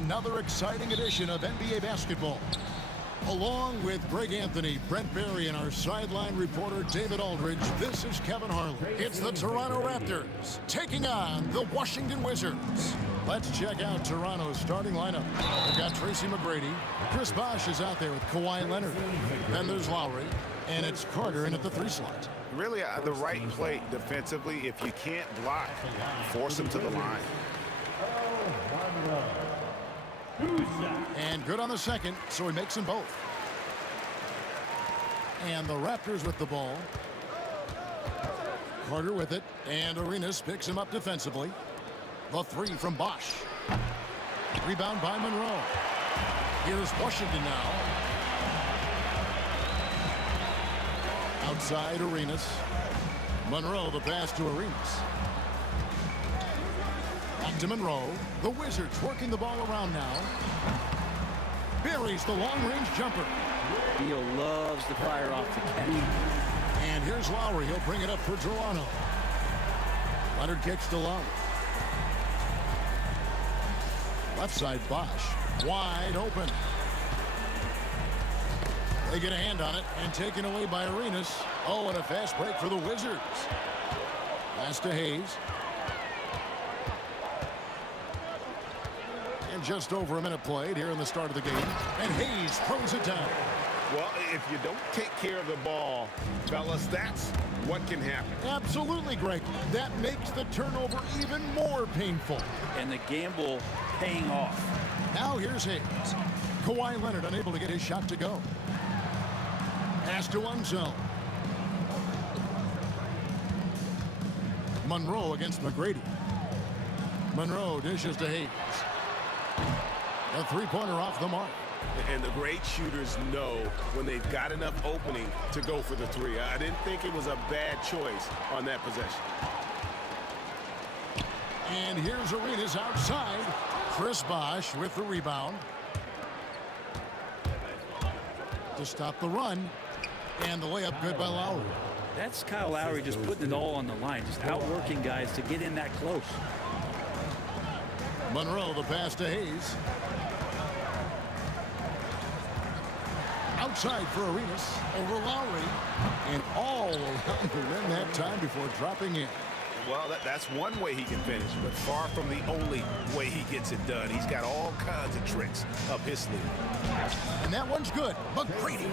another exciting edition of NBA basketball. Along with Greg Anthony, Brent Barry, and our sideline reporter David Aldridge, this is Kevin Harlan. It's the Toronto Raptors taking on the Washington Wizards. Let's check out Toronto's starting lineup. They've got Tracy McGrady. Chris Bosh is out there with Kawhi Leonard. Then there's Lowry. And it's Carter in at the 3 slot. Really the right play defensively. If you can't block, force him to the line. And good on the second, so he makes them both. And the Raptors with the ball. Carter with it, and Arenas picks him up defensively. The 3 from Bosh. Rebound by Monroe. Here's Washington now. Outside Arenas. Monroe, the pass to Arenas. Back to Monroe. The Wizards working the ball around now. Buries the long-range jumper. Beal loves to fire off the catch. And here's Lowry. He'll bring it up for Toronto. Leonard kicks to Lowry. Left side Bosh. Wide open. They get a hand on it and taken away by Arenas. Oh, and a fast break for the Wizards. Pass to Hayes. And just over a minute played here in the start of the game. And Hayes throws it down. Well, if you don't take care of the ball, fellas, that's what can happen. Absolutely, Greg. That makes the turnover even more painful. And the gamble paying off. Now here's Hayes. Kawhi Leonard unable to get his shot to go. Pass to Unzel. Monroe against McGrady. Monroe dishes to Hayes. A 3-pointer off the mark. And the great shooters know when they've got enough opening to go for the 3. I didn't think it was a bad choice on that possession. And here's Arenas outside. Chris Bosh with the rebound. To stop the run. And the layup good by Lowry. That's Kyle Lowry just putting it all on the line, just outworking guys to get in that close. Monroe, the pass to Hayes. Outside for Arenas. Over Lowry. And all around the rim that time before dropping in. Well, that's one way he can finish, but far from the only way he gets it done. He's got all kinds of tricks up his sleeve. And that one's good. McGrady.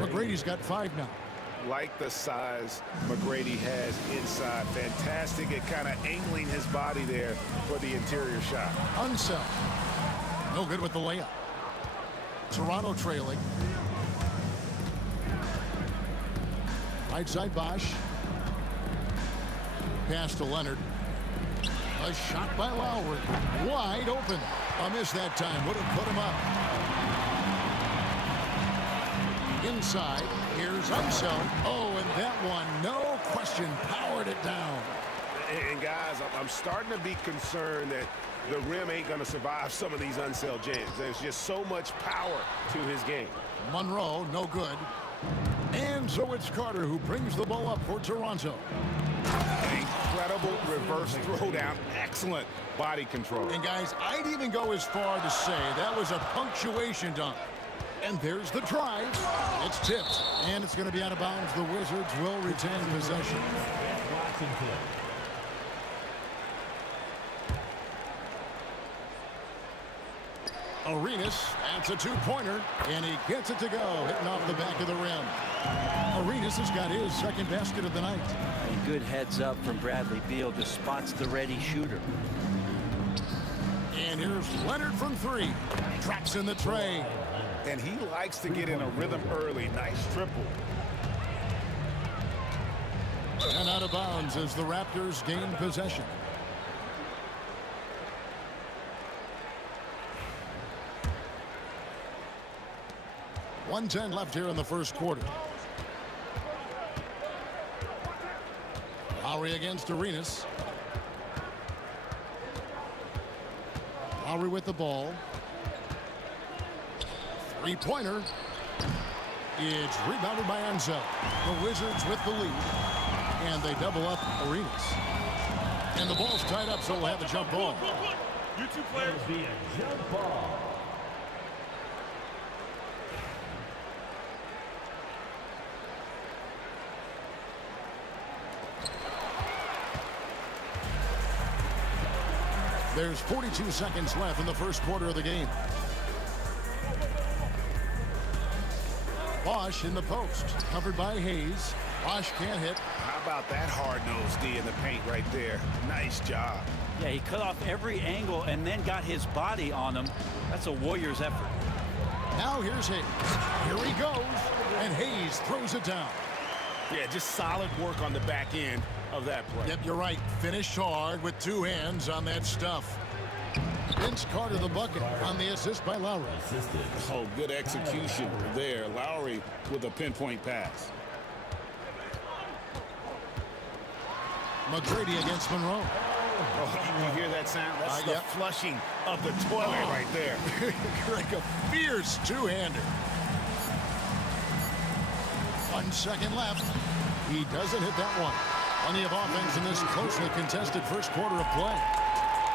McGrady's got 5 now. Like the size McGrady has inside. Fantastic at kind of angling his body there for the interior shot. Unsell. No good with the layup. Toronto trailing. Right side Bosh. Pass to Leonard. A shot by Lowry. Wide open. A miss that time. Would have put him up. Inside. Here's Unsell. Oh, and that one, no question, powered it down. And guys, I'm starting to be concerned that the rim ain't going to survive some of these Unsell jams. There's just so much power to his game. Monroe, no good. And so it's Carter who brings the ball up for Toronto. Incredible reverse throwdown. Excellent body control. And guys, I'd even go as far to say that was a punctuation dunk. And there's the drive. It's tipped. And it's going to be out of bounds. The Wizards will retain possession. Arenas, that's a 2-pointer. And he gets it to go, hitting off the back of the rim. Arenas has got his second basket of the night. And good heads up from Bradley Beal, just spots the ready shooter. And here's Leonard from 3. Traps in the tray. And he likes to get in a rhythm early. Nice triple. And out of bounds as the Raptors gain possession. .110 left here in the first quarter. Lowry against Arenas. Lowry with the ball. 3-pointer. It's rebounded by Unzel. The Wizards with the lead. And they double up Arenas. And the ball's tied up, so we'll have a jump ball. You two players. It'll be a jump ball. There's 42 seconds left in the first quarter of the game. Bosch in the post, covered by Hayes. Bosch can't hit. How about that hard-nosed D in the paint right there? Nice job. Yeah, he cut off every angle and then got his body on him. That's a Warriors effort. Now here's Hayes. Here he goes, and Hayes throws it down. Yeah, just solid work on the back end of that play. Yep, you're right. Finished hard with two hands on that stuff. Vince Carter the bucket on the assist by Lowry. Oh, good execution there. Lowry with a pinpoint pass. McGrady against Monroe. Oh, you hear that sound? That's the yep. flushing of the toilet right there. Like a fierce two-hander. 1 second left. He doesn't hit that one. Plenty of offense in this closely contested first quarter of play.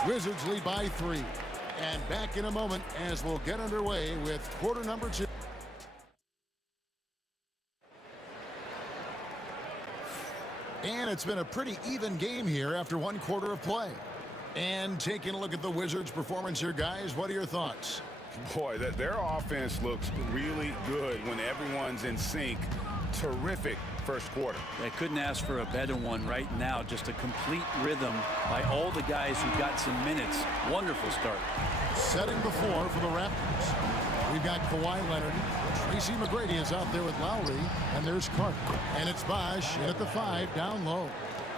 Wizards lead by 3. And back in a moment as we'll get underway with quarter number 2. And it's been a pretty even game here after 1 quarter of play. And taking a look at the Wizards' performance here, guys, what are your thoughts? Boy, their offense looks really good when everyone's in sync. Terrific first quarter. They couldn't ask for a better one right now. Just a complete rhythm by all the guys who got some minutes. Wonderful start. Setting the floor for the Raptors. We've got Kawhi Leonard. Tracy McGrady is out there with Lowry. And there's Carter. And it's Bosch in at the 5 down low.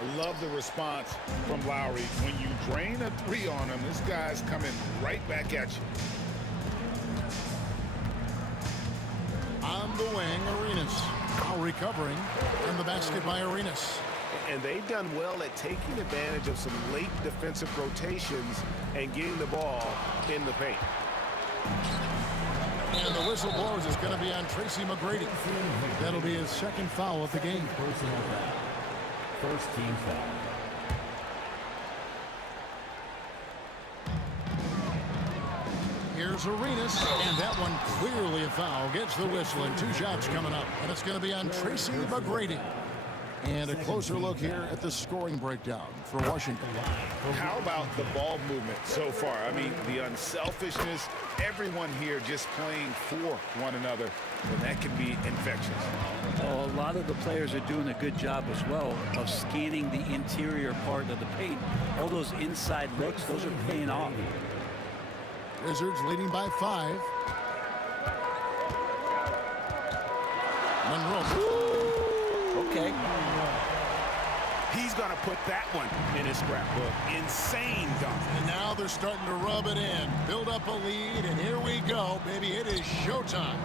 I love the response from Lowry. When you drain a 3 on him, this guy's coming right back at you. On the wing, Arenas. Lowry covering. And the basket by Arenas. And they've done well at taking advantage of some late defensive rotations and getting the ball in the paint. And the whistle blows is going to be on Tracy McGrady. That'll be his second foul of the game. Personal foul. First team foul. Here's Arenas, and that one clearly a foul. Gets the whistle, and 2 shots coming up. And it's going to be on Tracy McGrady. And a closer look here at the scoring breakdown for Washington. How about the ball movement so far? I mean, the unselfishness, everyone here just playing for one another, and that can be infectious. Oh, a lot of the players are doing a good job as well of scanning the interior part of the paint. All those inside looks, those are paying off. Wizards leading by 5. Monroe. Okay. He's going to put that one in his scrapbook. Insane dunk. And now they're starting to rub it in. Build up a lead, and here we go, baby. It is showtime.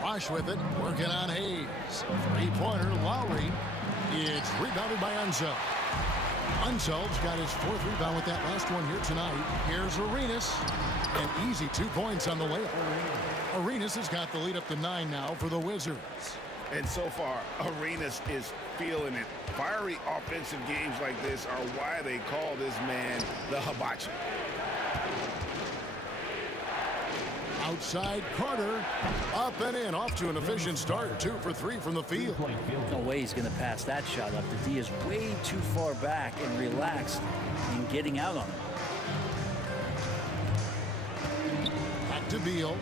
Bosch with it, working on Hayes. 3-pointer, Lowry. It's rebounded by Unseld. Unseld's got his 4th rebound with that last one here tonight. Here's Arenas. An easy 2 points on the layup. Arenas has got the lead up to 9 now for the Wizards. And so far, Arenas is feeling it. Fiery offensive games like this are why they call this man the hibachi. Outside Carter, up and in, off to an efficient start. 2 for 3 from the field. No way he's going to pass that shot up. The D is way too far back and relaxed in getting out on it. Back to Beal.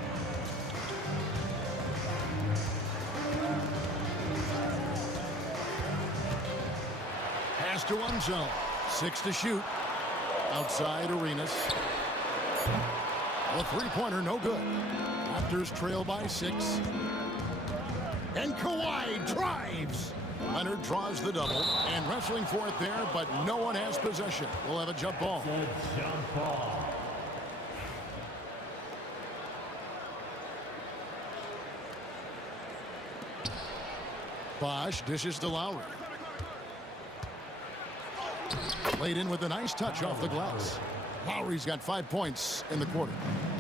Pass to Unseld. 6 to shoot. Outside Arenas. The 3-pointer, no good. Raptors trail by 6. And Kawhi drives. Leonard draws the double and wrestling for it there, but no one has possession. We'll have a jump ball. Jump ball. Bosch dishes to Lowry. Laid in with a nice touch off the glass. Lowry's got 5 points in the quarter.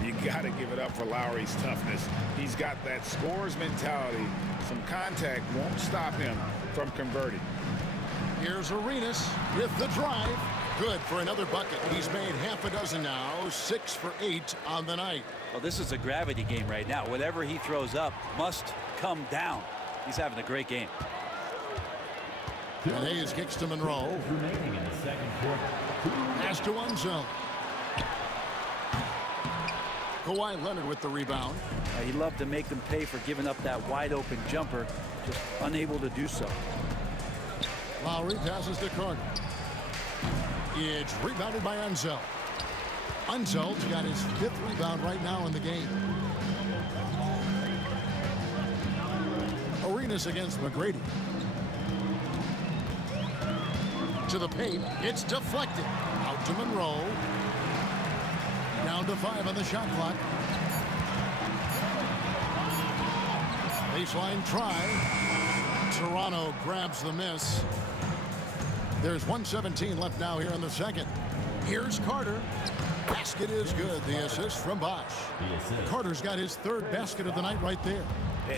You got to give it up for Lowry's toughness. He's got that scorer's mentality. Some contact won't stop him from converting. Here's Arenas with the drive. Good for another bucket. He's made half a dozen now, 6 for 8 on the night. Well, this is a gravity game right now. Whatever he throws up must come down. He's having a great game. And Hayes kicks to Monroe. Remaining in the second quarter. Pass to Unzel. Kawhi Leonard with the rebound. He loved to make them pay for giving up that wide open jumper, just unable to do so. Lowry passes to Carter. It's rebounded by Unzel. Unzel's got his 5th rebound right now in the game. Arenas against McGrady. To the paint. It's deflected. Out to Monroe. Down to 5 on the shot clock. Baseline try. Toronto grabs the miss. There's 1:17 left now here in the second. Here's Carter. Basket is good. The assist from Bosch. Carter's got his 3rd basket of the night right there.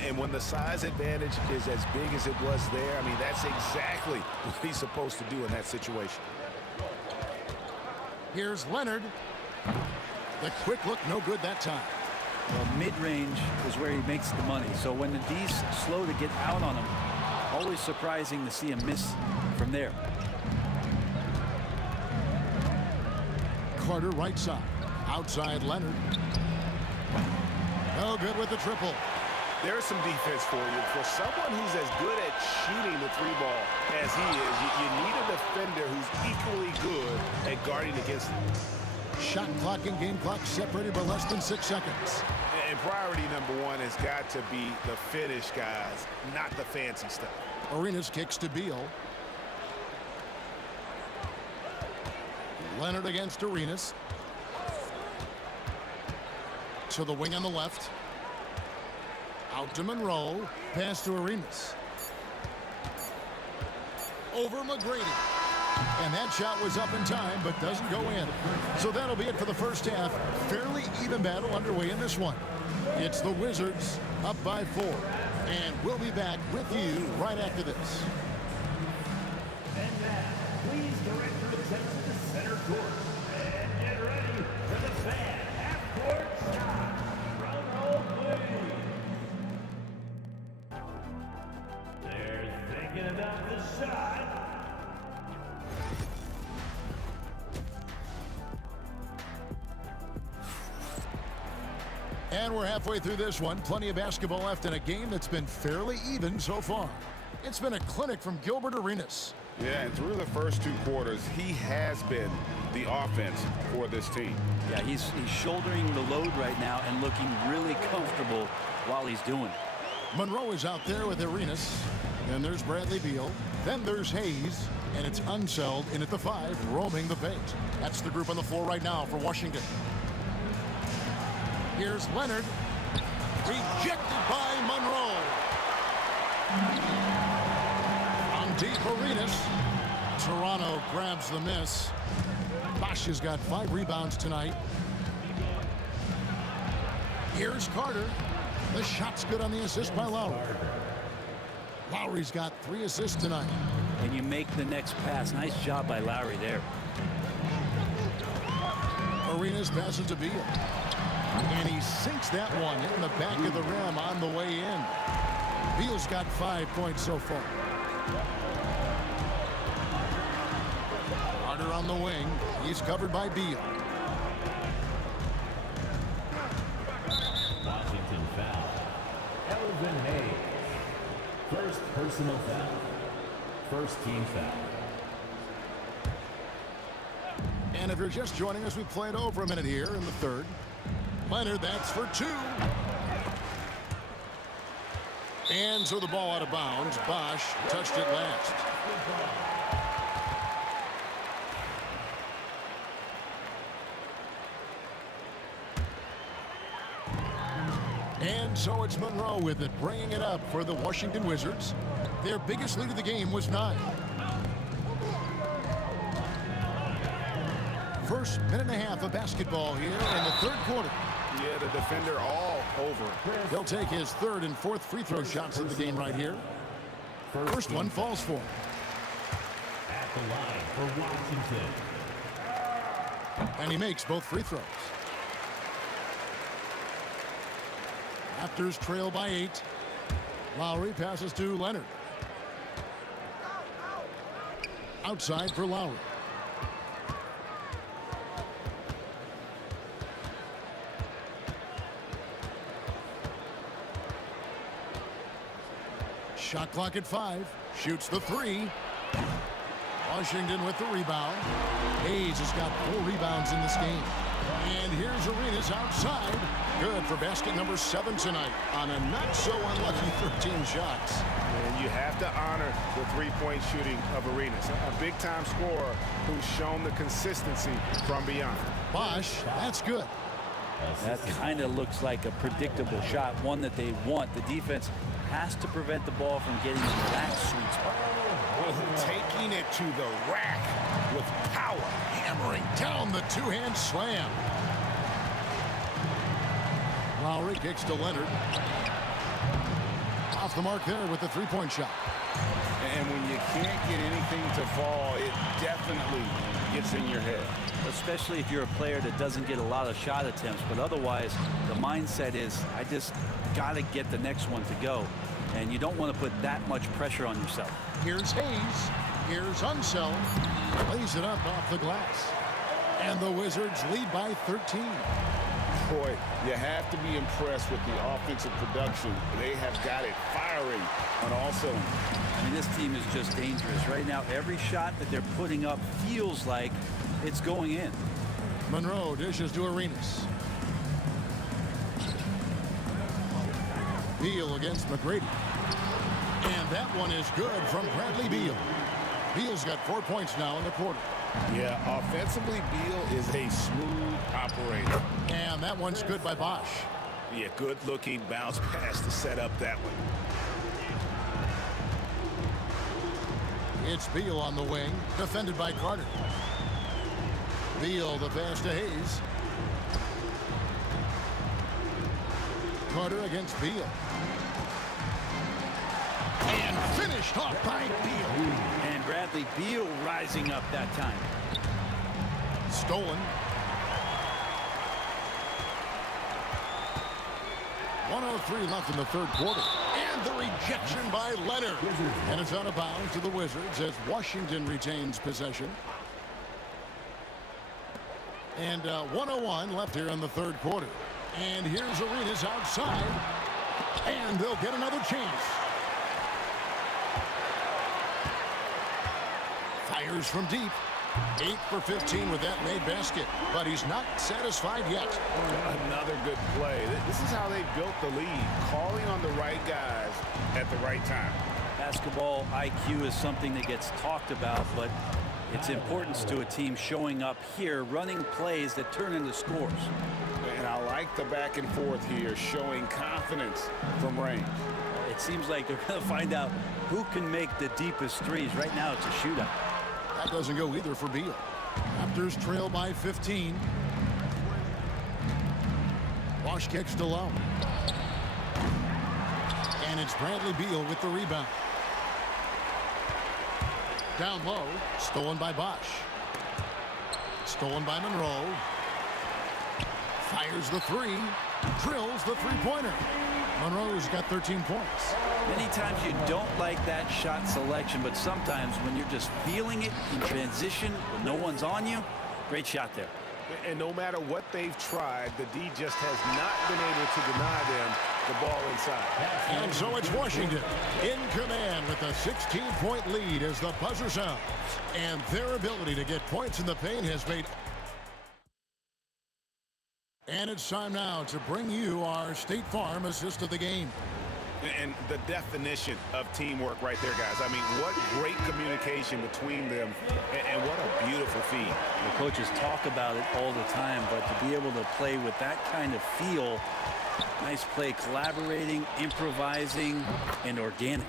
And when the size advantage is as big as it was there, I mean, that's exactly what he's supposed to do in that situation. Here's Leonard. The quick look, no good that time. Well, mid-range is where he makes the money. So when the D's slow to get out on him, always surprising to see him miss from there. Carter right side. Outside Leonard. No good with the triple. There's some defense for you. For someone who's as good at shooting the 3-ball as he is, you need a defender who's equally good at guarding against him. Shot clock and game clock separated by less than 6 seconds. And priority number 1 has got to be the finish, guys, not the fancy stuff. Arenas kicks to Beal. Leonard against Arenas. To the wing on the left. Out to Monroe. Pass to Arenas. Over McGrady. And that shot was up in time, but doesn't go in. So that'll be it for the first half. Fairly even battle underway in this one. It's the Wizards up by 4. And we'll be back with you right after this. And now, please direct your attention to center court. And get ready for the fan half-court shot. Drum roll, please. They're thinking about the shot. And we're halfway through this one. Plenty of basketball left in a game that's been fairly even so far. It's been a clinic from Gilbert Arenas. Yeah, and through the first 2 quarters, he has been the offense for this team. Yeah, he's shouldering the load right now and looking really comfortable while he's doing it. Monroe is out there with Arenas. Then there's Bradley Beal. Then there's Hayes. And it's Unseld in at the 5, roaming the paint. That's the group on the floor right now for Washington. Here's Leonard. Rejected by Monroe. From deep Arenas. Toronto grabs the miss. Bosch has got 5 rebounds tonight. Here's Carter. The shot's good on the assist by Lowry. Lowry's got 3 assists tonight. And you make the next pass. Nice job by Lowry there. Arenas passes to Beal. And he sinks that one in the back of the rim on the way in. Beal's got 5 points so far. Carter on the wing. He's covered by Beal. Washington foul. Elvin Hayes. First personal foul. First team foul. And if you're just joining us, we played over a minute here in the third. Leonard, that's for 2. And so the ball out of bounds. Bosch touched it last. And so it's Monroe with it, bringing it up for the Washington Wizards. Their biggest lead of the game was 9. First minute and a half of basketball here in the third quarter. Yeah, the defender all over it. He'll take his 3rd and 4th free throw shots of the game right here. First one falls for him. at the line for Washington. And he makes both free throws. Raptors trail by 8. Lowry passes to Leonard. Outside for Lowry. Shot clock at 5. Shoots the 3. Washington with the rebound. Hayes has got 4 rebounds in this game. And here's Arenas outside. Good for basket number 7 tonight on a not so unlucky 13 shots. And you have to honor the three-point shooting of Arenas, a big-time scorer who's shown the consistency from beyond. Bosch, that's good. That kind of looks like a predictable shot, one that they want. The defense has to prevent the ball from getting into that sweet spot. Taking it to the rack with power. Hammering down the two-hand slam. Lowry kicks to Leonard. Off the mark there with the three-point shot. And when you can't get anything to fall, it definitely gets in your head. Especially if you're a player that doesn't get a lot of shot attempts, but otherwise the mindset is, I just got to get the next one to go. And you don't want to put that much pressure on yourself. Here's Hayes. Here's Unseld. Lays it up off the glass. And the Wizards lead by 13. Boy, you have to be impressed with the offensive production. They have got it firing on all cylinders. I mean, this team is just dangerous. Right now, every shot that they're putting up feels like it's going in. Monroe dishes to Arenas. Beal against McGrady. And that one is good from Bradley Beal. Beal's got 4 points now in the quarter. Yeah, offensively, Beal is a smooth operator. And that one's good by Bosch. Yeah, good-looking bounce pass to set up that one. It's Beal on the wing, defended by Carter. Beal the pass to Hayes. Carter against Beal. And finished off by Beal. And Bradley Beal rising up that time. Stolen. 1:03 left in the third quarter. And the rejection by Leonard. And it's out of bounds to the Wizards as Washington retains possession. And 1:01 left here in the third quarter. And here's Arenas outside. And they'll get another chance. Fires from deep. 8 for 15 with that made basket. But he's not satisfied yet. Another good play. This is how they built the lead. Calling on the right guys at the right time. Basketball IQ is something that gets talked about, but its importance to a team showing up here, running plays that turn into scores. And I like the back and forth here, showing confidence from range. It seems like they're going to find out who can make the deepest threes. Right now, it's a shootout. That doesn't go either for Beal. Raptors trail by 15. Bosch kicks to Lowe. And it's Bradley Beal with the rebound. Down low, stolen by Bosch. Stolen by Monroe. Fires the 3. Drills the three-pointer. Monroe's got 13 points. Many times you don't like that shot selection, but sometimes when you're just feeling it in transition, when no one's on you, great shot there. And no matter what they've tried, the D just has not been able to deny them the ball inside. And so it's Washington in command with a 16-point lead as the buzzer sounds. And their ability to get points in the paint has made... And it's time now to bring you our State Farm assist of the game. And the definition of teamwork right there, guys. I mean, what great communication between them, and what a beautiful feed. The coaches talk about it all the time, but to be able to play with that kind of feel, nice play, collaborating, improvising, and organic.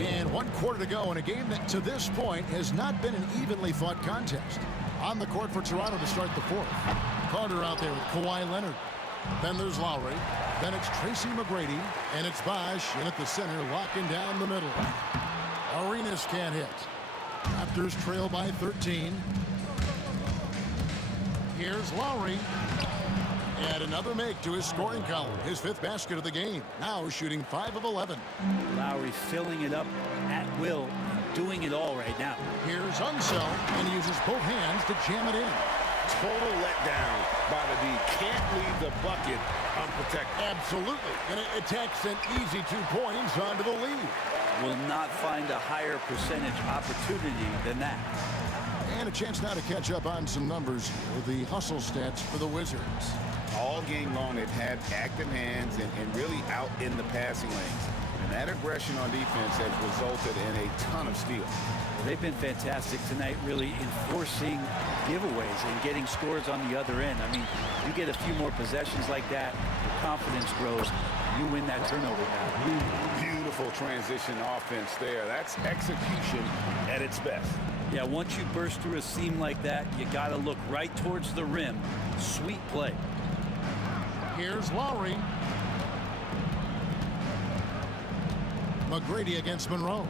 And 1 quarter to go in a game that to this point has not been an evenly fought contest. On the court for Toronto to start the fourth. Carter out there with Kawhi Leonard. Then there's Lowry. Then it's Tracy McGrady. And it's Bosch in at the center, locking down the middle. Arenas can't hit. Raptors trail by 13. Here's Lowry. And another make to his scoring column. His 5th basket of the game. Now shooting 5 of 11. Lowry filling it up at will, doing it all right now. Here's Unseld, and he uses both hands to jam it in. Total letdown by the D. Can't leave the bucket unprotected. Absolutely. And it takes an easy 2 points onto the lead. Will not find a higher percentage opportunity than that. And a chance now to catch up on some numbers with the hustle stats for the Wizards. All game long, they've had active hands and really out in the passing lanes. And that aggression on defense has resulted in a ton of steals. They've been fantastic tonight, really enforcing giveaways and getting scores on the other end. I mean, you get a few more possessions like that, your confidence grows, you win that turnover battle. Beautiful transition offense there. That's execution at its best. Yeah, once you burst through a seam like that, you got to look right towards the rim. Sweet play. Here's Lowry. McGrady against Monroe.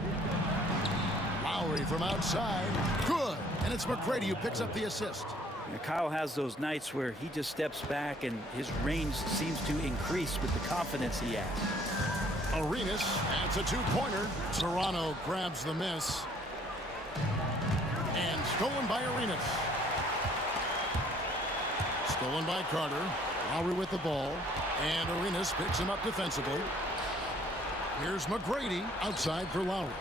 Lowry from outside. Good. And it's McGrady who picks up the assist. And Kyle has those nights where he just steps back and his range seems to increase with the confidence he has. Arenas, that's a 2-pointer. Toronto grabs the miss. And stolen by Arenas. Stolen by Carter. Lowry with the ball. And Arenas picks him up defensively. Here's McGrady outside for Lowry.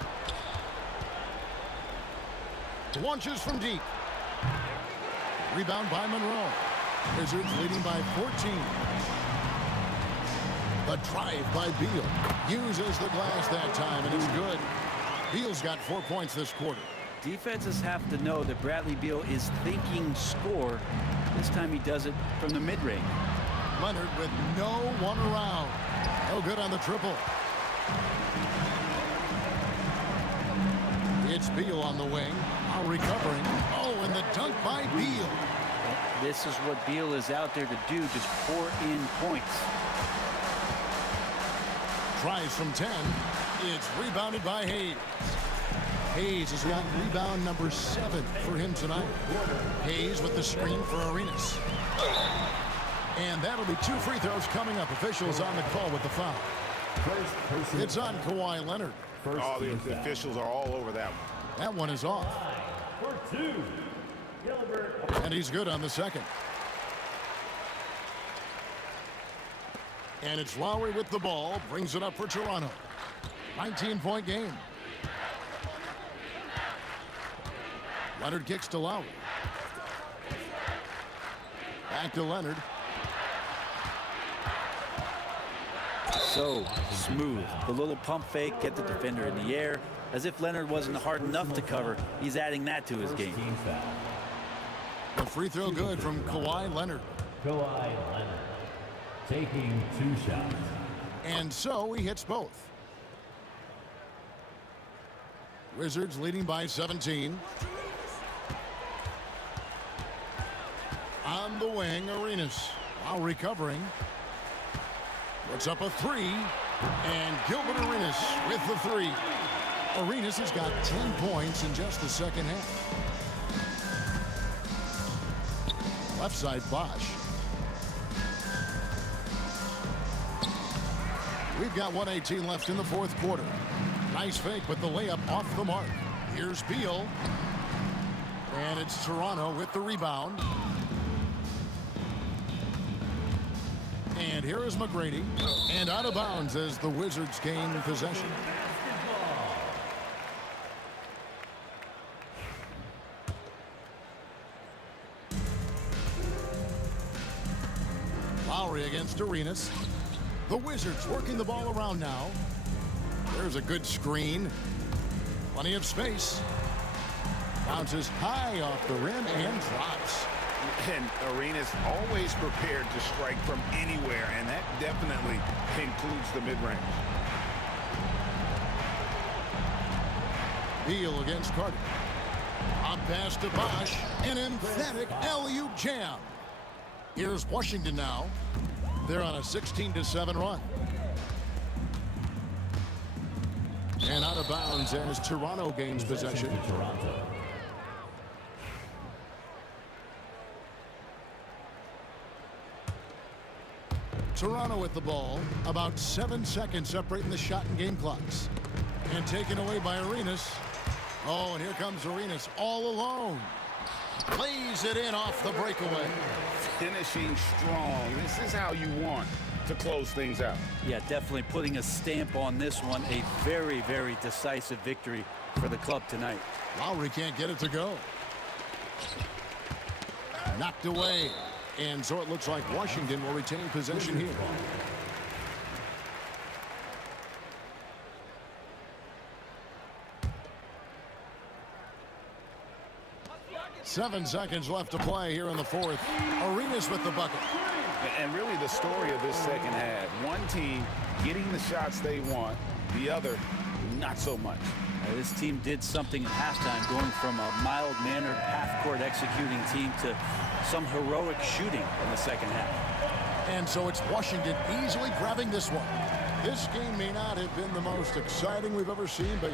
Launches from deep. Rebound by Monroe. Wizards leading by 14. The drive by Beal. Uses the glass that time, and it's good. Beal's got 4 points this quarter. Defenses have to know that Bradley Beal is thinking score. This time he does it from the mid-range. Leonard with no one around. No good on the triple. It's Beal on the wing. Now recovering. Oh, and the dunk by Beal. This is what Beal is out there to do, just pour in points. Tries from 10. It's rebounded by Hayes. Hayes has got rebound number 7 for him tonight. Hayes with the screen for Arenas. And that'll be 2 free throws coming up. Officials on the call with the foul. It's on Kawhi Leonard. Oh, the officials are all over that one. That one is off. For 2, Gilbert. And he's good on the second. And it's Lowry with the ball. Brings it up for Toronto. 19-point game. Leonard kicks to Lowry. Back to Leonard. So smooth. The little pump fake, get the defender in the air. As if Leonard wasn't hard enough to cover, he's adding that to his game. The free throw good from Kawhi Leonard. Kawhi Leonard taking 2 shots. And so he hits both. Wizards leading by 17. On the wing, Arenas. While recovering. Puts up a 3. And Gilbert Arenas with the 3. Arenas has got 10 points in just the second half. Left side, Bosch. We've got 1:18 left in the 4th quarter. Nice fake, but the layup off the mark. Here's Beal. And it's Toronto with the rebound. And here is McGrady. And out of bounds as the Wizards gain possession. Lowry against Arenas. The Wizards working the ball around now. There's a good screen. Plenty of space. Bounces high off the rim and drops. And Arenas always prepared to strike from anywhere, and that definitely includes the mid-range. Beal against Carter. Up pass to Bosch. An emphatic alley-oop jam. Here's Washington now. They're on a 16-7 run. And out of bounds as Toronto gains possession. Toronto with the ball. About 7 seconds separating the shot and game clocks. And taken away by Arenas. Oh, and here comes Arenas all alone. Plays it in off the breakaway. Finishing strong. This is how you want to close things out. Yeah, definitely putting a stamp on this one. A very, very decisive victory for the club tonight. Lowry can't get it to go. Knocked away. And so it looks like Washington will retain possession here. Seven seconds left to play here in the fourth. Arenas with the bucket. And really the story of this second half. One team getting the shots they want, the other not so much. This team did something at halftime, going from a mild-mannered half-court executing team to some heroic shooting in the second half. And so it's Washington easily grabbing this one. This game may not have been the most exciting we've ever seen, but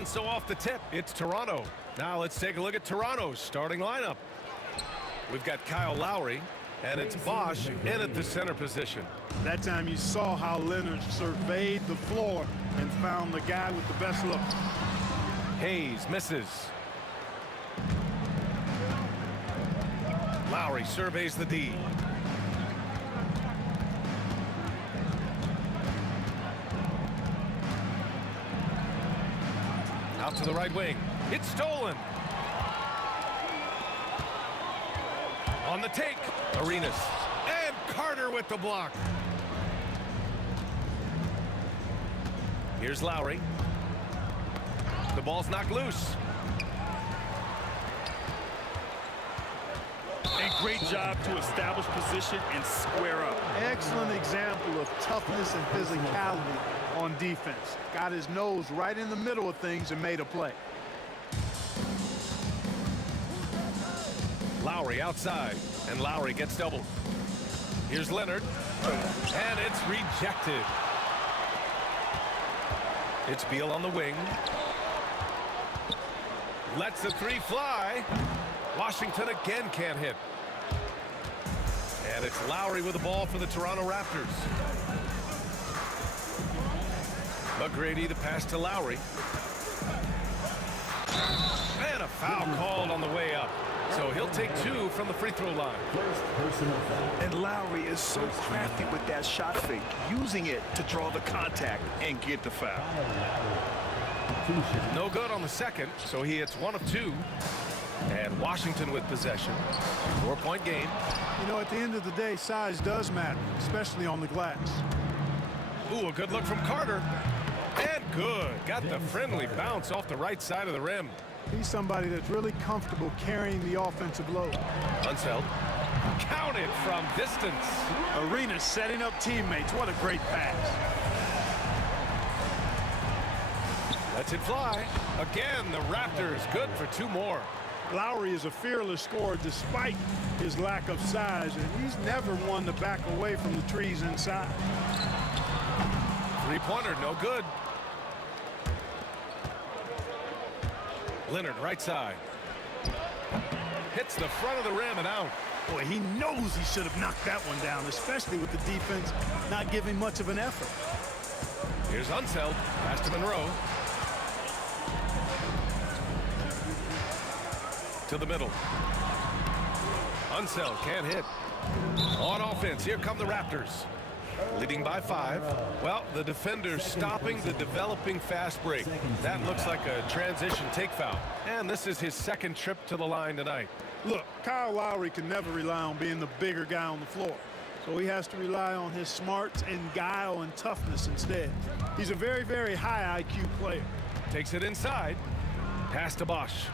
And so off the tip, it's Toronto. Now let's take a look at Toronto's starting lineup. We've got Kyle Lowry, and it's Bosch in at the center position. That time you saw how Leonard surveyed the floor and found the guy with the best look. Hayes misses. Lowry surveys the D. Out to the right wing. It's stolen. On the take, Arenas. And Carter with the block. Here's Lowry. The ball's knocked loose. A great job to establish position and square up. Excellent example of toughness and physicality on defense. Got his nose right in the middle of things and made a play. Lowry outside, and Lowry gets doubled. Here's Leonard, and it's rejected. It's Beal on the wing. Lets the three fly. Washington again can't hit. And it's Lowry with the ball for the Toronto Raptors. McGrady, the pass to Lowry. And a foul called on the way up. So he'll take two from the free throw line. And Lowry is so crafty with that shot fake, using it to draw the contact and get the foul. No good on the second, so he hits one of two. And Washington with possession. 4-point game. You know, at the end of the day, size does matter, especially on the glass. Ooh, a good look from Carter. And good. Got the friendly bounce off the right side of the rim. He's somebody that's really comfortable carrying the offensive load. Unseld. Counted from distance. Arenas setting up teammates. What a great pass. Lets it fly. Again, the Raptors good for two more. Lowry is a fearless scorer despite his lack of size, and he's never one to back away from the trees inside. Three-pointer, no good. Leonard, right side. Hits the front of the rim and out. Boy, he knows he should have knocked that one down, especially with the defense not giving much of an effort. Here's Unseld. Pass to Monroe. To the middle. Unseld can't hit. On offense, here come the Raptors. Leading by 5. Well, the defender's stopping the developing fast break. That looks like a transition take foul. And this is his second trip to the line tonight. Look, Kyle Lowry can never rely on being the bigger guy on the floor. So he has to rely on his smarts and guile and toughness instead. He's a very, very high IQ player. Takes it inside. Pass to Bosch.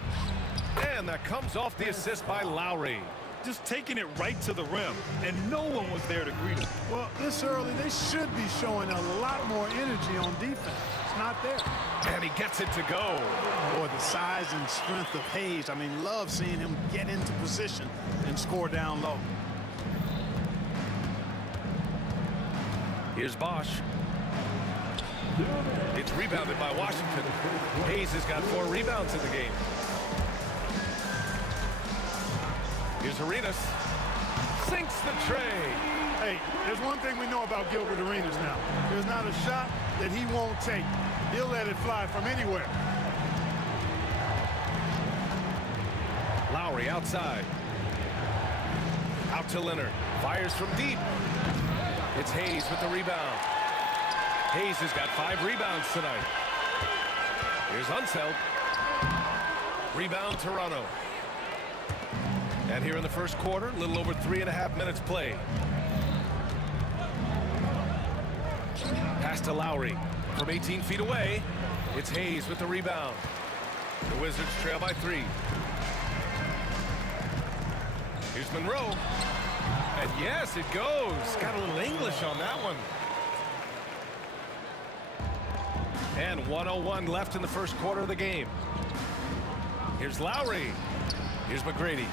And that comes off the assist by Lowry. Just taking it right to the rim, and no one was there to greet him. Well, this early, they should be showing a lot more energy on defense. It's not there. And he gets it to go. Boy, the size and strength of Hayes. I mean, love seeing him get into position and score down low. Here's Bosch. It's rebounded by Washington. Hayes has got 4 rebounds in the game. Here's Arenas. Sinks the tray. Hey, there's one thing we know about Gilbert Arenas now. There's not a shot that he won't take. He'll let it fly from anywhere. Lowry outside. Out to Leonard. Fires from deep. It's Hayes with the rebound. Hayes has got 5 rebounds tonight. Here's Unseld. Rebound Toronto. And here in the first quarter, a little over 3.5 minutes played. Pass to Lowry. From 18 feet away, it's Hayes with the rebound. The Wizards trail by 3. Here's Monroe. And yes, it goes. Got a little English on that one. And 1:01 left in the first quarter of the game. Here's Lowry. Here's McGrady.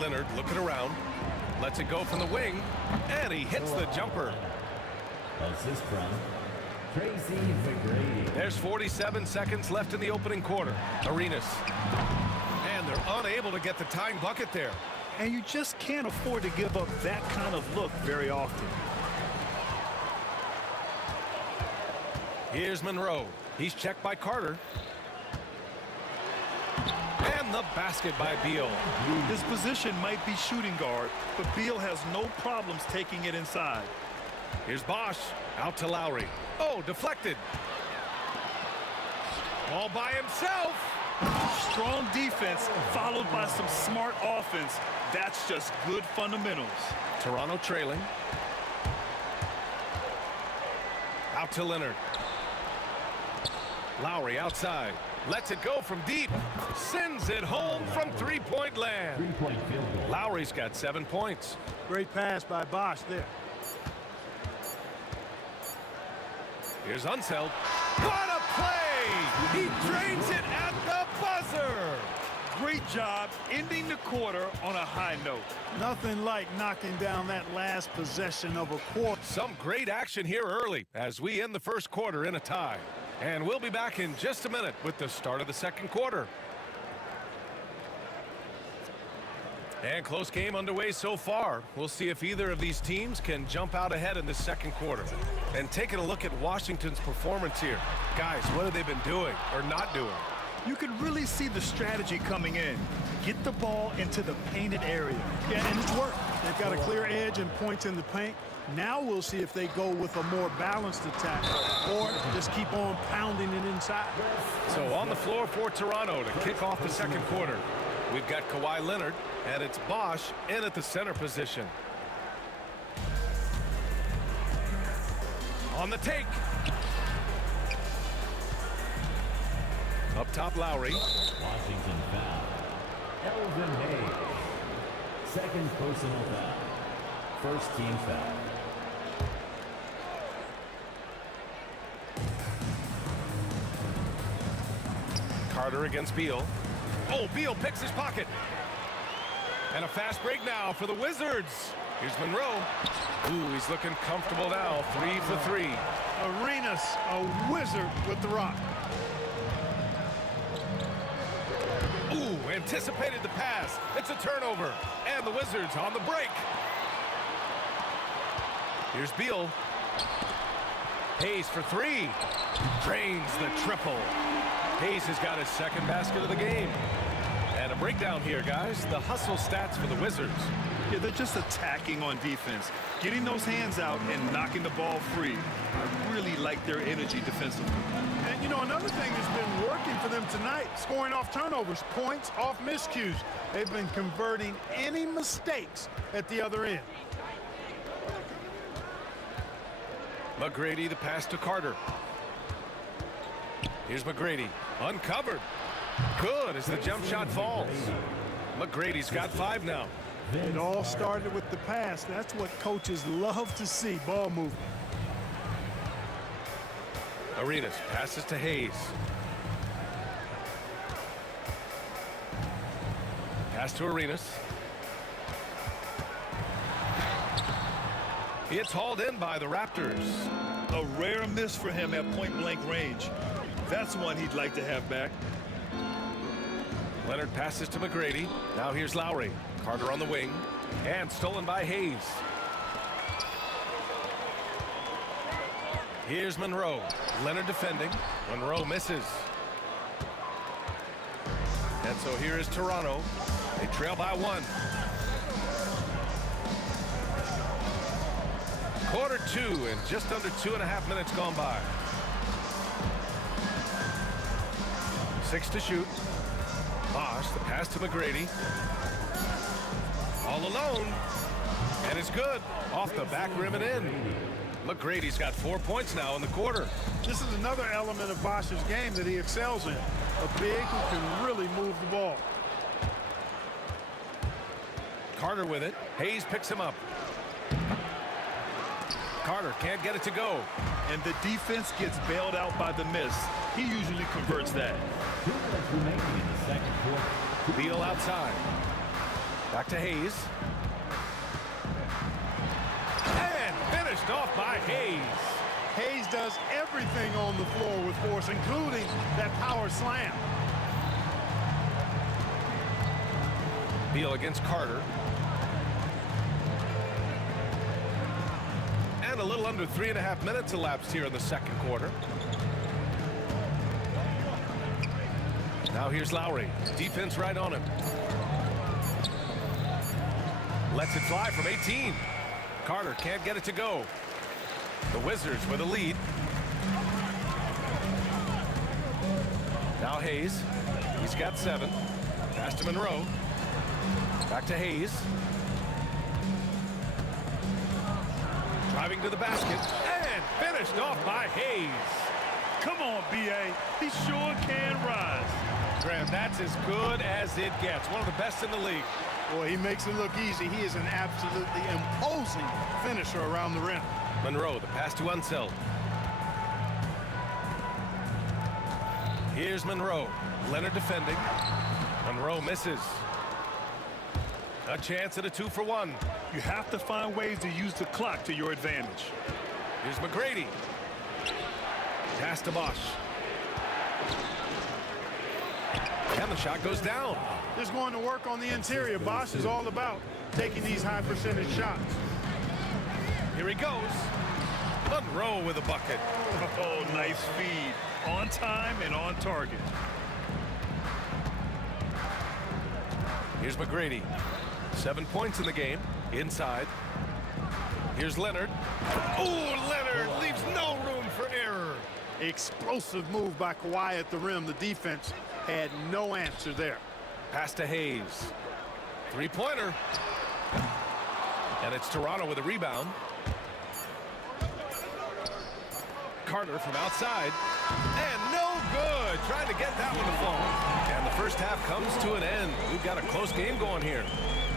Leonard looking around. Lets it go from the wing. And he hits the jumper. Assist from There's 47 seconds left in the opening quarter. Arenas. And they're unable to get the tying bucket there. And you just can't afford to give up that kind of look very often. Here's Monroe. He's checked by Carter. And the basket by Beal. His position might be shooting guard, but Beal has no problems taking it inside. Here's Bosch. Out to Lowry. Oh, deflected. All by himself. Strong defense followed by some smart offense. That's just good fundamentals. Toronto trailing. Out to Leonard. Lowry outside. Lets it go from deep. Sends it home from three-point land. Lowry's got 7 points. Great pass by Bosch there. Here's Unseld. What a play! He drains it at the buzzer! Great job ending the quarter on a high note. Nothing like knocking down that last possession of a quarter. Some great action here early as we end the first quarter in a tie. And we'll be back in just a minute with the start of the second quarter. And close game underway so far. We'll see if either of these teams can jump out ahead in the second quarter. And taking a look at Washington's performance here. Guys, what have they been doing or not doing? You can really see the strategy coming in. Get the ball into the painted area. Yeah, and it's worked. They've got a clear edge and points in the paint. Now we'll see if they go with a more balanced attack or just keep on pounding it inside. So on the floor for Toronto to kick off the second quarter. We've got Kawhi Leonard, and it's Bosch in at the center position. On the take. Up top, Lowry. Washington foul. Elvin Hayes. Second personal foul. First team foul. Carter against Beal. Oh, Beal picks his pocket. And a fast break now for the Wizards. Here's Monroe. Ooh, he's looking comfortable now. 3 for 3. Arenas, a wizard with the rock. Ooh, anticipated the pass. It's a turnover. And the Wizards on the break. Here's Beal. Hayes for 3. Drains the triple. Hayes has got his second basket of the game. And a breakdown here, guys. The hustle stats for the Wizards. Yeah, they're just attacking on defense, getting those hands out and knocking the ball free. I really like their energy defensively. And, you know, another thing that's been working for them tonight, scoring off turnovers, points off miscues. They've been converting any mistakes at the other end. McGrady, the pass to Carter. Here's McGrady, uncovered. Good as the jump shot falls. McGrady's got 5 now. It all started with the pass. That's what coaches love to see, ball movement. Arenas passes to Hayes. Pass to Arenas. It's hauled in by the Raptors. A rare miss for him at point-blank range. That's one he'd like to have back. Leonard passes to McGrady. Now here's Lowry. Carter on the wing. And stolen by Hayes. Here's Monroe. Leonard defending. Monroe misses. And so here is Toronto. They trail by 1. Quarter 2 and just under 2.5 minutes gone by. 6 to shoot. Bosch, the pass to McGrady. All alone. And it's good. Off the back rim and in. McGrady's got 4 points now in the quarter. This is another element of Bosch's game that he excels in. A big who can really move the ball. Carter with it. Hayes picks him up. Carter can't get it to go. And the defense gets bailed out by the miss. He usually converts that. Beal outside. Back to Hayes. And finished off by Hayes. Hayes does everything on the floor with force, including that power slam. Beal against Carter. And a little under 3.5 minutes elapsed here in the second quarter. Now here's Lowry. Defense right on him. Lets it fly from 18. Carter can't get it to go. The Wizards with a lead. Now Hayes. He's got 7. Pass to Monroe. Back to Hayes. Driving to the basket. And finished off by Hayes. Come on, B.A. He sure can rise. Graham, that's as good as it gets. One of the best in the league. Boy, he makes it look easy. He is an absolutely imposing finisher around the rim. Monroe, the pass to Unseld. Here's Monroe. Leonard defending. Monroe misses. A chance at a 2-for-1. You have to find ways to use the clock to your advantage. Here's McGrady. Pass to Bosch. And the shot goes down. Just going to work on the interior. Bosch is all about taking these high percentage shots. Here he goes. Monroe with a bucket. Oh, nice feed. On time and on target. Here's McGrady. 7 points in the game. Inside. Here's Leonard. Oh, Leonard leaves no room for error. Explosive move by Kawhi at the rim. The defense had no answer there. Pass to Hayes. 3-pointer. And it's Toronto with a rebound. Carter from outside. And no good. Trying to get that one to fall. And the first half comes to an end. We've got a close game going here.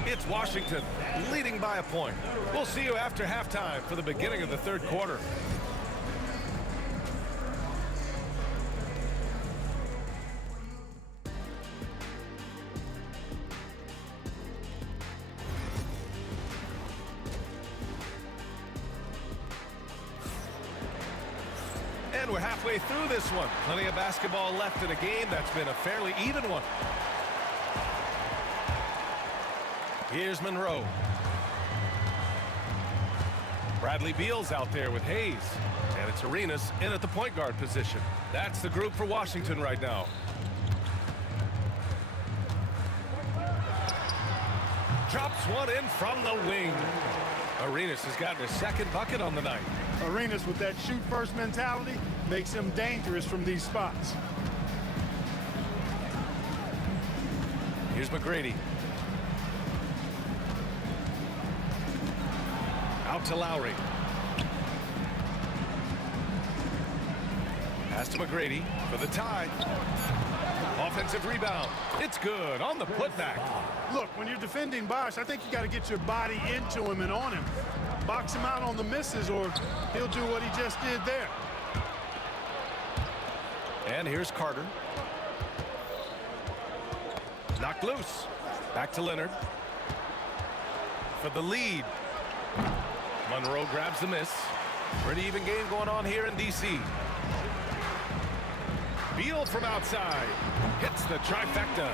It's Washington leading by a point. We'll see you after halftime for the beginning of the third quarter. And we're halfway through this one. Plenty of basketball left in a game that's been a fairly even one. Here's Monroe. Bradley Beal's out there with Hayes. And it's Arenas in at the point guard position. That's the group for Washington right now. Drops one in from the wing. Arenas has gotten his second bucket on the night. Arenas with that shoot first mentality makes him dangerous from these spots. Here's McGrady. Out to Lowry. Pass to McGrady for the tie. Offensive rebound. It's good on the putback. Look, when you're defending Bosch, I think you got to get your body into him and on him. Box him out on the misses or he'll do what he just did there. And here's Carter. Knocked loose. Back to Leonard. For the lead. Monroe grabs the miss. Pretty even game going on here in D.C. Beal from outside. Hits the trifecta.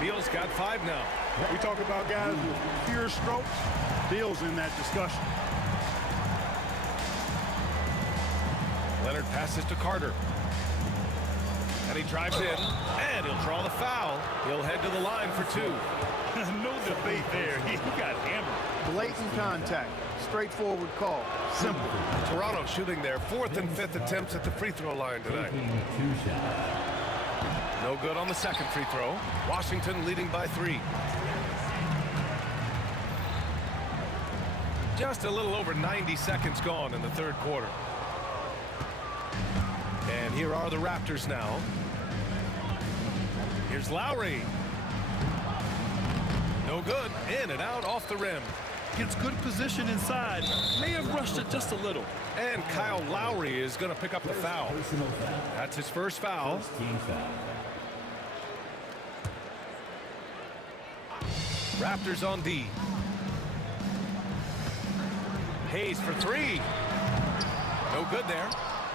Beal's got 5 now. We talk about guys with pure strokes. Beal's in that discussion. Leonard passes to Carter. And he drives in. And he'll draw the foul. He'll head to the line for 2. No debate there. He got hammered. Blatant contact. Straightforward call. Simple. Toronto shooting their 4th and 5th attempts at the free throw line tonight. No good on the second free throw. Washington leading by 3. Just a little over 90 seconds gone in the third quarter. And here are the Raptors now. Here's Lowry. No good. In and out off the rim. Gets good position inside. May have rushed it just a little. And Kyle Lowry is going to pick up the foul. That's his first foul. Raptors on D. Hayes for 3. No good there.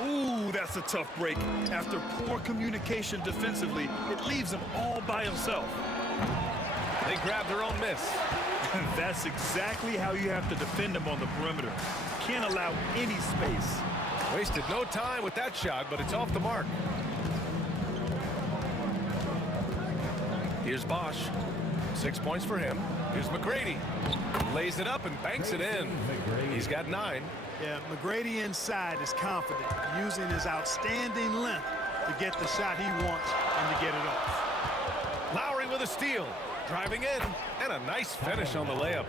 Ooh, that's a tough break. After poor communication defensively, it leaves him all by himself. They grabbed their own miss. That's exactly how you have to defend him on the perimeter. Can't allow any space. Wasted no time with that shot, but it's off the mark. Here's Bosch. 6 points for him. Here's McGrady. Lays it up and banks it in. He's got 9. Yeah, McGrady inside is confident, using his outstanding length to get the shot he wants and to get it off. Lowry with a steal. Driving in. And a nice finish on the layup.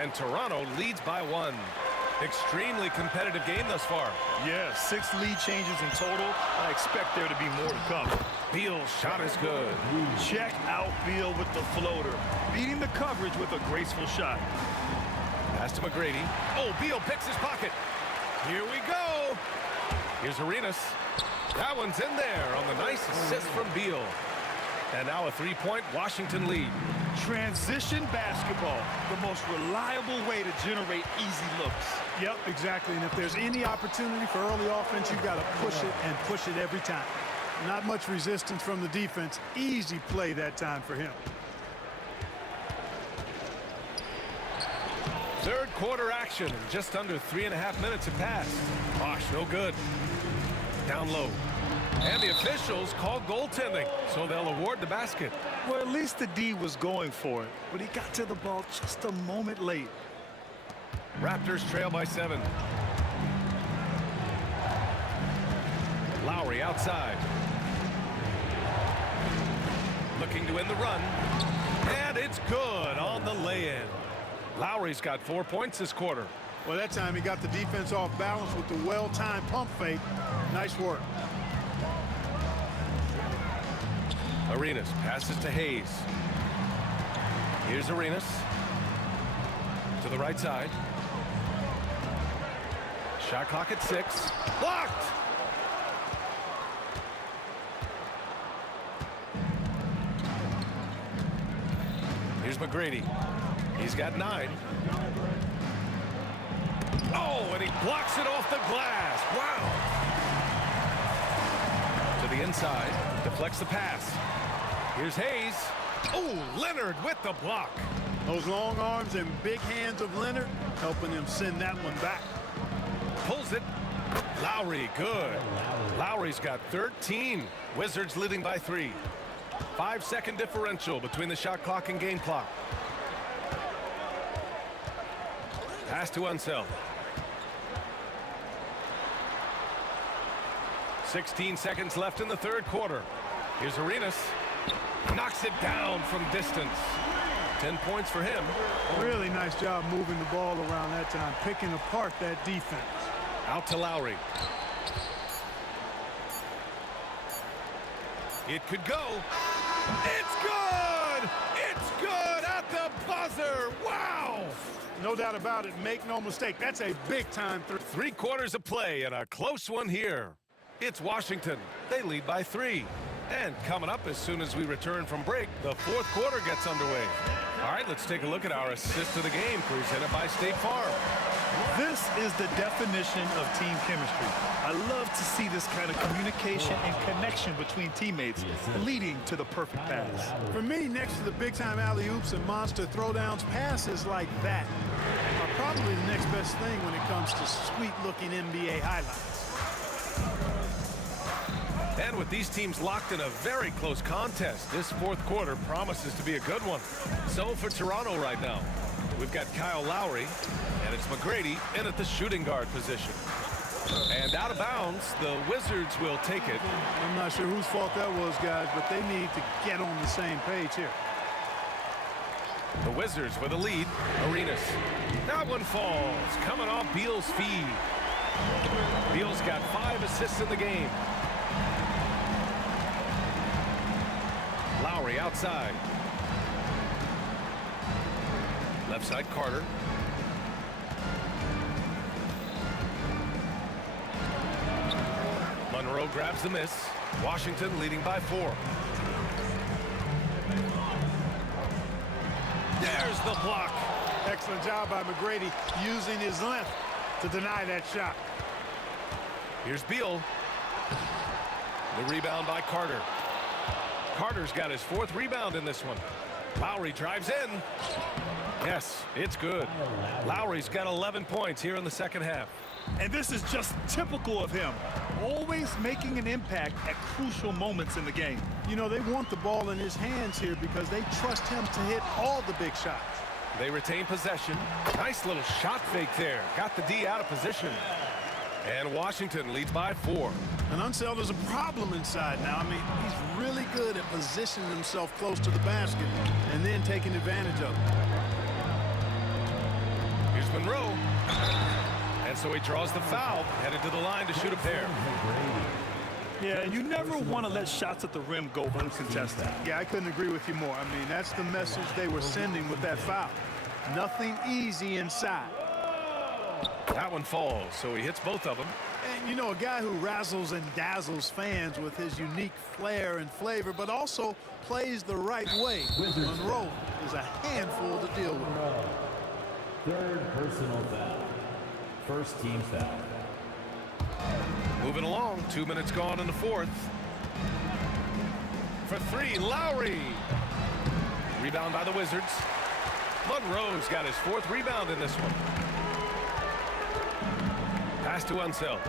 And Toronto leads by 1. Extremely competitive game thus far. Yeah, 6 lead changes in total. I expect there to be more to come. Beal's shot is good. Check out Beal with the floater. Beating the coverage with a graceful shot. Pass to McGrady. Oh, Beal picks his pocket. Here we go. Here's Arenas. That one's in there on the nice assist from Beal. And now a 3-point Washington lead. Transition basketball, the most reliable way to generate easy looks. Yep, exactly. And if there's any opportunity for early offense, you've got to push it and push it every time. Not much resistance from the defense. Easy play that time for him. Third quarter action. Just under 3.5 minutes have passed. Bosch, no good. Down low. And the officials call goaltending, so they'll award the basket. Well, at least the D was going for it, but he got to the ball just a moment late. Raptors trail by 7. Lowry outside. Looking to end the run. And it's good on the lay-in. Lowry's got 4 points this quarter. Well, that time he got the defense off balance with the well-timed pump fake. Nice work. Arenas passes to Hayes. Here's Arenas. To the right side. Shot clock at 6. Blocked! Here's McGrady. He's got 9. Oh, and he blocks it off the glass. Wow! To the inside. Deflects the pass. Here's Hayes. Oh, Leonard with the block. Those long arms and big hands of Leonard helping him send that one back. Pulls it. Lowry, good. Lowry's got 13. Wizards leading by 3. 5-second differential between the shot clock and game clock. Pass to Unseld. 16 seconds left in the third quarter. Here's Arenas. Knocks it down from distance. 10 points for him. Really nice job moving the ball around that time, picking apart that defense. Out to Lowry. It could go. It's good! It's good at the buzzer! Wow! No doubt about it. Make no mistake. That's a big-time three. 3 quarters of play and a close one here. It's Washington. They lead by 3. And coming up as soon as we return from break, the fourth quarter gets underway. All right, let's take a look at our assist of the game presented by State Farm. This is the definition of team chemistry. I love to see this kind of communication and connection between teammates leading to the perfect pass. For me, next to the big-time alley-oops and monster throwdowns, passes like that are probably the next best thing when it comes to sweet-looking NBA highlights. And with these teams locked in a very close contest, this fourth quarter promises to be a good one. So for Toronto right now, we've got Kyle Lowry, and it's McGrady in at the shooting guard position. And out of bounds, the Wizards will take it. I'm not sure whose fault that was, guys, but they need to get on the same page here. The Wizards with a lead. Arenas. That one falls, coming off Beal's feed. Beal's got 5 assists in the game. Lowry outside. Left side, Carter. Monroe grabs the miss. Washington leading by 4. There's the block. Excellent job by McGrady using his length to deny that shot. Here's Beal. The rebound by Carter. Carter's got his 4th rebound in this one. Lowry drives in. Yes, it's good. Lowry's got 11 points here in the second half. And this is just typical of him. Always making an impact at crucial moments in the game. You know, they want the ball in his hands here because they trust him to hit all the big shots. They retain possession. Nice little shot fake there. Got the D out of position. And Washington leads by 4. And Unseld is a problem inside now. I mean, he's really good at positioning himself close to the basket and then taking advantage of it. Here's Monroe. And so he draws the foul, headed to the line to shoot a pair. Yeah, you never want to let shots at the rim go uncontested. Yeah, I couldn't agree with you more. I mean, that's the message they were sending with that foul. Nothing easy inside. That one falls, so he hits both of them. And, you know, a guy who razzles and dazzles fans with his unique flair and flavor, but also plays the right way. Monroe is a handful to deal with. 3rd personal foul. 1st team foul. Moving along, 2 minutes gone in the 4th. For 3, Lowry. Rebound by the Wizards. Monroe's got his 4th rebound in this one. Pass to Unseld.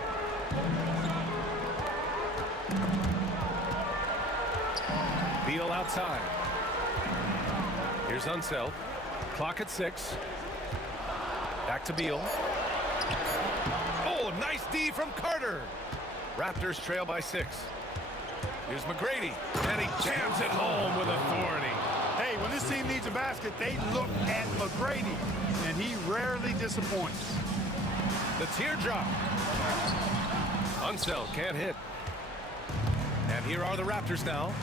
Beal outside. Here's Unseld. Clock at 6. Back to Beal. Oh, nice D from Carter. Raptors trail by 6. Here's McGrady, and he jams it home with authority. Hey, when this team needs a basket, they look at McGrady, and he rarely disappoints. The teardrop. Unseld can't hit. And here are the Raptors now.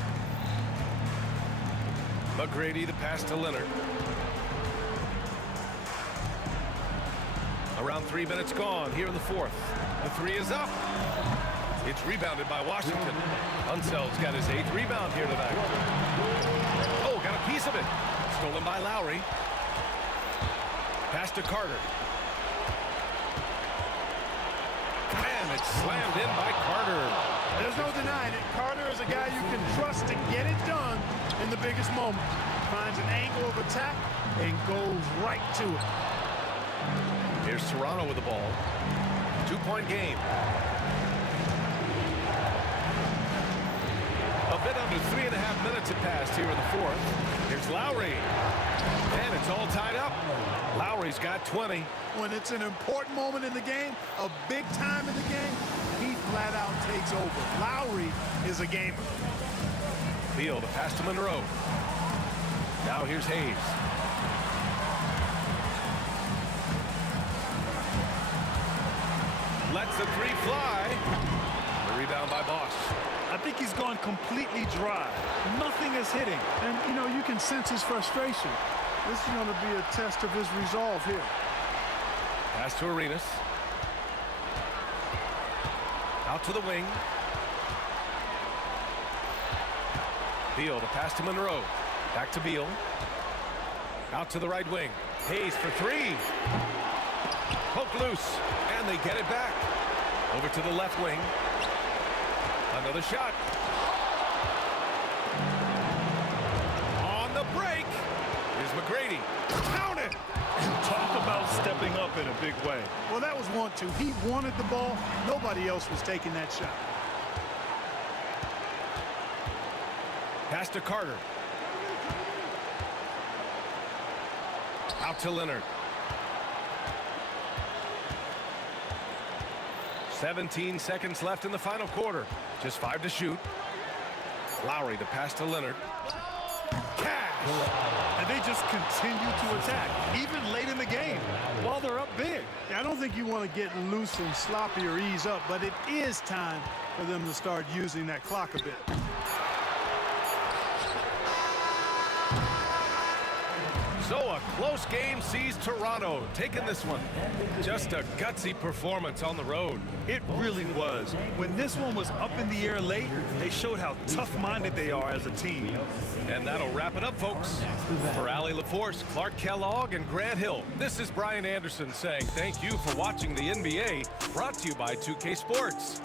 McGrady, the pass to Leonard. Around 3 minutes gone here in the 4th. The 3 is up. It's rebounded by Washington. Unseld's got his 8th rebound here tonight. Oh, got a piece of it. Stolen by Lowry. Pass to Carter. And it's slammed in by Carter. There's no denying it. Carter is a guy you can trust to get it done in the biggest moment. Finds an angle of attack and goes right to it. Here's Toronto with the ball. 2-point game. A bit under 3.5 minutes have passed here in the 4th. Here's Lowry. And it's all tied up. Lowry's got 20. When it's an important moment in the game, a big time in the game, he flat out takes over. Lowry is a gamer. Beal, the pass to Monroe. Now here's Hayes. Lets the 3 fly. The rebound by Bosch. I think he's gone completely dry. Nothing is hitting. And, you know, you can sense his frustration. This is going to be a test of his resolve here. Pass to Arenas. Out to the wing. Beal, the pass to Monroe. Back to Beal. Out to the right wing. Hayes for 3. Poke loose. And they get it back. Over to the left wing. Another shot. On the break. Here's McGrady. Count it. Talk about stepping up in a big way. Well, that was 1-2. He wanted the ball. Nobody else was taking that shot. Pass to Carter. Out to Leonard. 17 seconds left in the final quarter. Just 5 to shoot. Lowry, the pass to Leonard. Cash! And they just continue to attack, even late in the game, while they're up big. Yeah, I don't think you want to get loose and sloppy or ease up, but it is time for them to start using that clock a bit. So a close game sees Toronto taking this one. Just a gutsy performance on the road. It really was. When this one was up in the air late, they showed how tough-minded they are as a team. And that'll wrap it up, folks. For Allie LaForce, Clark Kellogg, and Grant Hill, this is Brian Anderson saying thank you for watching the NBA, brought to you by 2K Sports.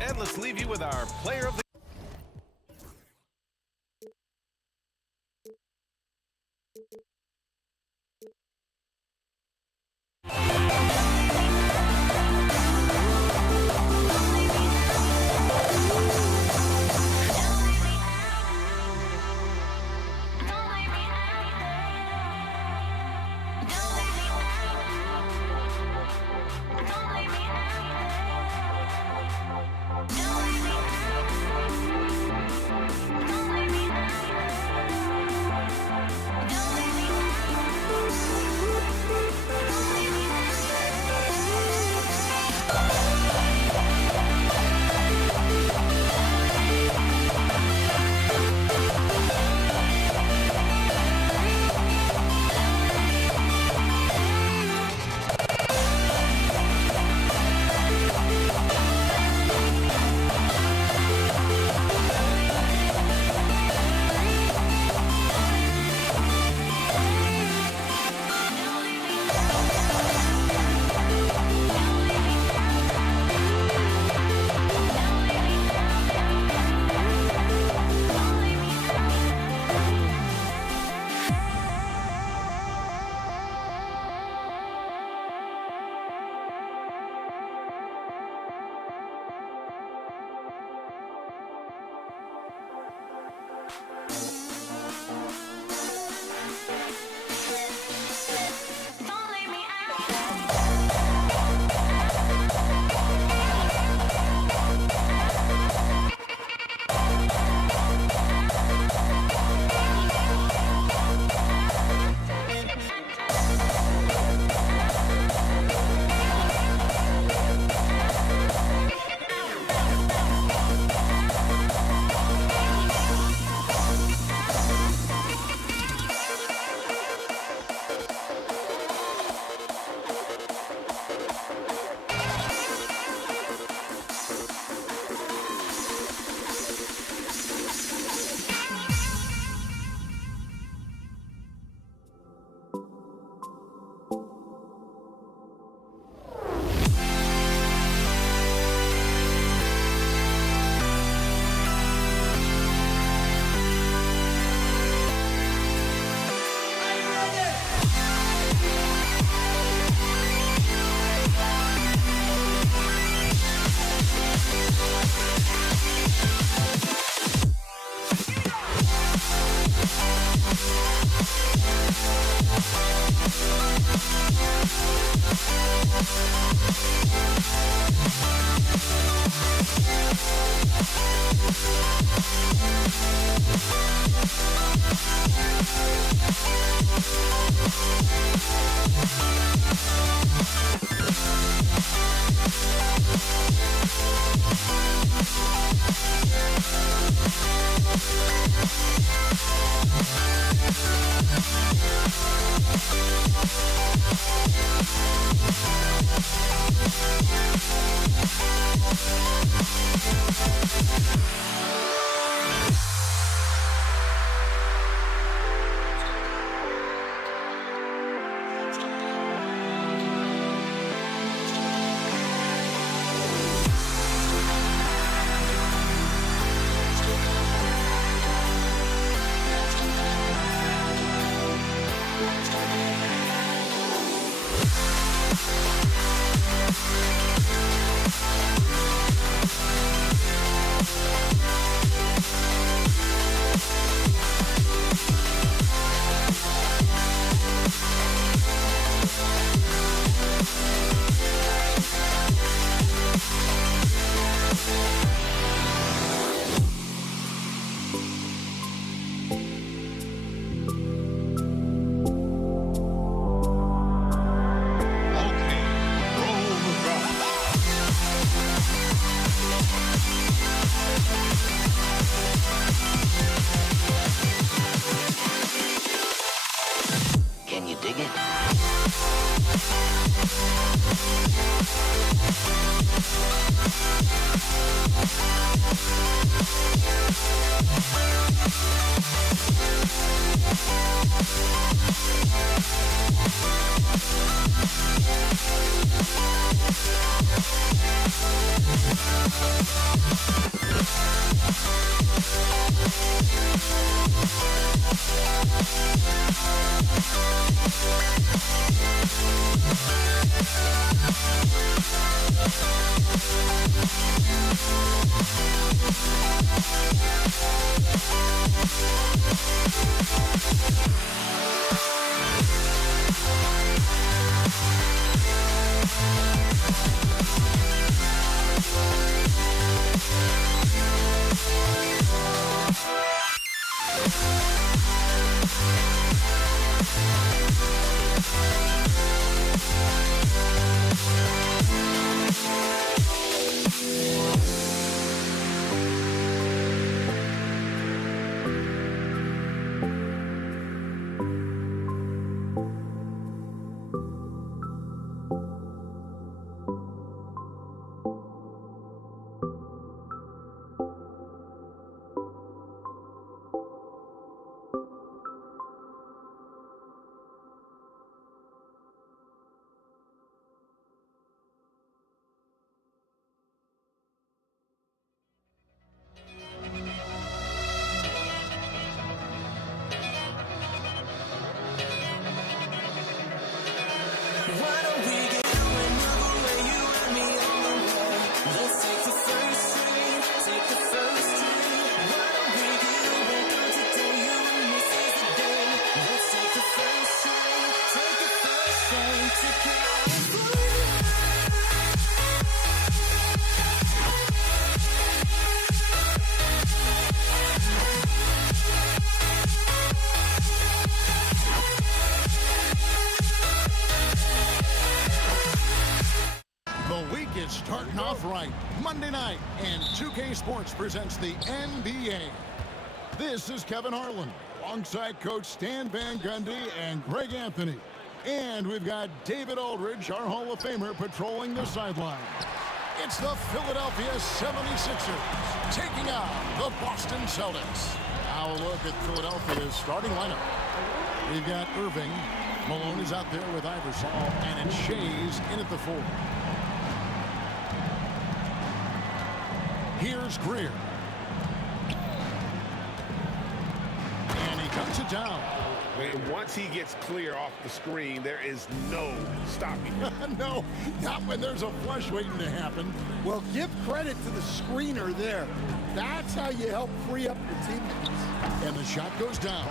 And let's leave you with our player of the Don't leave me out. EA Sports presents the NBA. This is Kevin Harlan, alongside Coach Stan Van Gundy and Greg Anthony. And we've got David Aldridge, our Hall of Famer, patrolling the sideline. It's the Philadelphia 76ers taking on the Boston Celtics. Now a look at Philadelphia's starting lineup. We've got Irving. Malone is out there with Iverson. And it's Shays in at the 4. Here's Greer. And he cuts it down. And once he gets clear off the screen, there is no stopping him. No, not when there's a flush waiting to happen. Well, give credit to the screener there. That's how you help free up your teammates. And the shot goes down.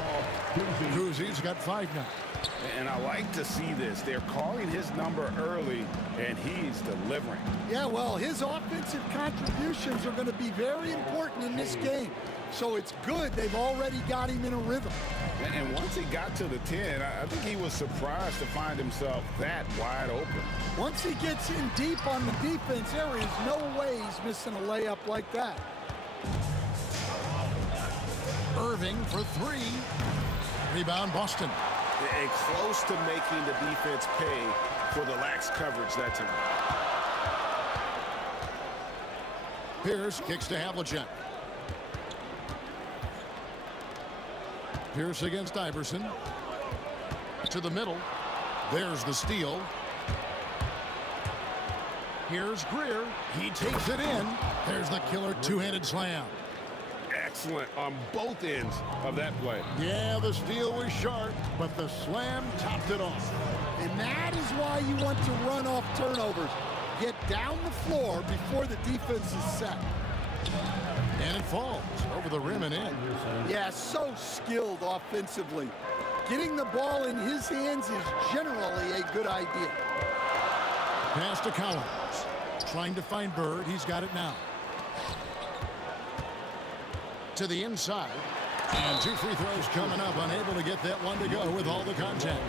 Kuzi's got 5 now. And I like to see this. They're calling his number early, and he's delivering. Yeah, well, his offensive contributions are going to be very important in this game. So it's good they've already got him in a rhythm. And once he got to the 10, I think he was surprised to find himself that wide open. Once he gets in deep on the defense, there is no way he's missing a layup like that. Irving for 3. Rebound Boston. And close to making the defense pay for the lax coverage that time. Pierce kicks to Havlicek. Pierce against Iverson. To the middle. There's the steal. Here's Greer. He takes it in. There's the killer two-handed slam. Excellent on both ends of that play. Yeah, the steal was sharp, but the slam topped it off. And that is why you want to run off turnovers. Get down the floor before the defense is set. And it falls over the rim and in. Yeah, so skilled offensively. Getting the ball in his hands is generally a good idea. Pass to Collins. Trying to find Bird. He's got it now. To the inside. And 2 free throws coming up. Unable to get that one to go with all the contact.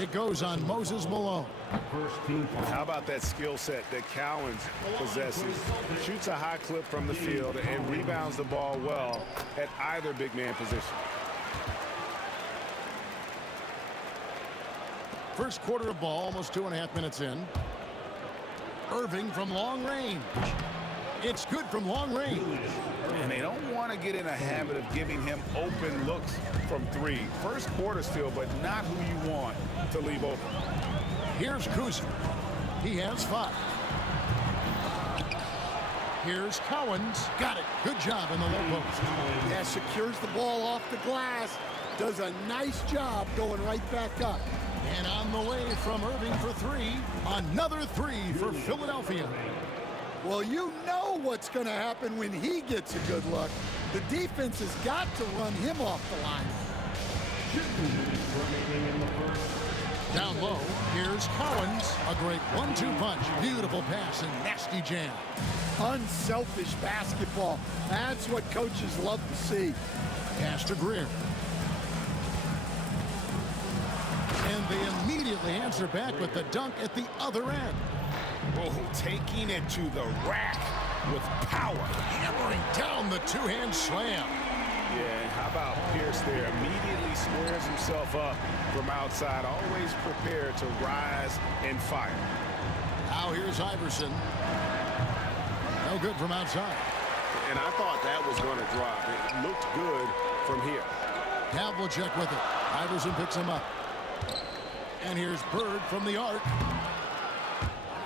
It goes on Moses Malone. How about that skill set that Cowens possesses? Shoots a high clip from the field and rebounds the ball well at either big man position. First quarter of ball, almost 2.5 minutes in. Irving from long range. It's good from long range. And they don't want to get in a habit of giving him open looks from 3. First quarter still, but not who you want to leave open. Here's Kuzi. He has 5. Here's Cowens. Got it. Good job in the low post. Yeah, secures the ball off the glass. Does a nice job going right back up. And on the way from Irving for 3. Another 3 for Philadelphia. Well, you know what's going to happen when he gets a good look. The defense has got to run him off the line. Down low, here's Cowens. A great 1-2 punch. Beautiful pass and nasty jam. Unselfish basketball. That's what coaches love to see. Pass to Greer. And they immediately answer back with the dunk at the other end. Oh, taking it to the rack with power. Hammering down the two-hand slam. Yeah, and how about Pierce there? Immediately squares himself up from outside, always prepared to rise and fire. Now here's Iverson. No good from outside. And I thought that was going to drop. It looked good from here. Havlicek with it. Iverson picks him up. And here's Bird from the arc.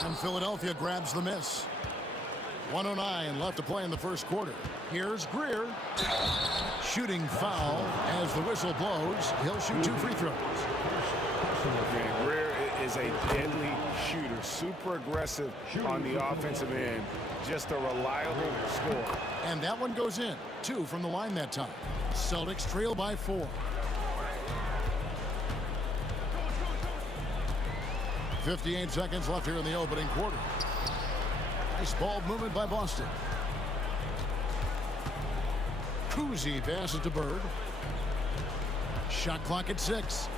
And Philadelphia grabs the miss. 1:09 left to play in the first quarter. Here's Greer. Shooting foul as the whistle blows. He'll shoot 2 free throws. And Greer is a deadly shooter. Super aggressive on the offensive end. Just a reliable scorer. And that one goes in. 2 from the line that time. Celtics trail by 4. 58 seconds left here in the opening quarter. Nice ball movement by Boston. Kuzi passes to Bird. Shot clock at 6.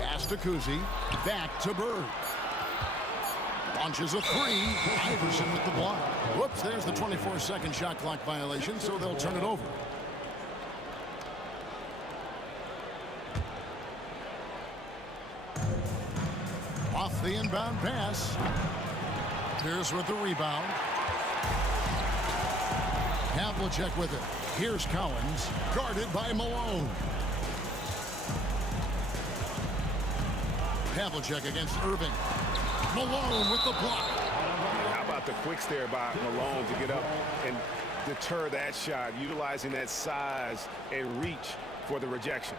Pass to Kuzi. Back to Bird. Launches a three. Iverson with the block. Whoops, there's the 24-second shot clock violation, so they'll turn it over. Off the inbound pass. Pierce with the rebound. Havlicek with it. Here's Collins, guarded by Malone. Havlicek against Irving. Malone with the block. How about the quicks there by Malone to get up and deter that shot, utilizing that size and reach for the rejection.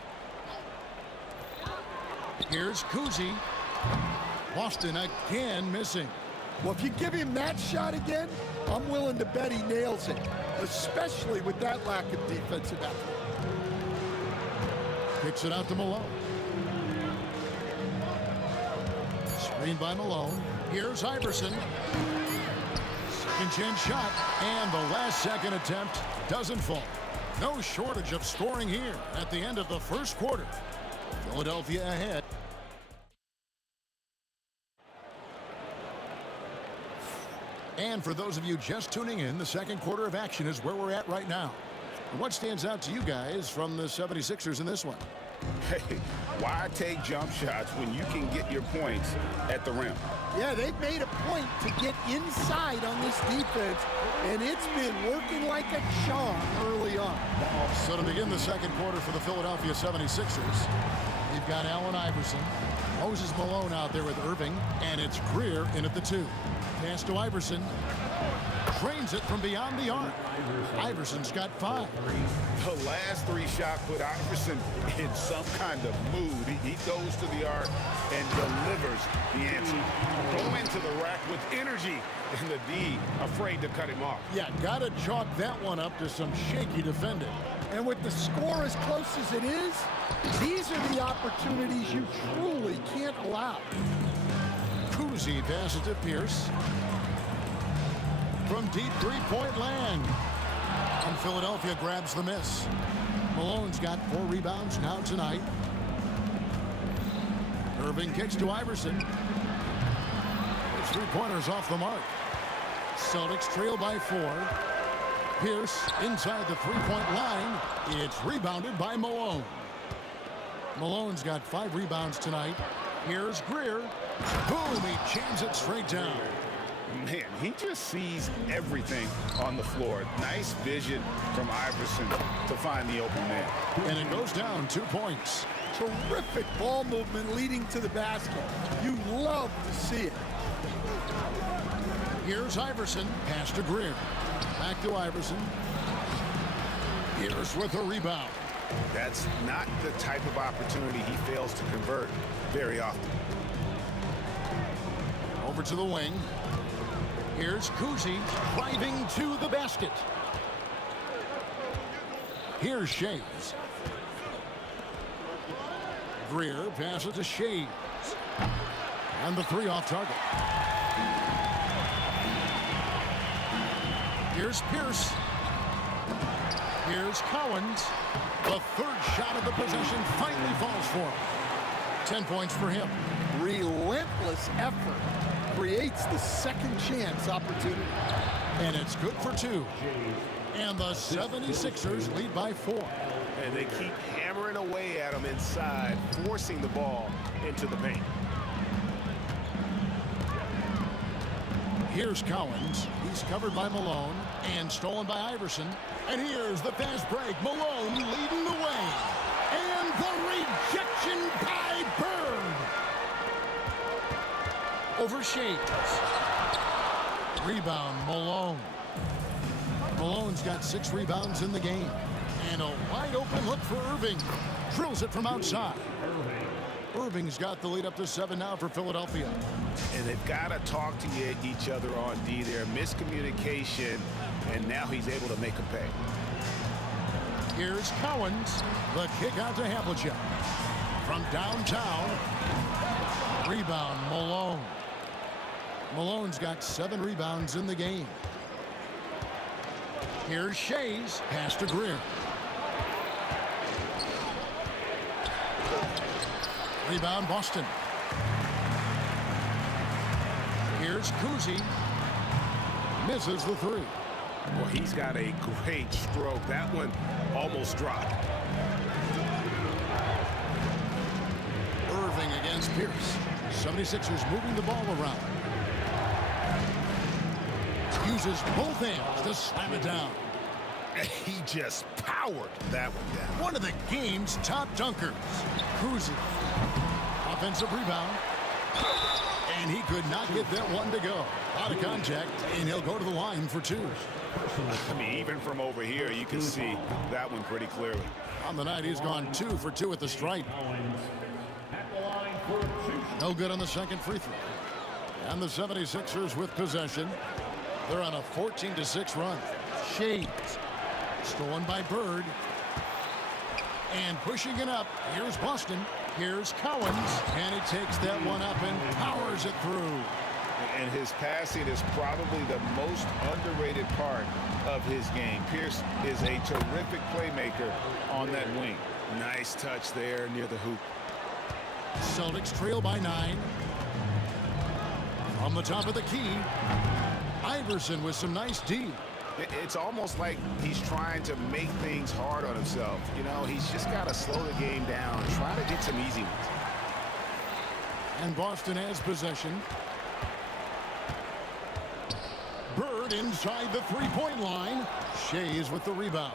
Here's Kuzi. Boston again missing. Well, if you give him that shot again, I'm willing to bet he nails it, especially with that lack of defensive effort. Kicks it out to Malone. Screen by Malone. Here's Iverson. Second chance shot, and the last second attempt doesn't fall. No shortage of scoring here at the end of the first quarter. Philadelphia ahead. And for those of you just tuning in, the second quarter of action is where we're at right now. And what stands out to you guys from the 76ers in this one? Hey, why take jump shots when you can get your points at the rim? Yeah, they've made a point to get inside on this defense, and it's been working like a charm early on. So to begin the second quarter for the Philadelphia 76ers, you've got Allen Iverson, Moses Malone out there with Irving, and it's Greer in at the 2. Pass to Iverson. Trains it from beyond the arc. Iverson's got 5. The last 3 shots put Iverson in some kind of mood. He goes to the arc and delivers the answer. Going to the rack with energy, and the D afraid to cut him off. Yeah, got to chalk that one up to some shaky defending. And with the score as close as it is, these are the opportunities you truly can't allow. Kuzi passes to Pierce. From deep three-point land. And Philadelphia grabs the miss. Malone's got 4 rebounds now tonight. Irving kicks to Iverson. His three-pointers off the mark. Celtics trail by 4. Pierce inside the three-point line. It's rebounded by Malone. Malone's got 5 rebounds tonight. Here's Greer. Boom, he jams it straight down. Man, he just sees everything on the floor. Nice vision from Iverson to find the open man. And it goes down 2 points. Terrific ball movement leading to the basket. You love to see it. Here's Iverson. Pass to Greer. Back to Iverson. Pierce with a rebound. That's not the type of opportunity he fails to convert very often. Over to the wing. Here's Kuzi driving to the basket. Here's Shays. Greer passes to Shays. And the 3 off target. Here's Pierce. Here's Collins. The 3rd shot of the possession finally falls for him. 10 points for him. Relentless effort creates the second chance opportunity. And it's good for 2. And the 76ers lead by 4. And they keep hammering away at him inside, forcing the ball into the paint. Here's Collins. He's covered by Malone and stolen by Iverson. And here's the fast break. Malone leading the way. And the rejection by Bird. Over Shades. Rebound, Malone. Malone's got 6 rebounds in the game. And a wide open look for Irving. Drills it from outside. Irving's got the lead up to 7 now for Philadelphia. And they've got to talk to each other on D there. Miscommunication, and now he's able to make a pay. Here's Collins. The kick out to Havlicek. From downtown. Rebound, Malone. Malone's got 7 rebounds in the game. Here's Shays. Pass to Greer. Rebound, Boston. Here's Kuzi. Misses the three. Well, he's got a great stroke. That one almost dropped. Irving against Pierce. 76ers moving the ball around. Uses both hands to slam it down. He just powered that one down. One of the game's top dunkers. Kuzi. Offensive rebound. And he could not get that one to go. Out of contact, and he'll go to the line for two. I mean, even from over here, you can see that one pretty clearly. On the night, he's gone 2 for 2 at the stripe. No good on the second free throw. And the 76ers with possession. They're on a 14-6 run. Shades. Stolen by Bird. And pushing it up. Here's Boston. Here's Cowens. And he takes that one up and powers it through. And his passing is probably the most underrated part of his game. Pierce is a terrific playmaker on that wing. Nice touch there near the hoop. Celtics trail by 9. From the top of the key, Iverson with some nice D. It's almost like he's trying to make things hard on himself. You know, he's just got to slow the game down, try to get some easy ones. And Boston has possession. Bird inside the three-point line. Shays with the rebound.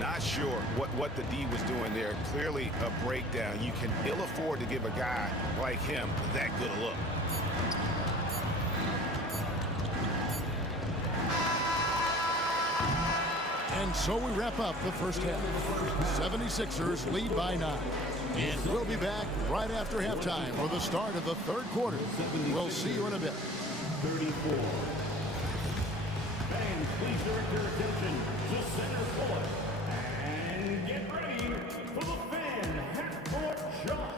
Not sure what the D was doing there. Clearly a breakdown. You can ill afford to give a guy like him that good a look. And so we wrap up the first half. 76ers lead by 9. And we'll be back right after halftime for the start of the third quarter. We'll see you in a bit. 34. Fans, please direct your attention to center court. And get ready for the fan half-court shot.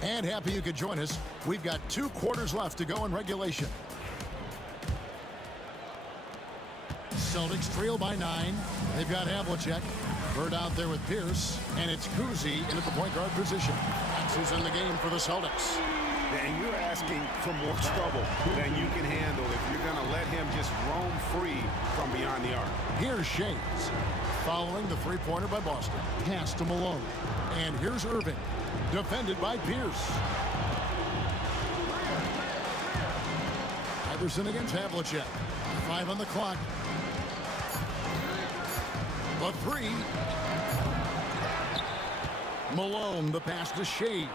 And happy you could join us. We've got 2 quarters left to go in regulation. Celtics trail by 9. They've got Havlicek. Bird out there with Pierce. And it's Kuzi in at the point guard position. That's who's in the game for the Celtics. And you're asking for more trouble than you can handle if you're going to let him just roam free from beyond the arc. Here's Shades. Following the three-pointer by Boston. Pass to Malone. And here's Irving. Defended by Pierce. Iverson against Havlicek. 5 on the clock. The three. Malone, the pass to Shades.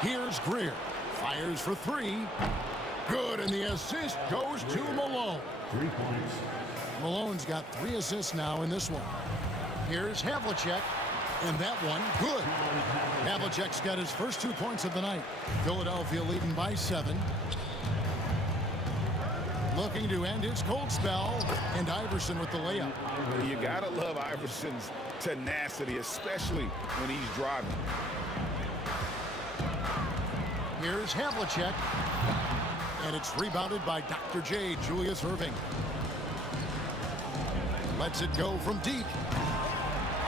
Here's Greer. Fires for 3. Good, and the assist goes to Malone. 3 points. Malone's got 3 assists now in this one. Here's Havlicek. And that one, good. Havlicek's got his first 2 points of the night. Philadelphia leading by 7. Looking to end his cold spell. And Iverson with the layup. You got to love Iverson's tenacity, especially when he's driving. Here's Havlicek. And it's rebounded by Dr. J, Julius Irving. Lets it go from deep.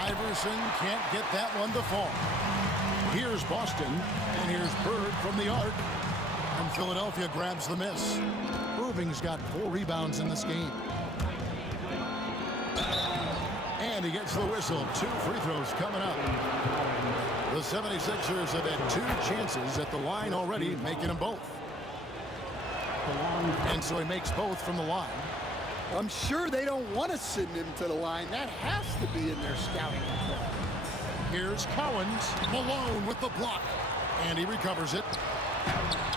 Iverson can't get that one to fall. Here's Boston, and here's Bird from the arc. And Philadelphia grabs the miss. Irving's got 4 rebounds in this game. And he gets the whistle. 2 free throws coming up. The 76ers have had 2 chances at the line already, making them both. And so he makes both from the line. I'm sure they don't want to send him to the line. That has to be in their scouting report. Here's Cowens. Malone with the block. And he recovers it.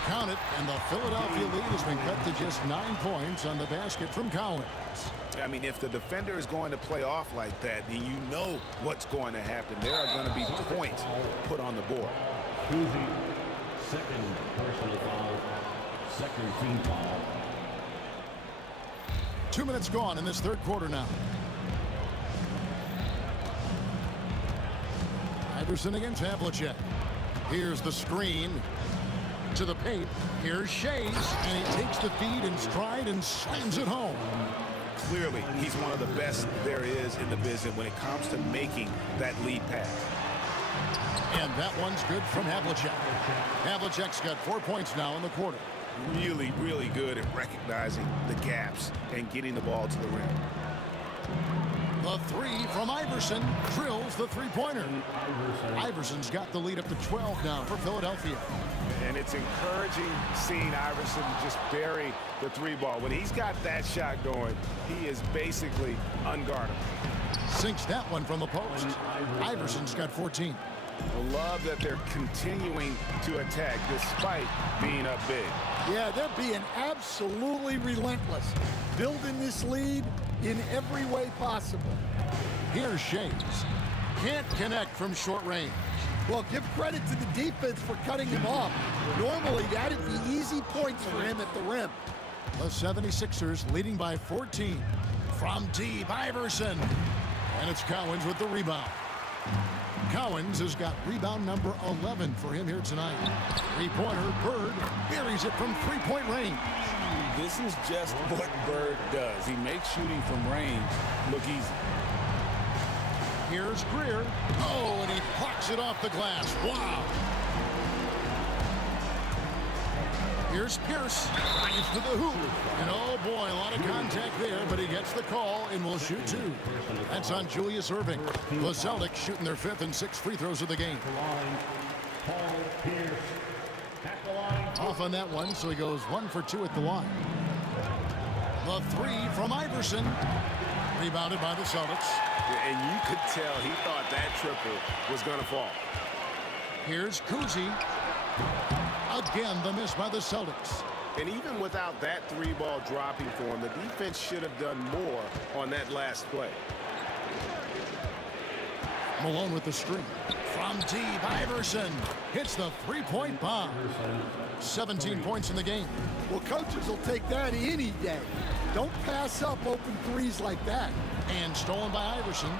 Count it, and the Philadelphia lead has been cut to just 9 points on the basket from Cowens. I mean, if the defender is going to play off like that, then you know what's going to happen. There are going to be points put on the board. Kuzi, second personal foul, second team foul. 2 minutes gone in this third quarter now. Iverson against Havlicek. Here's the screen to the paint. Here's Shays, and he takes the feed in stride and slams it home. clearly, he's one of the best there is in the business when it comes to making that lead pass. And that one's good from Havlicek. Havlicek's got 4 points now in the quarter. Really, really good at recognizing the gaps and getting the ball to the rim. The three from Iverson drills the three-pointer. Iverson's got the lead up to 12 now for Philadelphia. And it's encouraging seeing Iverson just bury the three ball. When he's got that shot going, he is basically unguardable. Sinks that one from the post. Iverson's got 14. I love that they're continuing to attack despite being up big. Yeah, they're being absolutely relentless, building this lead in every way possible. Here's Shays. Can't connect from short range. Well, give credit to the defense for cutting him off. Normally, that'd be easy points for him at the rim. The 76ers leading by 14. From deep, Iverson. And it's Cowens with the rebound. Cowens has got rebound number 11 for him here tonight. Three-pointer, Bird buries it from three-point range. This is just what Bird does. He makes shooting from range look easy. Here's Greer. Oh, and he plucks it off the glass. Wow. Here's Pierce. Drives to the hoop. And oh boy, a lot of contact there, but he gets the call and will shoot two. That's on Julius Erving. The Celtics shooting their 5th and 6th free throws of the game. Off on that one, so he goes 1 for 2 at the line. The three from Iverson. Rebounded by the Celtics. And you could tell he thought that triple was going to fall. Here's Kuzi. Again, the miss by the Celtics. And even without that three ball dropping for him, the defense should have done more on that last play. Malone with the screen. From deep, Iverson hits the three-point bomb. 17 points in the game. Well, coaches will take that any day. Don't pass up open threes like that. And stolen by Iverson.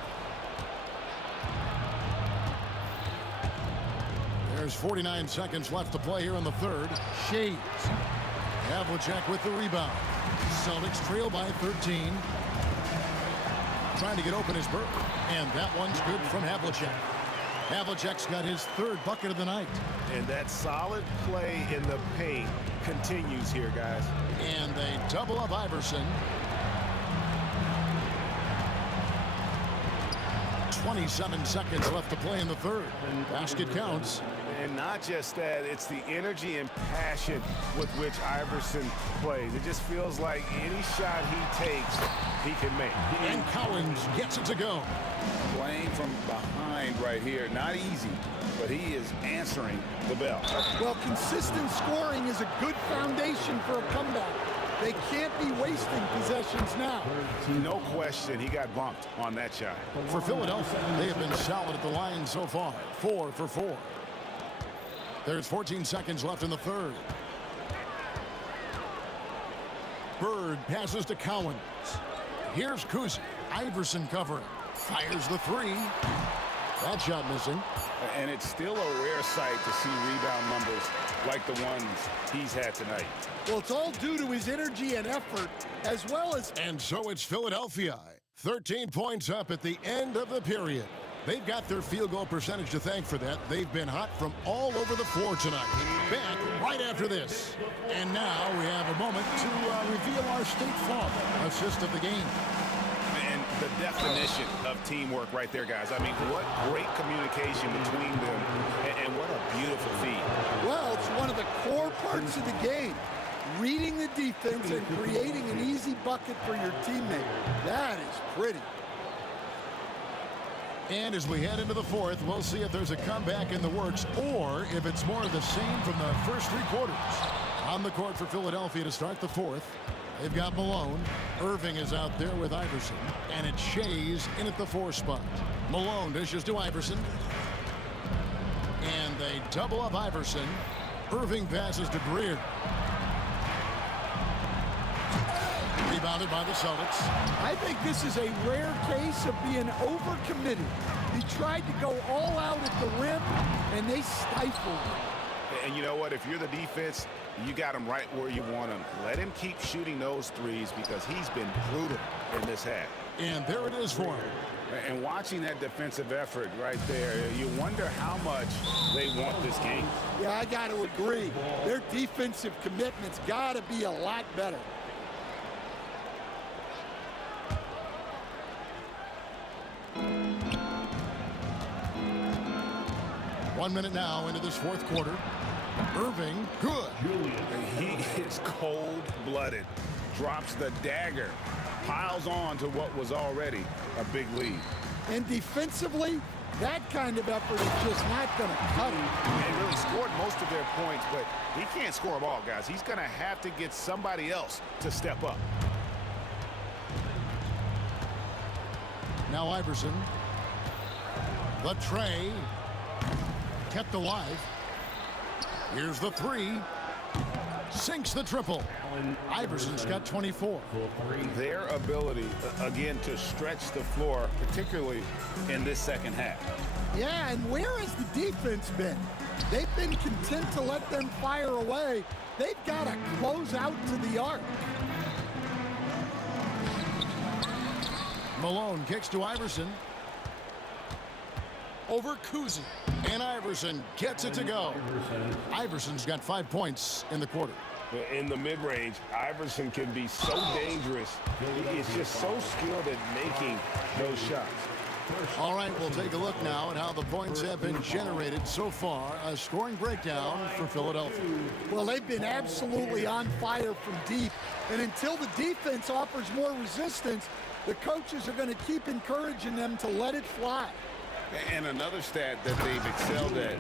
There's 49 seconds left to play here in the third. Shays. Havlicek with the rebound. Celtics trail by 13. Trying to get open is Bird. And that one's good from Havlicek. Havlicek's got his 3rd bucket of the night. And that solid play in the paint continues here, guys. And they double up Iverson. 27 seconds left to play in the third. Basket counts. And not just that, it's the energy and passion with which Iverson plays. It just feels like any shot he takes, he can make. And Cowens gets it to go. Playing from behind right here, not easy, but he is answering the bell. Well, consistent scoring is a good foundation for a comeback. They can't be wasting possessions now. No question, he got bumped on that shot. For Philadelphia, they have been solid at the line so far. 4 for 4. There's 14 seconds left in the third. Bird passes to Cowens. Here's Kuzi. Iverson covering. Fires the three. That shot missing. And it's still a rare sight to see rebound numbers like the ones he's had tonight. Well, it's all due to his energy and effort, as well as... And so it's Philadelphia. 13 points up at the end of the period. They've got their field goal percentage to thank for that. They've been hot from all over the floor tonight. Back right after this. And now we have a moment to reveal our State Farm assist of the game. And the definition of teamwork right there, guys. I mean, what great communication between them, and what a beautiful feed. Well, it's one of the core parts of the game. Reading the defense and creating an easy bucket for your teammate. That is pretty. And as we head into the fourth, we'll see if there's a comeback in the works or if it's more of the same from the first 3 quarters. On the court for Philadelphia to start the fourth, they've got Malone. Irving is out there with Iverson. And it's Shays in at the 4 spot. Malone dishes to Iverson. And they double up Iverson. Irving passes to Greer. Rebounded by the Celtics. I think this is a rare case of being overcommitted. He tried to go all out at the rim, and they stifled him. And you know what? If you're the defense, you got him right where you want him. Let him keep shooting those threes because he's been brutal in this half. And there it is for him. And watching that defensive effort right there, you wonder how much they want this game. Yeah, I got to agree. Their defensive commitment's got to be a lot better. One minute now into this fourth quarter. Irving, good. And he is cold-blooded. Drops the dagger. Piles on to what was already a big lead. And defensively, that kind of effort is just not going to cut it. They really scored most of their points, but he can't score them all, guys. He's going to have to get somebody else to step up. Now Iverson. The tray. Kept alive. Here's the three. Sinks the triple. Iverson's got 24. Their ability, again, to stretch the floor, particularly in this second half. Yeah, and where has the defense been? They've been content to let them fire away. They've got to close out to the arc. Malone kicks to Iverson. Over Kuzi. And Iverson gets it to go. Iverson's got 5 points in the quarter. In the mid-range, Iverson can be so dangerous. He is just so skilled at making those shots. All right, we'll take a look now at how the points have been generated so far. A scoring breakdown for Philadelphia. Well, they've been absolutely on fire from deep. And until the defense offers more resistance, the coaches are going to keep encouraging them to let it fly. And another stat that they've excelled at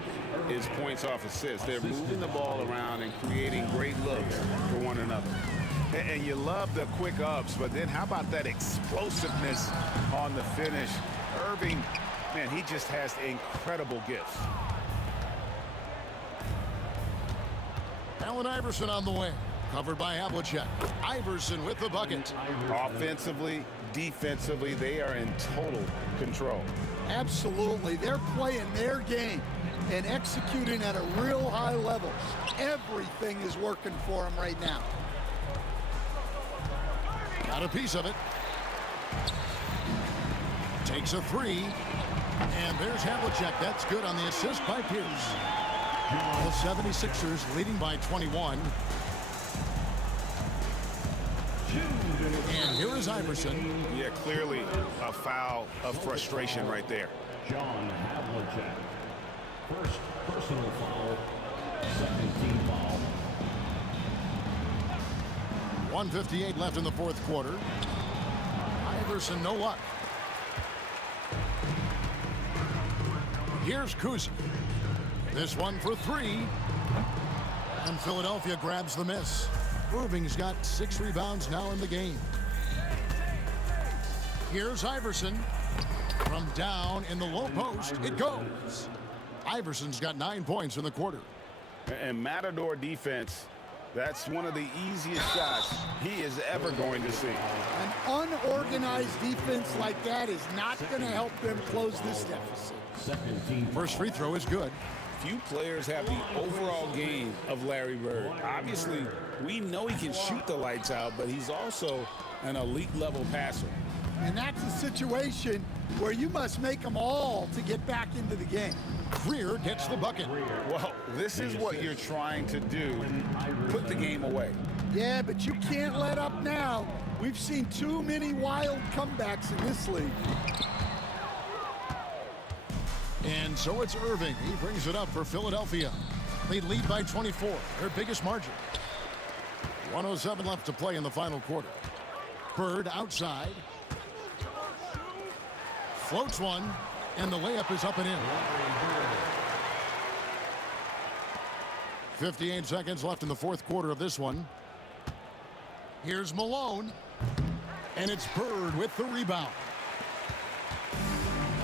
is points off assists. They're moving the ball around and creating great looks for one another. And you love the quick ups, but then how about that explosiveness on the finish? Irving, man, he just has incredible gifts. Allen Iverson on the way. Covered by Havlicek. Iverson with the bucket. Offensively, defensively, they are in total control. Absolutely. They're playing their game and executing at a real high level. Everything is working for them right now. Got a piece of it. Takes a three. And there's Havlicek. That's good on the assist by Pierce. The 76ers leading by 21. And here is Iverson. Yeah, clearly a foul of frustration right there. John Havlicek. First personal foul. Second team foul. 1:58 left in the fourth quarter. Iverson, no luck. Here's Kuzi. This one for three. And Philadelphia grabs the miss. Irving's got 6 rebounds now in the game. Here's Iverson. From down in the low post, it goes. Iverson's got 9 points in the quarter. And Matador defense, that's one of the easiest shots he is ever going to see. An unorganized defense like that is not going to help them close this deficit. Second team. First free throw is good. Few players have the overall game of Larry Bird. Obviously, we know he can shoot the lights out, but he's also an elite level passer. And that's a situation where you must make them all to get back into the game. Greer gets the bucket. Well, this is what you're trying to do. Put the game away. Yeah, but you can't let up now. We've seen too many wild comebacks in this league. And so it's Irving. He brings it up for Philadelphia. They lead by 24, their biggest margin. 1:07 left to play in the final quarter. Bird outside. Floats one, and the layup is up and in. 58 seconds left in the fourth quarter of this one. Here's Malone. And it's Bird with the rebound.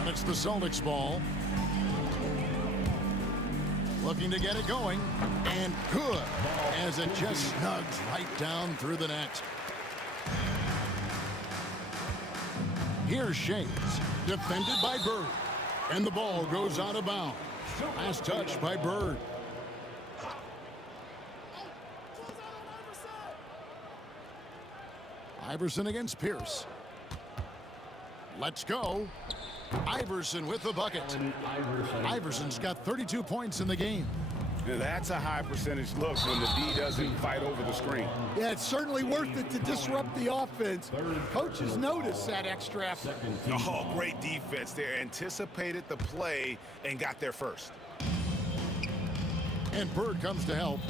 And it's the Celtics ball. Looking to get it going. And good, as it just snugs right down through the net. Here's Shades, defended by Bird. And the ball goes out of bounds. Last touch by Bird. Iverson against Pierce. Let's go. Iverson with the bucket. Iverson's got 32 points in the game. Now, that's a high percentage look when the D doesn't fight over the screen. Yeah, it's certainly worth it to disrupt the offense. Coaches notice that extra effort. Oh, great defense there. Anticipated the play and got there first. And Bird comes to help.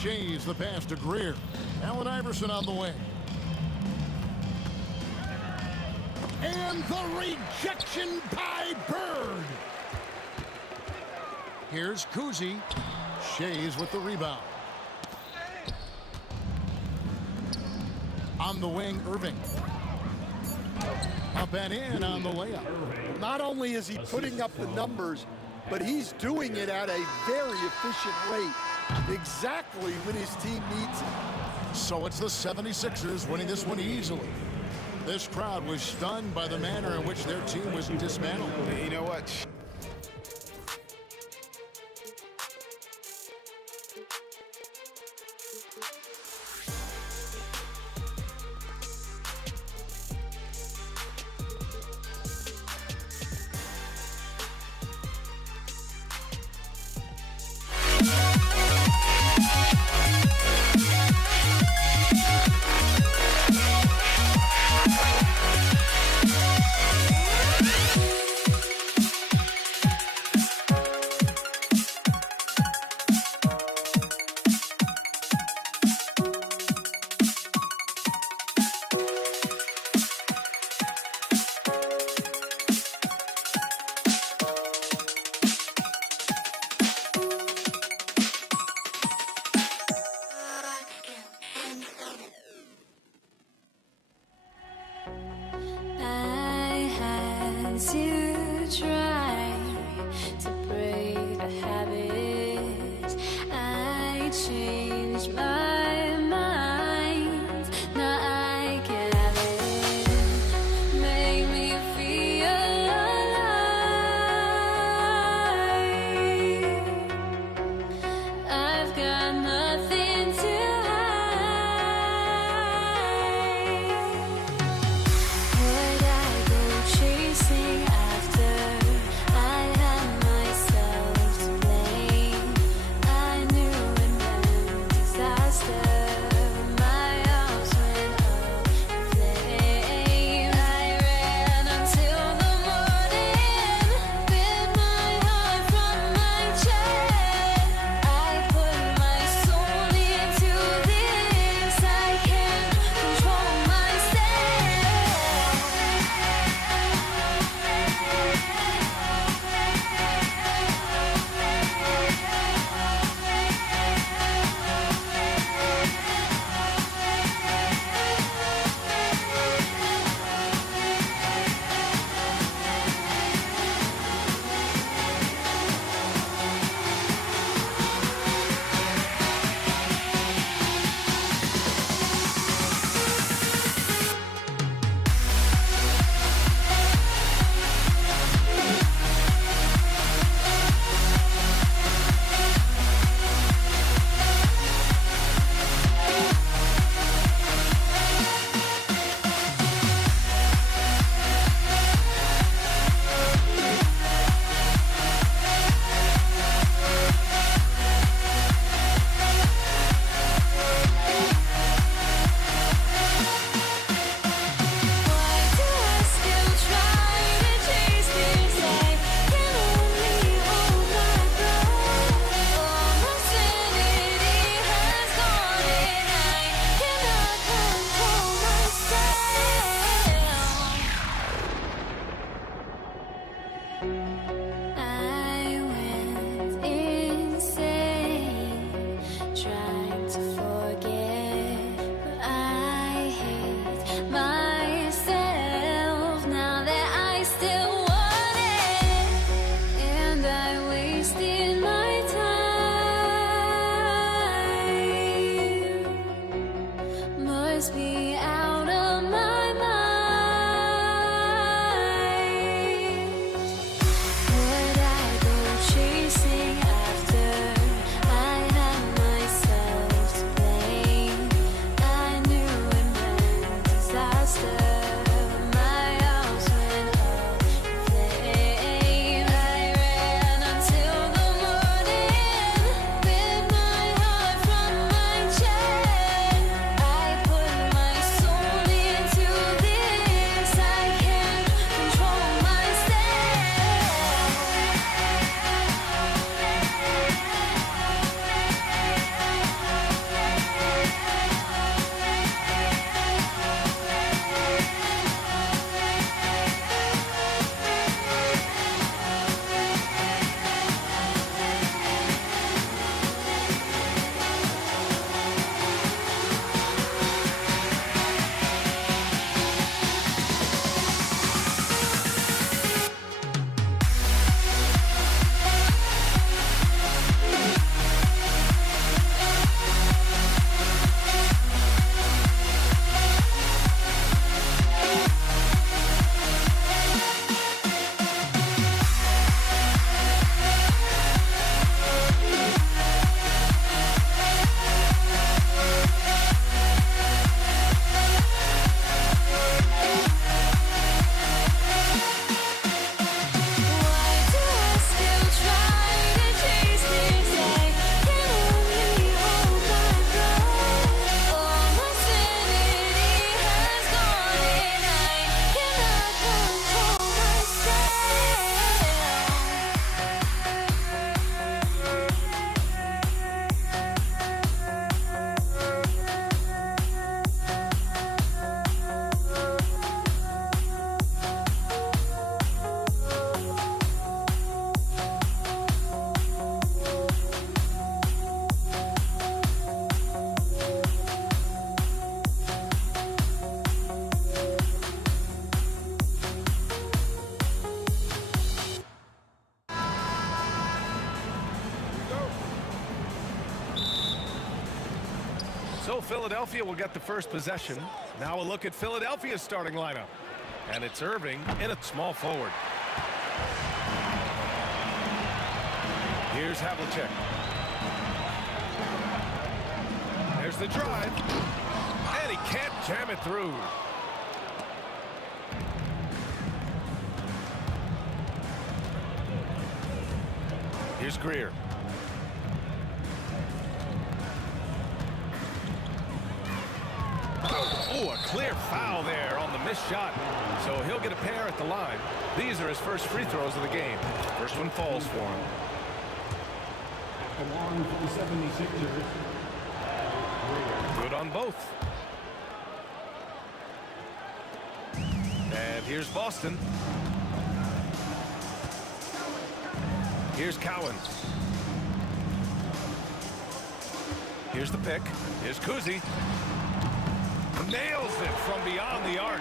Shays the pass to Greer. Allen Iverson on the way. And the rejection by Bird. Here's Kuzi. Shays with the rebound. On the wing, Irving. Up and in on the layup. Not only is he putting up the numbers, but he's doing it at a very efficient rate, exactly when his team needs it. So it's the 76ers winning this one easily. This crowd was stunned by the manner in which their team was dismantled. You know what? So Philadelphia will get the first possession. Now a look at Philadelphia's starting lineup. And it's Irving in a small forward. Here's Havlicek. There's the drive. And he can't jam it through. Here's Greer. Oh, a clear foul there on the missed shot. So he'll get a pair at the line. These are his first free throws of the game. First one falls for him. Along for the 76ers. Good on both. And here's Boston. Here's Cowens. Here's the pick. Here's Kuzi. Nails it from beyond the arc.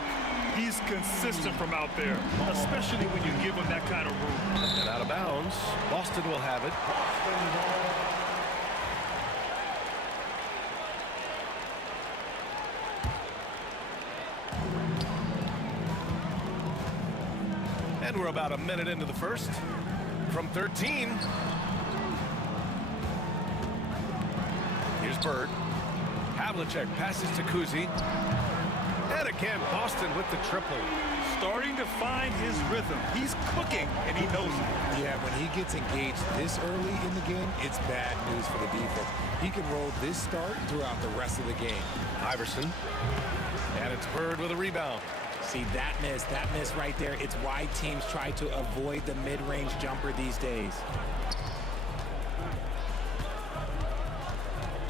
He's consistent from out there, especially when you give him that kind of room. And out of bounds. Boston will have it. And we're about a minute into the first. From 13. Here's Bird. Havlicek passes to Kuzi. And again, Boston with the triple. Starting to find his rhythm. He's cooking, and he knows it. Yeah, when he gets engaged this early in the game, it's bad news for the defense. He can roll this start throughout the rest of the game. Iverson. And it's Bird with a rebound. See, that miss right there, it's why teams try to avoid the mid-range jumper these days.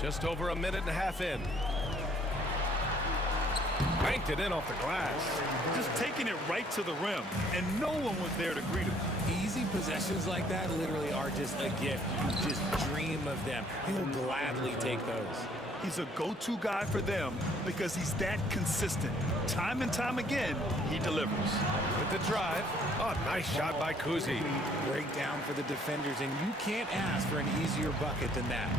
Just over a minute and a half in. Banked it in off the glass. Just taking it right to the rim, and no one was there to greet him. Easy possessions like that literally are just a gift. You just dream of them. He'll gladly take those. He's a go-to guy for them because he's that consistent. Time and time again, he delivers. With the drive. Oh, nice shot by Kuzi. Breakdown for the defenders, and you can't ask for an easier bucket than that.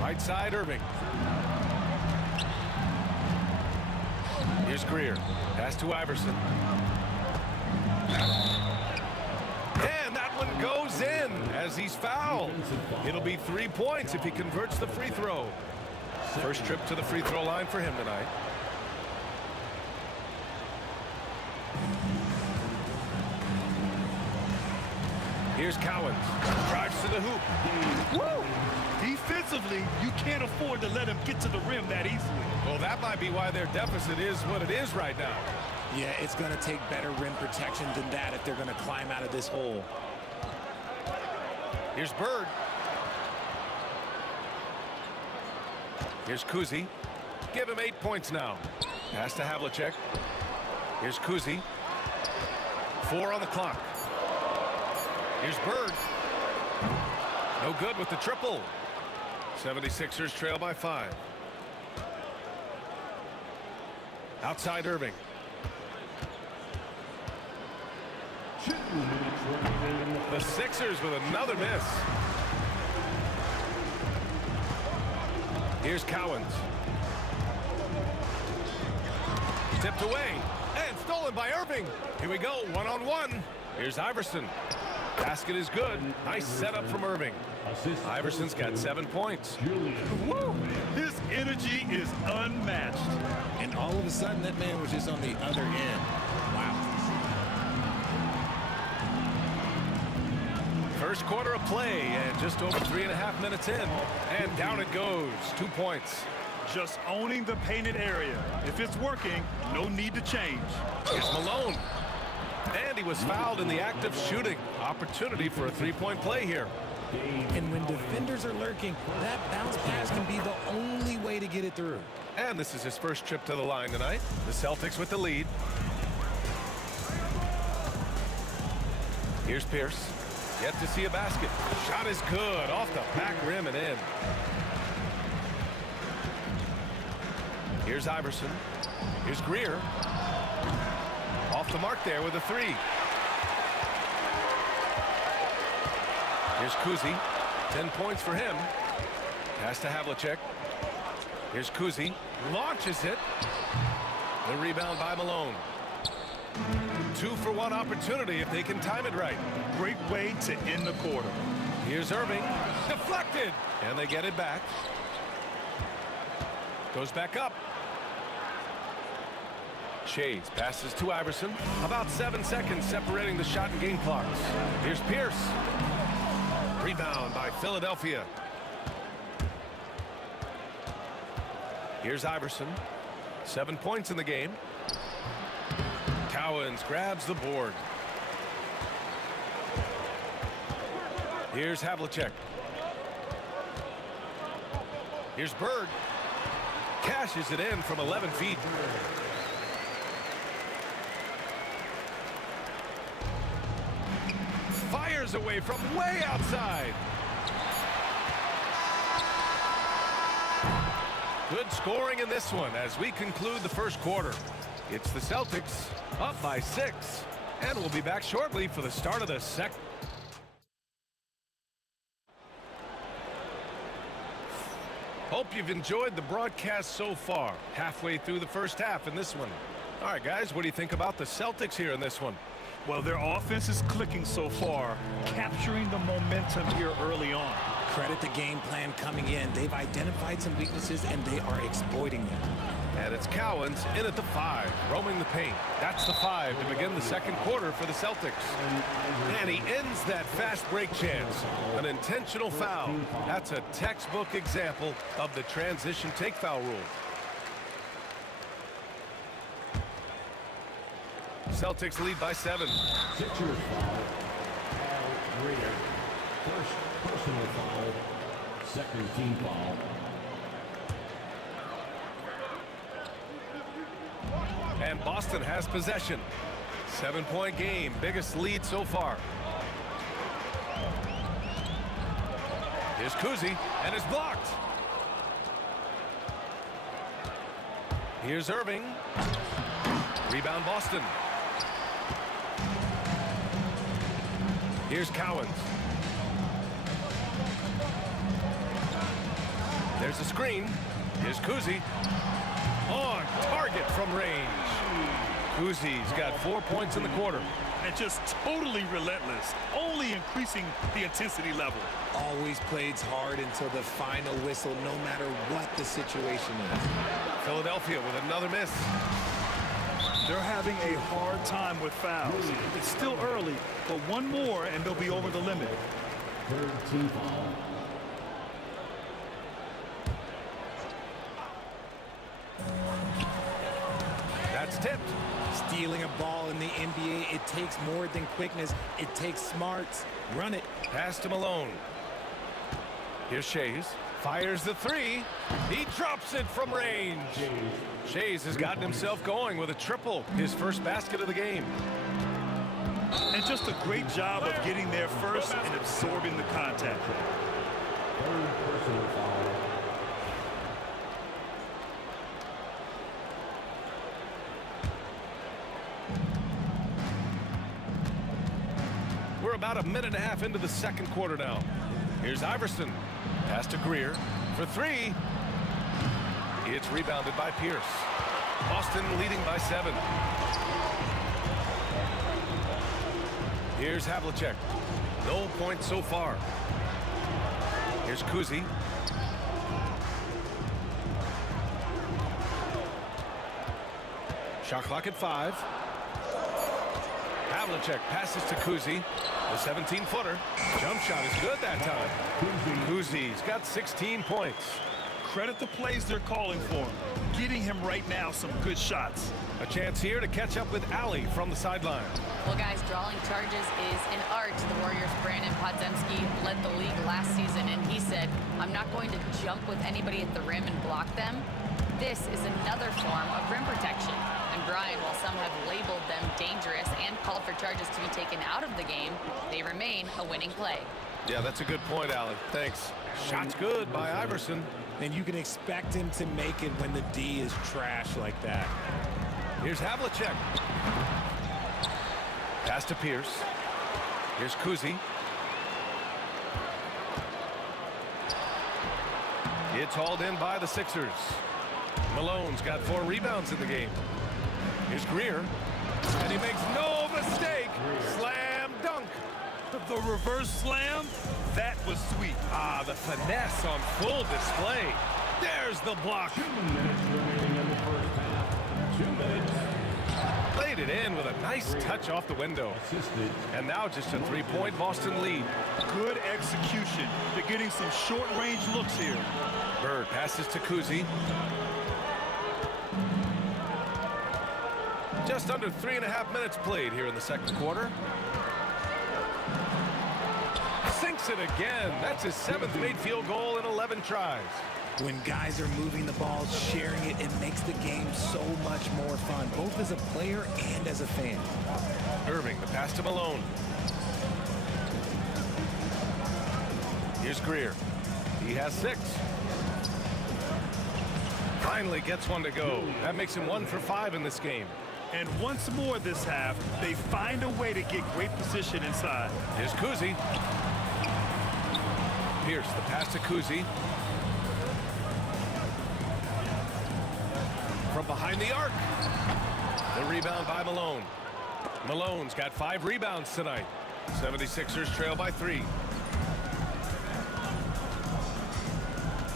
Right side, Irving. Here's Greer. Pass to Iverson. And that one goes in as he's fouled. It'll be 3 points if he converts the free throw. First trip to the free throw line for him tonight. Here's Cowens. Drives to the hoop. Woo! Defensively, you can't afford to let him get to the rim that easily. Well, that might be why their deficit is what it is right now. Yeah, it's going to take better rim protection than that if they're going to climb out of this hole. Here's Bird. Here's Kuzi. Give him 8 points now. Pass to Havlicek. Here's Kuzi. 4 on the clock. Here's Bird. No good with the triple. 76ers trail by 5. Outside Irving. The Sixers with another miss. Here's Cowens. Tipped away and stolen by Irving. Here we go, one-on-one. Here's Iverson. Basket is good. Nice setup from Irving. Iverson's got 7 points. Woo! His energy is unmatched. And all of a sudden, that man was just on the other end. Wow. First quarter of play and just over 3.5 minutes in. And down it goes. 2 points. Just owning the painted area. If it's working, no need to change. Here's Malone. And he was fouled in the act of shooting. Opportunity for a three-point play here. And when defenders are lurking, that bounce pass can be the only way to get it through. And this is his first trip to the line tonight. The Celtics with the lead. Here's Pierce. Yet to see a basket. Shot is good. Off the back rim and in. Here's Iverson. Here's Greer. Off the mark there with a 3. Here's Kuzi. 10 points for him. Pass to Havlicek. Here's Kuzi. Launches it. The rebound by Malone. 2-for-1 opportunity if they can time it right. Great way to end the quarter. Here's Irving. Deflected. And they get it back. Goes back up. Shades passes to Iverson. About 7 seconds separating the shot and game clocks. Here's Pierce. Rebound by Philadelphia. Here's Iverson. 7 points in the game. Cowens grabs the board. Here's Havlicek. Here's Bird. Cashes it in from 11 feet. Fires away from way outside. Good scoring in this one as we conclude the first quarter. It's the Celtics up by 6. And we'll be back shortly for the start of the second. Hope you've enjoyed the broadcast so far. Halfway through the first half in this one. All right, guys, what do you think about the Celtics here in this one? Well, their offense is clicking so far, capturing the momentum here early on. Credit the game plan coming in. They've identified some weaknesses, and they are exploiting them. And it's Cowens in at the 5, roaming the paint. That's the 5 to begin the second quarter for the Celtics. And he ends that fast break chance. An intentional foul. That's a textbook example of the transition take foul rule. Celtics lead by 7. Sixers foul. Al Greer. First personal foul. Second team foul. And Boston has possession. 7-point game. Biggest lead so far. Here's Kuzi, and it's blocked. Here's Irving. Rebound Boston. Here's Cowens. There's a screen. Here's Kuzi. On target from range. Kuzi's got 4 points in the quarter. And just totally relentless, only increasing the intensity level. Always plays hard until the final whistle, no matter what the situation is. Philadelphia with another miss. They're having a hard time with fouls. It's still early, but one more and they'll be over the limit. Third team foul. That's tipped. Stealing a ball in the NBA, it takes more than quickness. It takes smarts. Run it. Pass to Malone. Here's Shays. Fires the 3. He drops it from range. Shays has gotten himself going with a triple. His first basket of the game. And just a great job of getting there first and absorbing the contact. Third personal foul. We're about a minute and a half into the second quarter now. Here's Iverson. Pass to Greer for 3. It's rebounded by Pierce. Boston leading by 7. Here's Havlicek. No points so far. Here's Kuzi. Shot clock at 5. Havlicek passes to Kuzi. The 17-footer. Jump shot is good that time. Kuzi's got 16 points. Credit the plays they're calling for him. Getting him right now some good shots. A chance here to catch up with Allie from the sideline. Well, guys, drawing charges is an art. The Warriors' Brandon Podziemski led the league last season, and he said, I'm not going to jump with anybody at the rim and block them. This is another form of rim protection. And Brian, while some have labeled them dangerous and called for charges to be taken out of the game, they remain a winning play. Yeah, that's a good point, Allie. Thanks. Shot's good by Iverson. And you can expect him to make it when the D is trash like that. Here's Havlicek. Pass to Pierce. Here's Kuzi. It's hauled in by the Sixers. Malone's got 4 rebounds in the game. Here's Greer. And he makes no mistake. Slam dunk. The reverse slam, that was sweet. Ah, the finesse on full display. There's the block. 2 minutes remaining in the first half. 2 minutes. Played it in with a nice touch off the window. Assisted. And now just a 3-point Boston lead. Good execution. They're getting some short-range looks here. Bird passes to Kuzi. Just under 3.5 minutes played here in the second quarter. Sinks it again. That's his 7th made field goal in 11 tries. When guys are moving the ball, sharing it, it makes the game so much more fun, both as a player and as a fan. Irving, the pass to Malone. Here's Greer. He has 6. Finally gets one to go. That makes him 1 for 5 in this game. And once more this half, they find a way to get great position inside. Here's Kuzi. Pierce, the pass to Kuzi. From behind the arc. The rebound by Malone. Malone's got 5 rebounds tonight. 76ers trail by 3.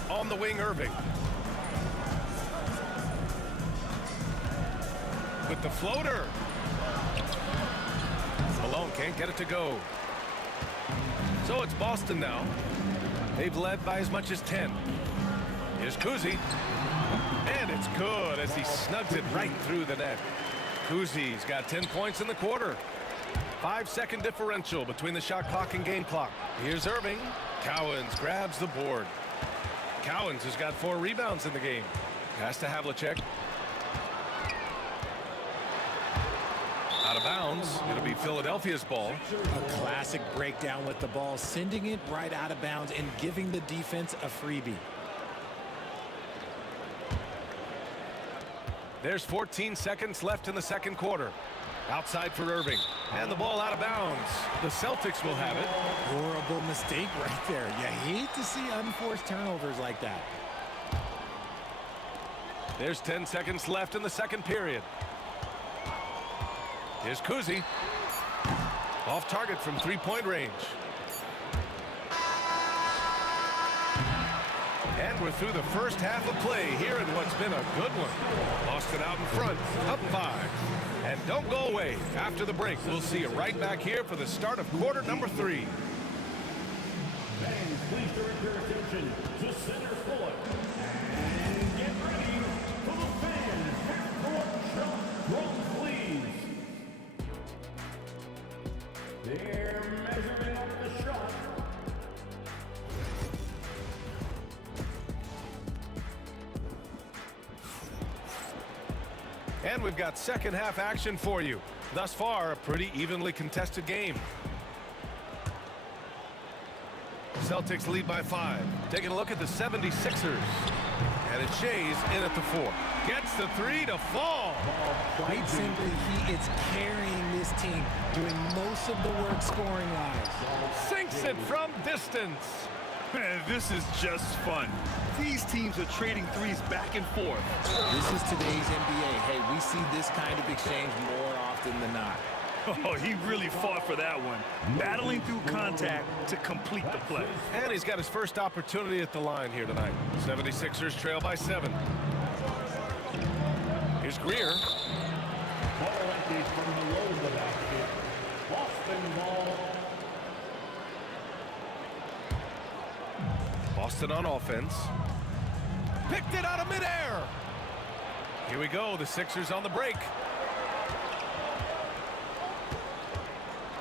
On the wing, Irving. With the floater. Malone can't get it to go. So it's Boston now. They've led by as much as 10. Here's Kuzi. And it's good as he snugs it right through the net. Kuzi's got 10 points in the quarter. 5-second differential between the shot clock and game clock. Here's Irving. Cowens grabs the board. Cowens has got 4 rebounds in the game. Pass to Havlicek. Out of bounds. It'll be Philadelphia's ball. A classic breakdown with the ball, sending it right out of bounds and giving the defense a freebie. There's 14 seconds left in the second quarter. Outside for Irving. And the ball out of bounds. The Celtics will have it. Horrible mistake right there. You hate to see unforced turnovers like that. There's 10 seconds left in the second period. Here's Kuzi. Off target from 3-point range. And we're through the first half of play here in what's been a good one. Boston out in front, up 5. And don't go away. After the break, we'll see you right back here for the start of quarter number 3. Fans, please direct your attention to center court. And get ready for the fans half-court shot from please. They're measuring up the shot. And we've got second half action for you. Thus far, a pretty evenly contested game. Celtics lead by 5. Taking a look at the 76ers. And it's Shea's in at the 4. Gets the 3 to fall. Quite simply, he is carrying this team, doing most of the work scoring-wise. Sinks it from distance. Man, this is just fun. These teams are trading threes back and forth. This is today's NBA. Hey, we see this kind of exchange more often than not. Oh, he really fought for that one. Battling through contact to complete the play. And he's got his first opportunity at the line here tonight. 76ers trail by 7. Here's Greer. Ball empties from below the basket. Boston ball. Boston on offense. Picked it out of midair. Here we go. The Sixers on the break.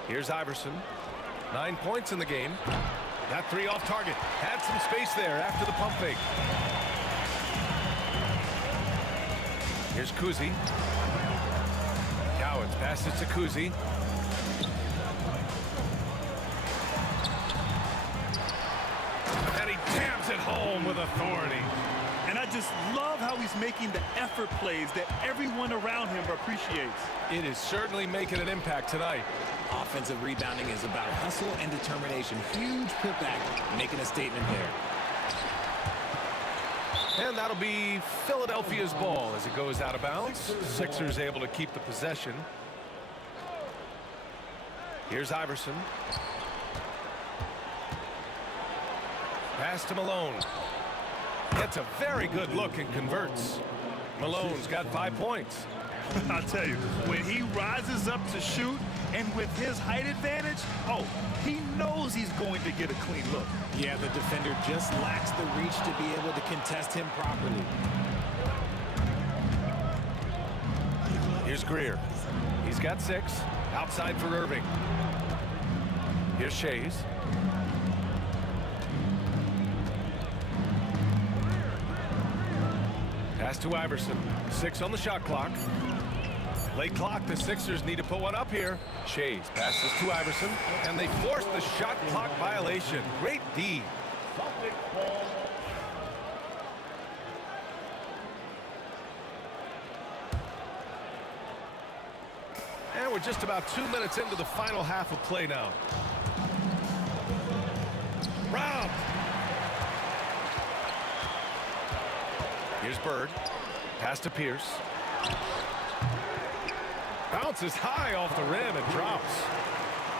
Here's Iverson. 9 points in the game. That 3 off target. Had some space there after the pump fake. Here's Kuzi. Cowens passes to Kuzi. And he jams it home with authority. And I just love how he's making the effort plays that everyone around him appreciates. It is certainly making an impact tonight. Offensive rebounding is about hustle and determination. Huge putback, making a statement there. And that'll be Philadelphia's ball as it goes out of bounds. Sixers able to keep the possession. Here's Iverson. Pass to Malone. Gets a very good look and converts. Malone's got 5 points. I'll tell you, when he rises up to shoot, and with his height advantage, oh, he knows he's going to get a clean look. Yeah, the defender just lacks the reach to be able to contest him properly. Here's Greer. He's got 6. Outside for Irving. Here's Shays. Pass to Iverson. 6 on the shot clock. Late clock, the Sixers need to put one up here. Shays passes to Iverson, and they force the shot clock violation. Great D. And we're just about 2 minutes into the final half of play now. Rob. Here's Bird. Pass to Pierce. Bounces high off the rim and drops.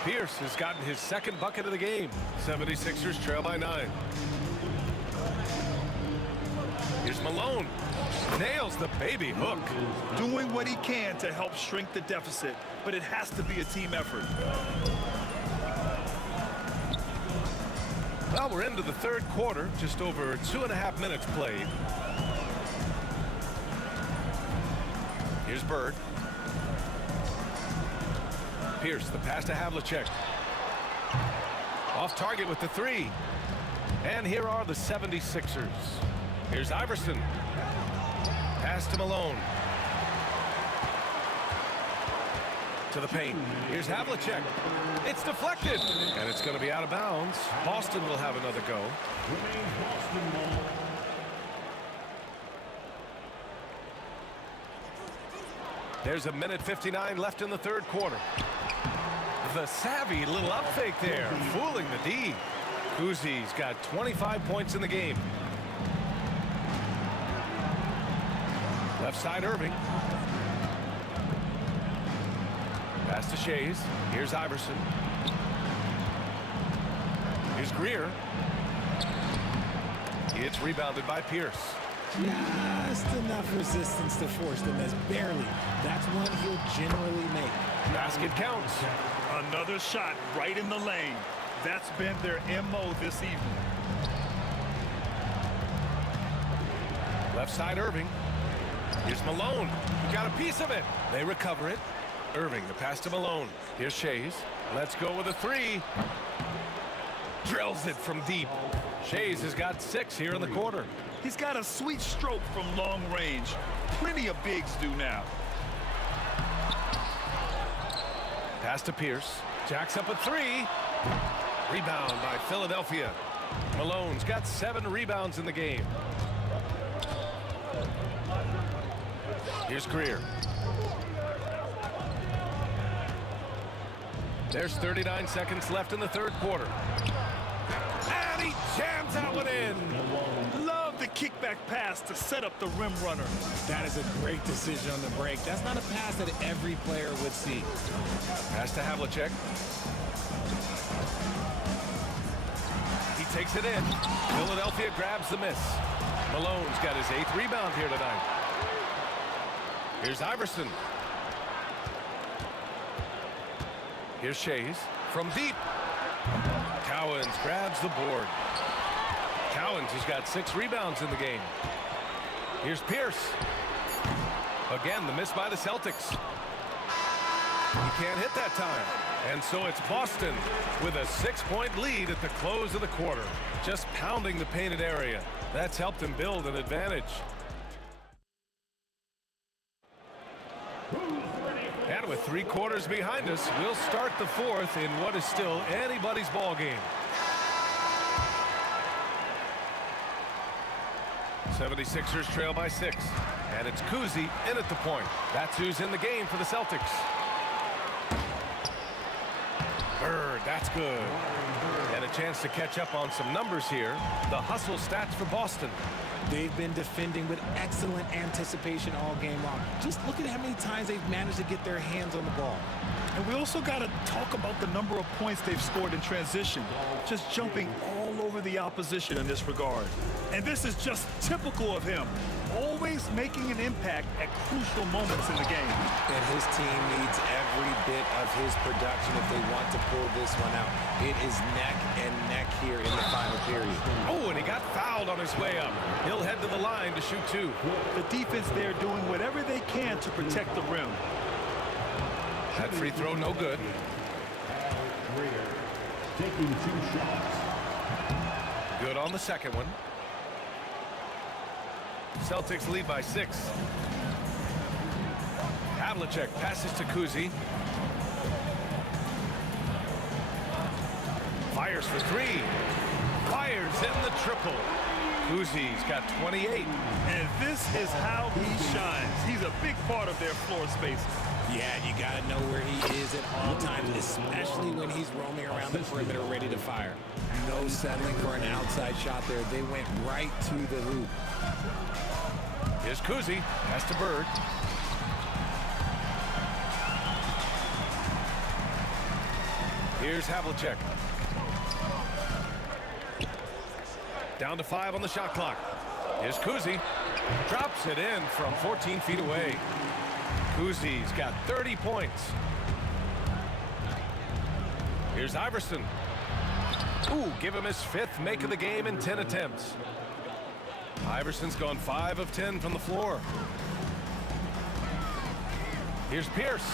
Pierce has gotten his 2nd bucket of the game. 76ers trail by 9. Here's Malone. Nails the baby hook. Doing what he can to help shrink the deficit, but it has to be a team effort. Well, we're into the 3rd quarter. Just over 2.5 minutes played. Here's Bird. Pierce, the pass to Havlicek. Off target with the 3. And here are the 76ers. Here's Iverson. Pass to Malone. To the paint. Here's Havlicek. It's deflected. And it's going to be out of bounds. Boston will have another go. There's 1:59 left in the 3rd quarter. The savvy little up fake there, fooling the D. Kuzi's got 25 points in the game. Left side, Irving. Pass to Shays. Here's Iverson. Here's Greer. It's rebounded by Pierce. Just enough resistance to force the miss. Barely. That's one he'll generally make. Basket counts. Another shot right in the lane. That's been their MO this evening. Left side, Irving. Here's Malone. He got a piece of it. They recover it. Irving, the pass to Malone. Here's Shays. Let's go with a 3. Drills it from deep. Shays has got 6 here in the quarter. He's got a sweet stroke from long range. Plenty of bigs do now. Pass to Pierce. Jacks up a 3. Rebound by Philadelphia. Malone's got 7 rebounds in the game. Here's Greer. There's 39 seconds left in the 3rd quarter. And he jams that one in. Love the kickback pass to set up the rim runner. That is a great decision on the break. That's not a pass that every player would see. Pass to Havlicek. He takes it in. Philadelphia grabs the miss. Malone's got his 8th rebound here tonight. Here's Iverson. Here's Shays from deep. Cowens grabs the board. Cowens has got 6 rebounds in the game. Here's Pierce. Again, the miss by the Celtics. He can't hit that time. And so it's Boston with a 6-point lead at the close of the quarter. Just pounding the painted area. That's helped him build an advantage. And with 3 quarters behind us, we'll start the 4th in what is still anybody's ball game. 76ers trail by 6. And it's Kuzi in at the point. That's who's in the game for the Celtics. Bird, that's good. And it's chance to catch up on some numbers here. The hustle stats for Boston. They've been defending with excellent anticipation all game long. Just look at how many times they've managed to get their hands on the ball. And we also got to talk about the number of points they've scored in transition, just jumping all over the opposition in this regard. And this is just typical of him, always making an impact at crucial moments in the game. And his team needs every bit of his production if they want to pull this one out. It is neck and neck here in the final period. Oh, and he got fouled on his way up. He'll head to the line to shoot two. The defense there doing whatever they can to protect the rim. That free throw no good. Taking 2 shots. Good on the second one. Celtics lead by 6. Havlicek passes to Kuzi. Fires for 3. Fires in the triple. Kuzi's got 28. And this is how he shines. He's a big part of their floor space. Yeah, you got to know where he is at all times, especially when he's roaming around the perimeter ready to fire. No settling for an outside shot there. They went right to the hoop. Here's Kuzi. Pass to Bird. Here's Havlicek. Down to 5 on the shot clock. Here's Kuzi. Drops it in from 14 feet away. Kuzi's got 30 points. Here's Iverson. Ooh, give him his 5th make of the game in 10 attempts. Iverson's gone 5 of 10 from the floor. Here's Pierce.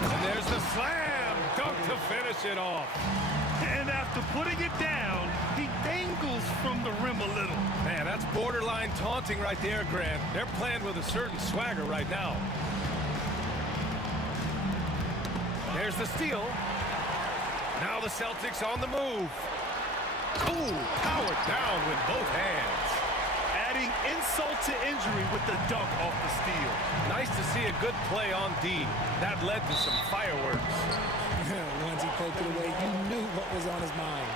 And there's the slam dunk to finish it off. And after putting it down, he dangles from the rim a little. Man, that's borderline taunting right there, Grant. They're playing with a certain swagger right now. There's the steal. Now the Celtics on the move. Ooh, powered down with both hands. Adding insult to injury with the dunk off the steal. Nice to see a good play on D. That led to some fireworks. Once he poked it away, you knew what was on his mind.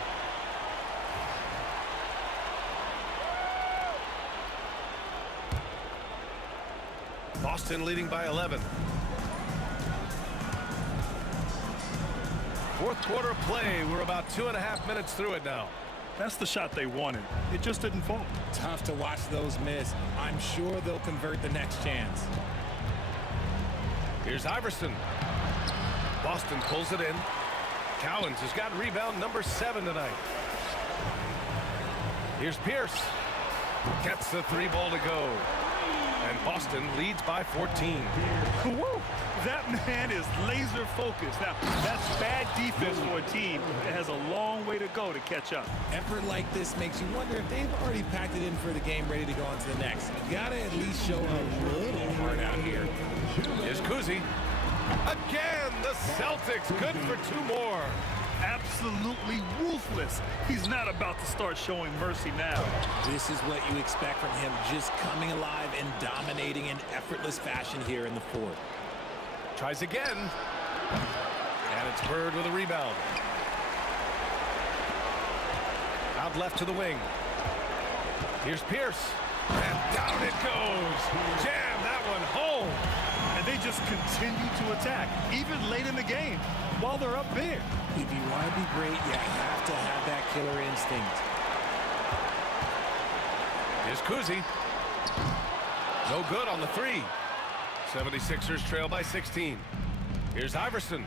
Boston leading by 11. Fourth quarter of play. We're about 2.5 minutes through it now. That's the shot they wanted. It just didn't fall. Tough to watch those miss. I'm sure they'll convert the next chance. Here's Iverson. Boston pulls it in. Cowens has got rebound number 7 tonight. Here's Pierce. Gets the 3 ball to go. And Boston leads by 14. Woo! That man is laser focused. Now, that's bad defense for a team that has a long way to go to catch up. Effort like this makes you wonder if they've already packed it in for the game ready to go on to the next. You got to at least show a little heart out here. Here's Kuzi. Again, the Celtics good for 2 more. Absolutely ruthless. He's not about to start showing mercy now. This is what you expect from him, just coming alive and dominating in effortless fashion here in the fourth. Tries again. And it's Bird with a rebound. Out left to the wing. Here's Pierce. And down it goes. Jam that one home. And they just continue to attack, even late in the game, while they're up big. If you want to be great, you have to have that killer instinct. Here's Kuzi. No good on the 3. 76ers trail by 16. Here's Iverson.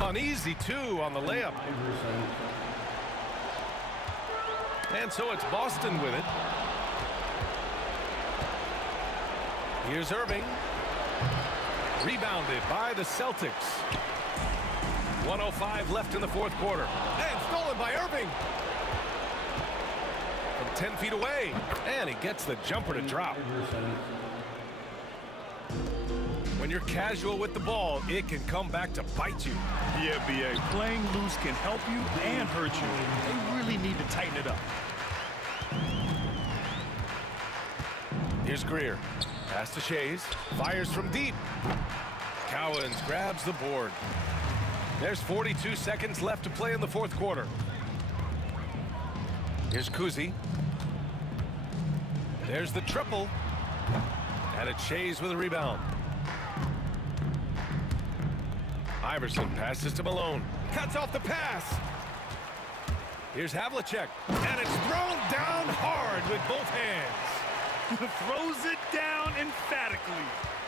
An easy 2 on the layup. And so it's Boston with it. Here's Irving. Rebounded by the Celtics. 1:05 left in the fourth quarter. And stolen by Irving. From 10 feet away. And he gets the jumper to drop. When you're casual with the ball, it can come back to bite you. Yeah, B.A. Playing loose can help you and hurt you. They really need to tighten it up. Here's Greer. Pass to Shays. Fires from deep. Cowens grabs the board. There's 42 seconds left to play in the fourth quarter. Here's Kuzi. There's the triple. And it's Shays with a rebound. Iverson passes to Malone. Cuts off the pass. Here's Havlicek. And it's thrown down hard with both hands. Throws it down emphatically.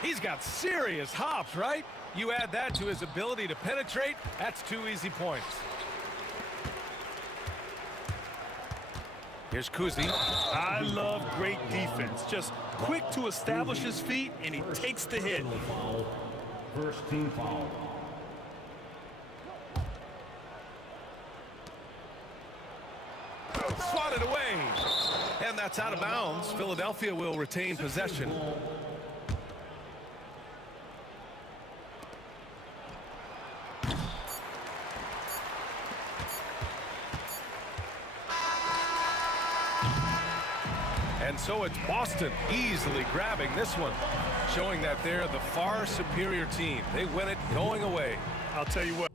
He's got serious hops, right? You add that to his ability to penetrate, that's 2 easy points. Here's Kuzi. I love great defense. Just quick to establish his feet, and he takes the hit. First team foul. Swatted away. And that's out of bounds. Philadelphia will retain possession. And so it's Boston easily grabbing this one, showing that they're the far superior team. They win it going away. I'll tell you what.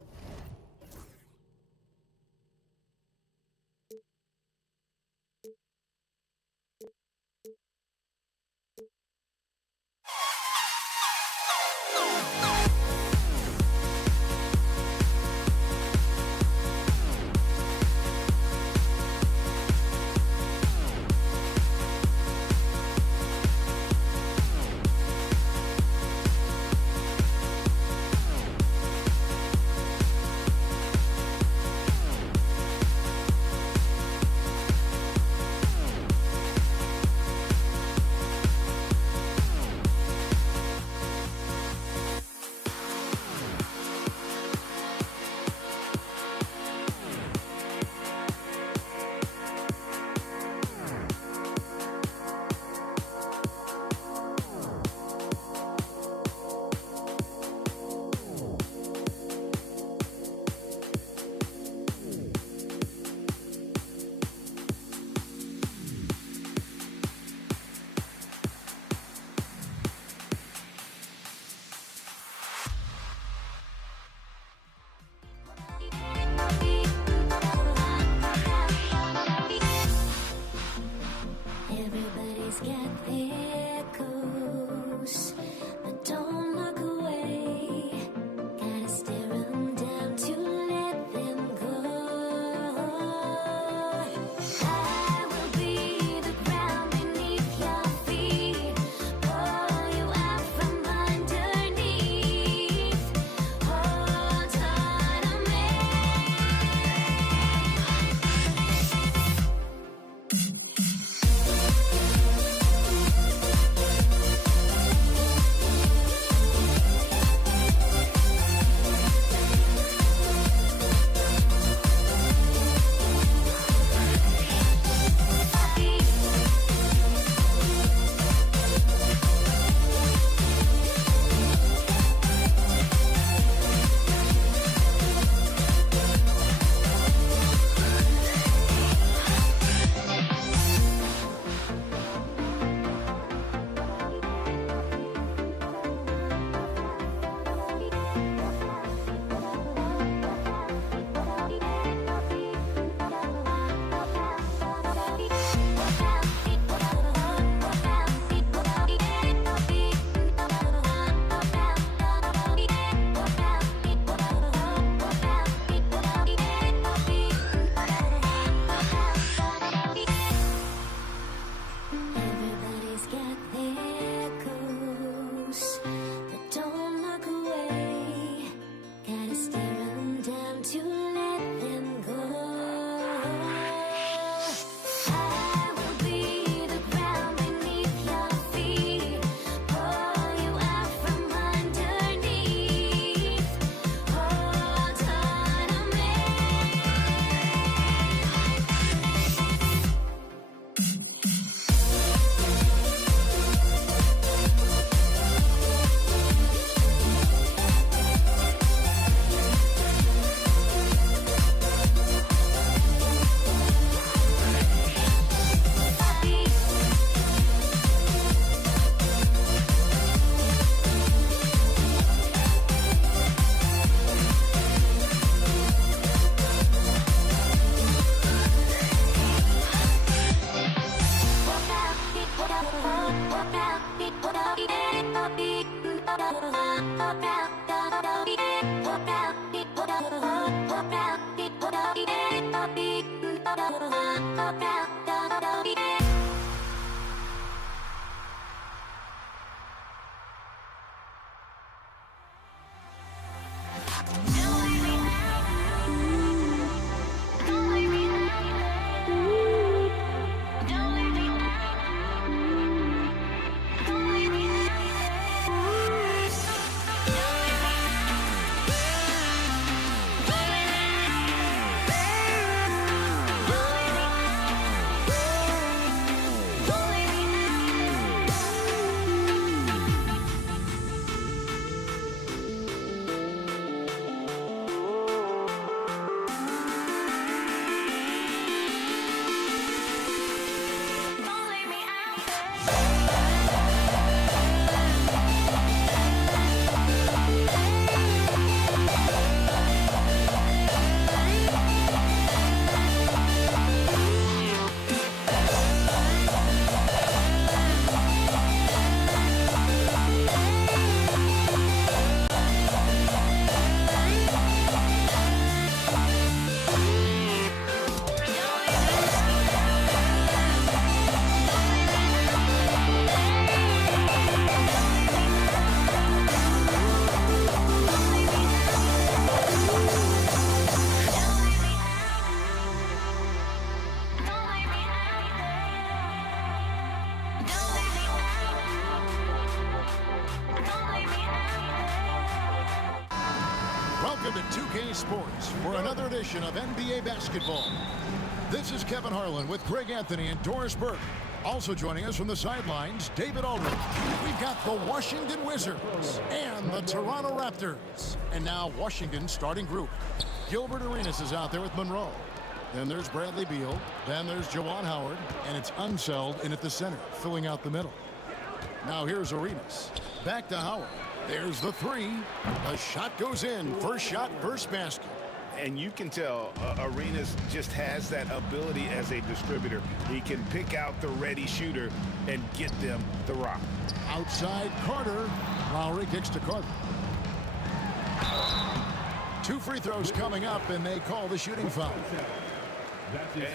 Welcome to 2K Sports for another edition of NBA basketball. This is Kevin Harlan with Greg Anthony and Doris Burke. Also joining us from the sidelines, David Aldridge. We've got the Washington Wizards and the Toronto Raptors. And now Washington's starting group. Gilbert Arenas is out there with Monroe. Then there's Bradley Beal. Then there's Juwan Howard. And it's Unseld in at the center, filling out the middle. Now here's Arenas. Back to Howard. There's the three. The shot goes in. First shot, first basket. And you can tell Arenas just has that ability as a distributor. He can pick out the ready shooter and get them the rock. Outside Carter. Lowry kicks to Carter. Two free throws coming up, and they call the shooting foul.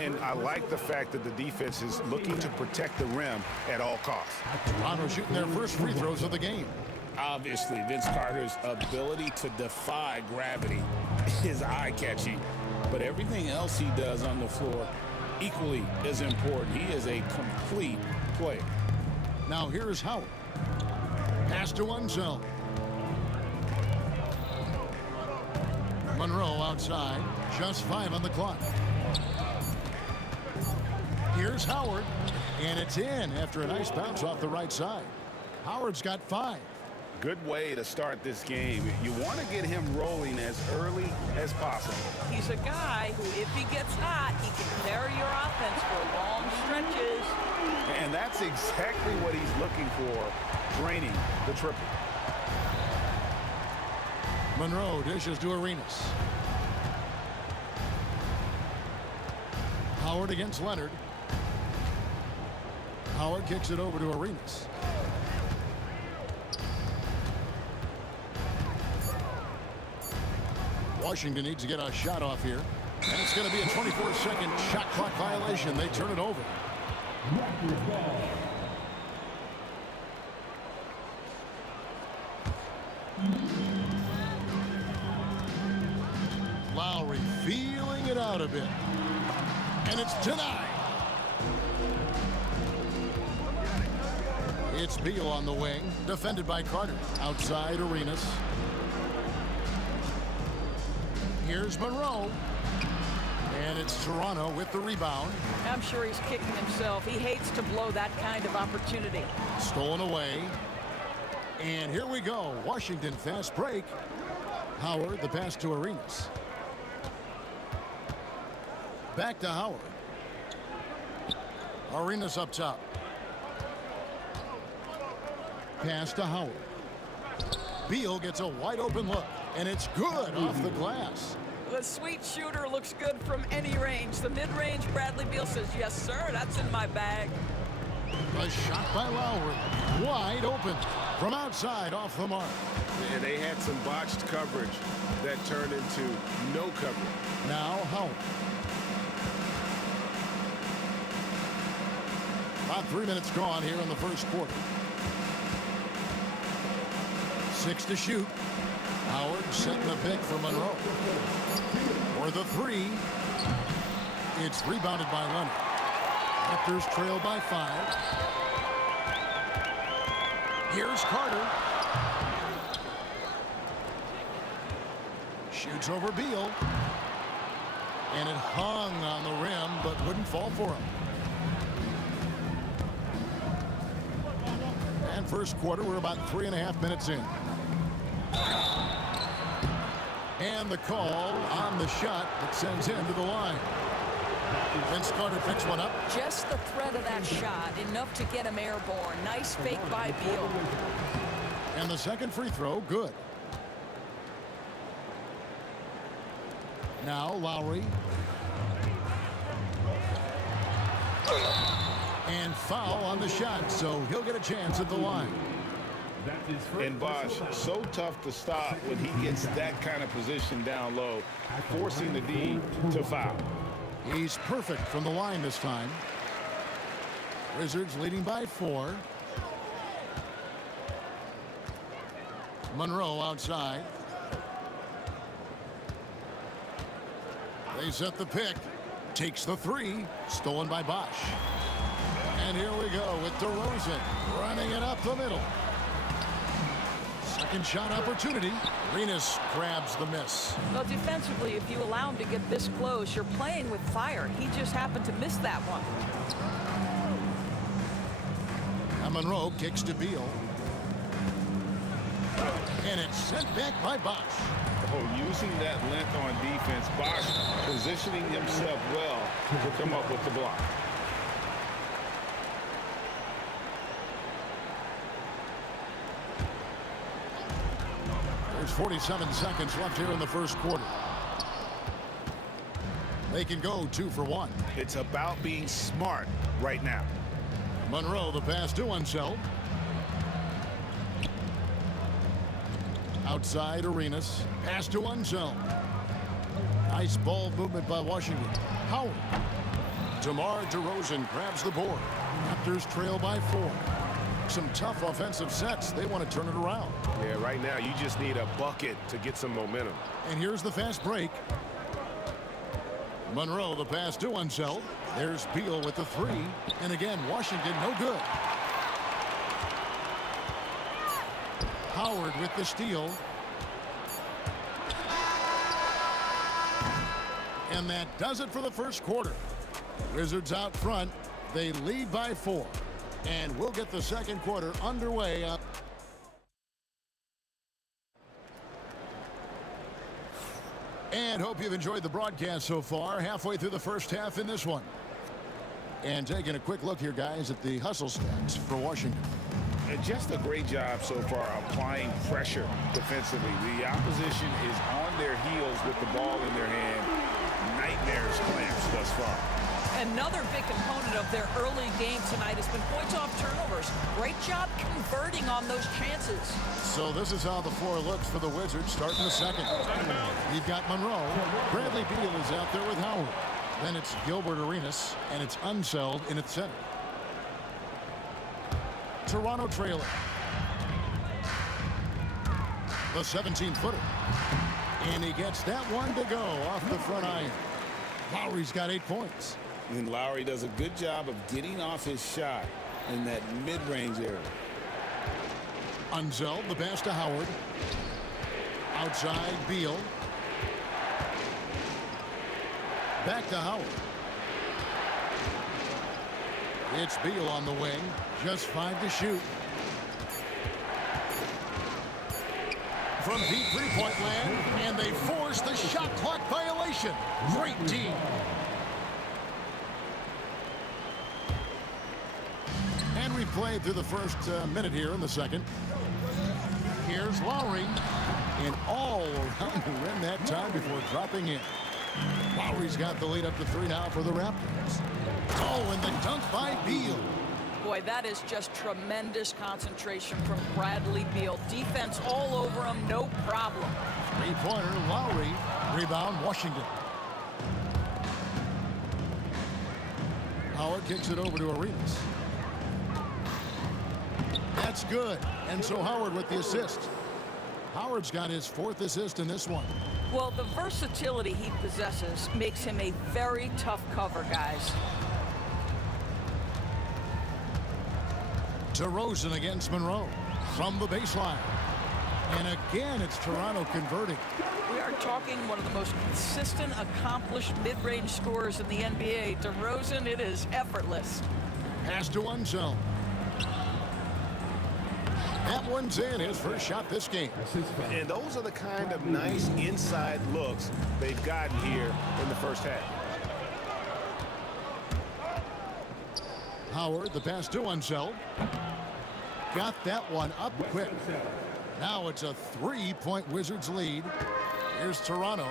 And I like the fact that the defense is looking to protect the rim at all costs. Toronto shooting their first free throws of the game. Obviously, Vince Carter's ability to defy gravity is eye-catching, but everything else he does on the floor equally is important. He is a complete player. Now here's Howard. Pass to Unseld. Monroe outside. Just 5 on the clock. Here's Howard, and it's in after a nice bounce off the right side. Howard's got 5. Good way to start this game. You want to get him rolling as early as possible. He's a guy who, if he gets hot, he can carry your offense for long stretches. And that's exactly what he's looking for, draining the triple. Monroe dishes to Arenas. Howard against Leonard. Howard kicks it over to Arenas. Washington needs to get a shot off here. And it's going to be a 24-second shot clock violation. They turn it over. Lowry feeling it out a bit. And it's denied. It's Beal on the wing, defended by Carter. Outside Arenas. Here's Monroe. And it's Toronto with the rebound. I'm sure he's kicking himself. He hates to blow that kind of opportunity. Stolen away. And here we go. Washington fast break. Howard, the pass to Arenas. Back to Howard. Arenas up top. Pass to Howard. Beal gets a wide open look, and it's good off the glass. The sweet shooter looks good from any range. The mid-range, Bradley Beal says, yes, sir, that's in my bag. A shot by Lowry. Wide open. From outside, off the mark. And they had some botched coverage that turned into no coverage. Now Howard. About 3 minutes gone here in the first quarter. 6 to shoot. Howard setting the pick for Monroe. For the three. It's rebounded by Leonard. Raptors trail by 5. Here's Carter. Shoots over Beal. And it hung on the rim, but wouldn't fall for him. And first quarter, we're about 3.5 minutes in. And the call on the shot that sends him to the line. Vince Carter picks one up. Just the threat of that shot, enough to get him airborne. Nice fake by Beal. And the second free throw, good. Now Lowry. And foul on the shot, so he'll get a chance at the line. And Bosch, so tough to stop when he gets that kind of position down low, forcing the D to foul. He's perfect from the line this time. Wizards leading by 4. Monroe outside. They set the pick. Takes the 3. Stolen by Bosch. And here we go with DeRozan running it up the middle. Second shot opportunity. Arenas grabs the miss. Well, defensively, if you allow him to get this close, you're playing with fire. He just happened to miss that one. And Monroe kicks to Beal. And it's sent back by Bosch. Oh, using that length on defense, Bosch positioning himself well to come up with the block. There's 47 seconds left here in the first quarter. They can go 2 for 1. It's about being smart right now. Monroe, the pass to Unseld. Outside Arenas. Pass to Unseld. Nice ball movement by Washington. Howard. DeMar DeRozan grabs the board. Raptors trail by 4. Some tough offensive sets. They want to turn it around. Yeah, right now you just need a bucket to get some momentum. And here's the fast break. Monroe, the pass to Unseld. There's Beal with the 3. And again, Washington no good. Howard with the steal. And that does it for the first quarter. Wizards out front. They lead by 4. And we'll get the second quarter underway. And hope you've enjoyed the broadcast so far. Halfway through the first half in this one. And taking a quick look here, guys, at the hustle stats for Washington. And just a great job so far applying pressure defensively. The opposition is on their heels with the ball in their hand. Nightmares clamps thus far. Another big component of their early game tonight has been points off turnovers. Great job converting on those chances. So this is how the floor looks for the Wizards starting the second. You've got Monroe. Bradley Beal is out there with Howard. Then it's Gilbert Arenas, and it's Unseld in its center. Toronto trailer. The 17-footer. And he gets that one to go off the front iron. Lowry's got 8 points. And Lowry does a good job of getting off his shot in that mid-range area. Unseld, the pass to Howard. Outside, Beal. Back to Howard. It's Beal on the wing. Just 5 to shoot. From deep three-point land, and they force the shot clock violation. Great team. And we've played through the first minute here in the second. Here's Lowry. And all around the rim that time before dropping in. Lowry's got the lead up to 3 now for the Raptors. Oh, and the dunk by Beal. Boy, that is just tremendous concentration from Bradley Beal. Defense all over him, no problem. Three-pointer, Lowry. Rebound, Washington. Howard kicks it over to Arenas. That's good. And so Howard with the assist. Howard's got his 4th assist in this one. Well, the versatility he possesses makes him a very tough cover, guys. DeRozan against Monroe from the baseline. And again, it's Toronto converting. We are talking one of the most consistent, accomplished mid-range scorers in the NBA. DeRozan, it is effortless. Pass to Unseld. That one's in, his first shot this game. And those are the kind of nice inside looks they've gotten here in the first half. Howard, the pass to Unseld. Got that one up quick. Now it's a 3-point Wizards lead. Here's Toronto.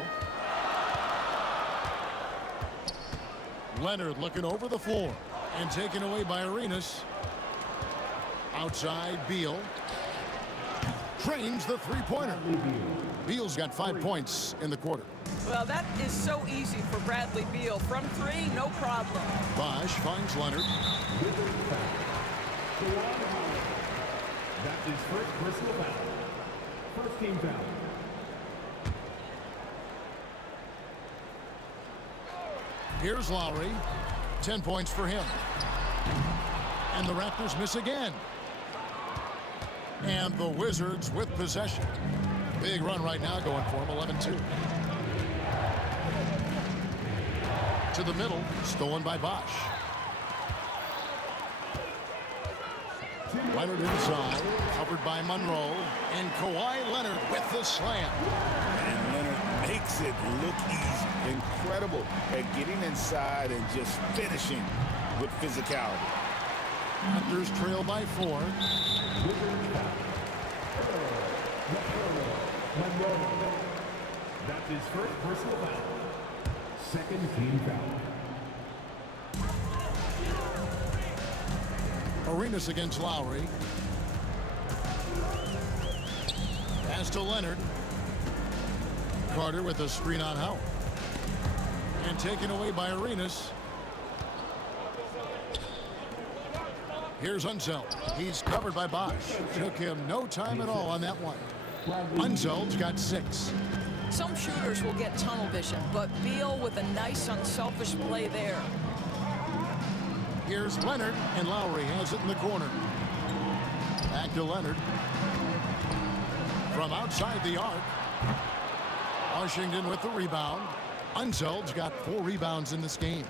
Leonard looking over the floor and taken away by Arenas. Outside, Beal. Trains the three-pointer. Beal's got 5 points in the quarter. Well, that is so easy for Bradley Beal. From 3, no problem. Bosch finds Leonard. That's his first personal foul. First team foul. Here's Lowry. 10 points for him. And the Raptors miss again. And the Wizards with possession. Big run right now going for him, 11-2. To the middle, stolen by Bosch. Leonard inside, covered by Monroe. And Kawhi Leonard with the slam. And Leonard makes it look easy. Incredible at getting inside and just finishing with physicality. Raptors trail by 4. That's his first personal foul. Second team foul. Arenas against Lowry. Pass to Leonard. Carter with a screen on Howard. And taken away by Arenas. Here's Unseld. He's covered by Bosch. Took him no time at all on that one. Unseld's got 6. Some shooters will get tunnel vision, but Beal with a nice unselfish play there. Here's Leonard, and Lowry has it in the corner. Back to Leonard. From outside the arc. Washington with the rebound. Unseld's got 4 rebounds in this game.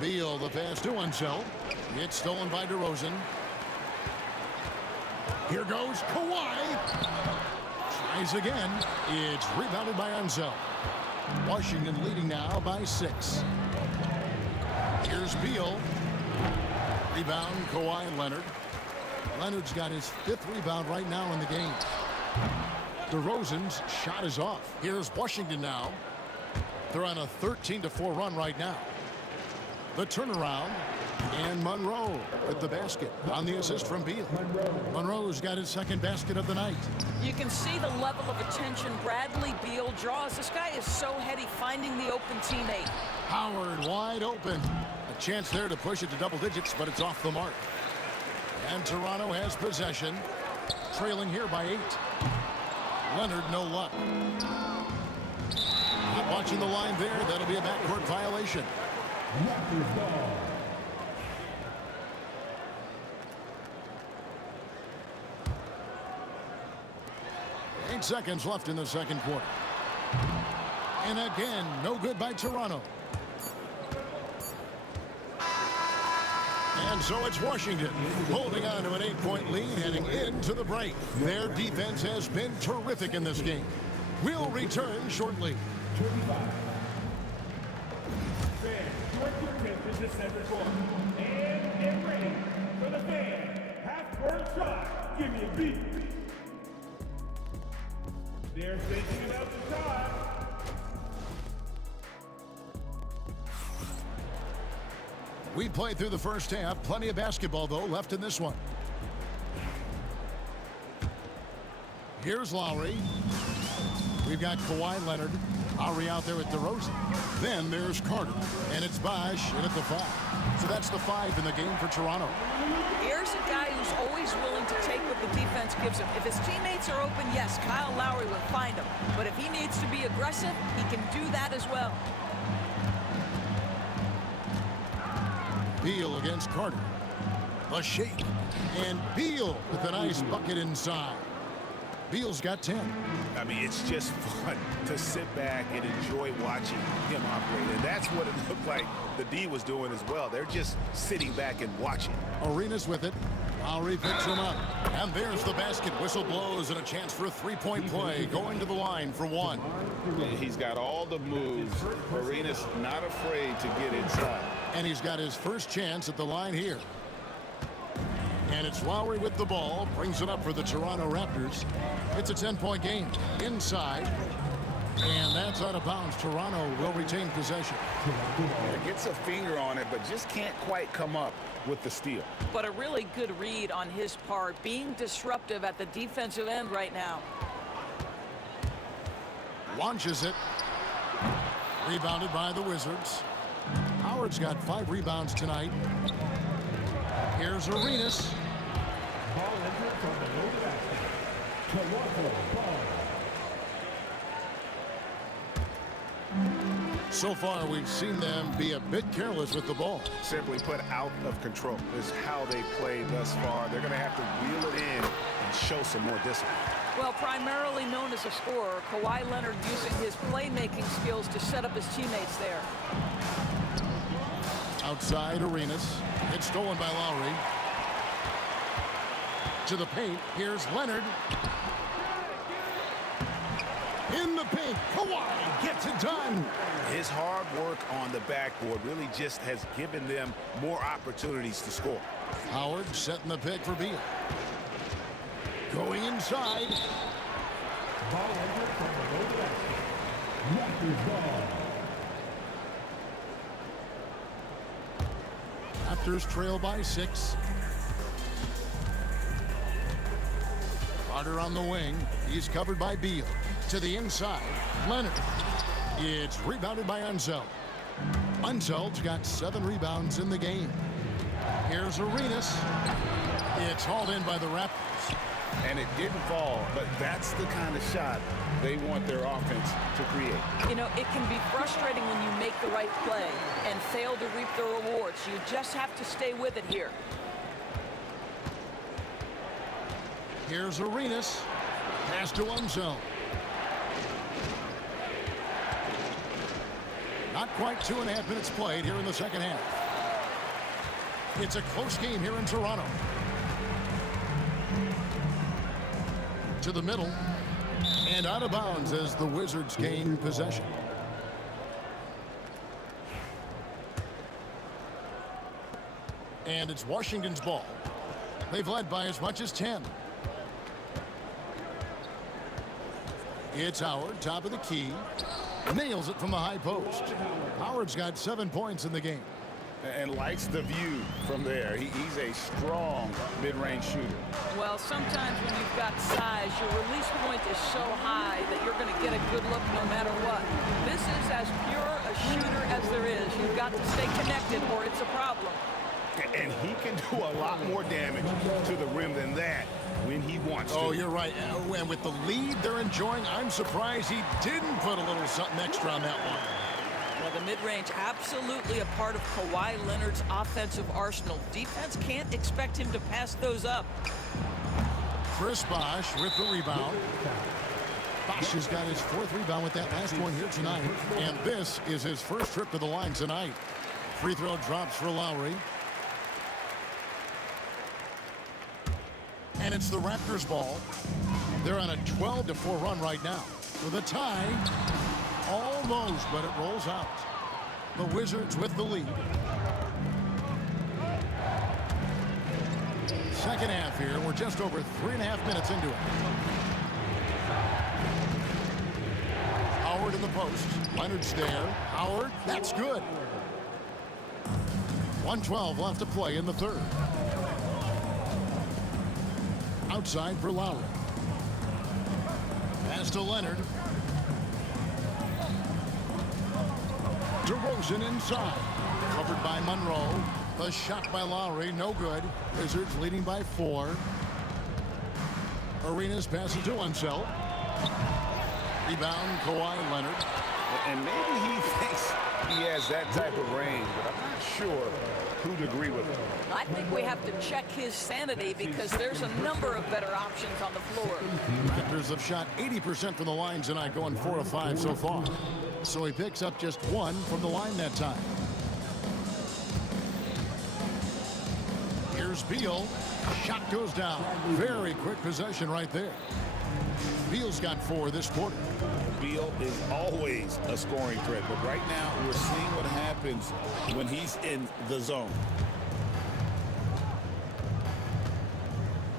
Beal, the pass to Unseld. It's stolen by DeRozan. Here goes Kawhi. Tries again. It's rebounded by Unseld. Washington leading now by 6. Here's Beal. Rebound, Kawhi Leonard. Leonard's got his 5th rebound right now in the game. DeRozan's shot is off. Here's Washington now. They're on a 13-4 run right now. The turnaround, and Monroe with the basket on the assist from Beal. Monroe's got his 2nd basket of the night. You can see the level of attention Bradley Beal draws. This guy is so heady finding the open teammate. Howard wide open. A chance there to push it to double digits, but it's off the mark. And Toronto has possession, trailing here by 8. Leonard, no luck. Not watching the line there. That'll be a backcourt violation. Raptors ball. Eight seconds left in the second quarter. And again, no good by Toronto. And so it's Washington holding on to an 8-point lead heading into the break. Their defense has been terrific in this game. We'll return shortly. 35. Fans, direct your attention to center court. And get ready for the fan half-court shot. Give me a beat. They're thinking about the shot. We played through the first half. Plenty of basketball, though, left in this one. Here's Lowry. We've got Kawhi Leonard. Lowry out there with DeRozan. Then there's Carter. And it's Bosh in at the 5. So that's the 5 in the game for Toronto. Here's a guy who's always willing to take what the defense gives him. If his teammates are open, yes, Kyle Lowry will find him. But if he needs to be aggressive, he can do that as well. Beal against Carter. A shake. And Beal with a nice bucket inside. Beal's got 10. I mean, it's just fun to sit back and enjoy watching him operate. And that's what it looked like the D was doing as well. They're just sitting back and watching. Arenas with it. Lowry picks him up. And there's the basket. Whistle blows and a chance for a three-point play. Going to the line for 1. He's got all the moves. Arenas not afraid to get inside. And he's got his first chance at the line here. And it's Lowry with the ball. Brings it up for the Toronto Raptors. It's a 10-point game. Inside. And that's out of bounds. Toronto will retain possession. Gets a finger on it, but just can't quite come up with the steal. But a really good read on his part, being disruptive at the defensive end right now. Launches it. Rebounded by the Wizards. Howard's got 5 rebounds tonight. Here's Arenas. Ball entered from below the basket. Toronto ball. So far, we've seen them be a bit careless with the ball. Simply put, out of control is how they played thus far. They're going to have to reel it in and show some more discipline. Well, primarily known as a scorer, Kawhi Leonard using his playmaking skills to set up his teammates there. Outside Arenas. It's stolen by Lowry. To the paint. Here's Leonard. In the paint. Kawhi gets it done. His hard work on the backboard really just has given them more opportunities to score. Howard setting the pick for Beal. Going inside. Ball entered from below the basket. Raptors ball. Raptors trail by 6. Carter on the wing. He's covered by Beal. To the inside. Leonard. It's rebounded by Unseld. Unseld's got 7 rebounds in the game. Here's Arenas. It's hauled in by the Raptors. And it didn't fall, but that's the kind of shot they want their offense to create. You know, it can be frustrating when you make the right play and fail to reap the rewards. You just have to stay with it here. Here's Arenas. Pass to Unseld. Not quite 2.5 minutes played here in the second half. It's a close game here in Toronto. To the middle. And out of bounds as the Wizards gain possession. And it's Washington's ball. They've led by as much as 10. It's Howard, top of the key. Nails it from the high post. Howard's got 7 points in the game. And likes the view from there. He's a strong mid-range shooter. Well, sometimes when you've got size, your release point is so high that you're going to get a good look no matter what. This is as pure a shooter as there is. You've got to stay connected or it's a problem. And he can do a lot more damage to the rim than that when he wants to. Oh, you're right. And with the lead they're enjoying, I'm surprised he didn't put a little something extra on that one. Well, the mid-range absolutely a part of Kawhi Leonard's offensive arsenal. Defense can't expect him to pass those up. Chris Bosh with the rebound. Bosh has got his 4th rebound with that last one here tonight. And this is his first trip to the line tonight. Free throw drops for Lowry. And it's the Raptors ball. They're on a 12-4 run right now. With a tie. Almost, but it rolls out. The Wizards with the lead. Second half here. We're just over 3.5 minutes into it. Howard in the post. Leonard's there. Howard, that's good. 1:12 left to play in the third. Outside for Lowry. Pass to Leonard. DeRozan inside. Covered by Monroe. The shot by Lowry, no good. Wizards leading by 4. Arenas passes to Unseld. Rebound, Kawhi Leonard. And maybe he thinks he has that type of range, but I'm not sure who'd agree with him. I think we have to check his sanity because there's a number of better options on the floor. Raptors have shot 80% from the line tonight, going 4 of 5 so far. So he picks up just 1 from the line that time. Here's Beal. Shot goes down. Very quick possession right there. Beal's got 4 this quarter. Beal is always a scoring threat, but right now we're seeing what happens when he's in the zone.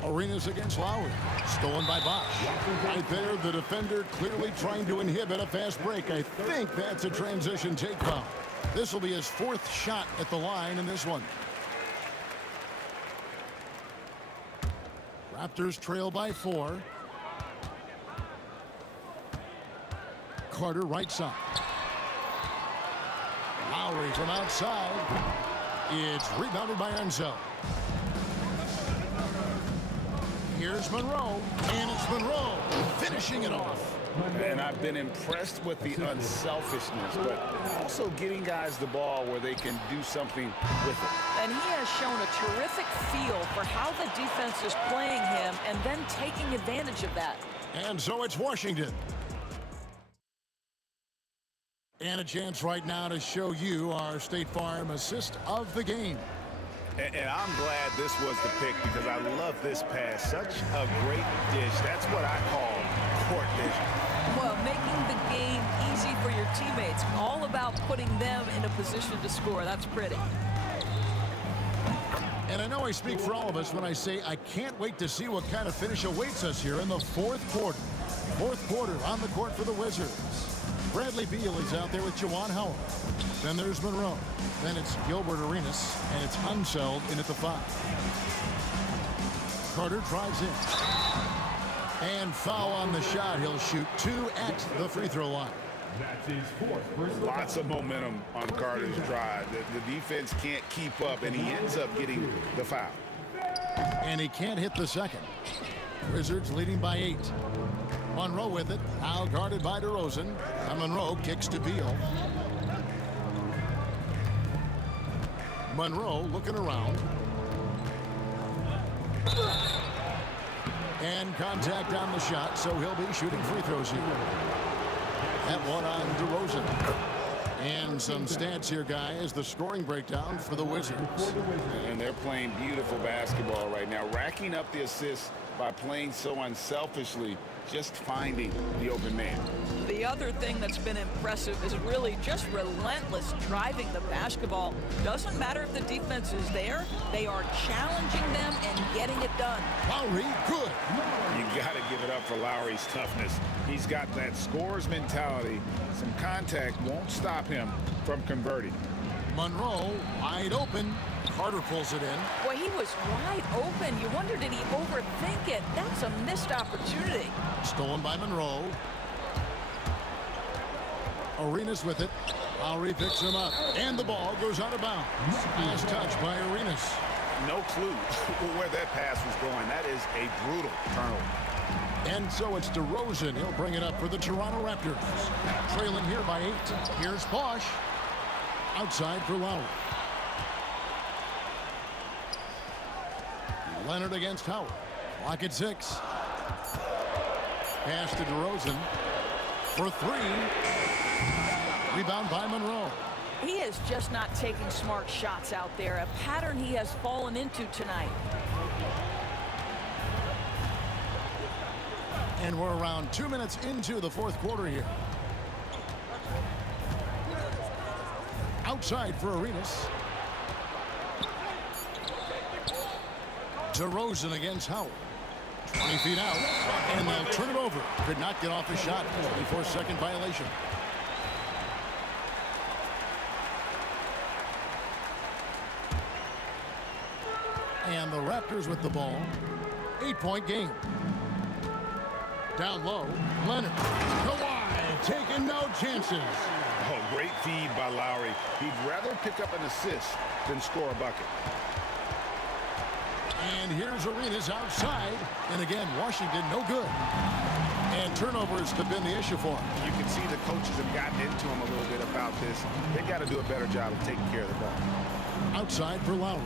Arenas against Lowry. Stolen by Bosch. Right there, the defender clearly trying to inhibit a fast break. I think that's a transition take foul. This will be his 4th shot at the line in this one. Raptors trail by 4. Carter right side. Lowry from outside. It's rebounded by Enzo. Here's Monroe, and it's Monroe finishing it off. And I've been impressed with the unselfishness, but also getting guys the ball where they can do something with it. And he has shown a terrific feel for how the defense is playing him and then taking advantage of that. And so it's Washington. And a chance right now to show you our State Farm assist of the game. And I'm glad this was the pick because I love this pass. Such a great dish. That's what I call court vision. Well, making the game easy for your teammates. All about putting them in a position to score. That's pretty. And I know I speak for all of us when I say I can't wait to see what kind of finish awaits us here in the 4th quarter. 4th quarter on the court for the Wizards. Bradley Beal is out there with Juwan Howard. Then there's Monroe. Then it's Gilbert Arenas, and it's Unseld in at the 5. Carter drives in. And foul on the shot. He'll shoot 2 at the free throw line. That's his 4th. Lots of momentum on Carter's drive. The defense can't keep up, and he ends up getting the foul. And he can't hit the second. Wizards leading by 8. Monroe with it. Now guarded by DeRozan. And Monroe kicks to Beal. Monroe looking around. And contact on the shot, so he'll be shooting free throws here. That one on DeRozan. And some stats here, guys. The scoring breakdown for the Wizards. And they're playing beautiful basketball right now, racking up the assists by playing so unselfishly, just finding the open man. The other thing that's been impressive is really just relentless driving the basketball. Doesn't matter if the defense is there, they are challenging them and getting it done. Lowry, good. You got to give it up for Lowry's toughness. He's got that scorer's mentality. Some contact won't stop him from converting. Monroe wide open. Carter pulls it in. Boy, he was wide open. You wonder, did he overthink it? That's a missed opportunity. Stolen by Monroe. Arenas with it. Lowry picks him up. And the ball goes out of bounds. Nice touch by Arenas. No clue where that pass was going. That is a brutal turnover. And so it's DeRozan. He'll bring it up for the Toronto Raptors. Trailing here by 8. Here's Bosch. Outside for Lowry. Leonard against Howard. Lock at 6. Pass to DeRozan for 3. Rebound by Monroe. He is just not taking smart shots out there, a pattern he has fallen into tonight. And we're around 2 minutes into the 4th quarter here. Outside for Arenas. DeRozan against Howard. 20 feet out, and they'll turn it over. Could not get off the shot. 24-second violation. And the Raptors with the ball. 8-point game. Down low, Leonard. Kawhi taking no chances. Oh, great feed by Lowry. He'd rather pick up an assist than score a bucket. And here's Arenas outside. And again, Washington no good. And turnovers have been the issue for him. You can see the coaches have gotten into him a little bit about this. They've got to do a better job of taking care of the ball. Outside for Lowry.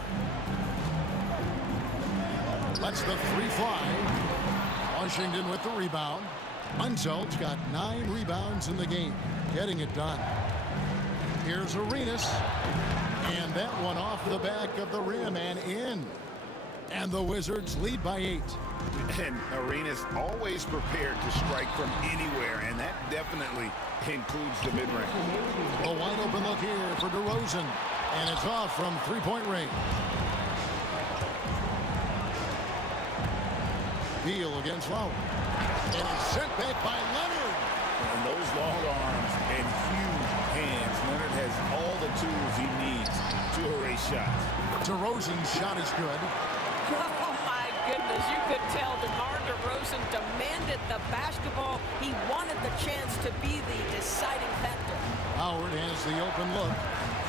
Lets the three fly. Washington with the rebound. Unsel's got 9 rebounds in the game. Getting it done. Here's Arenas. And that one off the back of the rim and in. And the Wizards lead by 8. And Arenas always prepared to strike from anywhere, and that definitely includes the mid-range. A wide open look here for DeRozan. And it's off from three-point range. Beal against Lowry. And it's sent back by Leonard. And those long arms and huge hands. Leonard has all the tools he needs to erase shots. DeRozan's shot is good. Oh, my goodness. You could tell DeMar DeRozan demanded the basketball. He wanted the chance to be the deciding factor. Howard has the open look.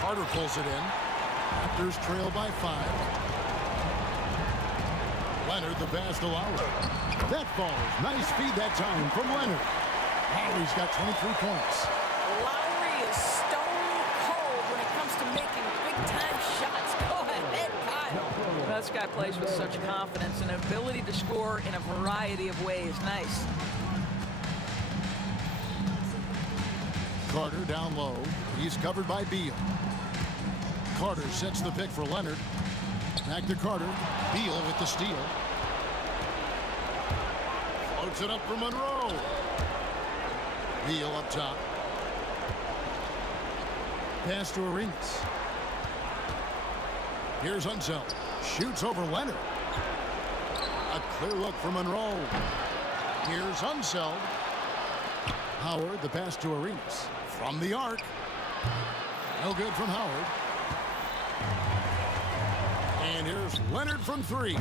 Carter pulls it in. Raptors trail by 5. Leonard, the pass to Lowry. That falls. Nice feed that time from Leonard. Lowry's got 23 points. Lowry is stone cold when it comes to making big-time shots. Go ahead, Kyle. This guy plays with such confidence and ability to score in a variety of ways. Nice. Carter down low. He's covered by Beal. Carter sets the pick for Leonard. Back to Carter. Beal with the steal. Floats it up for Monroe. Beal up top. Pass to Arenas. Here's Unseld. Shoots over Leonard. A clear look for Monroe. Here's Unseld. Howard, the pass to Arenas. From the arc. No good from Howard. And here's Leonard from 3.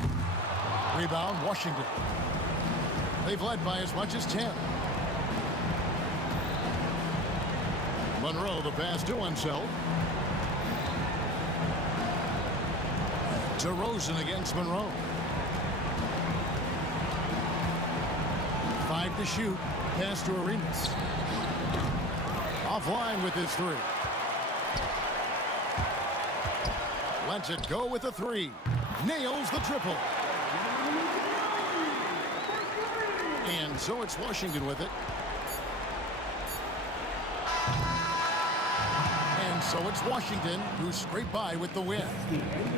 Rebound, Washington. They've led by as much as 10. Monroe, the pass to Unseld. DeRozan against Monroe. 5 to shoot. Pass to Arenas. Offline with his 3. Lets it go with a 3. Nails the triple. And so it's Washington with it. And so it's Washington who scraped by with the win.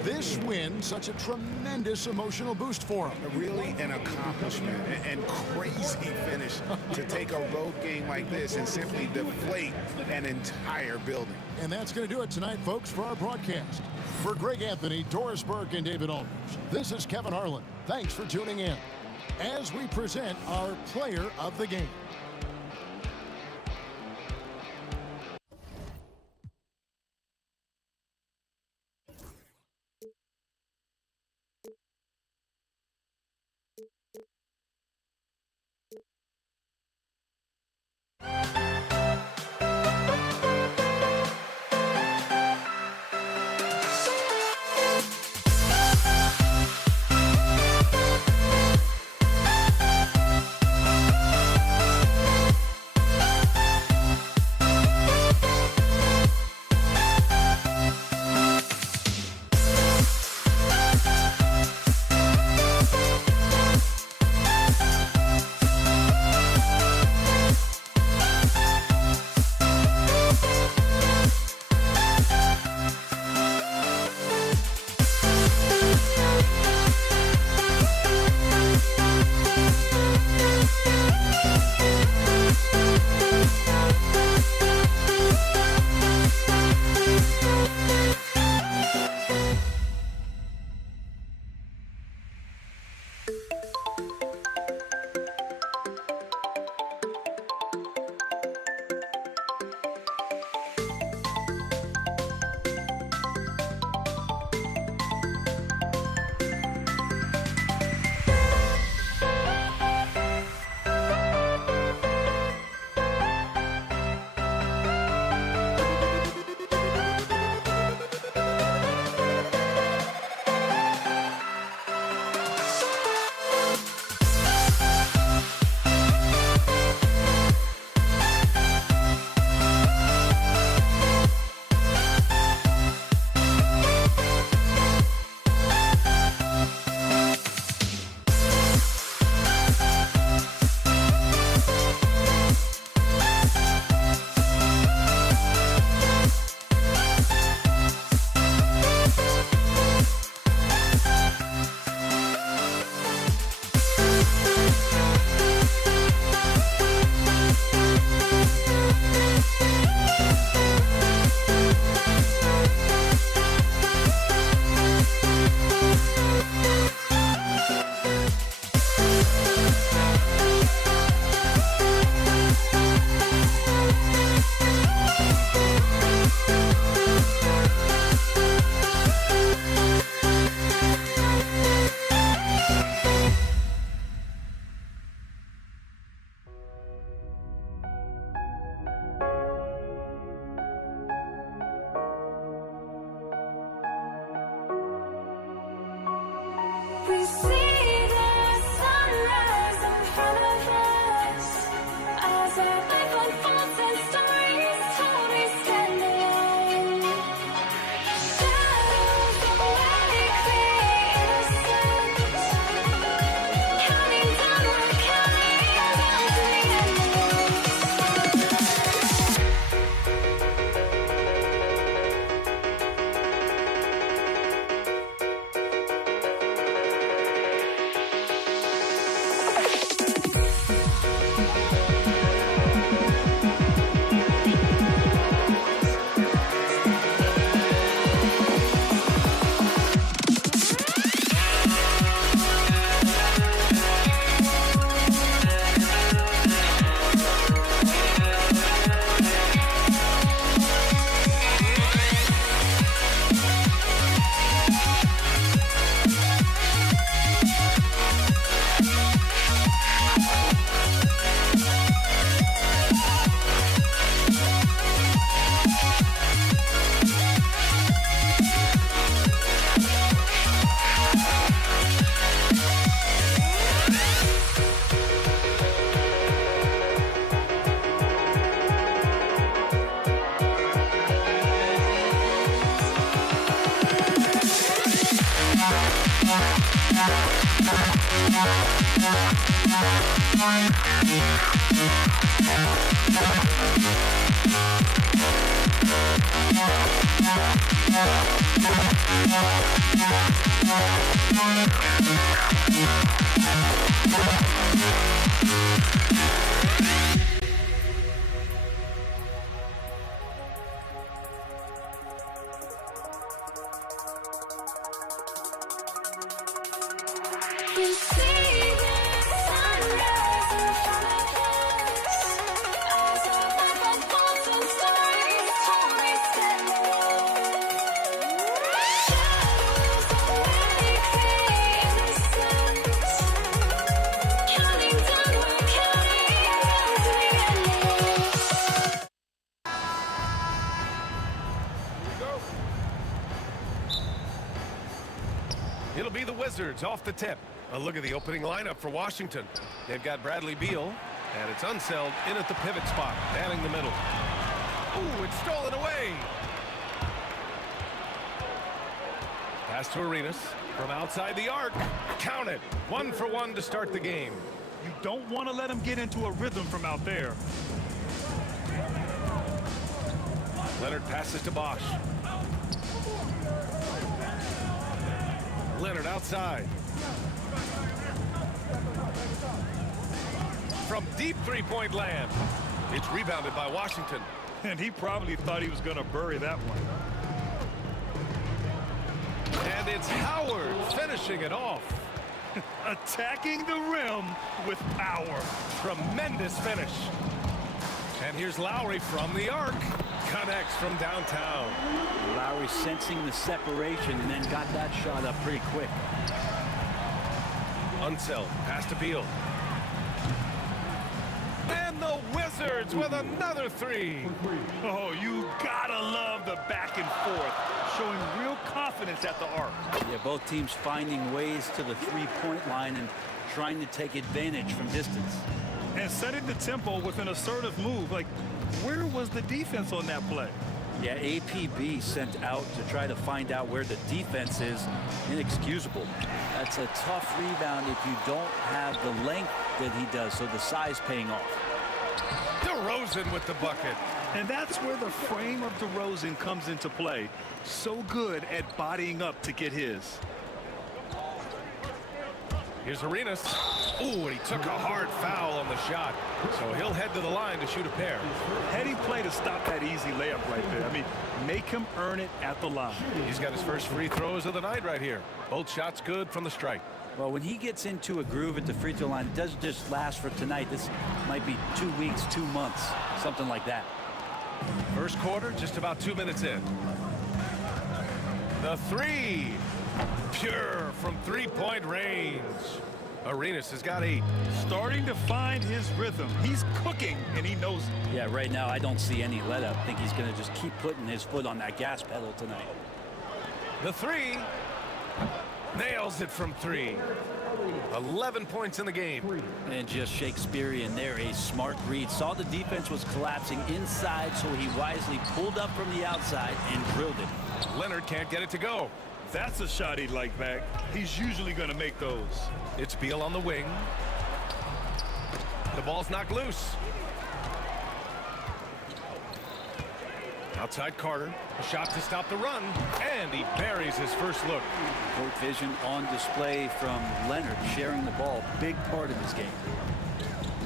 This win, such a tremendous emotional boost for them. Really an accomplishment and crazy finish to take a road game like this and simply deflate an entire building. And that's going to do it tonight, folks, for our broadcast. For Greg Anthony, Doris Burke, and David Aldridge, this is Kevin Harlan. Thanks for tuning in as we present our player of the game. We see the sunrise in front of us as our life unfolds and stories told. We stand alone. Shadows awake the innocent, counting down, we're counting down to the We see the sunrise in front of us as our life unfolds and stories told. We stand alone. Shadows awake the innocent, counting down, we're counting down to the endless. It'll be the Wizards off the tip. A look at the opening lineup for Washington. They've got Bradley Beal, and it's Unseld in at the pivot spot, manning the middle. Ooh, it's stolen away. Pass to Arenas from outside the arc. Count it. 1 for 1 to start the game. You don't want to let him get into a rhythm from out there. Leonard passes to Bosch. Leonard outside. From deep three-point land. It's rebounded by Washington. And he probably thought he was going to bury that one. And it's Howard finishing it off. Attacking the rim with power. Tremendous finish. And here's Lowry from the arc. Connects from downtown. Lowry sensing the separation and then got that shot up pretty quick. Unseld, pass to Beal. And the Wizards with another three. Oh, you gotta love the back and forth, showing real confidence at the arc. Yeah, both teams finding ways to the three-point line and trying to take advantage from distance. And setting the tempo with an assertive move. Like, where was the defense on that play? Yeah, APB sent out to try to find out where the defense is. Inexcusable. That's a tough rebound if you don't have the length that he does, so the size paying off. DeRozan with the bucket. And that's where the frame of DeRozan comes into play. So good at bodying up to get his. Here's Arenas. Ooh, and he took a hard foul on the shot. So he'll head to the line to shoot a pair. Heady play to stop that easy layup right there. I mean, make him earn it at the line. He's got his first free throws of the night right here. Both shots good from the stripe. Well, when he gets into a groove at the free throw line, it doesn't just last for tonight. This might be 2 weeks, 2 months, something like that. First quarter, just about 2 minutes in. The three. Pure from three-point range. Arenas has got 8. Starting to find his rhythm. He's cooking, and he knows it. Yeah, right now I don't see any let-up. I think he's going to just keep putting his foot on that gas pedal tonight. The three. Nails it from 3. 11 points in the game. And just Shakespearean there, a smart read. Saw the defense was collapsing inside, so he wisely pulled up from the outside and drilled it. Leonard can't get it to go. That's a shot he'd like back. He's usually going to make those. It's Beal on the wing. The ball's knocked loose. Outside Carter, a shot to stop the run, and he buries his first look. Court vision on display from Leonard, sharing the ball, big part of his game.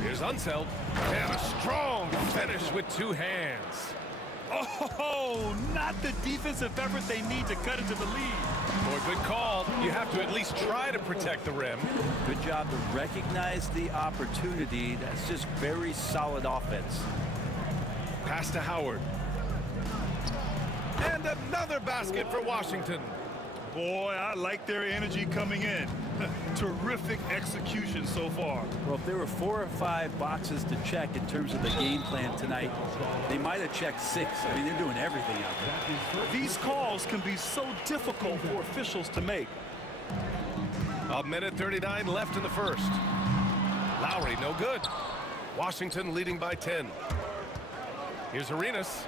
Here's Unseld, and a strong finish with 2 hands. Oh, not the defensive effort they need to cut into the lead. Boy, good call. You have to at least try to protect the rim. Good job to recognize the opportunity. That's just very solid offense. Pass to Howard. And another basket for Washington. Boy, I like their energy coming in. Terrific execution so far. Well, if there were 4 or 5 boxes to check in terms of the game plan tonight, they might have checked 6. I mean, they're doing everything out there. These calls can be so difficult for officials to make. A minute 39 left in the first. Lowry, no good. Washington leading by 10. Here's Arenas.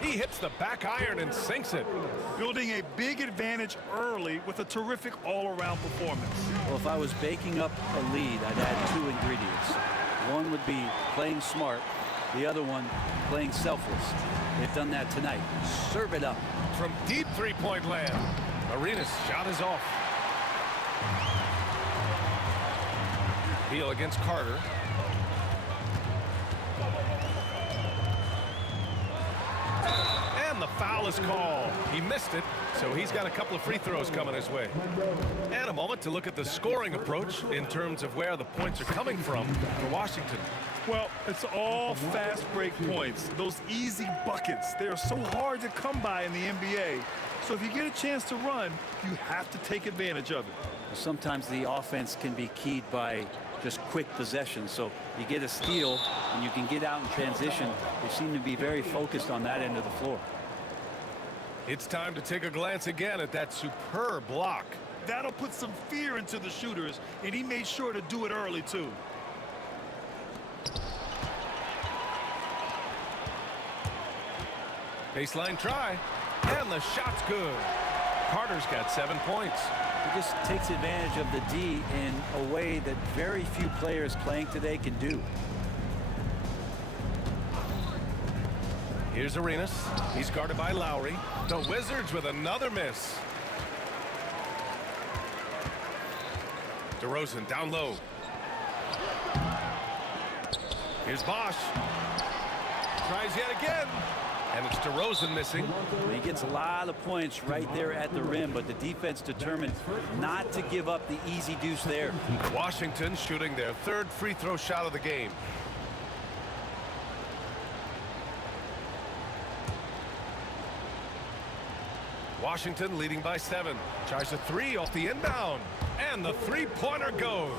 He hits the back iron and sinks it. Building a big advantage early with a terrific all-around performance. Well, if I was baking up a lead, I'd add 2 ingredients. One would be playing smart. The other one, playing selfless. They've done that tonight. Serve it up. From deep three-point land, Arenas' shot is off. Beal against Carter. And the foul is called. He missed it, so he's got a couple of free throws coming his way. And a moment to look at the scoring approach in terms of where the points are coming from for Washington. Well, it's all fast break points. Those easy buckets, they are so hard to come by in the NBA. So if you get a chance to run, you have to take advantage of it. Sometimes the offense can be keyed by just quick possession. So you get a steal and you can get out in transition. They seem to be very focused on that end of the floor. It's time to take a glance again at that superb block. That'll put some fear into the shooters, and he made sure to do it early, too. Baseline try, and the shot's good. Carter's got 7 points. He just takes advantage of the D in a way that very few players playing today can do. Here's Arenas. He's guarded by Lowry. The Wizards with another miss. DeRozan down low. Here's Bosch. Tries yet again. And it's DeRozan missing. He gets a lot of points right there at the rim, but the defense determined not to give up the easy deuce there. Washington shooting their 3rd free throw shot of the game. Washington leading by 7. Tries a 3 off the inbound. And the three-pointer goes.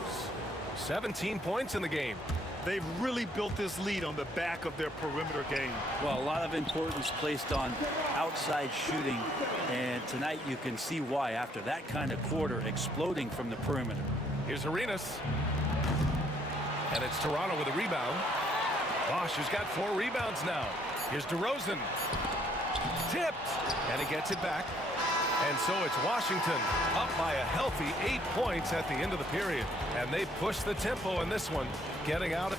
17 points in the game. They've really built this lead on the back of their perimeter game. Well, a lot of importance placed on outside shooting, and tonight you can see why after that kind of quarter exploding from the perimeter. Here's Arenas. And it's Toronto with a rebound. Bosch has got 4 rebounds now. Here's DeRozan. Tipped, and he gets it back. And so it's Washington up by a healthy 8 points at the end of the period. And they push the tempo in this one, getting out.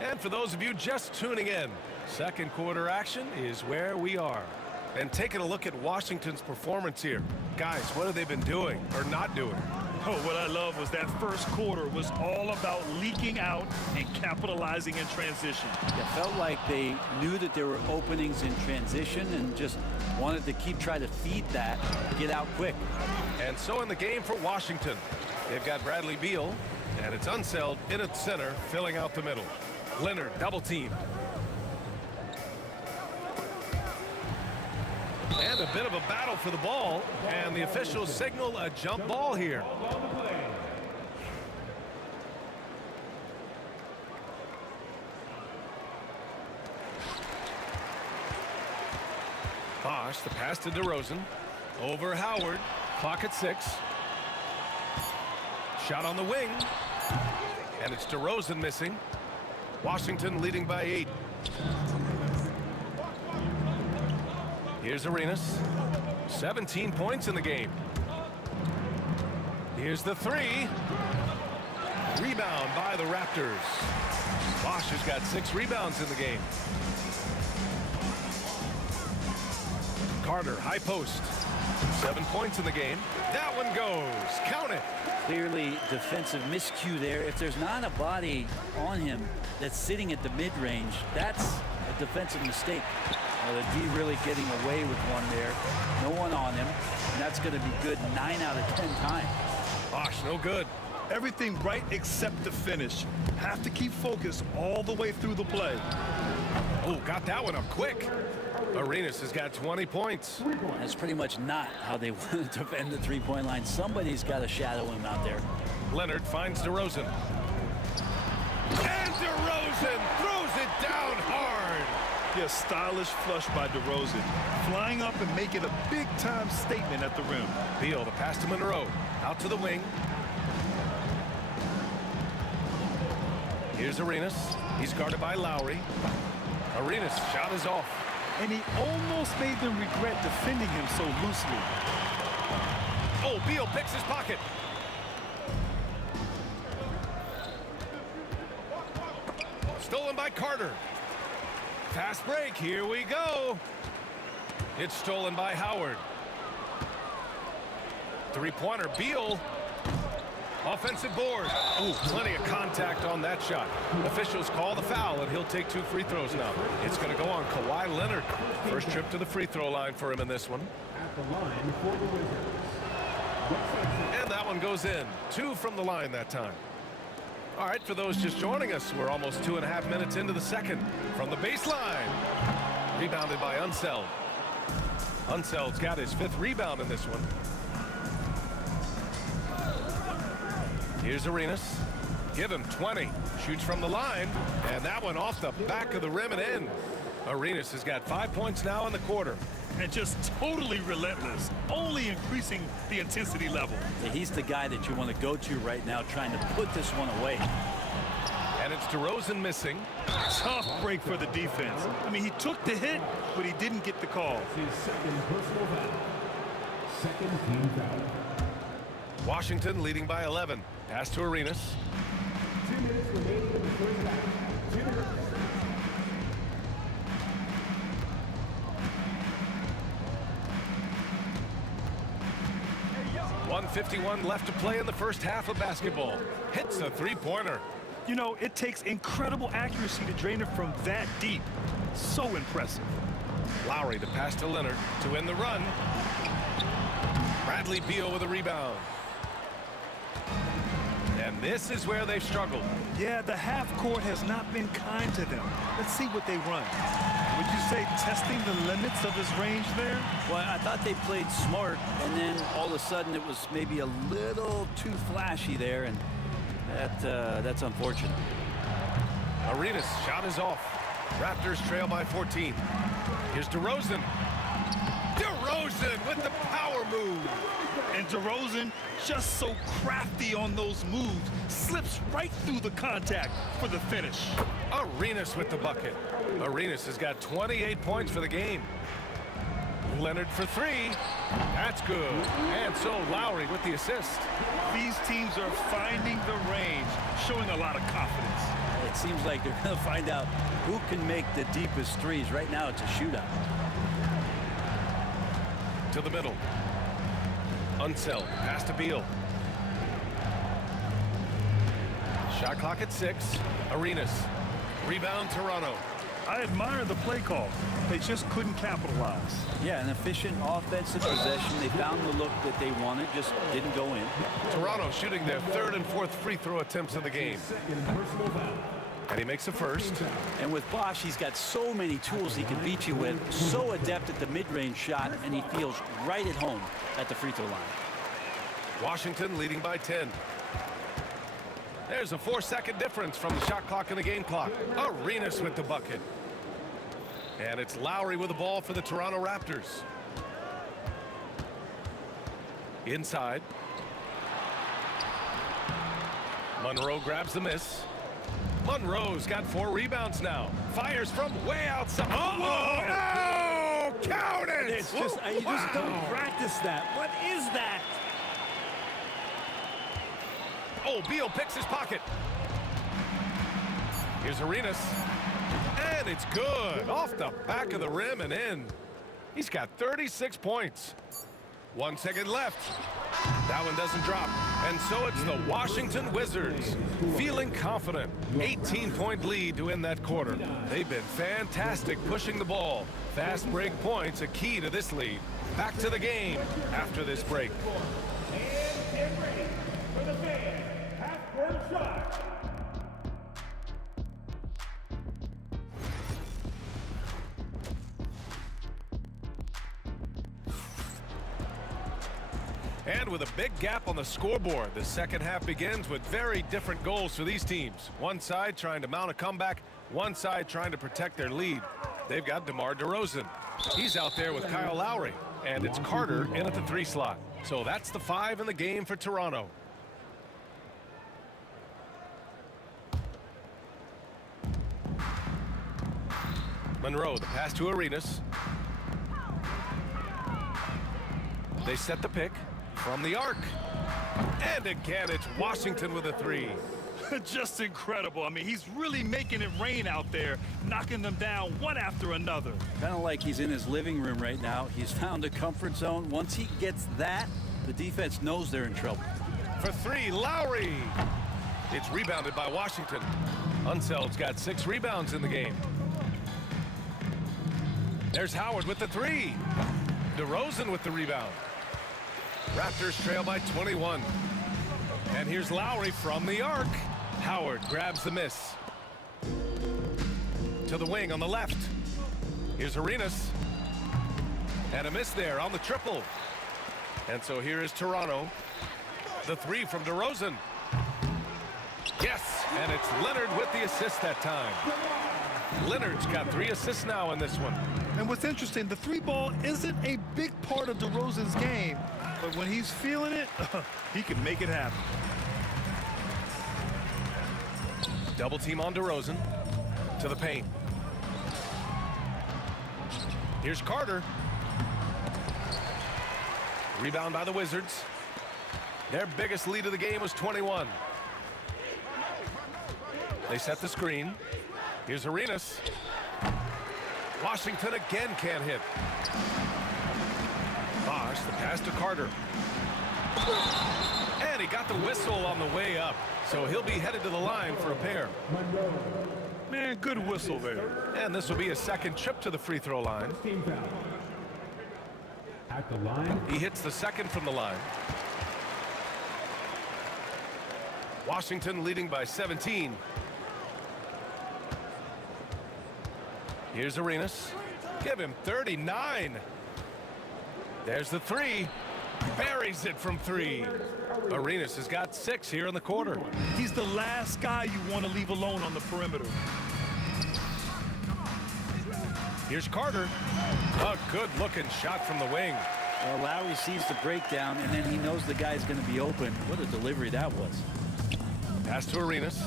And for those of you just tuning in, second quarter action is where we are. And taking a look at Washington's performance here. Guys, what have they been doing or not doing? Oh, what I love was that first quarter was all about leaking out and capitalizing in transition. It felt like they knew that there were openings in transition and just wanted to keep trying to feed that, get out quick. And so in the game for Washington, they've got Bradley Beal, and it's Unseld in at center, filling out the middle. Leonard double team. And a bit of a battle for the ball, and the officials signal a jump ball here. Bosch, the pass to DeRozan. Over Howard. Clock at 6. Shot on the wing. And it's DeRozan missing. Washington leading by 8. Here's Arenas. 17 points in the game. Here's the 3. Rebound by the Raptors. Bosch has got 6 rebounds in the game. Carter, high post. 7 points in the game. That one goes. Count it. Clearly defensive miscue there. If there's not a body on him that's sitting at the mid-range, that's a defensive mistake. The D really getting away with one there. No one on him. And that's going to be good 9 out of 10 times. Bosch, no good. Everything right except the finish. Have to keep focused all the way through the play. Oh, got that one up quick. Arenas has got 20 points. That's pretty much not how they want to defend the three-point line. Somebody's got to shadow him out there. Leonard finds DeRozan. And DeRozan throws it down hard. Yeah, stylish flush by DeRozan. Flying up and making a big-time statement at the rim. Beal, the pass to Monroe. Out to the wing. Here's Arenas. He's guarded by Lowry. Arenas' shot is off. And he almost made them regret defending him so loosely. Oh, Beal picks his pocket. Stolen by Carter. Fast break, here we go. It's stolen by Howard. Three-pointer, Beal. Offensive board. Ooh, plenty of contact on that shot. Officials call the foul, and he'll take 2 free throws now. It's going to go on Kawhi Leonard. First trip to the free throw line for him in this one. And that one goes in. 2 from the line that time. All right, for those just joining us, we're almost 2.5 minutes into the second. From the baseline. Rebounded by Unseld. Unseld's got his 5th rebound in this one. Here's Arenas. Give him 20. Shoots from the line. And that one off the back of the rim and in. Arenas has got 5 points now in the quarter. And just totally relentless. Only increasing the intensity level. Yeah, he's the guy that you want to go to right now, trying to put this one away. And it's DeRozan missing. Tough break for the defense. I mean, he took the hit, but he didn't get the call. His second personal foul. Second team foul. Washington leading by 11. Pass to Arenas. 2 minutes remaining in the first half. 2 minutes. .151 left to play in the first half of basketball. Hits a three-pointer. You know, it takes incredible accuracy to drain it from that deep. So impressive. Lowry to pass to Leonard to end the run. Bradley Beal with a rebound. And this is where they've struggled. Yeah, the half court has not been kind to them. Let's see what they run. Would you say testing the limits of his range there? Well, I thought they played smart, and then all of a sudden it was maybe a little too flashy there, and that's unfortunate. Arenas' shot is off. Raptors trail by 14. Here's DeRozan. DeRozan with the power move. And DeRozan, just so crafty on those moves, slips right through the contact for the finish. Arenas with the bucket. Arenas has got 28 points for the game. Leonard for 3. That's good. And so Lowry with the assist. These teams are finding the range, showing a lot of confidence. It seems like they're going to find out who can make the deepest threes. Right now it's a shootout. To the middle. Unseld. Pass to Beal. Shot clock at 6. Arenas. Rebound Toronto. I admire the play call. They just couldn't capitalize. Yeah, an efficient offensive possession. They found the look that they wanted, just didn't go in. Toronto shooting their 3rd and 4th free throw attempts of the game. Second personal foul. And he makes a first. And with Bosch, he's got so many tools he can beat you with. So adept at the mid-range shot, and he feels right at home at the free throw line. Washington leading by 10. There's a 4-second difference from the shot clock and the game clock. Arenas with the bucket. And it's Lowry with the ball for the Toronto Raptors. Inside. Monroe grabs the miss. Monroe's got 4 rebounds now. Fires from way outside. Oh, no! Count it! It's just, you just don't practice that. What is that? Oh, Beal picks his pocket. Here's Arenas. And it's good. Off the back of the rim and in. He's got 36 points. 1 second left. That one doesn't drop. And so it's the Washington Wizards feeling confident. 18-point lead to end that quarter. They've been fantastic pushing the ball. Fast break points a key to this lead. Back to the game after this break. And get ready for the fan half-court shot. And with a big gap on the scoreboard, the second half begins with very different goals for these teams. One side trying to mount a comeback, one side trying to protect their lead. They've got DeMar DeRozan. He's out there with Kyle Lowry, and it's Carter in at the 3 slot. So that's the 5 in the game for Toronto. Monroe, the pass to Arenas. They set the pick. From the arc. And again, it's Washington with a 3. Just incredible. I mean, he's really making it rain out there, knocking them down one after another. Kind of like he's in his living room right now. He's found a comfort zone. Once he gets that, the defense knows they're in trouble. For 3, Lowry. It's rebounded by Washington. Unseld's got 6 rebounds in the game. There's Howard with the 3. DeRozan with the rebound. Raptors trail by 21. And here's Lowry from the arc. Howard grabs the miss. To the wing on the left. Here's Arenas. And a miss there on the triple. And so here is Toronto. The 3 from DeRozan. Yes, and it's Leonard with the assist that time. Leonard's got 3 assists now in this one. And what's interesting, the 3 ball isn't a big part of DeRozan's game, but when he's feeling it, he can make it happen. Double team on DeRozan. To the paint. Here's Carter. Rebound by the Wizards. Their biggest lead of the game was 21. They set the screen. Here's Arenas. Washington again can't hit. Bosch, the pass to Carter. And he got the whistle on the way up. So he'll be headed to the line for a pair. Man, good whistle there. And this will be a second trip to the free throw line. At the line. He hits the second from the line. Washington leading by 17. Here's Arenas. Give him 39. There's the 3. Buries it from 3. Arenas has got 6 here in the quarter. He's the last guy you want to leave alone on the perimeter. Here's Carter. A good-looking shot from the wing. Well, Lowry sees the breakdown, and then he knows the guy's going to be open. What a delivery that was. Pass to Arenas.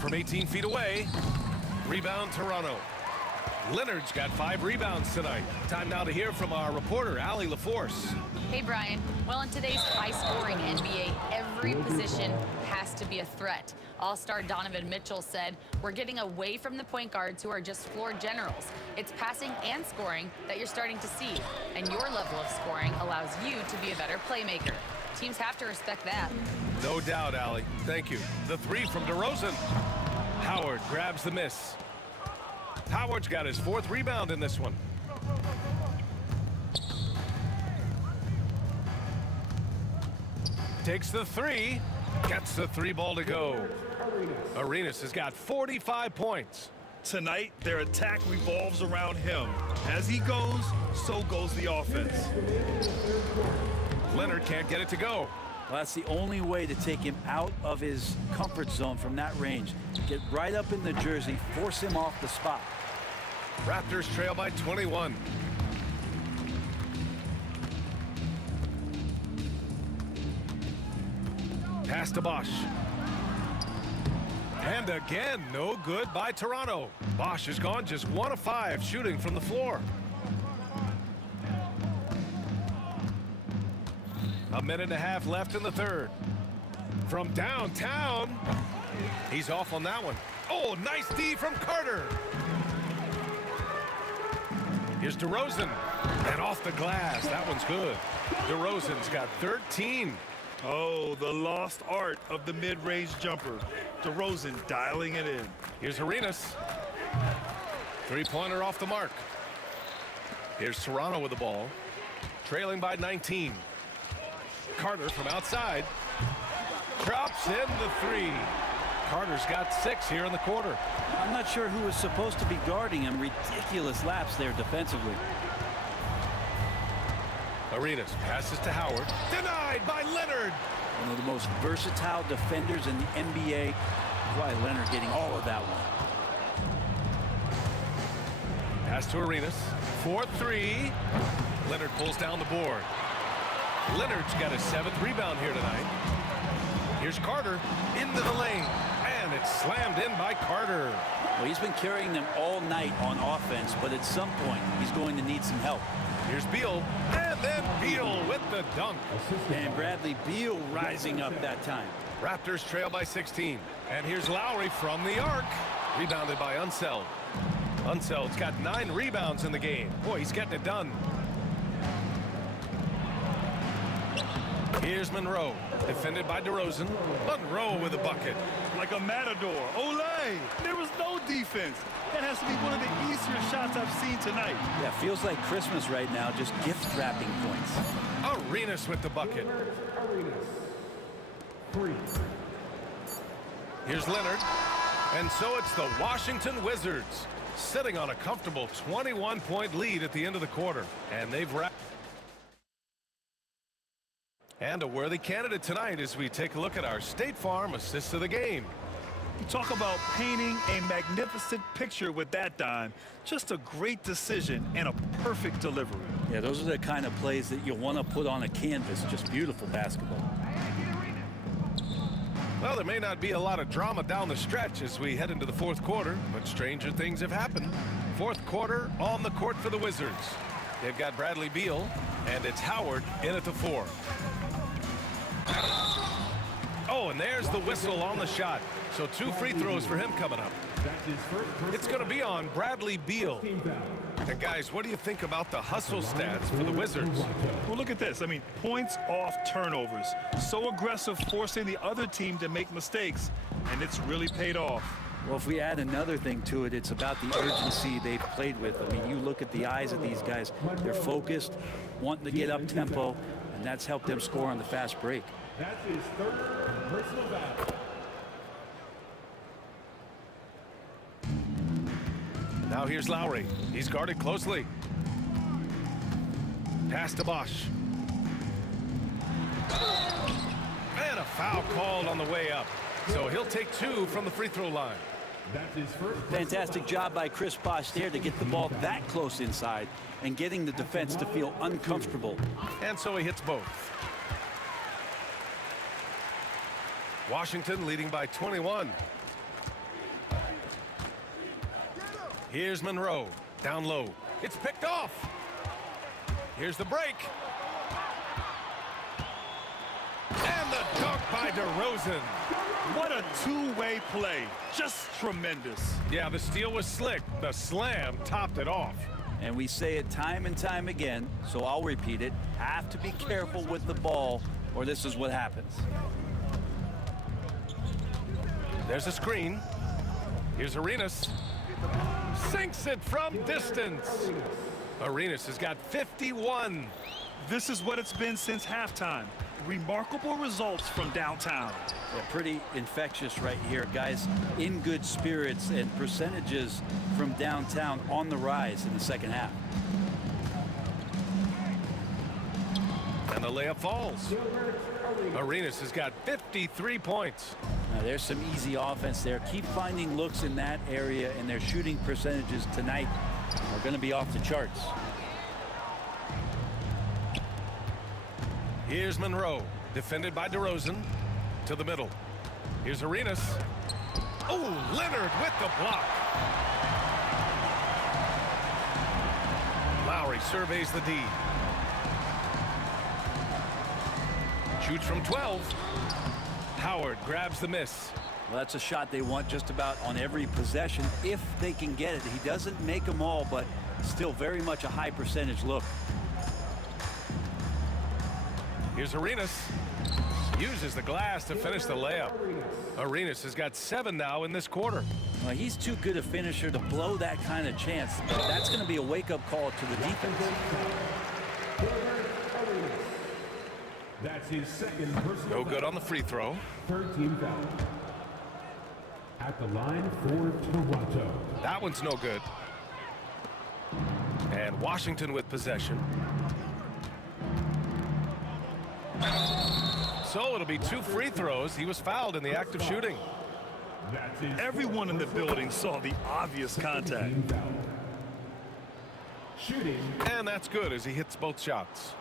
From 18 feet away. Rebound, Toronto. Leonard's got 5 rebounds tonight. Time now to hear from our reporter, Allie LaForce. Hey, Brian. Well, in today's high-scoring NBA, every position has to be a threat. All-star Donovan Mitchell said, "We're getting away from the point guards who are just floor generals. It's passing and scoring that you're starting to see, and your level of scoring allows you to be a better playmaker. Teams have to respect that." No doubt, Allie. Thank you. The 3 from DeRozan. Howard grabs the miss. Howard's got his 4th rebound in this one. Takes the 3. Gets the 3 ball to go. Arenas has got 45 points. Tonight, their attack revolves around him. As he goes, so goes the offense. Leonard can't get it to go. Well, that's the only way to take him out of his comfort zone from that range. Get right up in the jersey, force him off the spot. Raptors trail by 21. Pass to Bosch. And again, no good by Toronto. Bosch is gone just 1 of 5 shooting from the floor. A minute and a half left in the third. From downtown, he's off on that one. Oh, nice D from Carter. Here's DeRozan, and off the glass. That one's good. DeRozan's got 13. Oh, the lost art of the mid-range jumper. DeRozan dialing it in. Here's Arenas. Three-pointer off the mark. Here's Toronto with the ball, trailing by 19. Carter from outside. Drops in the 3. Carter's got 6 here in the quarter. I'm not sure who was supposed to be guarding him. Ridiculous lapse there defensively. Arenas passes to Howard. Denied by Leonard. One of the most versatile defenders in the NBA. Why Leonard getting all of that one. Pass to Arenas. 4-3. Leonard pulls down the board. Leonard's got his 7th rebound here tonight. Here's Carter into the lane. And it's slammed in by Carter. Well, he's been carrying them all night on offense, but at some point he's going to need some help. Here's Beal. And then Beal with the dunk. And Bradley Beal rising up that time. Raptors trail by 16. And here's Lowry from the arc. Rebounded by Unseld. Unseld's got 9 rebounds in the game. Boy, he's getting it done. Here's Monroe, defended by DeRozan. Monroe with a bucket. Like a matador. Olay! There was no defense. That has to be one of the easier shots I've seen tonight. Yeah, feels like Christmas right now, just gift wrapping points. Arenas with the bucket. Here's Leonard. And so it's the Washington Wizards sitting on a comfortable 21-point lead at the end of the quarter. And they've wrapped. And a worthy candidate tonight as we take a look at our State Farm assist of the game. You talk about painting a magnificent picture with that, Don. Just a great decision and a perfect delivery. Yeah, those are the kind of plays that you want to put on a canvas. Just beautiful basketball. Well, there may not be a lot of drama down the stretch as we head into the fourth quarter, but stranger things have happened. Fourth quarter on the court for the Wizards. They've got Bradley Beal, and it's Howard in at the 4. Oh, and there's the whistle on the shot. So 2 free throws for him coming up. It's going to be on Bradley Beal. And guys, what do you think about the hustle stats for the Wizards? Well, look at this. I mean, points off turnovers. So aggressive, forcing the other team to make mistakes, and it's really paid off. Well, if we add another thing to it, it's about the urgency they've played with. I mean, you look at the eyes of these guys. They're focused, wanting to get up tempo, and that's helped them score on the fast break. That's his 3rd personal foul. Now here's Lowry. He's guarded closely. Pass to Bosch. And a foul called on the way up. So he'll take 2 from the free throw line. That's his first. Fantastic job by Chris Bosh there to get the ball that close inside and getting the defense to feel uncomfortable. And so he hits both. Washington leading by 21. Here's Monroe, down low. It's picked off. Here's the break. And the dunk by DeRozan. What a two-way play. Just tremendous. Yeah, the steal was slick. The slam topped it off. And we say it time and time again, so I'll repeat it. Have to be careful with the ball, or this is what happens. There's a screen. Here's Arenas. Sinks it from distance. Arenas has got 51. This is what it's been since halftime. Remarkable results from downtown. Yeah, pretty infectious right here, guys. In good spirits and percentages from downtown on the rise in the second half. And the layup falls. Arenas has got 53 points. Now there's some easy offense there. Keep finding looks in that area, and their shooting percentages tonight are going to be off the charts. Here's Monroe, defended by DeRozan, to the middle. Here's Arenas. Oh, Leonard with the block. Lowry surveys the D. Shoots from 12. Howard grabs the miss. Well, that's a shot they want just about on every possession if they can get it. He doesn't make them all, but still very much a high percentage look. Here's Arenas. Uses the glass to finish the layup. Arenas has got 7 now in this quarter. Well, he's too good a finisher to blow that kind of chance. That's going to be a wake-up call to the defense. That's his second personal No good on the free throw. Third team foul. At the line for Toronto. That one's no good. And Washington with possession. So it'll be 2 free throws. He was fouled in the act of shooting. Everyone in the building saw the obvious contact. Shooting. And that's good as he hits both shots.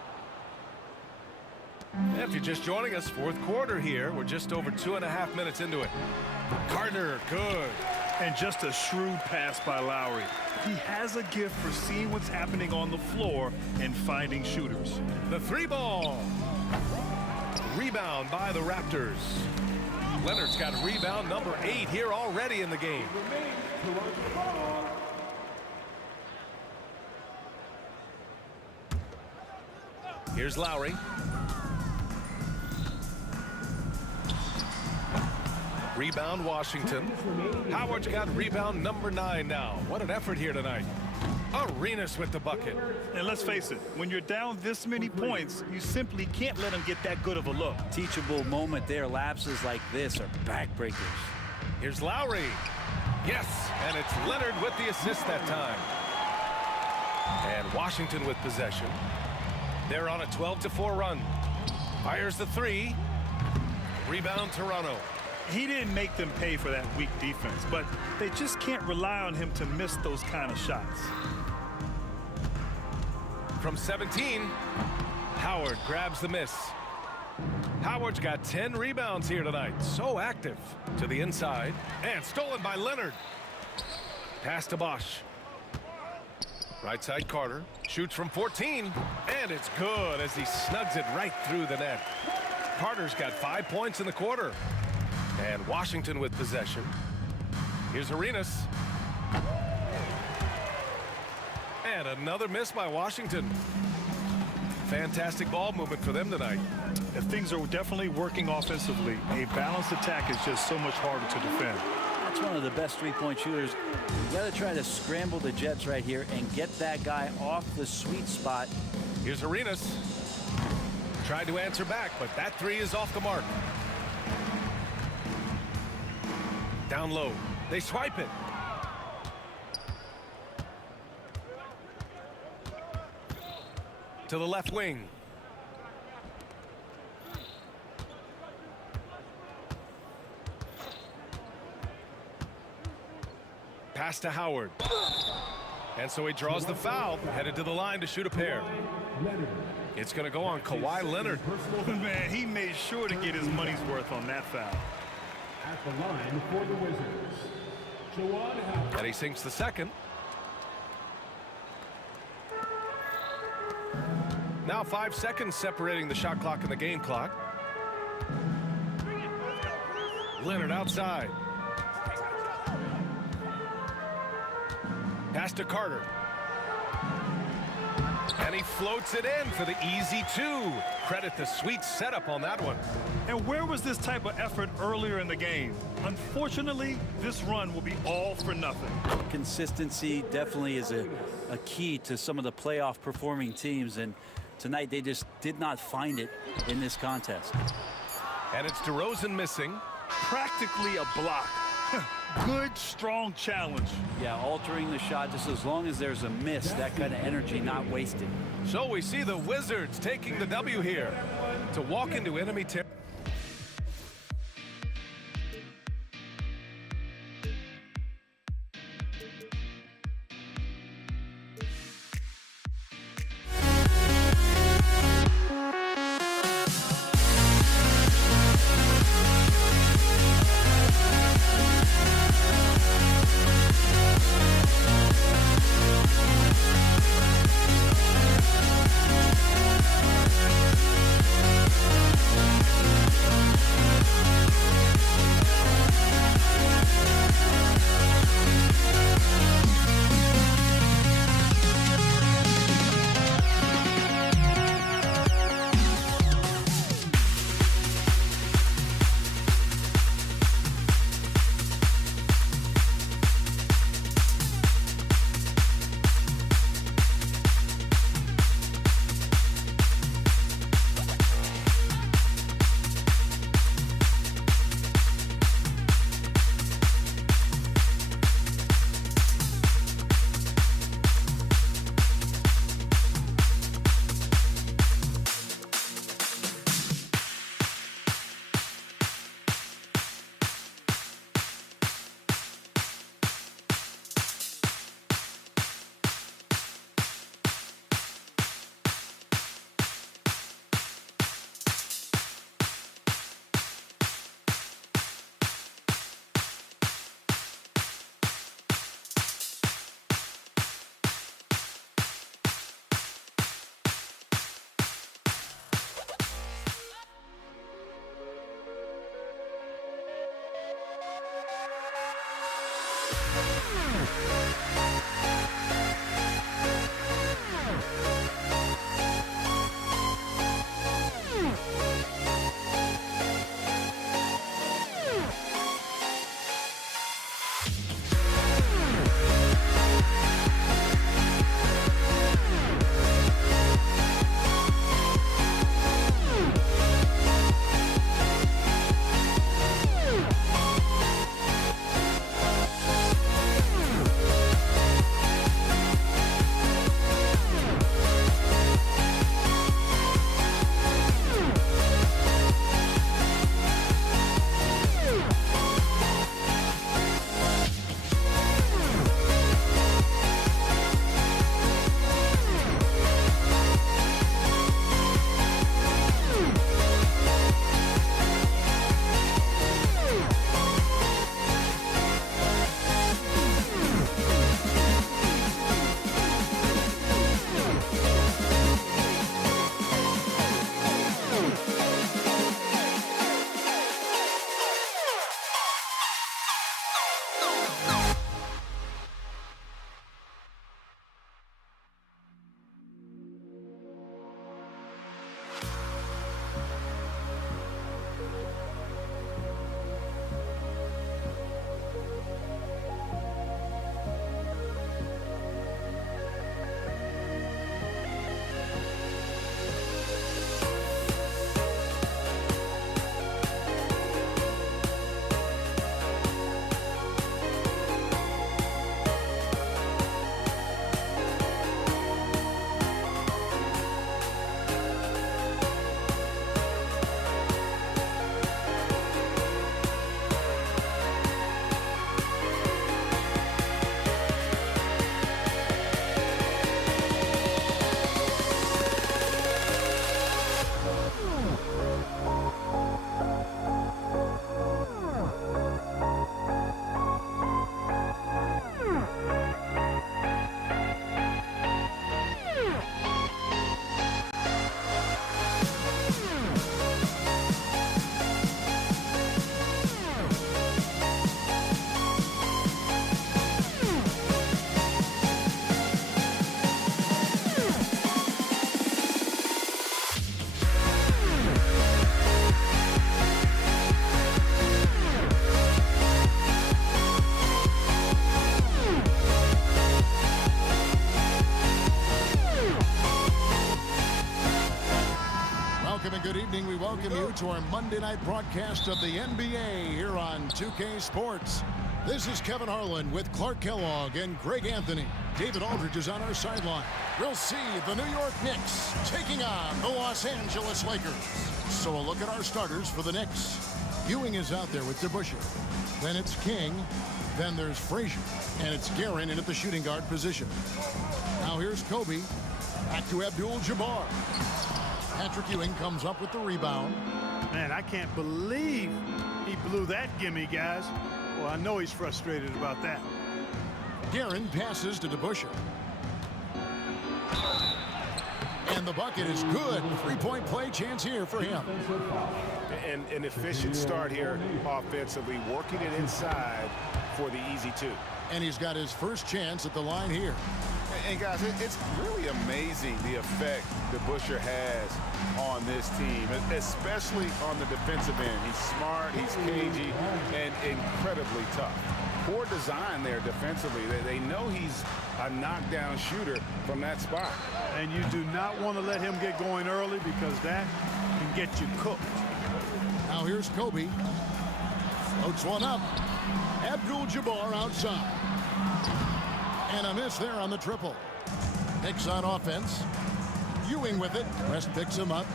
If you're just joining us, fourth quarter here. We're just over 2.5 minutes into it. Carter, good. And just a shrewd pass by Lowry. He has a gift for seeing what's happening on the floor and finding shooters. The 3-ball. Rebound by the Raptors. Leonard's got rebound number 8 here already in the game. Here's Lowry. Rebound Washington. Howard's got rebound number 9 now. What an effort here tonight. Arenas with the bucket. And let's face it, when you're down this many points, you simply can't let them get that good of a look. Teachable moment there. Lapses like this are backbreakers. Here's Lowry. Yes, and it's Leonard with the assist that time. And Washington with possession. They're on a 12-4 run. Fires the 3. Rebound Toronto. He didn't make them pay for that weak defense, but they just can't rely on him to miss those kind of shots. From 17, Howard grabs the miss. Howard's got 10 rebounds here tonight. So active. To the inside. And stolen by Leonard. Pass to Bosch. Right side Carter. Shoots from 14. And it's good as he snugs it right through the net. Carter's got 5 points in the quarter. And Washington with possession. Here's Arenas. And another miss by Washington. Fantastic ball movement for them tonight. Things are definitely working offensively. A balanced attack is just so much harder to defend. That's one of the best three-point shooters. You got to try to scramble the Jets right here and get that guy off the sweet spot. Here's Arenas. Tried to answer back, but that 3 is off the mark. Down low. They swipe it. To the left wing. Pass to Howard. And so he draws the foul, headed to the line to shoot a pair. It's going to go on Kawhi Leonard. Man, he made sure to get his money's worth on that foul. At the line for the Wizards. And he sinks the second. Now 5 seconds separating the shot clock and the game clock. Leonard outside. Pass to Carter. And he floats it in for the easy 2. Credit the sweet setup on that one. And where was this type of effort earlier in the game? Unfortunately, this run will be all for nothing. Consistency definitely is a key to some of the playoff performing teams, and tonight they just did not find it in this contest. And it's DeRozan missing. Practically a block. Good, strong challenge. Yeah, altering the shot just as long as there's a miss, that kind of energy not wasted. So we see the Wizards taking the W here to walk into enemy territory. welcome you to our Monday night broadcast of the NBA here on 2K Sports. This is Kevin Harlan with Clark Kellogg and Greg Anthony. David Aldridge is on our sideline. We'll see the New York Knicks taking on the Los Angeles Lakers. So a look at our starters for the Knicks. Ewing is out there with DeBusschere. Then it's King. Then there's Frazier. And it's Guerin in at the shooting guard position. Now here's Kobe. Back to Abdul-Jabbar. Patrick Ewing comes up with the rebound. Man, I can't believe he blew that gimme, guys. Well, I know he's frustrated about that. Guerin passes to DeBusschere. And the bucket is good. Three-point play chance here for him. And an efficient start here offensively, working it inside for the easy two. And he's got his first chance at the line here. And guys, it's really amazing the effect DeBusschere has on this team, especially on the defensive end. He's smart, he's cagey, and incredibly tough. Poor design there defensively. They know he's a knockdown shooter from that spot. And you do not want to let him get going early because that can get you cooked. Now here's Kobe. Floats one up. Abdul-Jabbar outside. And a miss there on the triple. Knicks on offense. Ewing with it. West picks him up.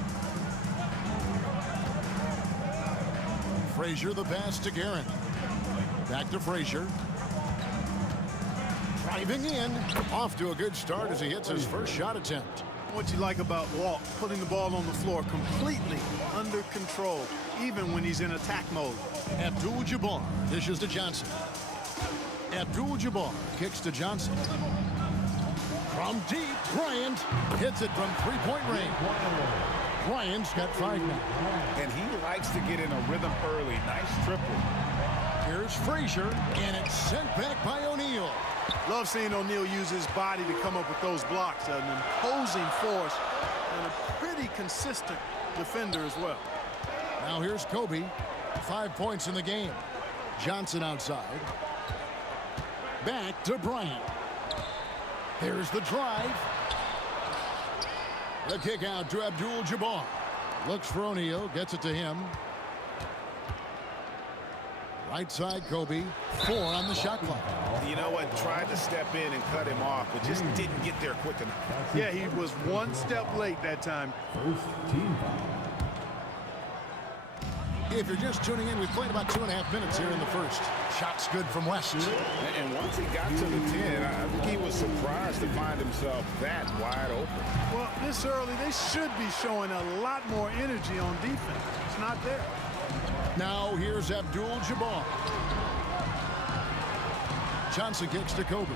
Frazier the pass to Guerin. Back to Frazier. Driving in. Off to a good start as he hits his first shot attempt. What you like about Walt, putting the ball on the floor completely under control, even when he's in attack mode. Abdul-Jabbar dishes to Johnson. Abdul-Jabbar kicks to Johnson. From deep, Bryant hits it from three-point range. Bryant's got 5 now. And he likes to get in a rhythm early. Nice triple. Here's Frazier, and it's sent back by O'Neal. Love seeing O'Neal use his body to come up with those blocks. An imposing force and a pretty consistent defender as well. Now here's Kobe. 5 points in the game. Johnson outside. Back to Bryant. There's the drive. The kick out to Abdul-Jabbar. Looks for O'Neal. Gets it to him. Right side, Kobe. 4 on the shot clock. You know what? Tried to step in and cut him off, but just didn't get there quick enough. Yeah, he was one step late that time. If you're just tuning in, we've played about 2.5 minutes here in the first. Shot's good from West. And once he got to the 10, I think he was surprised to find himself that wide open. Well, this early, they should be showing a lot more energy on defense. It's not there. Now here's Abdul-Jabbar. Johnson kicks to Kobe.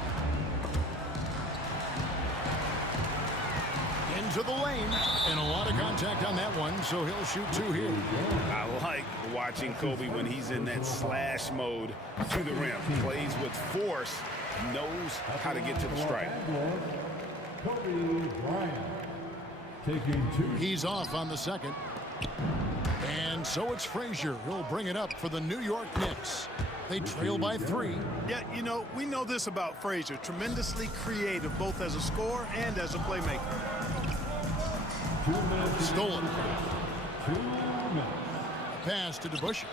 Into the lane. And a lot of contact on that one, so he'll shoot 2 here. I like watching Kobe when he's in that slash mode to the rim. Plays with force, knows how to get to the stripe. Kobe Bryant taking 2. He's off on the second. And so it's Frazier. He'll bring it up for the New York Knicks. They trail by 3. Yeah, you know, we know this about Frazier. Tremendously creative, both as a scorer and as a playmaker. Stolen. Pass to DeBusschere.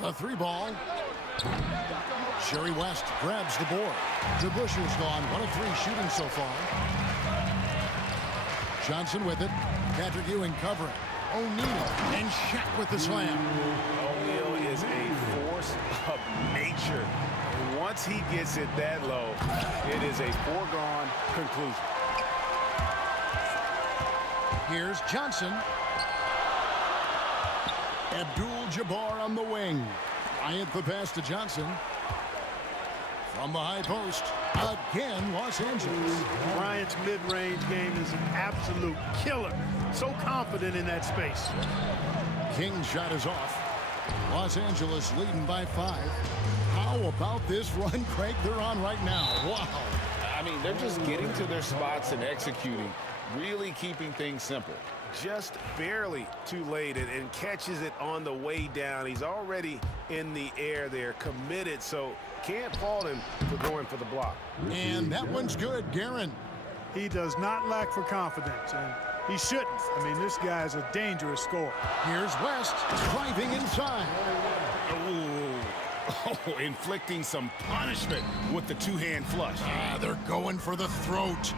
The 3 ball. Sherry West grabs the board. DeBusschere's gone 1 of 3 shooting so far. Johnson with it. Patrick Ewing covering. O'Neal and Shaq with the slam. O'Neal is a force of nature. Once he gets it that low, it is a foregone conclusion. Here's Johnson. Abdul-Jabbar on the wing. Bryant the pass to Johnson. From the high post. Again, Los Angeles. Bryant's mid-range game is an absolute killer. So confident in that space. King's shot is off. Los Angeles leading by 5. How about this run, Craig, they're on right now? Wow. I mean, they're just getting to their spots and executing, really keeping things simple. Just barely too late and catches it on the way down. He's already in the air there, committed, so can't fault him for going for the block. And that one's good, Guerin. He does not lack for confidence, and He shouldn't. I mean, this guy's a dangerous scorer. Here's West driving inside. Oh, inflicting some punishment with the two-hand flush. They're going for the throat.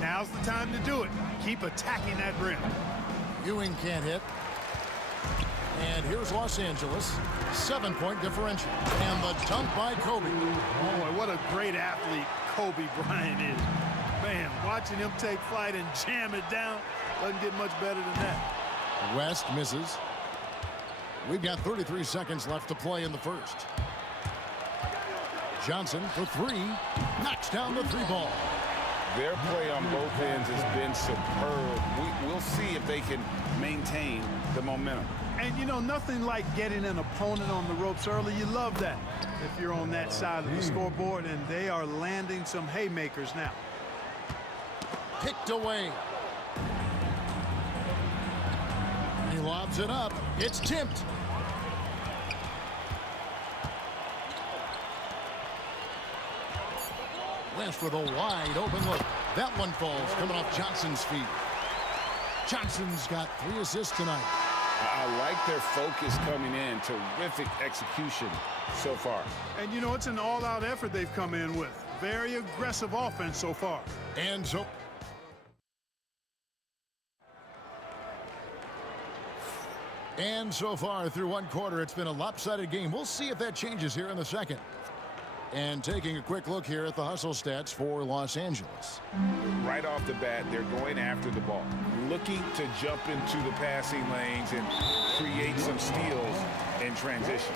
Now's the time to do it. Keep attacking that rim. Ewing can't hit. And here's Los Angeles. 7-point differential. And the dunk by Kobe. Boy, what a great athlete Kobe Bryant is. Man, watching him take flight and jam it down doesn't get much better than that. West misses. We've got 33 seconds left to play in the first. Johnson for three. Knocks down the three ball. Their play on both ends has been superb. We'll see if they can maintain the momentum. And, you know, nothing like getting an opponent on the ropes early. You love that if you're on that side of the scoreboard, and they are landing some haymakers now. Kicked away. He lobs it up. It's tipped. West with a wide open look. That one falls coming off Johnson's feet. Johnson's got 3 assists tonight. I like their focus coming in. Terrific execution so far. And, you know, it's an all-out effort they've come in with. Very aggressive offense so far. And so... And so far through one quarter, it's been a lopsided game. We'll see if that changes here in the second. And taking a quick look here at the hustle stats for Los Angeles. Right off the bat, they're going after the ball, looking to jump into the passing lanes and create some steals in transition.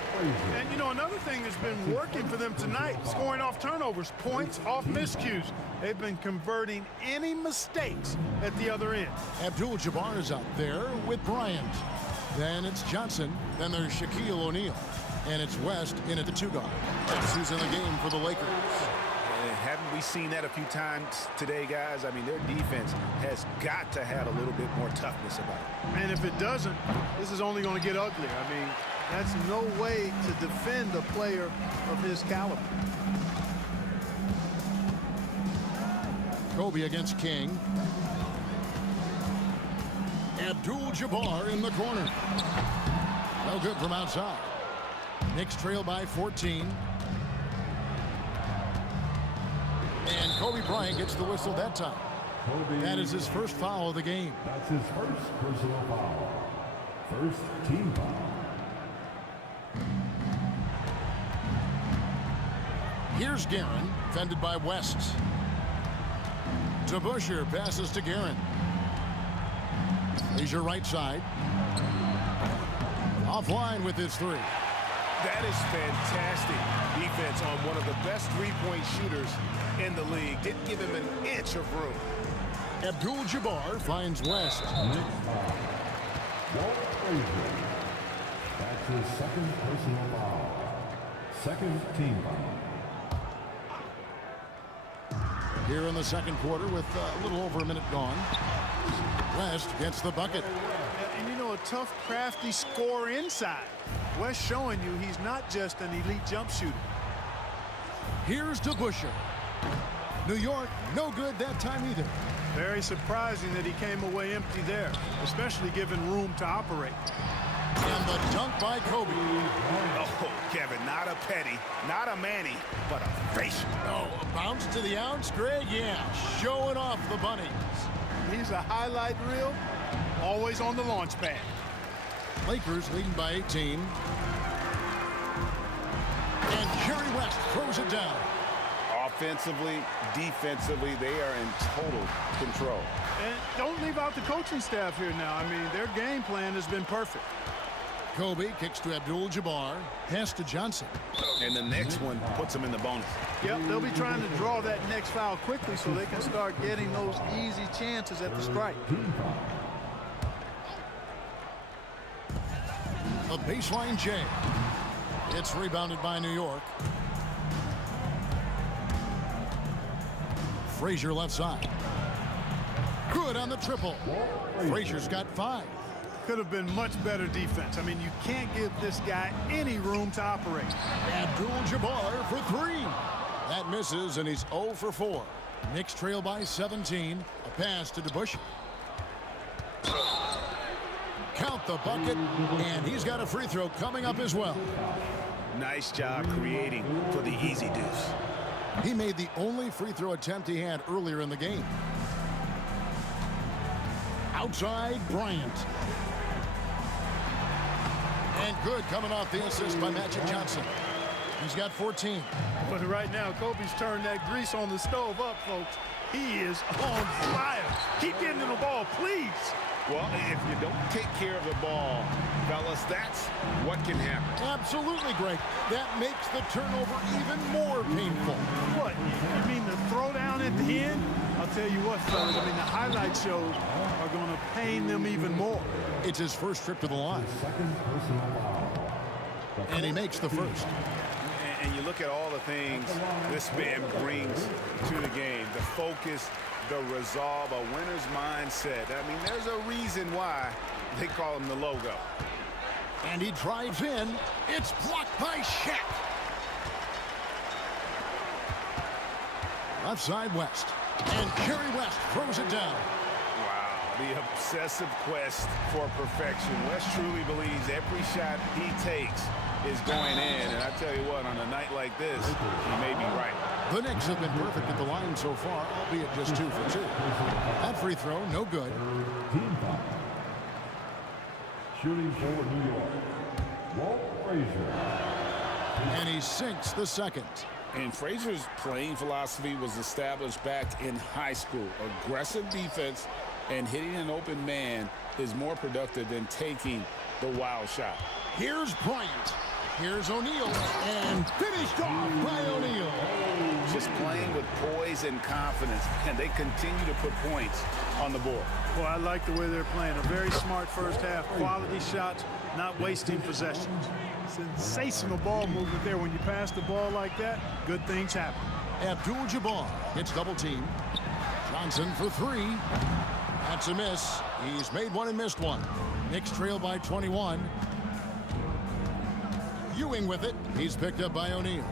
And, you know, another thing that's been working for them tonight, scoring off turnovers, points off miscues. They've been converting any mistakes at the other end. Abdul-Jabbar is out there with Bryant. Then it's Johnson. Then there's Shaquille O'Neal. And it's West in at the 2-guard. That's who's in the game for the Lakers. And haven't we seen that a few times today, guys? I mean, their defense has got to have a little bit more toughness about it. And if it doesn't, this is only going to get uglier. I mean, that's no way to defend a player of his caliber. Kobe against King. Abdul-Jabbar in the corner. No good from outside. Knicks trail by 14. And Kobe Bryant gets the whistle that time. That is his first foul of the game. That's his first personal foul. First team foul. Here's Guerin, fended by West. To Busher, passes to Guerin. He's your right side. Offline with his three. That is fantastic defense on one of the best three-point shooters in the league. Didn't give him an inch of room. Abdul-Jabbar finds West. That's his second personal foul. Second team foul. Here in the second quarter with a little over a minute gone. West gets the bucket. And you know, a tough, crafty scorer inside. West showing you he's not just an elite jump shooter. Here's to Busher. New York, no good that time either. Very surprising that he came away empty there, especially given room to operate. And the dunk by Kobe. Oh, Kevin, not a Petty, not a Manny, but a facial. Oh, a bounce to the ounce, Greg? Yeah, showing off the bunnies. He's a highlight reel, always on the launch pad. Lakers leading by 18. And Jerry West throws it down. Offensively, defensively, they are in total control. And don't leave out the coaching staff here now. I mean, their game plan has been perfect. Kobe kicks to Abdul-Jabbar, pass to Johnson. And the next one puts him in the bonus. Yep, they'll be trying to draw that next foul quickly so they can start getting those easy chances at the strike. A baseline J. It's rebounded by New York. Frazier left side. Good on the triple. Frazier's got 5. Could have been much better defense. I mean, you can't give this guy any room to operate. Abdul-Jabbar for 3. That misses, and he's 0 for 4. Knicks trail by 17. A pass to DeBusschere. Count the bucket, and he's got a free throw coming up as well. Nice job creating for the easy deuce. He made the only free throw attempt he had earlier in the game. Outside, Bryant. And good coming off the assist by Magic Johnson. He's got 14. But right now, Kobe's turned that grease on the stove up, folks. He is on fire. Keep getting him the ball, please. Well, if you don't take care of the ball, fellas, that's what can happen. Absolutely, Greg. That makes the turnover even more painful. What? You mean the throwdown at the end? I'll tell you what, fellas. I mean, the highlight shows are going to pain them even more. It's his first trip to the line. And he makes the first. And you look at all the things this man brings to the game. The focus, the resolve, a winner's mindset. I mean, there's a reason why they call him the logo. And he drives in. It's blocked by Shaq. Left side, West. And Jerry West throws it down. Wow, the obsessive quest for perfection. West truly believes every shot he takes is going in. And I tell you what, on a night like this, he may be right. The Knicks have been perfect at the line so far, albeit just 2 for 2. That free throw, no good. Team foul. Shooting for New York, Walt Frazier. And he sinks the second. And Frazier's playing philosophy was established back in high school. Aggressive defense and hitting an open man is more productive than taking the wild shot. Here's Bryant. Here's O'Neal. And finished off by O'Neal. Just playing with poise and confidence, and they continue to put points on the board. Well, I like the way they're playing. A very smart first half. Quality shots, not wasting possessions. Sensational ball movement there. When you pass the ball like that, good things happen. Abdul-Jabbar gets double team. Johnson for 3. That's a miss. He's made one and missed one. Knicks trail by 21. Ewing with it. He's picked up by O'Neal.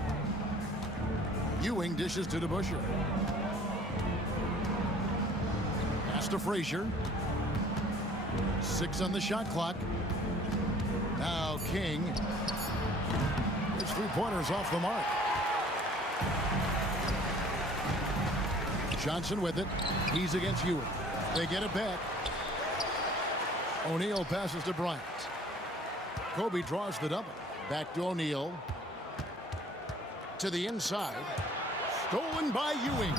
Ewing dishes to DeBusschere. Pass to Frazier. 6 on the shot clock. Now King. His 3-pointers off the mark. Johnson with it. He's against Ewing. They get it back. O'Neal passes to Bryant. Kobe draws the double. Back to O'Neal. To the inside. Stolen by Ewing.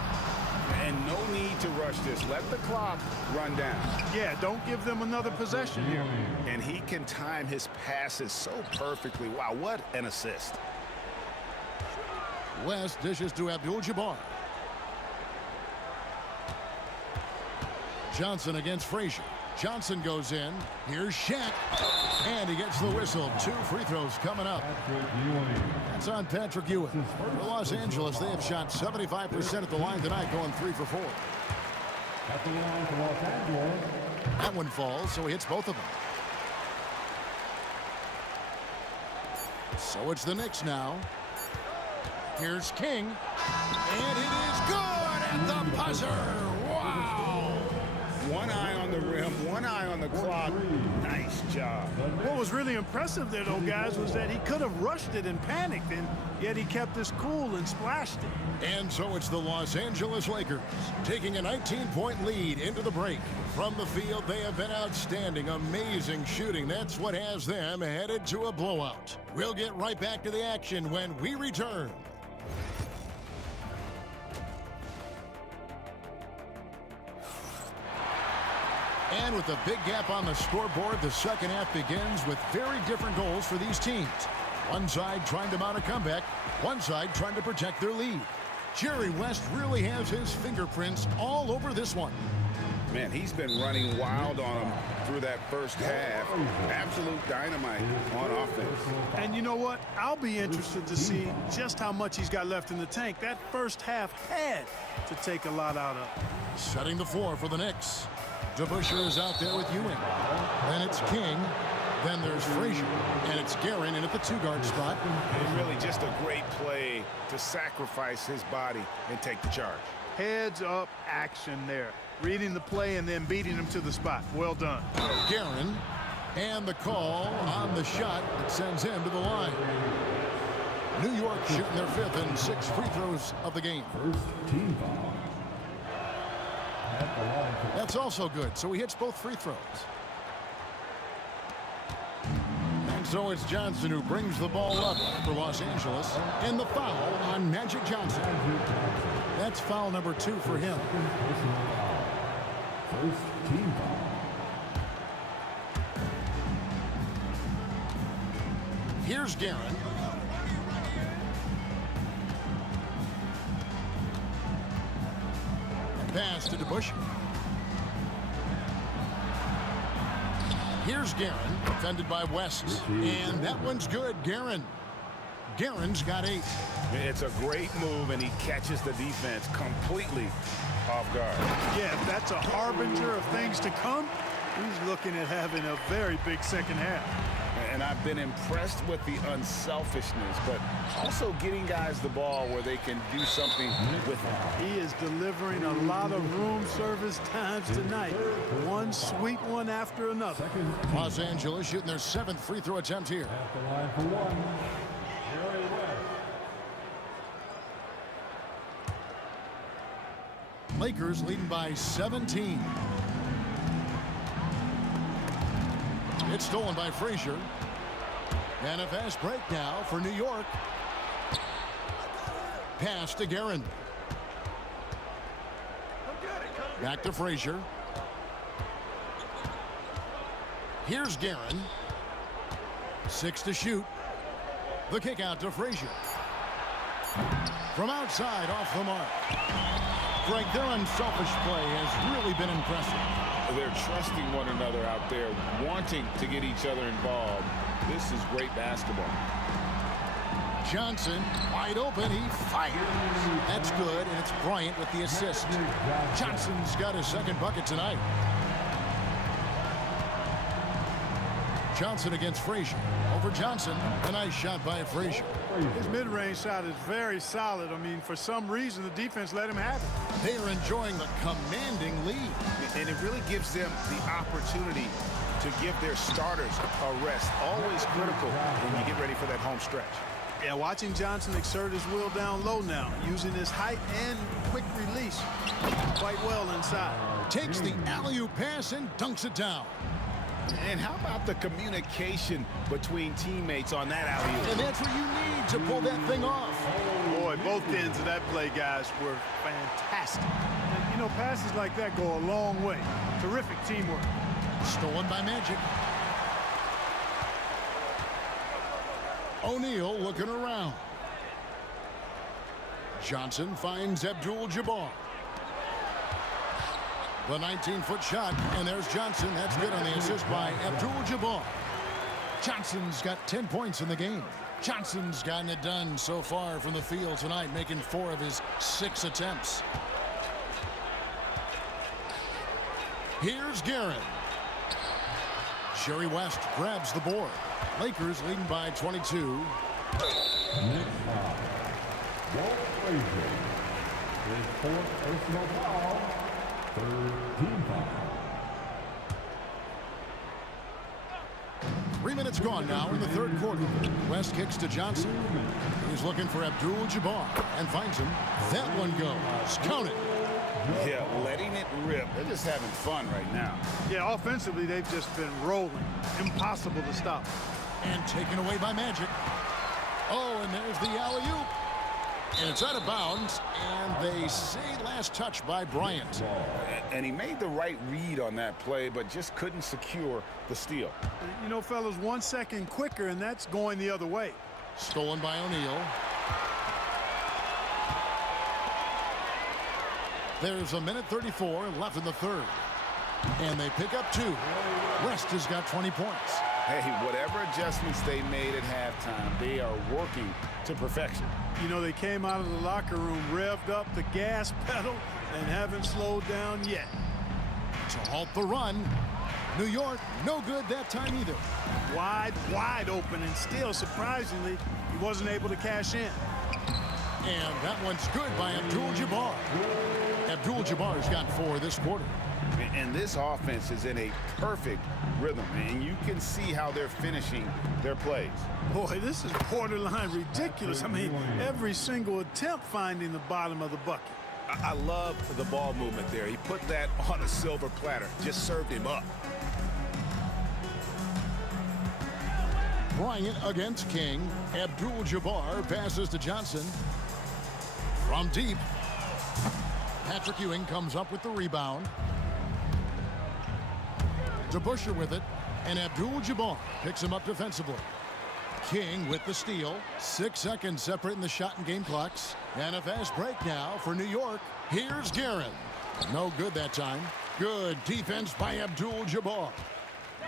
And no need to rush this. Let the clock run down. Yeah, don't give them another possession here. And he can time his passes so perfectly. Wow, what an assist. West dishes to Abdul-Jabbar. Johnson against Frazier. Johnson goes in. Here's Shaq. And he gets the whistle. 2 free throws coming up. That's on Patrick Ewing. For Los Angeles, they have shot 75% at the line tonight, going 3 for 4. At the line for Los Angeles. That one falls, so he hits both of them. So it's the Knicks now. Here's King. And it is good at the buzzer. Wow. One eye on the rim, one eye on the clock. Nice job. What was really impressive there, though, guys, was that he could have rushed it and panicked, and yet he kept his cool and splashed it. And so it's the Los Angeles Lakers taking a 19-point lead into the break. From the field, they have been outstanding. Amazing shooting. That's what has them headed to a blowout. We'll get right back to the action when we return. And with a big gap on the scoreboard, the second half begins with very different goals for these teams. One side trying to mount a comeback, one side trying to protect their lead. Jerry West really has his fingerprints all over this one. Man, he's been running wild on him through that first half. Absolute dynamite on offense. And you know what? I'll be interested to see just how much he's got left in the tank. That first half had to take a lot out of. Setting the floor for the Knicks. DeBusschere is out there with Ewing. Then it's King. Then there's Frazier. And it's Guerin in at the 2-guard spot. And really just a great play to sacrifice his body and take the charge. Heads-up action there. Reading the play and then beating him to the spot. Well done. Guerin, and the call on the shot that sends him to the line. New York shooting their 5th and 6th free throws of the game. First team foul. At the line for That's also good, so he hits both free throws. And so it's Johnson who brings the ball up for Los Angeles. And the foul on Magic Johnson. That's foul number 2 for him. first team foul. Here's Guerin. Pass to DeBush. Here's Guerin, defended by West. And that one's good. Guerin's got 8. It's a great move, and he catches the defense completely off guard. Yeah, if that's a harbinger of things to come, he's looking at having a very big second half. And I've been impressed with the unselfishness, but also getting guys the ball where they can do something with it. He is delivering a lot of room service times tonight. One sweet one after another. Los Angeles shooting their 7th free throw attempt here. At the line for one. Jerry West. Lakers leading by 17. It's stolen by Frazier. And a fast break now for New York. Pass to Guerin. Back to Frazier. Here's Guerin. 6 to shoot. The kick out to Frazier. From outside, off the mark. Greg, their unselfish play has really been impressive. They're trusting one another out there, wanting to get each other involved. This is great basketball. Johnson, wide open, he fires. That's good, and it's Bryant with the assist. Johnson's got his 2nd bucket tonight. Johnson against Frazier. Over Johnson, a nice shot by Frazier. His mid-range shot is very solid. I mean, for some reason, the defense let him have it. They are enjoying the commanding lead. And it really gives them the opportunity to give their starters a rest. Always critical when you get ready for that home stretch. Yeah, watching Johnson exert his will down low now, using his height and quick release quite well inside. Takes the alley-oop pass and dunks it down. And how about the communication between teammates on that alley-oop? And that's what you need to pull that thing off. Boy, both ends of that play, guys, were fantastic. And, you know, passes like that go a long way. Terrific teamwork. Stolen by Magic. O'Neal looking around. Johnson finds Abdul-Jabbar. The 19-foot shot, and there's Johnson. That's good on the assist by Abdul-Jabbar. Johnson's got 10 points in the game. Johnson's gotten it done so far from the field tonight, making 4 of his 6 attempts. Here's Guerin. Jerry West grabs the board. Lakers leading by 22. Next foul. Walt Frazier. His 4th personal foul. 3rd team foul. 3 minutes gone now in the 3rd quarter. West kicks to Johnson. He's looking for Abdul-Jabbar and finds him. That one goes. Count it. Yeah, letting it rip. They're just having fun right now. Yeah, offensively, they've just been rolling. Impossible to stop. And taken away by Magic. Oh, and there's the alley-oop. And it's out of bounds, and they say last touch by Bryant. And he made the right read on that play, but just couldn't secure the steal. You know, fellas, 1 second quicker, and that's going the other way. Stolen by O'Neal. There's 1:34 left in the 3rd. And they pick up 2. West has got 20 points. Hey, whatever adjustments they made at halftime, they are working to perfection. You know, they came out of the locker room, revved up the gas pedal, and haven't slowed down yet. To halt the run, New York, no good that time either. Wide open, and still, surprisingly, he wasn't able to cash in. And that one's good by Abdul-Jabbar. Abdul-Jabbar's got 4 this quarter. And this offense is in a perfect rhythm, and you can see how they're finishing their plays. Boy, this is borderline ridiculous. I mean, every single attempt finding the bottom of the bucket. I love the ball movement there. He put that on a silver platter, just served him up. Bryant against King. Abdul-Jabbar passes to Johnson. From deep, Patrick Ewing comes up with the rebound. DeBusschere with it, and Abdul-Jabbar picks him up defensively. King with the steal. 6 seconds separating the shot and game clocks. And a fast break now for New York. Here's Guerin. No good that time. Good defense by Abdul-Jabbar.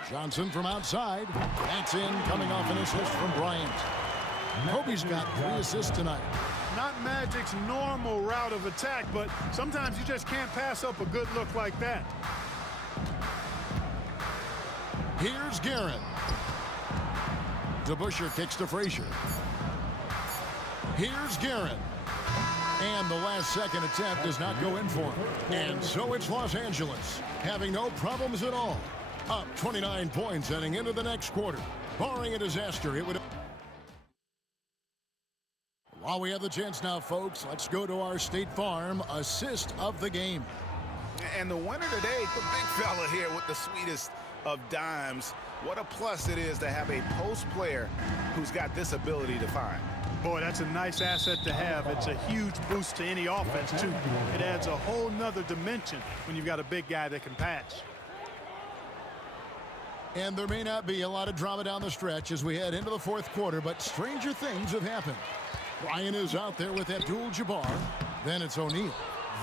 Johnson from outside. That's in, coming off an assist from Bryant. Kobe's got 3 assists tonight. Not Magic's normal route of attack, but sometimes you just can't pass up a good look like that. Here's Guerin. DeBusschere kicks to Frazier. Here's Guerin. And the last second attempt does not go in for him. And so it's Los Angeles, having no problems at all. Up 29 points heading into the next quarter. Barring a disaster, it would... While we have the chance now, folks, let's go to our State Farm assist of the game. And the winner today, the big fella here with the sweetest of dimes. What a plus it is to have a post player who's got this ability to find. Boy, that's a nice asset to have. It's a huge boost to any offense, too. It adds a whole nother dimension when you've got a big guy that can pass. And there may not be a lot of drama down the stretch as we head into the 4th quarter, but stranger things have happened. Bryant is out there with Abdul-Jabbar. Then it's O'Neal.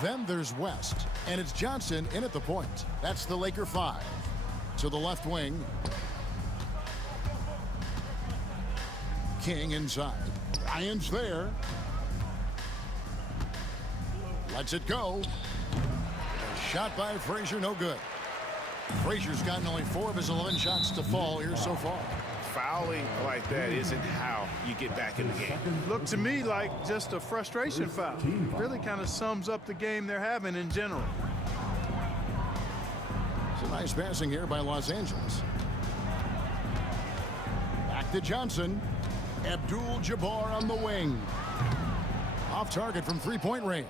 Then there's West. And it's Johnson in at the point. That's the Laker 5. To the left wing. King inside. Bryant's there. Lets it go. Shot by Frazier, no good. Frazier's gotten only 4 of his 11 shots to fall here so far. Fouling like that isn't how you get back in the game. Looked to me like just a frustration foul. Really kind of sums up the game they're having in general. It's a nice passing here by Los Angeles. Back to Johnson. Abdul-Jabbar on the wing. Off target from 3-point range.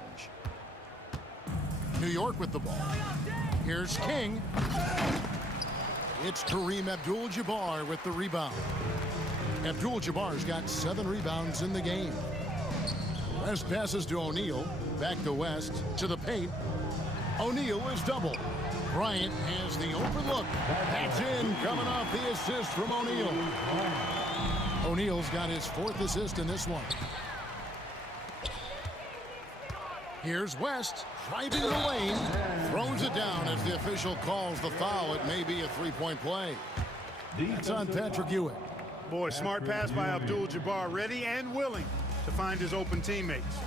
New York with the ball. Here's King. It's Kareem Abdul-Jabbar with the rebound. Abdul-Jabbar's got 7 rebounds in the game. West passes to O'Neal. Back to West. To the paint. O'Neal is double. Bryant has the open look. That's in, coming off the assist from O'Neal. O'Neal's got his 4th assist in this one. Here's West, driving the lane, throws it down as the official calls the foul. It may be a 3-point play. It's on Patrick Ewing. Boy, smart pass by Abdul-Jabbar, ready and willing to find his open teammates.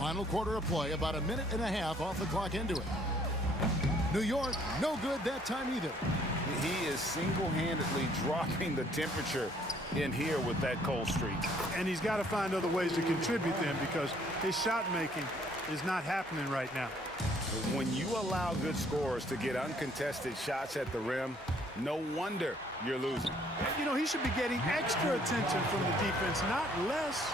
Final quarter of play, about 1.5 minutes off the clock into it. New York, no good that time either. He is single-handedly dropping the temperature in here with that cold streak. And he's got to find other ways to contribute then because his shot making is not happening right now. When you allow good scorers to get uncontested shots at the rim, no wonder you're losing. You know, he should be getting extra attention from the defense, not less.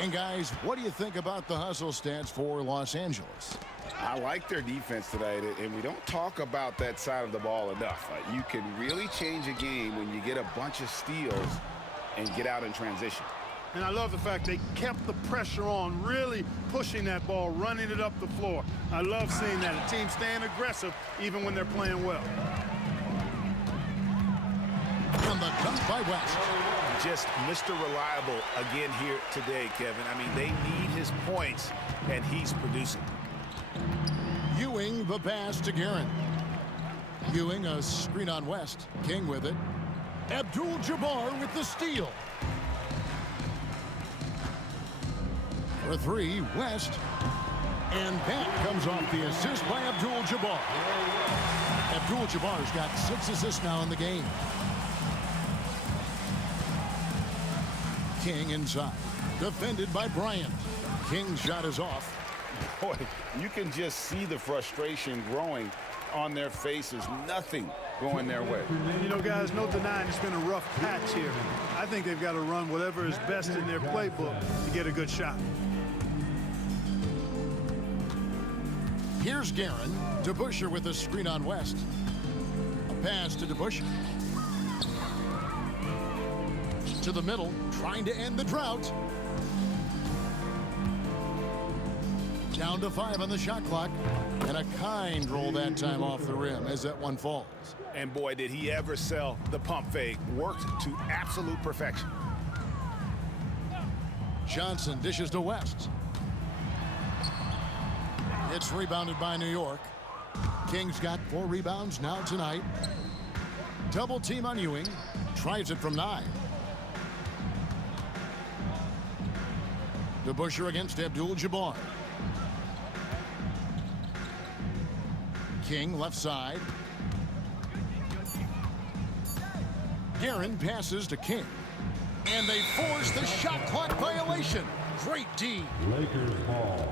And guys, what do you think about the hustle stats for Los Angeles? I like their defense tonight, and we don't talk about that side of the ball enough. You can really change a game when you get a bunch of steals and get out in transition. And I love the fact they kept the pressure on, really pushing that ball, running it up the floor. I love seeing that. A team staying aggressive even when they're playing well. And the dunk by West. Just Mr. Reliable again here today, Kevin. I mean, they need his points, and he's producing. Ewing the pass to Guerin. Ewing a screen on West. King with it. Abdul-Jabbar with the steal. For 3, West. And that comes off the assist by Abdul-Jabbar. Abdul-Jabbar's got 6 assists now in the game. King inside. Defended by Bryant. King's shot is off. Boy, you can just see the frustration growing on their faces. Nothing going their way. You know, guys, no denying it's been a rough patch here. I think they've got to run whatever is best in their playbook to get a good shot. Here's Guerin. DeBusschere with the screen on West. A pass to DeBusschere. To the middle, trying to end the drought. Down to 5 on the shot clock. And a kind roll that time off the rim as that one falls. And boy, did he ever sell the pump fake. Worked to absolute perfection. Johnson dishes to West. It's rebounded by New York. King's got 4 rebounds now tonight. Double team on Ewing. Tries it from 9. DeBusschere against Abdul-Jabbar. King left side. Guerin passes to King. And they force the shot clock violation. Great D. Lakers ball.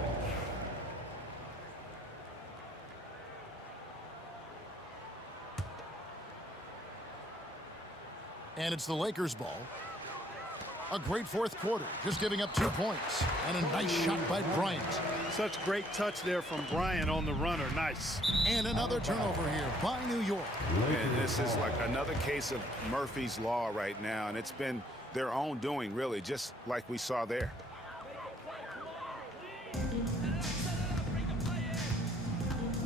And it's the Lakers ball. A great fourth quarter, just giving up 2 points. And a nice shot by Bryant. Such great touch there from Bryant on the runner. Nice. And another turnover here by New York. And this is like another case of Murphy's Law right now. And it's been their own doing, really, just like we saw there.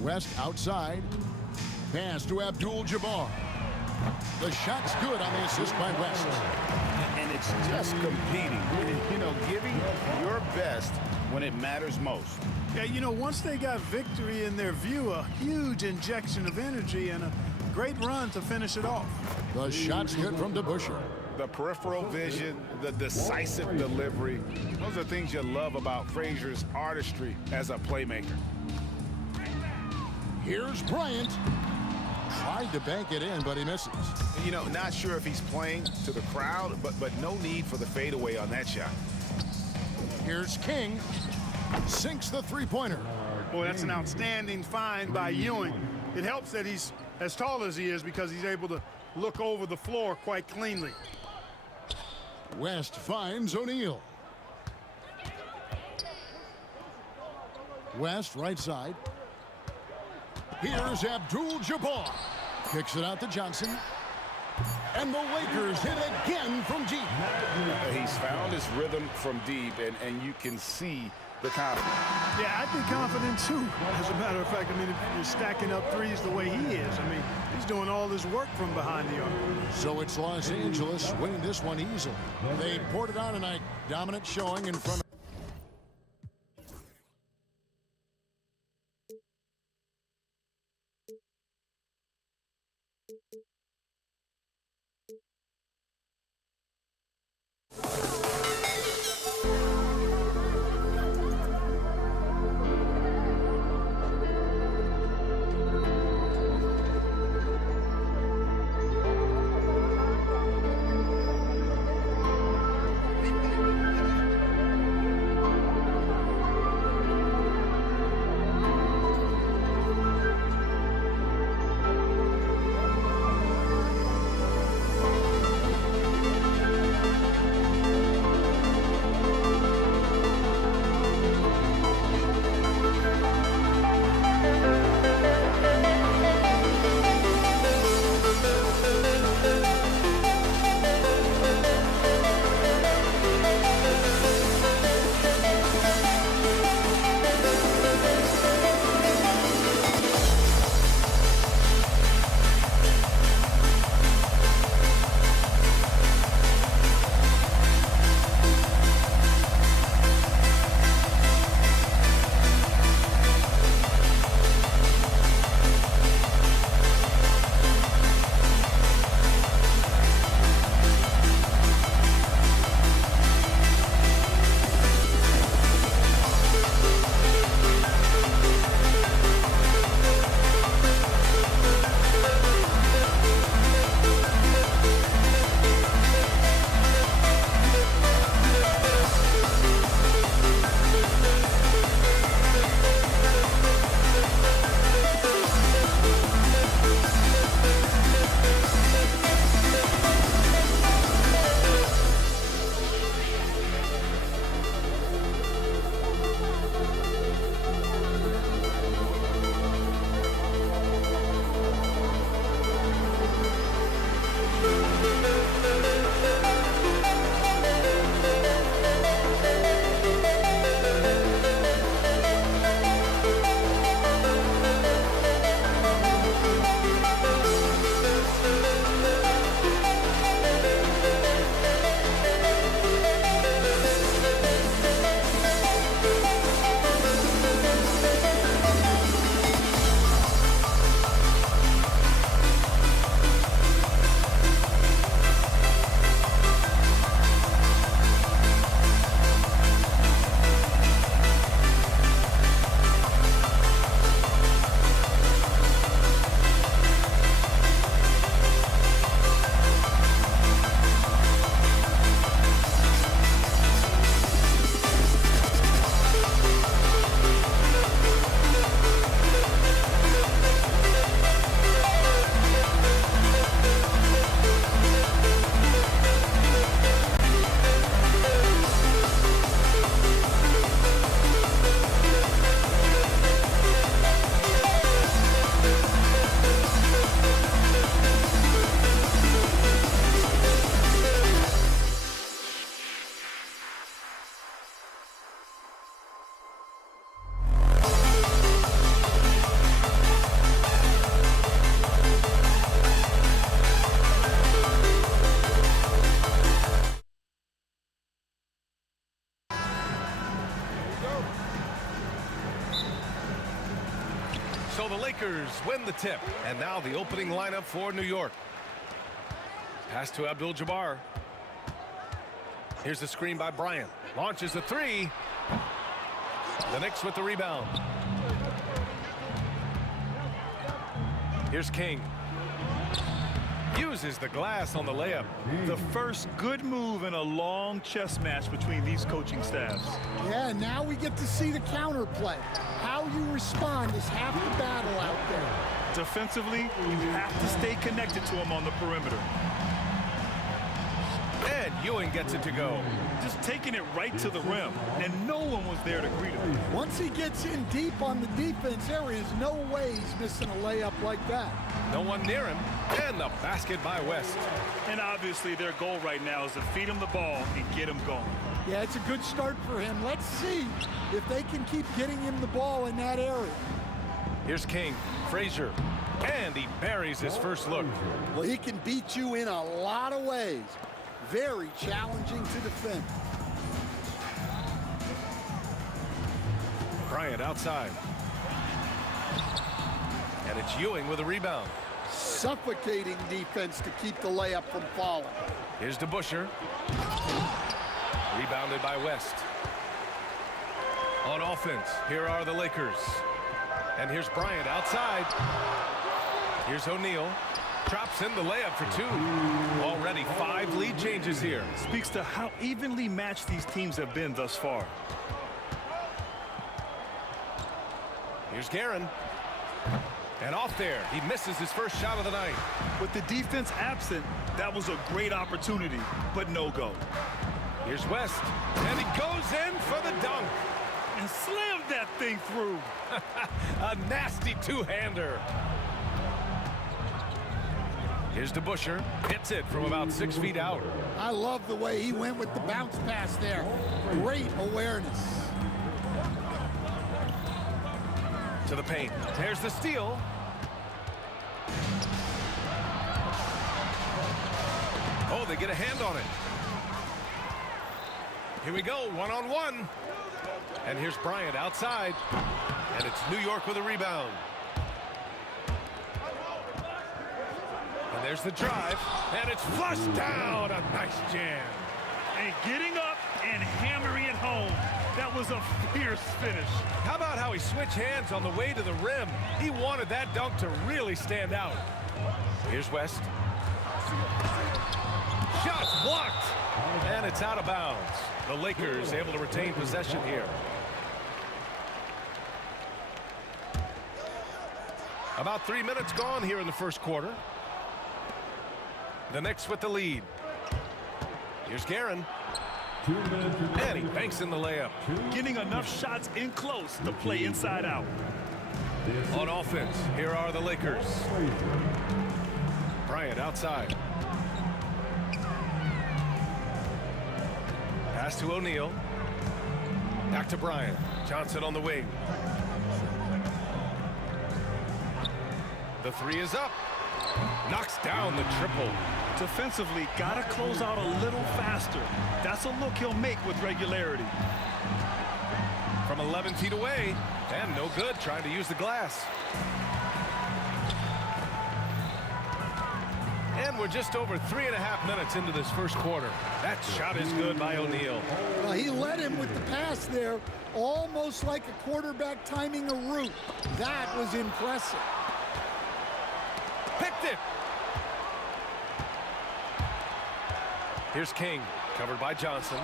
West outside. Pass to Abdul-Jabbar. The shot's good on the assist by West. And it's just competing, you know, giving your best when it matters most. Yeah, you know, once they got victory in their view, a huge injection of energy and a great run to finish it off. The shot's good from DeBusschere. The peripheral vision, the decisive delivery, those are things you love about Frazier's artistry as a playmaker. Here's Bryant. Tried to bank it in, but he misses. You know, not sure if he's playing to the crowd, but no need for the fadeaway on that shot. Here's King. Sinks the three-pointer. Boy, that's an outstanding find by Ewing. It helps that he's as tall as he is because he's able to look over the floor quite cleanly. West finds O'Neal. West right side. Here's Abdul-Jabbar. Kicks it out to Johnson. And the Lakers hit again from deep. He's found his rhythm from deep, and you can see the confidence. Yeah, I'd be confident too. As a matter of fact, I mean, if you're stacking up threes the way he is, I mean, he's doing all his work from behind the arc. So it's Los Angeles winning this one easily. They poured it on tonight. Dominant showing in front of So the Lakers win the tip. And now the opening lineup for New York. Pass to Abdul-Jabbar. Here's the screen by Bryant. Launches a three. The Knicks with the rebound. Here's King. Uses the glass on the layup. The first good move in a long chess match between these coaching staffs. Yeah, now we get to see the counterplay. How you respond is half the battle out there. Defensively, you have to stay connected to him on the perimeter. And Ewing gets it to go. Just taking it right to the rim, and no one was there to greet him. Once he gets in deep on the defense, there is no way he's missing a layup like that. No one near him. And the basket by West. And obviously their goal right now is to feed him the ball and get him going. Yeah, it's a good start for him. Let's see if they can keep getting him the ball in that area. Here's King. Frazier. And he buries his first look. Well, he can beat you in a lot of ways. Very challenging to defend. Bryant outside. And it's Ewing with a rebound. Suffocating defense to keep the layup from falling. Here's DeBusschere. Rebounded by West. On offense, here are the Lakers. And here's Bryant outside. Here's O'Neal. Drops in the layup for two. Already 5 lead changes here. Speaks to how evenly matched these teams have been thus far. Here's Guerin. And off there, he misses his first shot of the night. With the defense absent, that was a great opportunity, but no go. Here's West, and he goes in for the dunk. And slammed that thing through. A nasty two-hander. Here's DeBusschere, hits it from about 6 feet out. I love the way he went with the bounce pass there. Great awareness. To the paint. There's the steal. Oh, they get a hand on it. Here we go, one-on-one. And here's Bryant outside. And it's New York with a rebound. And there's the drive. And it's flushed down. A nice jam. And getting up and hammering it home. That was a fierce finish. How about how he switched hands on the way to the rim? He wanted that dunk to really stand out. Here's West. Shots blocked. And it's out of bounds. The Lakers able to retain possession here. About 3 minutes gone here in the first quarter. The Knicks with the lead. Here's Guerin. And he banks in the layup. Getting enough shots in close to play inside out. On offense, here are the Lakers. Bryant outside. Pass to O'Neal. Back to Bryant. Johnson on the wing. The three is up. Knocks down the triple. Defensively, gotta close out a little faster. That's a look he'll make with regularity. From 11 feet away, and no good trying to use the glass. And we're just over 3.5 minutes into this first quarter. That shot is good by O'Neal. Well, he led him with the pass there, almost like a quarterback timing a route. That was impressive. Picked it. Here's King, covered by Johnson.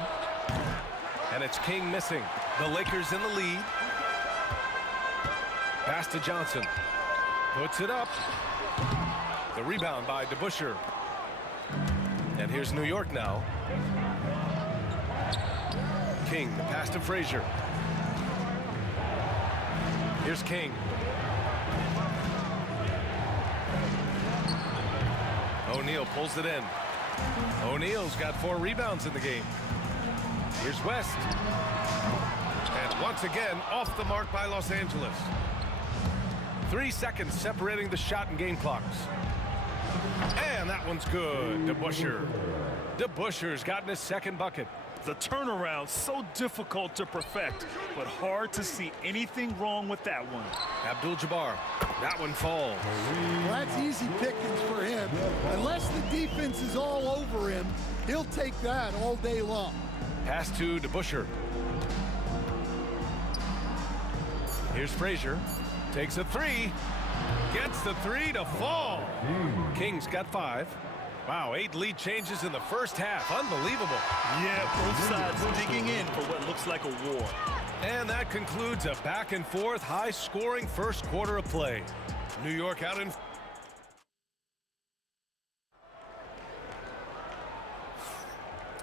And it's King missing. The Lakers in the lead. Pass to Johnson. Puts it up. The rebound by DeBusschere. And here's New York now. King, the pass to Frazier. Here's King. O'Neal pulls it in. O'Neal's got 4 rebounds in the game. Here's West. And once again, off the mark by Los Angeles. 3 seconds separating the shot and game clocks. And that one's good. DeBusschere's gotten his second bucket. The turnaround so difficult to perfect, but hard to see anything wrong with that one. Abdul-Jabbar, that one falls. Well, that's easy pickings for him. Unless the defense is all over him, he'll take that all day long. Pass to DeBusschere. Here's Frazier. Takes a three. Gets the three to fall. King's got 5. Wow, 8 lead changes in the first half. Unbelievable. Yeah, both sides digging in for what looks like a war. And that concludes a back-and-forth, high-scoring first quarter of play. New York out in...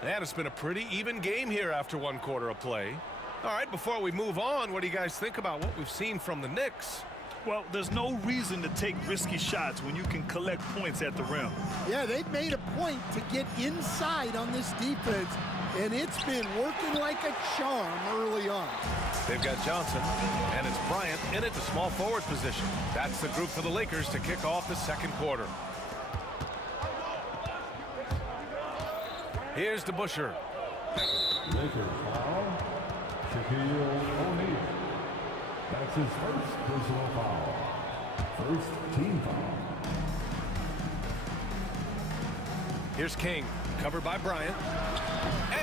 And it's been a pretty even game here after 1 quarter of play. All right, before we move on, what do you guys think about what we've seen from the Knicks? Well, there's no reason to take risky shots when you can collect points at the rim. Yeah, they've made a point to get inside on this defense, and it's been working like a charm early on. They've got Johnson, and it's Bryant in at the small forward position. That's the group for the Lakers to kick off the second quarter. Here's DeBusschere. Lakers foul. Shaquille O'Neal. That's his first personal foul. First team foul. Here's King, covered by Bryant.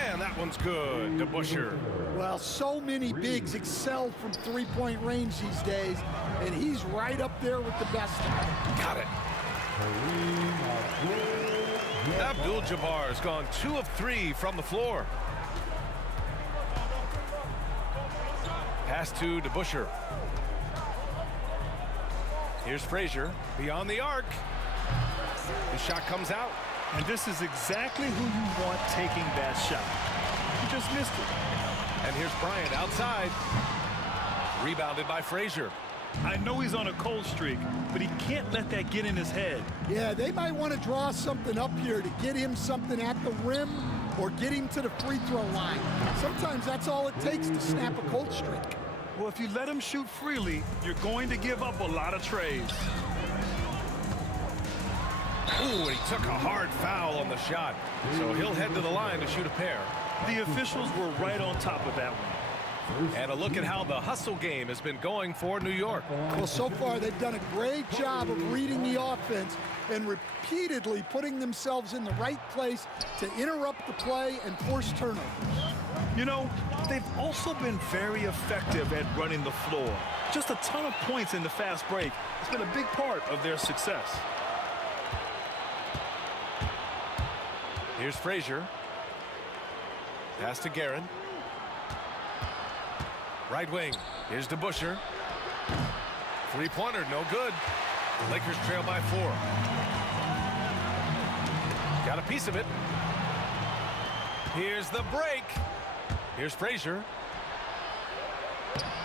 And that one's good. DeBusschere. Well, so many bigs excel from three-point range these days, and he's right up there with the best. Got it. Abdul-Jabbar has gone 2 of 3 from the floor. Pass to DeBusschere. Here's Frazier beyond the arc. The shot comes out. And this is exactly who you want taking that shot. You just missed it. And here's Bryant outside. Rebounded by Frazier. I know he's on a cold streak, but he can't let that get in his head. Yeah, they might want to draw something up here to get him something at the rim or get him to the free throw line. Sometimes that's all it takes to snap a cold streak. Well, if you let him shoot freely, you're going to give up a lot of trays. Ooh, he took a hard foul on the shot. So he'll head to the line to shoot a pair. The officials were right on top of that one. And a look at how the hustle game has been going for New York. Well, so far they've done a great job of reading the offense and repeatedly putting themselves in the right place to interrupt the play and force turnovers. You know, they've also been very effective at running the floor. Just a ton of points in the fast break has been a big part of their success. Here's Frazier. Pass to Guerin. Right wing. Here's DeBusschere. Three-pointer, no good. Lakers trail by 4. Got a piece of it. Here's the break. Here's Frazier.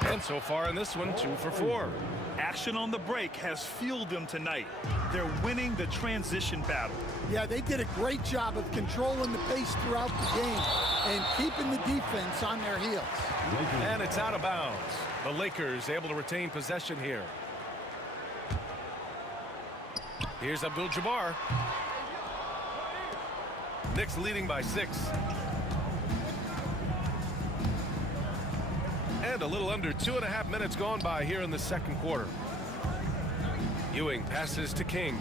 And so far in this one, 2 for 4. Action on the break has fueled them tonight. They're winning the transition battle. Yeah, they did a great job of controlling the pace throughout the game and keeping the defense on their heels. And it's out of bounds. The Lakers able to retain possession here. Here's Abdul-Jabbar. Knicks leading by 6. And a little under 2.5 minutes gone by here in the second quarter. Ewing passes to King.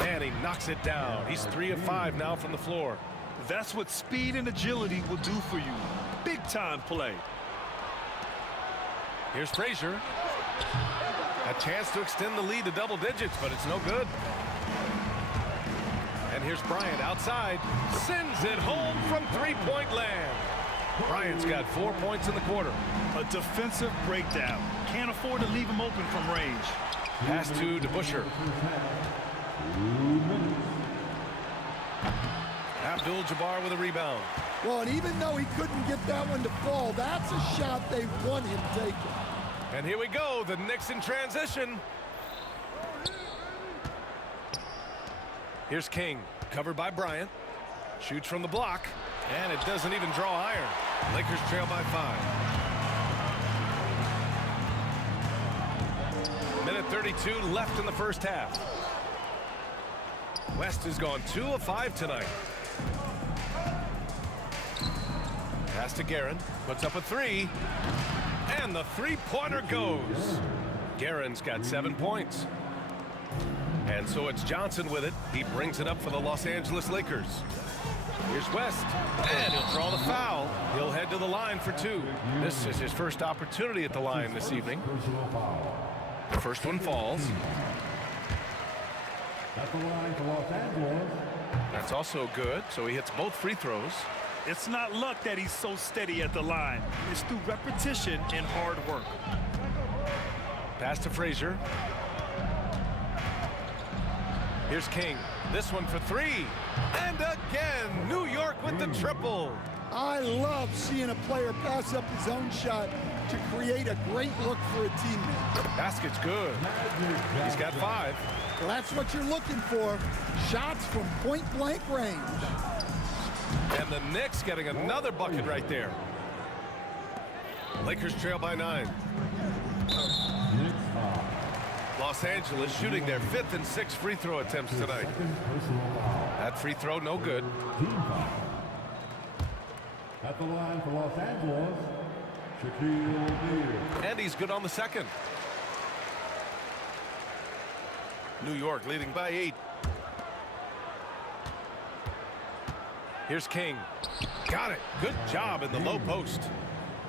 And he knocks it down. He's 3 of 5 now from the floor. That's what speed and agility will do for you. Big time play. Here's Frazier. A chance to extend the lead to double digits, but it's no good. And here's Bryant outside. Sends it home from three-point land. Bryant's got 4 points in the quarter. A defensive breakdown. Can't afford to leave him open from range. Pass to DeBusschere. Abdul-Jabbar with a rebound. Well, and even though he couldn't get that one to fall, that's a shot they want him taking. And here we go, the Knicks in transition. Here's King, covered by Bryant. Shoots from the block, and it doesn't even draw iron. Lakers trail by 5. Minute 32 left in the first half. West has gone 2 of 5 tonight. Pass to Guerin, puts up a 3, and the three-pointer goes. Guerin's got 7 points. And so it's Johnson with it. He brings it up for the Los Angeles Lakers. Here's West, and he'll draw the foul. He'll head to the line for 2. This is his first opportunity at the line this evening. The first one falls. At the line for Los Angeles. That's also good, so he hits both free throws. It's not luck that he's so steady at the line. It's through repetition and hard work. Pass to Frazier. Here's King. This one for 3. And again, New York with the triple. I love seeing a player pass up his own shot to create a great look for a teammate. Basket's good. He's got 5. Well, that's what you're looking for. Shots from point-blank range. And the Knicks getting another bucket right there. Lakers trail by 9. Los Angeles shooting their 5th and 6th free throw attempts tonight. That free throw no good. At the line for Los Angeles, Shaquille O'Neal. And he's good on the second. New York leading by 8. Here's King. Got it. Good job in the low post.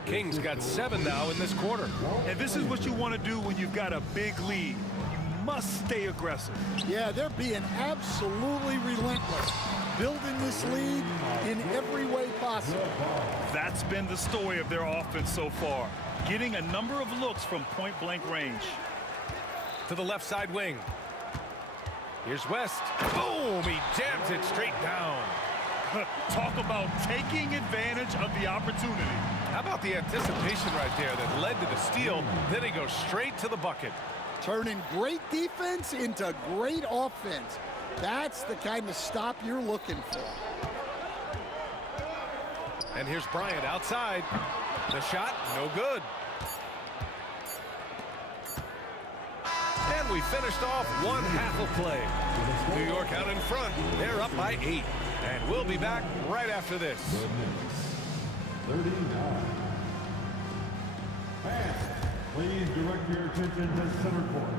King's got 7 now in this quarter. And this is what you want to do when you've got a big lead. You must stay aggressive. Yeah, they're being absolutely relentless, building this lead in every way possible. That's been the story of their offense so far, getting a number of looks from point-blank range. To the left side wing. Here's West. Boom! He jams it straight down. Talk about taking advantage of the opportunity. How about the anticipation right there that led to the steal? Then he goes straight to the bucket. Turning great defense into great offense. That's the kind of stop you're looking for. And here's Bryant outside. The shot, no good. And we finished off one half of play. New York out in front. They're up by 8. And we'll be back right after this. 39. Fans, please direct your attention to center court.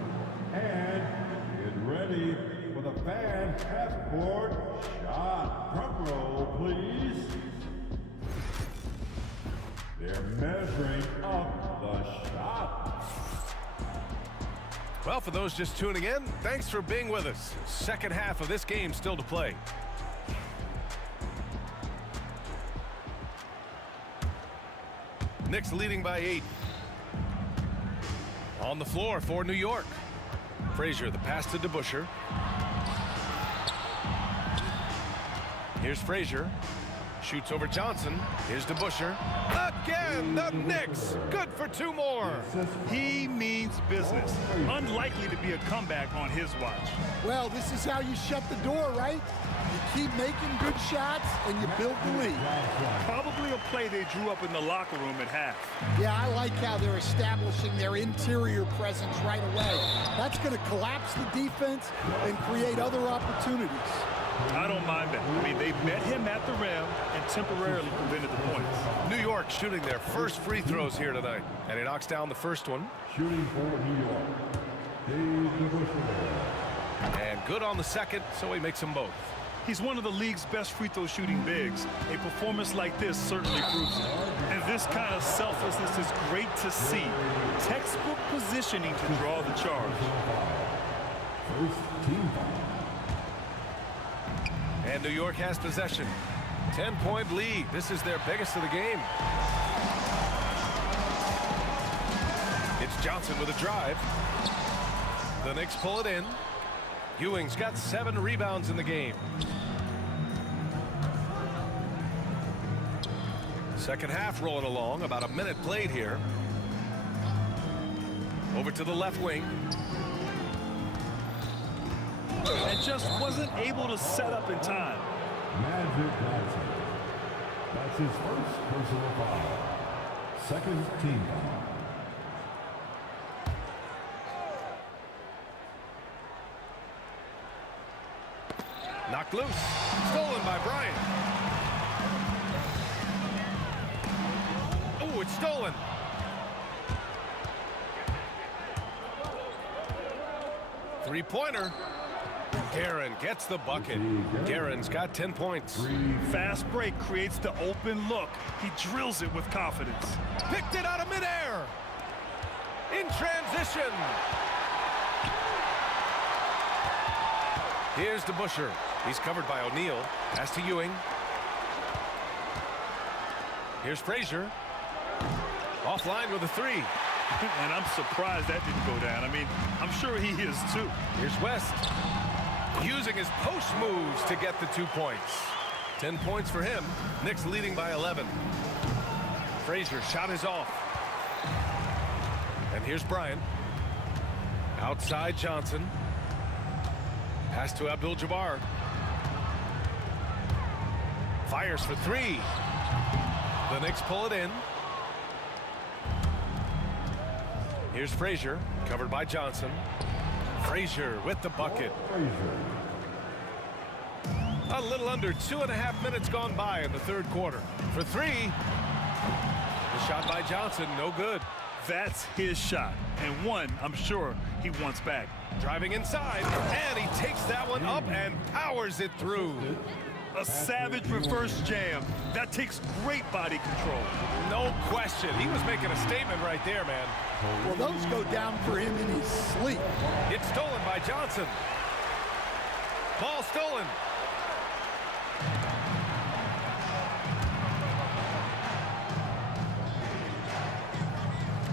And get ready for the fan half-court shot. Drum roll, please. They're measuring up the shot. Well, for those just tuning in, thanks for being with us. Second half of this game still to play. Knicks leading by 8. On the floor for New York. Frazier, the pass to DeBusschere. Here's Frazier. Shoots over Johnson. Here's DeBusschere. Again, the Knicks. Good for 2 more. He means business. Unlikely to be a comeback on his watch. Well, this is how you shut the door, right? You keep making good shots and you build the lead. Probably a play they drew up in the locker room at half. Yeah, I like how they're establishing their interior presence right away. That's going to collapse the defense and create other opportunities. I don't mind that. I mean, they met him at the rim and temporarily prevented the points. New York shooting their first free throws here tonight. And he knocks down the first one. Shooting for New York, Dave DeBusschere. And good on the second, so he makes them both. He's one of the league's best free throw shooting bigs. A performance like this certainly proves it. And this kind of selflessness is great to see. Textbook positioning to draw the charge. First team foul. And New York has possession. 10-point lead. This is their biggest of the game. It's Johnson with a drive. The Knicks pull it in. Ewing's got 7 rebounds in the game. Second half rolling along. About a minute played here. Over to the left wing. And just wasn't able to set up in time. Magic Johnson. That's his first personal foul. Second team foul. knocked loose. Stolen by Bryant. Oh, it's stolen. Three-pointer. Guerin gets the bucket. Guerin's got 10 points. Fast break creates the open look. He drills it with confidence. Picked it out of midair. In transition. Here's to Busher. He's covered by O'Neal. Pass to Ewing. Here's Frazier. Offline with a three. And I'm surprised that didn't go down. I mean, I'm sure he is too. Here's West. Using his post moves to get the 2 points. 10 points for him. Knicks leading by 11. Frazier shot is off. And here's Bryant. Outside Johnson. Pass to Abdul-Jabbar. Fires for three. The Knicks pull it in. Here's Frazier, covered by Johnson. Frazier with the bucket. A little under 2.5 minutes gone by in the third quarter. For three. The shot by Johnson, no good. That's his shot, and one I'm sure he wants back. Driving inside, and he takes that one up and powers it through. A savage reverse jam. That takes great body control. No question. He was making a statement right there, man. Well, those go down for him in his sleep. It's stolen by Johnson. Ball stolen.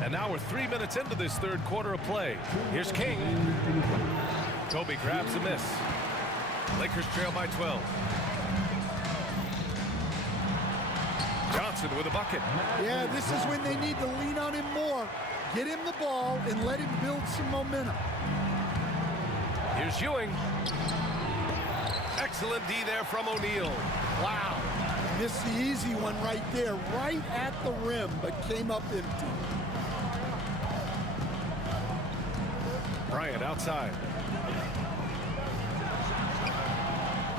And now we're 3 minutes into this third quarter of play. Here's King. Kobe grabs a miss. Lakers trail by 12. Johnson with a bucket. Yeah, this is when they need to lean on him more. Get him the ball and let him build some momentum. Here's Ewing. Excellent D there from O'Neal. Wow. Missed the easy one right there, right at the rim, but came up empty. Bryant outside.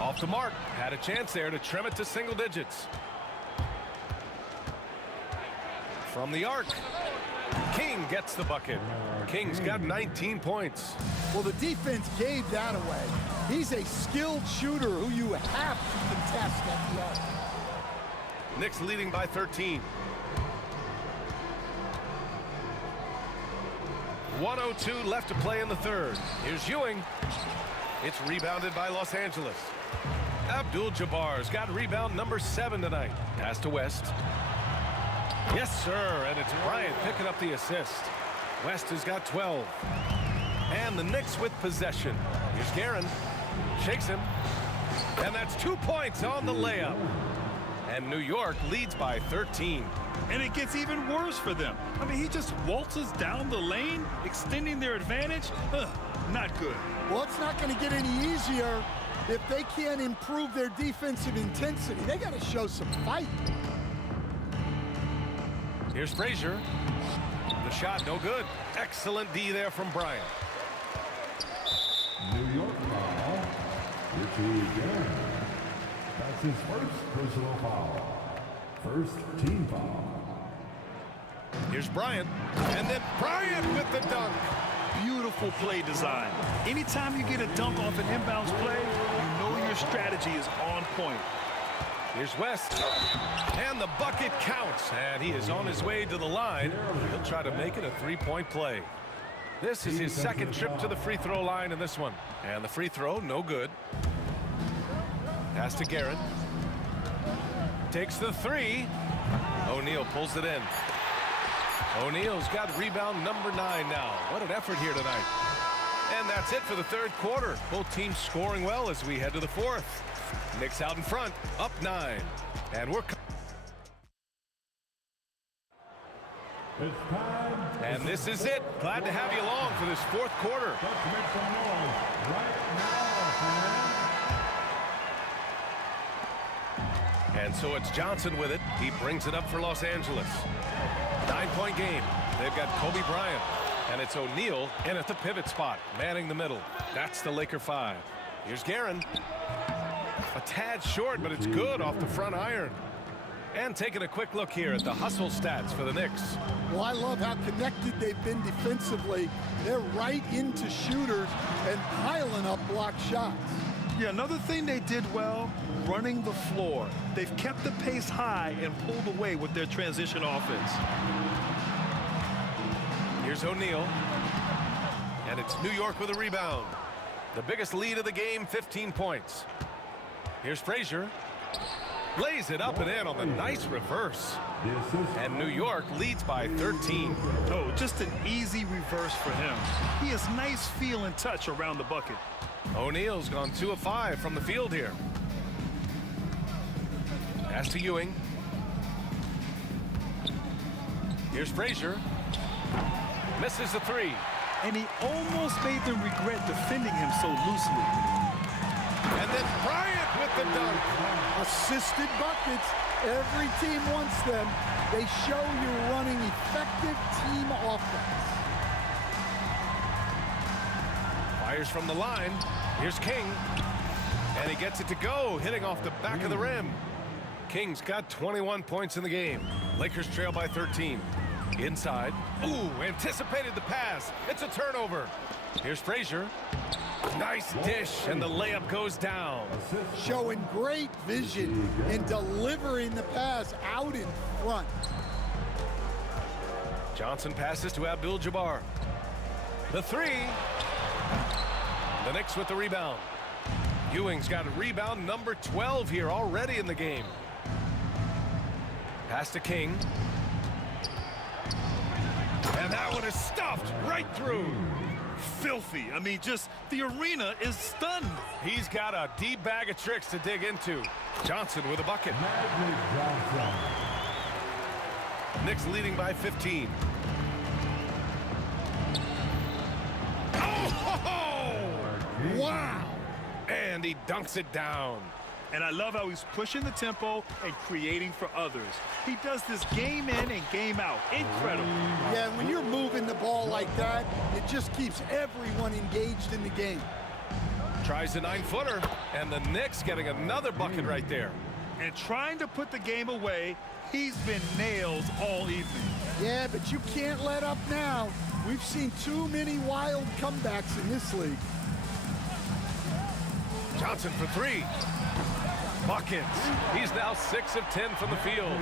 Off the mark. Had a chance there to trim it to single digits. From the arc. King gets the bucket. King's got 19 points. Well, the defense gave that away. He's a skilled shooter who you have to contest at the arc. Knicks leading by 13. 1:02 left to play in the third. Here's Ewing. It's rebounded by Los Angeles. Abdul-Jabbar's got rebound number 7 tonight. Pass to West. Yes, sir, and it's Bryant picking up the assist. West has got 12. And the Knicks with possession. Here's Guerin. Shakes him. And that's 2 points on the layup. And New York leads by 13. And it gets even worse for them. I mean, he just waltzes down the lane, extending their advantage. Not good. Well, it's not going to get any easier if they can't improve their defensive intensity. They got to show some fight. Here's Frazier. The shot no good. Excellent D there from Bryant. New York foul. Richie Guerin. That's his first personal foul. First team foul. Here's Bryant. And then Bryant with the dunk. Beautiful play design. Anytime you get a dunk off an inbounds play, you know your strategy is on point. Here's West. And the bucket counts. And he is on his way to the line. He'll try to make it a three-point play. This is his second trip to the free throw line in this one. And the free throw, no good. Pass to Guerin. Takes the three. O'Neal pulls it in. O'Neal's got rebound number 9 now. What an effort here tonight. And that's it for the third quarter. Both teams scoring well as we head to the fourth. Knicks out in front, up 9. And we're... And this is it. Glad to have you along for this fourth quarter. Let's make some noise right now, And so it's Johnson with it. He brings it up for Los Angeles. 9-point game. They've got Kobe Bryant. And it's O'Neal in at the pivot spot, manning the middle. That's the Laker 5. Here's Guerin. A tad short, but it's good off the front iron. And taking a quick look here at the hustle stats for the Knicks. Well, I love how connected they've been defensively. They're right into shooters and piling up block shots. Yeah, another thing they did well, running the floor. They've kept the pace high and pulled away with their transition offense. Here's O'Neal. And it's New York with a rebound. The biggest lead of the game, 15 points. Here's Frazier. Lays it up and in on the nice reverse. And New York leads by 13. Oh, just an easy reverse for him. He has nice feel and touch around the bucket. O'Neal's gone 2 of 5 from the field here. Pass to Ewing. Here's Frazier. Misses the 3. And he almost made them regret defending him so loosely. And then Bryant with the dunk. Assisted buckets. Every team wants them. They show you're running effective team offense. Fires from the line. Here's King. And he gets it to go, hitting off the back of the rim. King's got 21 points in the game. Lakers trail by 13. Inside. Ooh, anticipated the pass. It's a turnover. Here's Frazier. Nice dish, and the layup goes down. Showing great vision and delivering the pass out in front. Johnson passes to Abdul-Jabbar. The 3. The Knicks with the rebound. Ewing's got a rebound number 12 here already in the game. Pass to King. And that one is stuffed right through. Filthy. I mean, just the arena is stunned. He's got a deep bag of tricks to dig into. Johnson with a bucket. Knicks leading by 15. Oh! Wow! And he dunks it down. And I love how he's pushing the tempo and creating for others. He does this game in and game out. Incredible. Yeah, when you're moving the ball like that, it just keeps everyone engaged in the game. Tries the 9-footer, and the Knicks getting another bucket right there. And trying to put the game away, he's been nails all evening. Yeah, but you can't let up now. We've seen too many wild comebacks in this league. Johnson for 3. Buckets. He's now 6 of 10 from the field.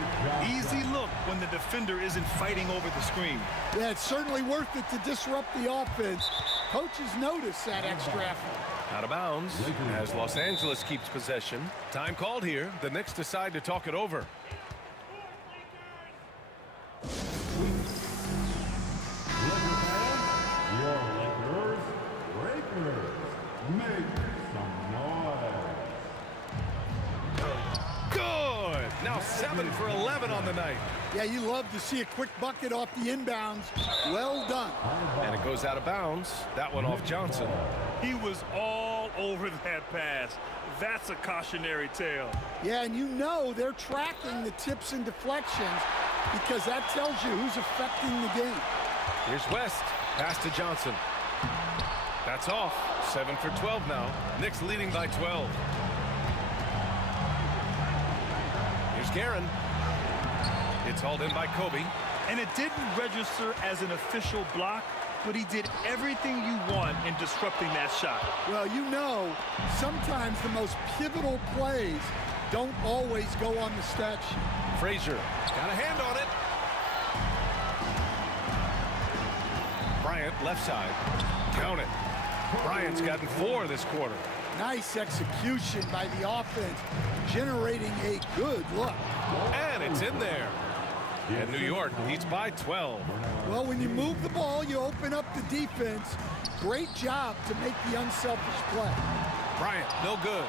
Easy look when the defender isn't fighting over the screen. Yeah, it's certainly worth it to disrupt the offense. Coaches notice that extra effort. Out of bounds as Los Angeles keeps possession. Time called here. The Knicks decide to talk it over. Good. Now 7 for 11 on the night. Yeah, you love to see a quick bucket off the inbounds. Well done. And it goes out of bounds. That one off Johnson. He was all over that pass. That's a cautionary tale. Yeah, and you know they're tracking the tips and deflections because that tells you who's affecting the game. Here's West. Pass to Johnson. That's off. 7 for 12 now. Knicks leading by 12. Here's Guerin. It's hauled in by Kobe. And it didn't register as an official block, but he did everything you want in disrupting that shot. Well, you know, sometimes the most pivotal plays don't always go on the stat sheet. Frazier got a hand on it. Bryant left side. Count it. Bryant's gotten 4 this quarter. Nice execution by the offense, generating a good look. And it's in there. And New York leads by 12. Well, when you move the ball, you open up the defense. Great job to make the unselfish play. Bryant, no good.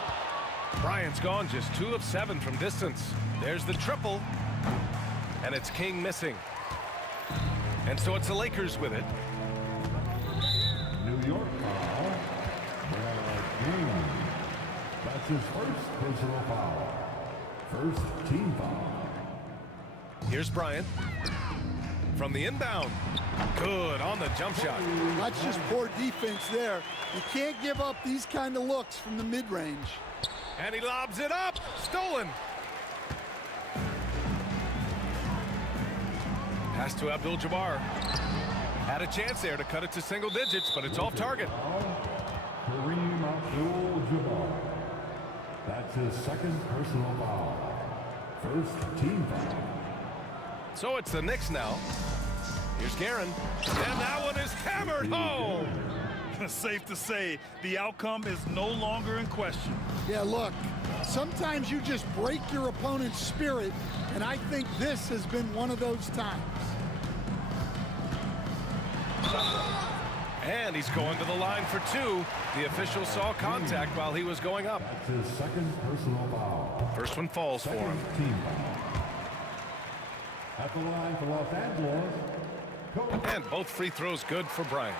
Bryant's gone just 2 of 7 from distance. There's the triple. And it's King missing. And so it's the Lakers with it. New York foul. Game. That's his first personal foul. First team foul. Here's Bryant. From the inbound. Good on the jump shot. That's just poor defense there. You can't give up these kind of looks from the mid-range. And he lobs it up. Stolen. Pass to Abdul-Jabbar. Had a chance there to cut it to single digits, but it's off target. Kareem Abdul-Jabbar. That's his second personal foul. First team foul. So it's the Knicks now. Here's Guerin. And that one is hammered home. Safe to say, the outcome is no longer in question. Yeah, look, sometimes you just break your opponent's spirit, and I think this has been one of those times. And he's going to the line for two. The official saw contact while he was going up. That's his second personal foul. First one falls for him. Team foul. At the line for Los Angeles. And both free throws good for Bryant.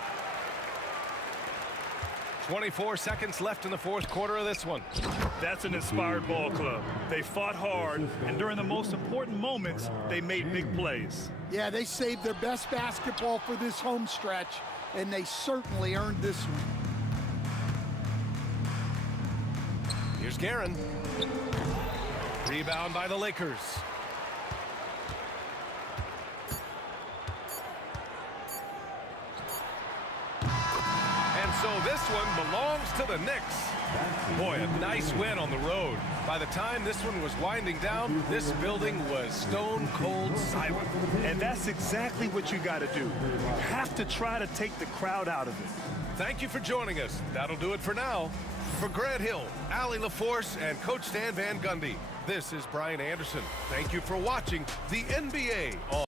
24 seconds left in the fourth quarter of this one. That's an inspired ball club. They fought hard, and during the most important moments, they made big plays. Yeah, they saved their best basketball for this home stretch, and they certainly earned this one. Here's Guerin. Rebound by the Lakers. So this one belongs to the Knicks. Boy, a nice win on the road. By the time this one was winding down, this building was stone cold silent. And that's exactly what you got to do. You have to try to take the crowd out of it. Thank you for joining us. That'll do it for now. For Grant Hill, Allie LaForce, and Coach Stan Van Gundy, this is Brian Anderson. Thank you for watching the NBA on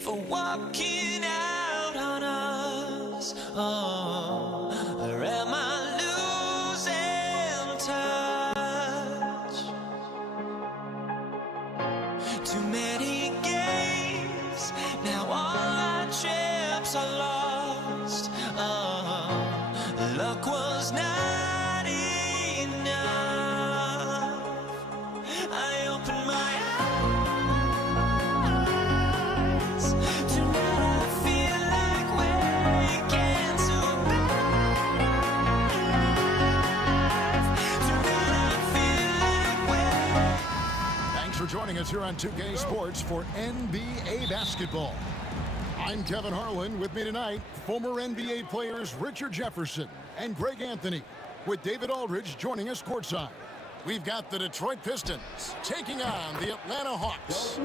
for walking out on us. Oh, or am I losing touch? Too many games, now all our chips are lost. Oh, luck was not enough. I opened my eyes. Tonight I feel like waking to a better life. Tonight I feel like waking. Thanks for joining us here on 2K Sports for NBA basketball. I'm Kevin Harlan. With me tonight, former NBA players Richard Jefferson and Greg Anthony, with David Aldridge joining us courtside. We've got the Detroit Pistons taking on the Atlanta Hawks.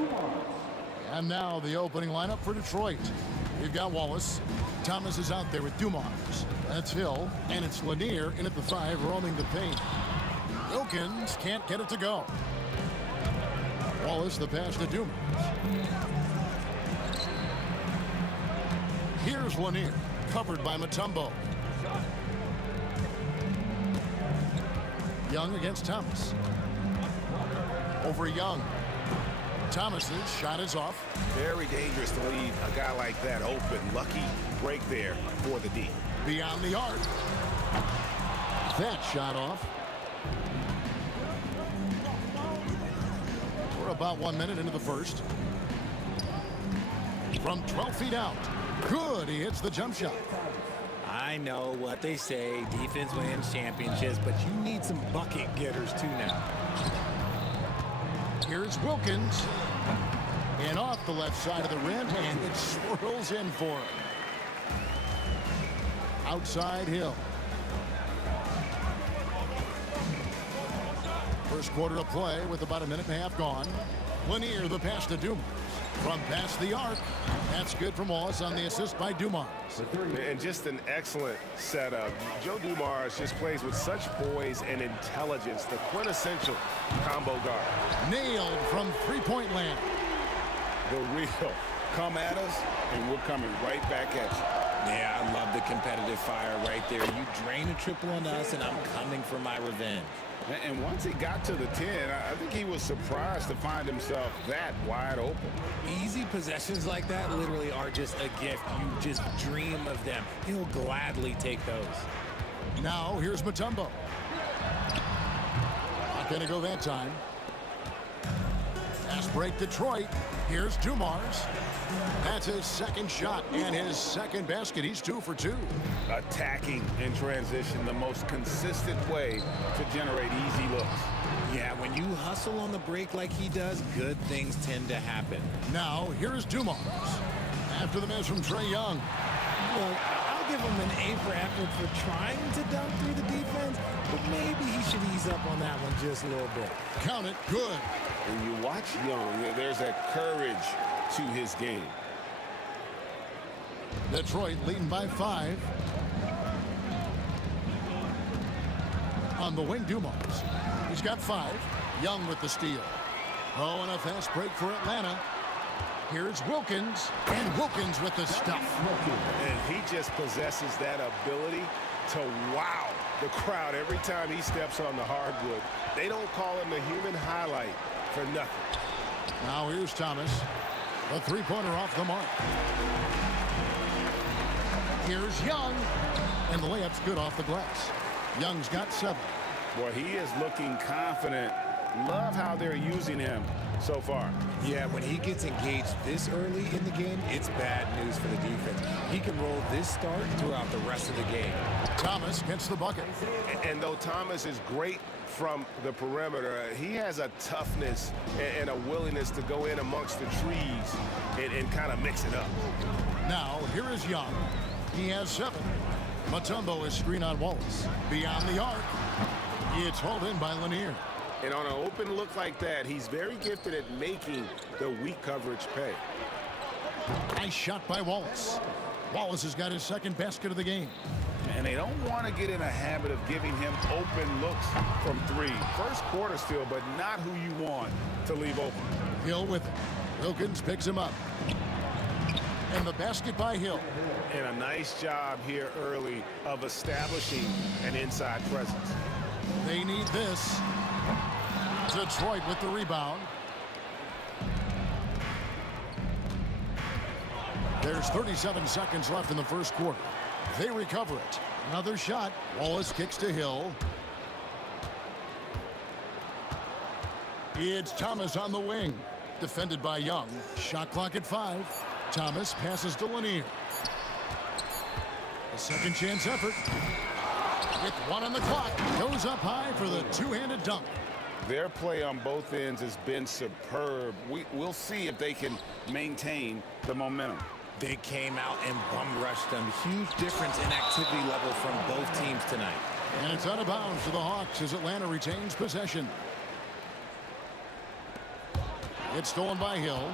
And now the opening lineup for Detroit. We've got Wallace. Thomas is out there with Dumars. That's Hill, and it's Lanier in at the 5, roaming the paint. Wilkins can't get it to go. Wallace, the pass to Dumars. Here's Lanier, covered by Mutombo. Young against Thomas. Over Young. Thomas's shot is off. Very dangerous to leave a guy like that open. Lucky break there for the D. Beyond the arc. That shot off. We're about 1 minute into the first. From 12 feet out. Good, he hits the jump shot. I know what they say, defense wins championships, but you need some bucket getters too now. Here's Wilkins. And off the left side of the rim, and it swirls in for him. Outside Hill. First quarter of play with about a minute and a half gone. Lanier, the pass to Dumars. From past the arc. That's good from Wallace on the assist by Dumars. And just an excellent setup. Joe Dumars just plays with such poise and intelligence, the quintessential combo guard. Nailed from three-point land. The real come at us, and we're coming right back at you. Yeah, I love the competitive fire right there. You drain a triple on us, and I'm coming for my revenge. And once he got to the 10, I think he was surprised to find himself that wide open. Easy possessions like that literally are just a gift. You just dream of them. He'll gladly take those. Now, here's Mutombo. Not going to go that time. Fast break Detroit. Here's Dumars. That's his second shot and his second basket. He's 2 for 2. Attacking in transition, the most consistent way to generate easy looks. Yeah, when you hustle on the break like he does, good things tend to happen. Now, here's Dumars. After the miss from Trae Young. Look, I'll give him an A for effort for trying to dunk through the defense, but maybe he should ease up on that one just a little bit. Count it, good. When you watch Young, there's that courage to his game. Detroit leading by 5. On the wing, Dumars. He's got 5. Young with the steal. Oh, and a fast break for Atlanta. Here's Wilkins, and Wilkins with the stuff. And he just possesses that ability to wow the crowd every time he steps on the hardwood. They don't call him the human highlight for nothing. Now here's Thomas. The three-pointer off the mark. Here's Young, and the layup's good off the glass. Young's got 7. Boy, he is looking confident. Love how they're using him so far. Yeah, when he gets engaged this early in the game, it's bad news for the defense. He can roll this start throughout the rest of the game. Thomas gets the bucket. And though Thomas is great from the perimeter, he has a toughness and a willingness to go in amongst the trees and kind of mix it up. Now, here is Young. He has 7. Mutombo is screen on Wallace. Beyond the arc. It's hauled in by Lanier. And on an open look like that, he's very gifted at making the weak coverage pay. Nice shot by Wallace. Wallace has got his second basket of the game. And they don't want to get in a habit of giving him open looks from 3. First quarter still, but not who you want to leave open. Hill with it. Wilkins picks him up. And the basket by Hill. And a nice job here early of establishing an inside presence. They need this. Detroit with the rebound. There's 37 seconds left in the first quarter. They recover it. Another shot. Wallace kicks to Hill. It's Thomas on the wing. Defended by Young. Shot clock at 5. Thomas passes to Lanier. A second chance effort. With 1 on the clock. Goes up high for the two-handed dunk. Their play on both ends has been superb. We'll see if they can maintain the momentum. They came out and bum rushed them. Huge difference in activity level from both teams tonight. And it's out of bounds to the Hawks as Atlanta retains possession. It's stolen by Hill.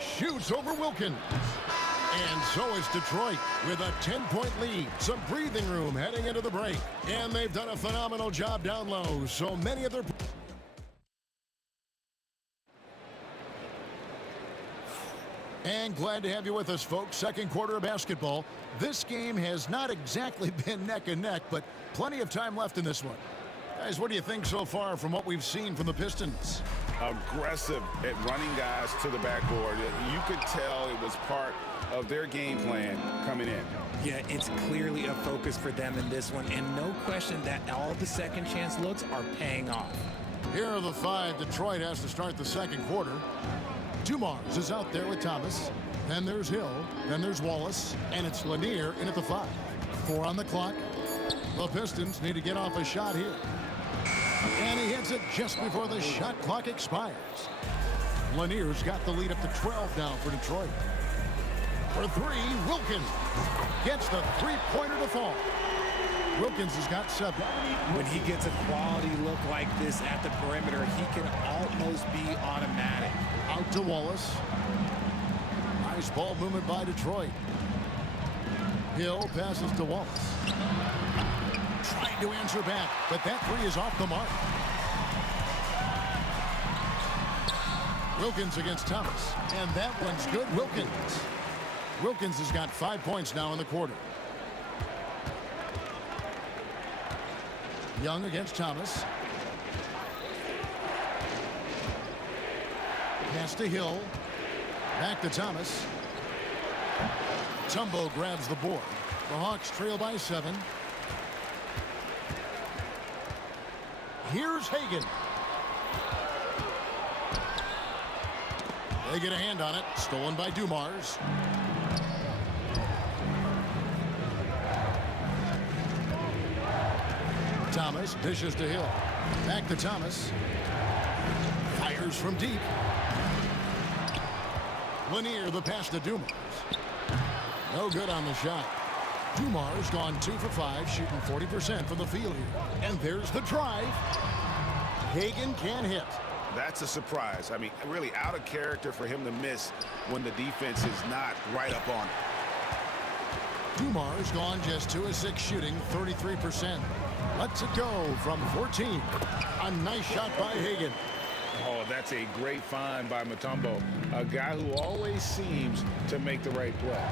Shoots over Wilkins. And so is Detroit with a 10-point lead. Some breathing room heading into the break. And they've done a phenomenal job down low. So many of their... And glad to have you with us, folks. Second quarter of basketball. This game has not exactly been neck and neck, but plenty of time left in this one. Guys, what do you think so far from what we've seen from the Pistons? Aggressive at running guys to the backboard. You could tell it was part of their game plan coming in. Yeah, it's clearly a focus for them in this one, and no question that all the second chance looks are paying off. Here are the 5 Detroit has to start the second quarter. Dumars is out there with Thomas. Then there's Hill. Then there's Wallace. And it's Lanier in at the 5. 4 on the clock. The Pistons need to get off a shot here. And he hits it just before the shot clock expires. Lanier's got the lead up to 12 now for Detroit. For 3, Wilkins gets the three-pointer to fall. Wilkins has got 7. When he gets a quality look like this at the perimeter, he can almost be automatic. Out to Wallace. Nice ball movement by Detroit. Hill passes to Wallace. Trying to answer back, but that 3 is off the mark. Wilkins against Thomas, and that one's good. Wilkins has got 5 points now in the quarter. Young against Thomas. Pass to Hill. Back to Thomas. Tumbo grabs the board. The Hawks trail by 7. Here's Hagan. They get a hand on it. Stolen by Dumars. Thomas dishes to Hill. Back to Thomas. Fires from deep. Lanier the pass to Dumars. No good on the shot. Dumars gone 2 for 5, shooting 40% from the field here. And there's the drive. Hagan can't hit. That's a surprise. I mean, really out of character for him to miss when the defense is not right up on it. Dumars gone just 2 of 6 shooting, 33%. Lets it go from 14. A nice shot by Hagan. Oh, that's a great find by Mutombo, a guy who always seems to make the right play.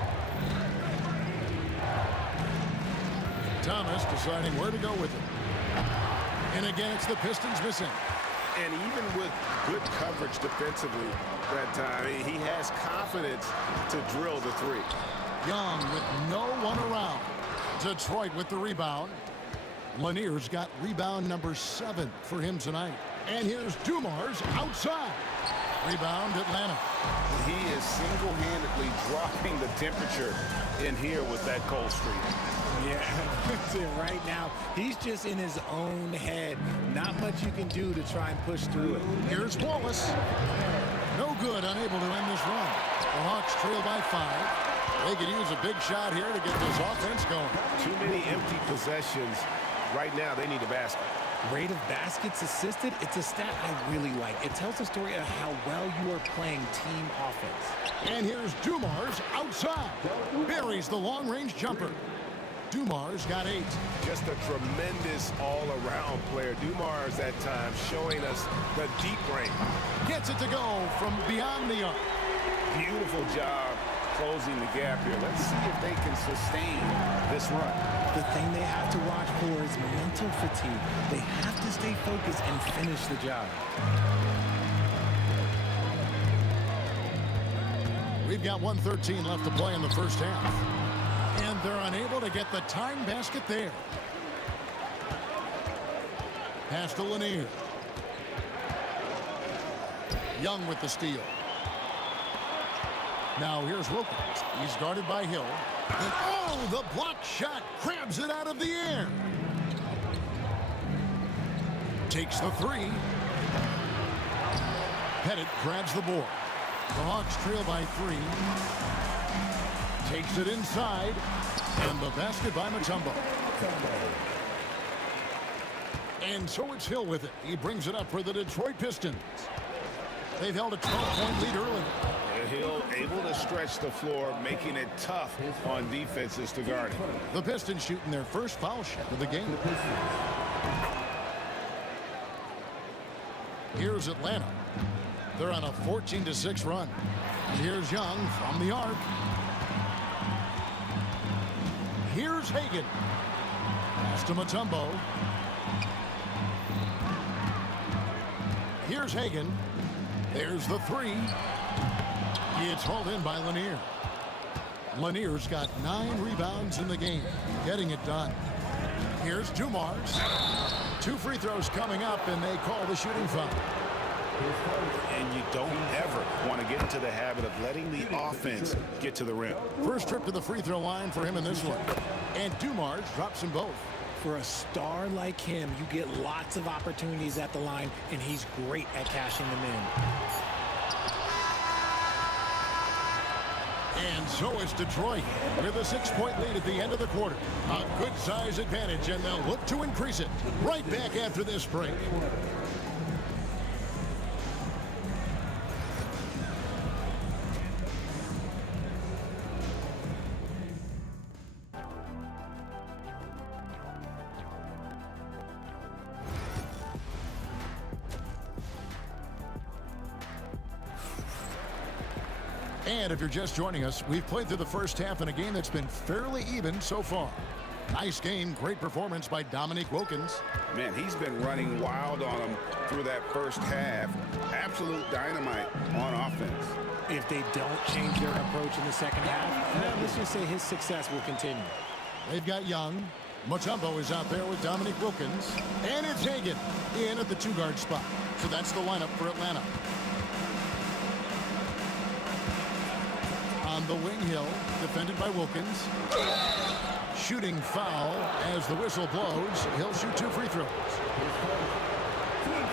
Thomas deciding where to go with it. And again, it's the Pistons missing. And even with good coverage defensively that time, he has confidence to drill the 3. Young with no one around. Detroit with the rebound. Lanier's got rebound number 7 for him tonight. And here's Dumars outside. Rebound Atlanta. He is single-handedly dropping the temperature in here with that cold streak. Yeah, right now, he's just in his own head. Not much you can do to try and push through it. Here's Wallace. No good, unable to end this run. The Hawks trail by 5. They could use a big shot here to get this offense going. Too many empty possessions. Right now, they need a basket. Rate of baskets assisted, it's a stat I really like. It tells the story of how well you are playing team offense. And here's Dumars outside. Buries the long-range jumper. Dumars got 8. Just a tremendous all-around player. Dumars at times showing us the deep range. Gets it to go from beyond the arc. Beautiful job closing the gap here. Let's see if they can sustain this run. The thing they have to watch for is mental fatigue. They have to stay focused and finish the job. We've got 1:13 left to play in the first half. And they're unable to get the tying basket there. Pass to Lanier. Young with the steal. Now here's Wilkins. He's guarded by Hill. And oh, the block shot grabs it out of the air. Takes the 3. Pettit grabs the board. The Hawks trail by 3. Takes it inside. And the basket by Mutombo. And so it's Hill with it. He brings it up for the Detroit Pistons. They've held a 12-point lead early. Hill able to stretch the floor, making it tough on defenses to guard him. The Pistons shooting their first foul shot of the game. Here's Atlanta. They're on a 14-6 run. And here's Young from the arc. Here's Hagan. Pass to Mutombo. Here's Hagan. There's the 3. It's hauled in by Lanier. Lanier's got 9 rebounds in the game, getting it done. Here's Dumars. 2 free throws coming up, and they call the shooting foul. And you don't ever want to get into the habit of letting the offense get to the rim. First trip to the free throw line for him in this one. And Dumars drops them both. For a star like him, you get lots of opportunities at the line, and he's great at cashing them in. And so is Detroit with a 6-point lead at the end of the quarter. A good size advantage, and they'll look to increase it. Right back after this break. And if you're just joining us, we've played through the first half in a game that's been fairly even so far. Nice game, great performance by Dominique Wilkins. Man, he's been running wild on them through that first half. Absolute dynamite on offense. If they don't change their approach in the second half, let's just say his success will continue. They've got Young. Mutombo is out there with Dominique Wilkins. And it's Hagan in at the 2-guard spot. So that's the lineup for Atlanta. On the wing, Hill, defended by Wilkins. Shooting foul as the whistle blows. He'll shoot 2 free throws.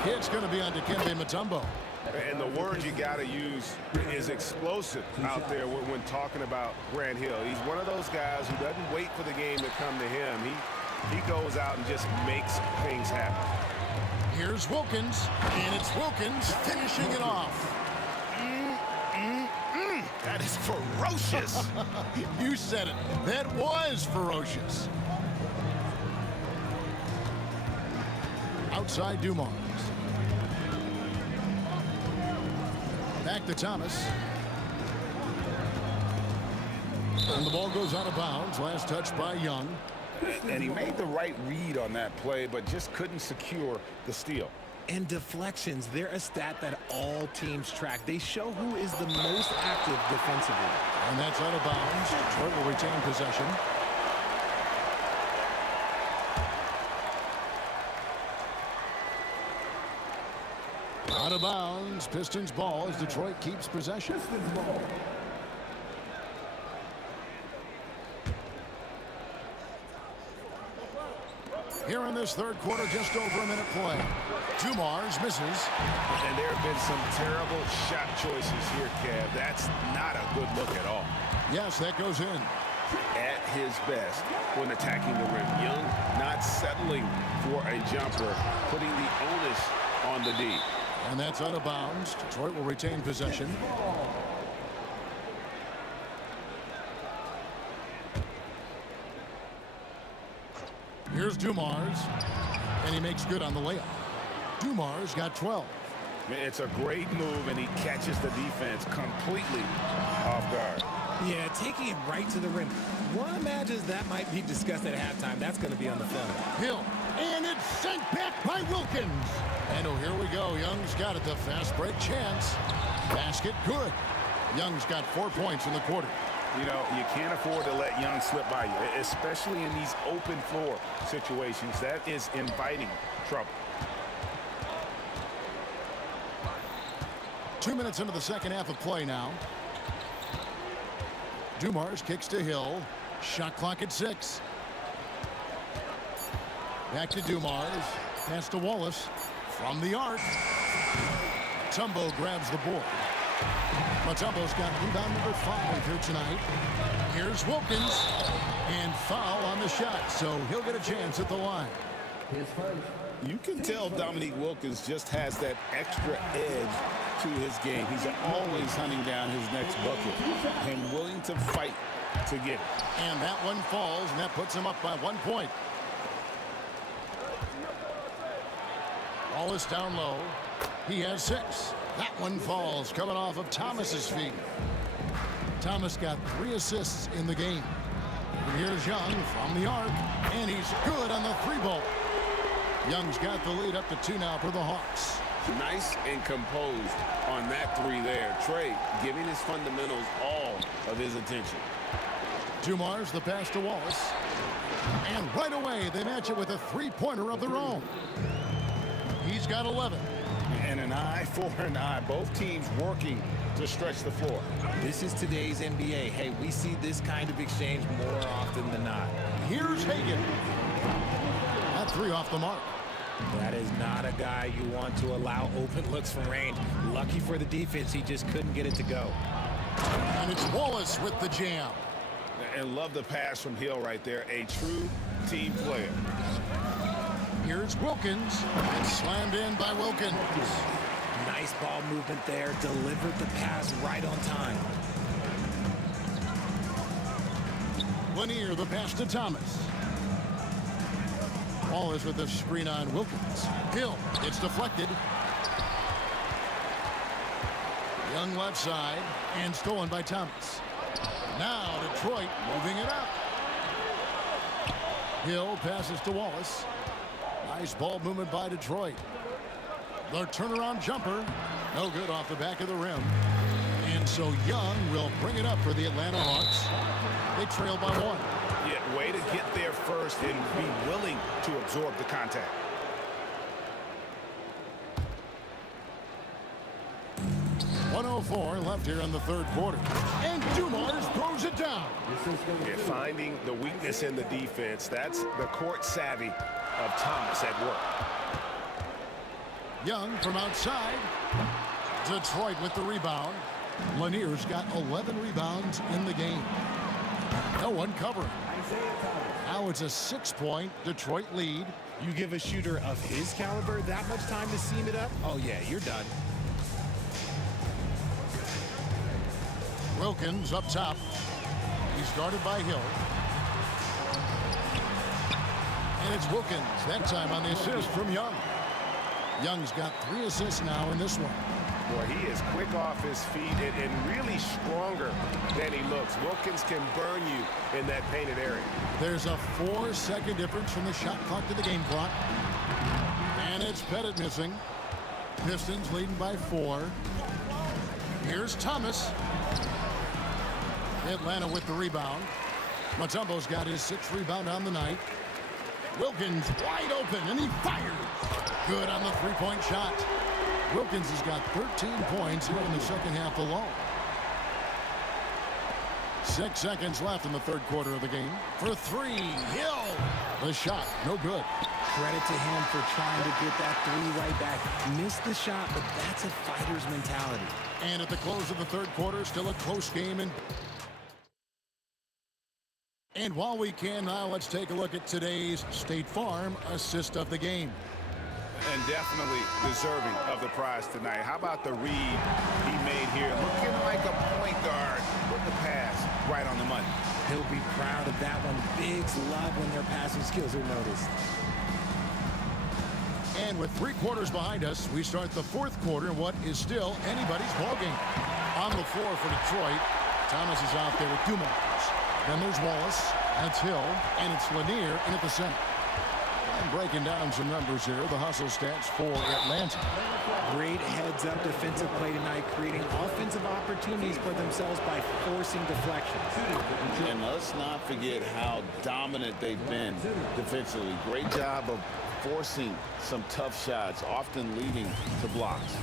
It's going to be on Dikembe Mutombo. And the word you got to use is explosive out there when talking about Grant Hill. He's one of those guys who doesn't wait for the game to come to him. He goes out and just makes things happen. Here's Wilkins, and it's Wilkins finishing it off. That is ferocious. You said it. That was ferocious. Outside Dumars. Back to Thomas. And the ball goes out of bounds. Last touch by Young. And he made the right read on that play, but just couldn't secure the steal. And deflections, they're a stat that all teams track. They show who is the most active defensively. And that's out of bounds. Detroit will retain possession. Out of bounds. Pistons ball as Detroit keeps possession. Here in this third quarter, just over a minute play. Dumars misses. And there have been some terrible shot choices here, Kev. That's not a good look at all. Yes, that goes in. At his best when attacking the rim. Young not settling for a jumper, putting the onus on the D. And that's out of bounds. Detroit will retain possession. Here's Dumars, and he makes good on the layup. Dumars got 12. It's a great move, and he catches the defense completely off guard. Yeah, taking it right to the rim. One imagines that might be discussed at halftime. That's going to be on the film. Hill, and it's sent back by Wilkins. And oh, here we go. Young's got it, the fast break chance. Basket good. Young's got 4 points in the quarter. You know, you can't afford to let Young slip by you, especially in these open floor situations. That is inviting trouble. 2 minutes into the second half of play now. Dumars kicks to Hill. Shot clock at 6. Back to Dumars. Pass to Wallace. From the arc. Mutombo grabs the board. Mutombo's got rebound number 5 here tonight. Here's Wilkins. And foul on the shot, so he'll get a chance at the line. You can tell Dominique Wilkins just has that extra edge to his game. He's always hunting down his next bucket and willing to fight to get it. And that one falls, and that puts him up by 1 point. Wallace down low. He has 6. That one falls, coming off of Thomas's feet. Thomas got 3 assists in the game. And here's Young from the arc, and he's good on the 3-ball. Young's got the lead up to 2 now for the Hawks. Nice and composed on that 3 there. Trey giving his fundamentals all of his attention. Dumars the pass to Wallace. And right away, they match it with a 3-pointer of their own. He's got 11. And an eye for an eye. Both teams working to stretch the floor. This is today's NBA. Hey, we see this kind of exchange more often than not. Here's Hagan. That 3 off the mark. That is not a guy you want to allow open looks from range. Lucky for the defense, he just couldn't get it to go. And it's Wallace with the jam. And love the pass from Hill right there. A true team player. Here's Wilkins. It's slammed in by Wilkins. Nice ball movement there. Delivered the pass right on time. Lanier the pass to Thomas. Wallace with the screen on Wilkins. Hill, it's deflected. Young left side, and stolen by Thomas. Now Detroit moving it up. Hill passes to Wallace. Nice ball movement by Detroit. The turnaround jumper, no good off the back of the rim. And so Young will bring it up for the Atlanta Hawks. They trail by 1. Yeah, way to get there first and be willing to absorb the contact. .104 left here in the third quarter. And Dumars throws it down. Yeah, finding the weakness in the defense. That's the court savvy of Thomas at work. Young from outside. Detroit with the rebound. Lanier's got 11 rebounds in the game. No one covering. Now it's a 6-point Detroit lead. You give a shooter of his caliber that much time to seam it up? Oh, yeah, you're done. Wilkins up top. He's guarded by Hill. And it's Wilkins, that time on the assist from Young. Young's got 3 assists now in this one. Boy, he is quick off his feet and really stronger than he looks. Wilkins can burn you in that painted area. There's a 4-second difference from the shot clock to the game clock. And it's Pettit missing. Pistons leading by 4. Here's Thomas. Atlanta with the rebound. Mutombo's got his 6th rebound on the night. Wilkins wide open, and he fires. Good on the 3-point shot. Wilkins has got 13 points here in the second half alone. 6 seconds left in the third quarter of the game. For 3, Hill. The shot, no good. Credit to him for trying to get that 3 right back. Missed the shot, but that's a fighter's mentality. And at the close of the third quarter, still a close game. And while we can now, let's take a look at today's State Farm assist of the game. And definitely deserving of the prize tonight. How about the read he made here? Looking like a point guard with the pass right on the money. He'll be proud of that one. Bigs love when their passing skills are noticed. And with 3 quarters behind us, we start the 4th quarter in what is still anybody's ballgame. On the floor for Detroit, Thomas is out there with Dumars. Then there's Wallace, that's Hill, and it's Lanier in at the center. And breaking down some numbers here, the hustle stats for Atlanta. Great heads-up defensive play tonight, creating offensive opportunities for themselves by forcing deflections. And let's not forget how dominant they've been defensively. Great job of forcing some tough shots, often leading to blocks.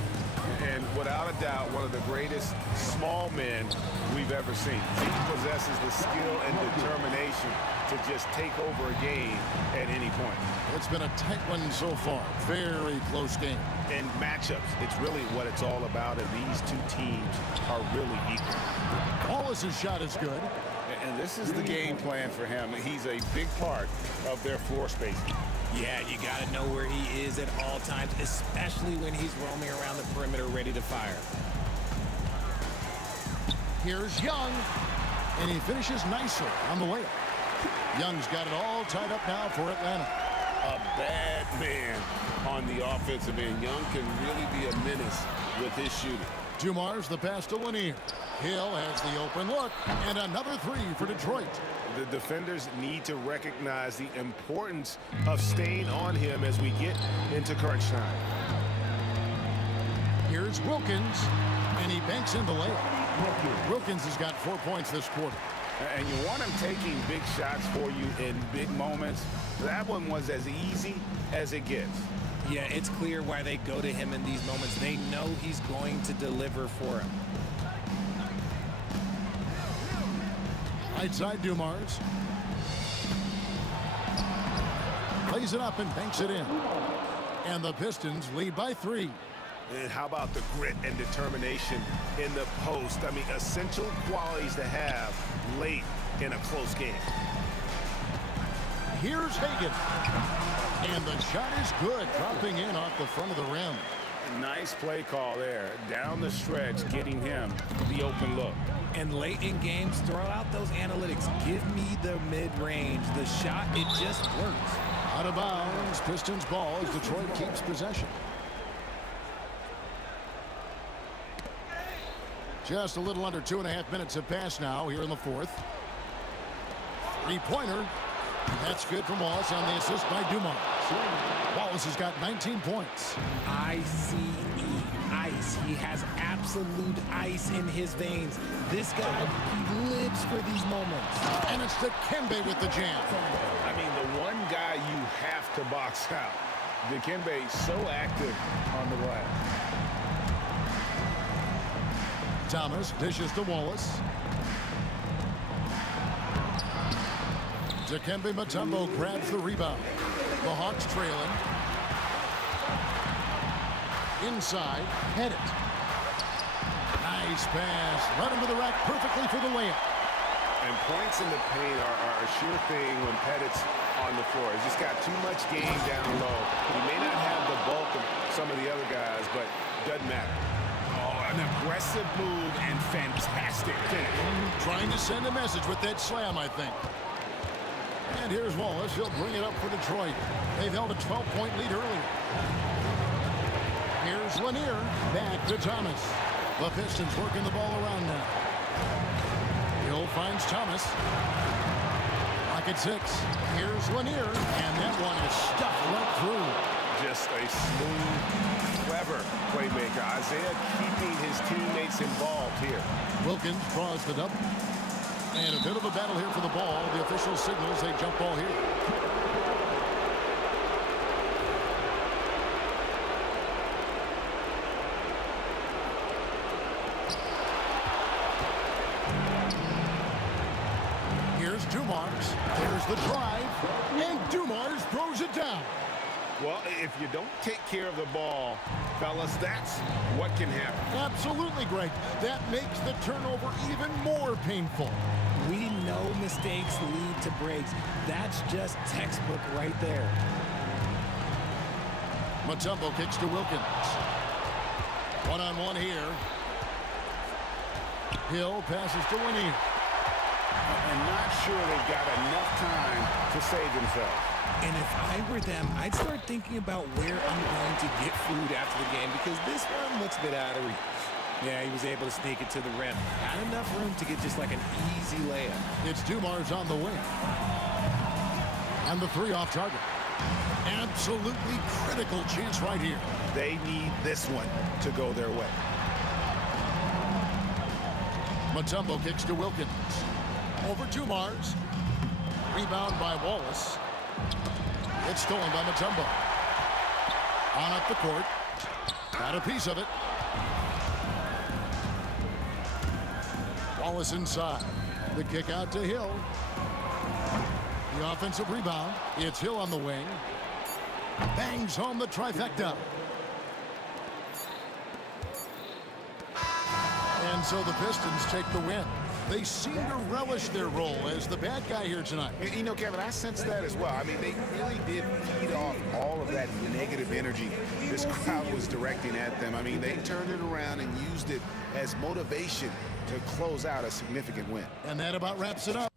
And without a doubt, one of the greatest small men we've ever seen. He possesses the skill and determination to just take over a game at any point. It's been a tight one so far. Very close game. And matchups, it's really what it's all about, and these two teams are really equal. Wallace's shot is good. And this is the game plan for him. He's a big part of their floor spacing. Yeah, you got to know where he is at all times, especially when he's roaming around the perimeter ready to fire. Here's Young, and he finishes nicely on the layup. Young's got it all tied up now for Atlanta. A bad man on the offensive end. Young can really be a menace with his shooting. Dumars the pass to Lanier. Hill has the open look, and another 3 for Detroit. The defenders need to recognize the importance of staying on him as we get into crunch time. Here's Wilkins, and he banks in the layup. Wilkins has got 4 points this quarter. And you want him taking big shots for you in big moments. That one was as easy as it gets. Yeah, it's clear why they go to him in these moments. They know he's going to deliver for him. Right side, Dumars. Plays it up and banks it in. And the Pistons lead by 3. And how about the grit and determination in the post? I mean, essential qualities to have late in a close game. Here's Hagan. And the shot is good, dropping in off the front of the rim. Nice play call there. Down the stretch, getting him the open look. And late in games, throw out those analytics. Give me the mid-range. The shot, it just works. Out of bounds, Pistons ball as Detroit keeps possession. Just a little under 2.5 minutes have passed now here in the 4th. 3-pointer. That's good from Wallace on the assist by Dumars. Wallace has got 19 points. ICE, ice. He has absolute ice in his veins. This guy, he lives for these moments. And it's Dikembe with the jam. I mean, the one guy you have to box out. Dikembe so active on the glass. Thomas dishes to Wallace. Dikembe Mutombo grabs the rebound. The Hawks trailing. Inside, head it. Nice pass. Right into the rack perfectly for the layup. And points in the paint are a sure thing when Pettit's on the floor. He's just got too much game down low. He may not have the bulk of some of the other guys, but doesn't matter. Oh, an aggressive move and fantastic finish. Trying to send a message with that slam, I think. And here's Wallace. He'll bring it up for Detroit. They've held a 12-point lead earlier. Here's Lanier. Back to Thomas. The Pistons working the ball around now. Hill finds Thomas. Lock at 6. Here's Lanier. And that one is stuffed right through. Just a smooth, clever playmaker. Isaiah keeping his teammates involved here. Wilkins draws the double. And a bit of a battle here for the ball. The official signals a jump ball here. Here's Dumars. There's the drive. And Dumars throws it down. Well, if you don't take care of the ball, fellas, that's what can happen. Absolutely, Greg. That makes the turnover even more painful. We know mistakes lead to breaks. That's just textbook right there. Mutombo kicks to Wilkins. One-on-one here. Hill passes to Winnie. And not sure they've got enough time to save themselves. And if I were them, I'd start thinking about where I'm going to get food after the game because this one looks a bit out of reach. Yeah, he was able to sneak it to the rim. Not enough room to get just like an easy layup. It's Dumars on the wing. And the three off target. Absolutely critical chance right here. They need this one to go their way. Mutombo kicks to Wilkins. Over Dumars. Rebound by Wallace. It's stolen by Mutombo. On up the court. Got a piece of it. Wallace inside. The kick out to Hill. The offensive rebound. It's Hill on the wing. Bangs home the trifecta. And so the Pistons take the win. They seem to relish their role as the bad guy here tonight. You know, Kevin, I sense that as well. I mean, they really did feed off all of that negative energy this crowd was directing at them. I mean, they turned it around and used it as motivation to close out a significant win. And that about wraps it up.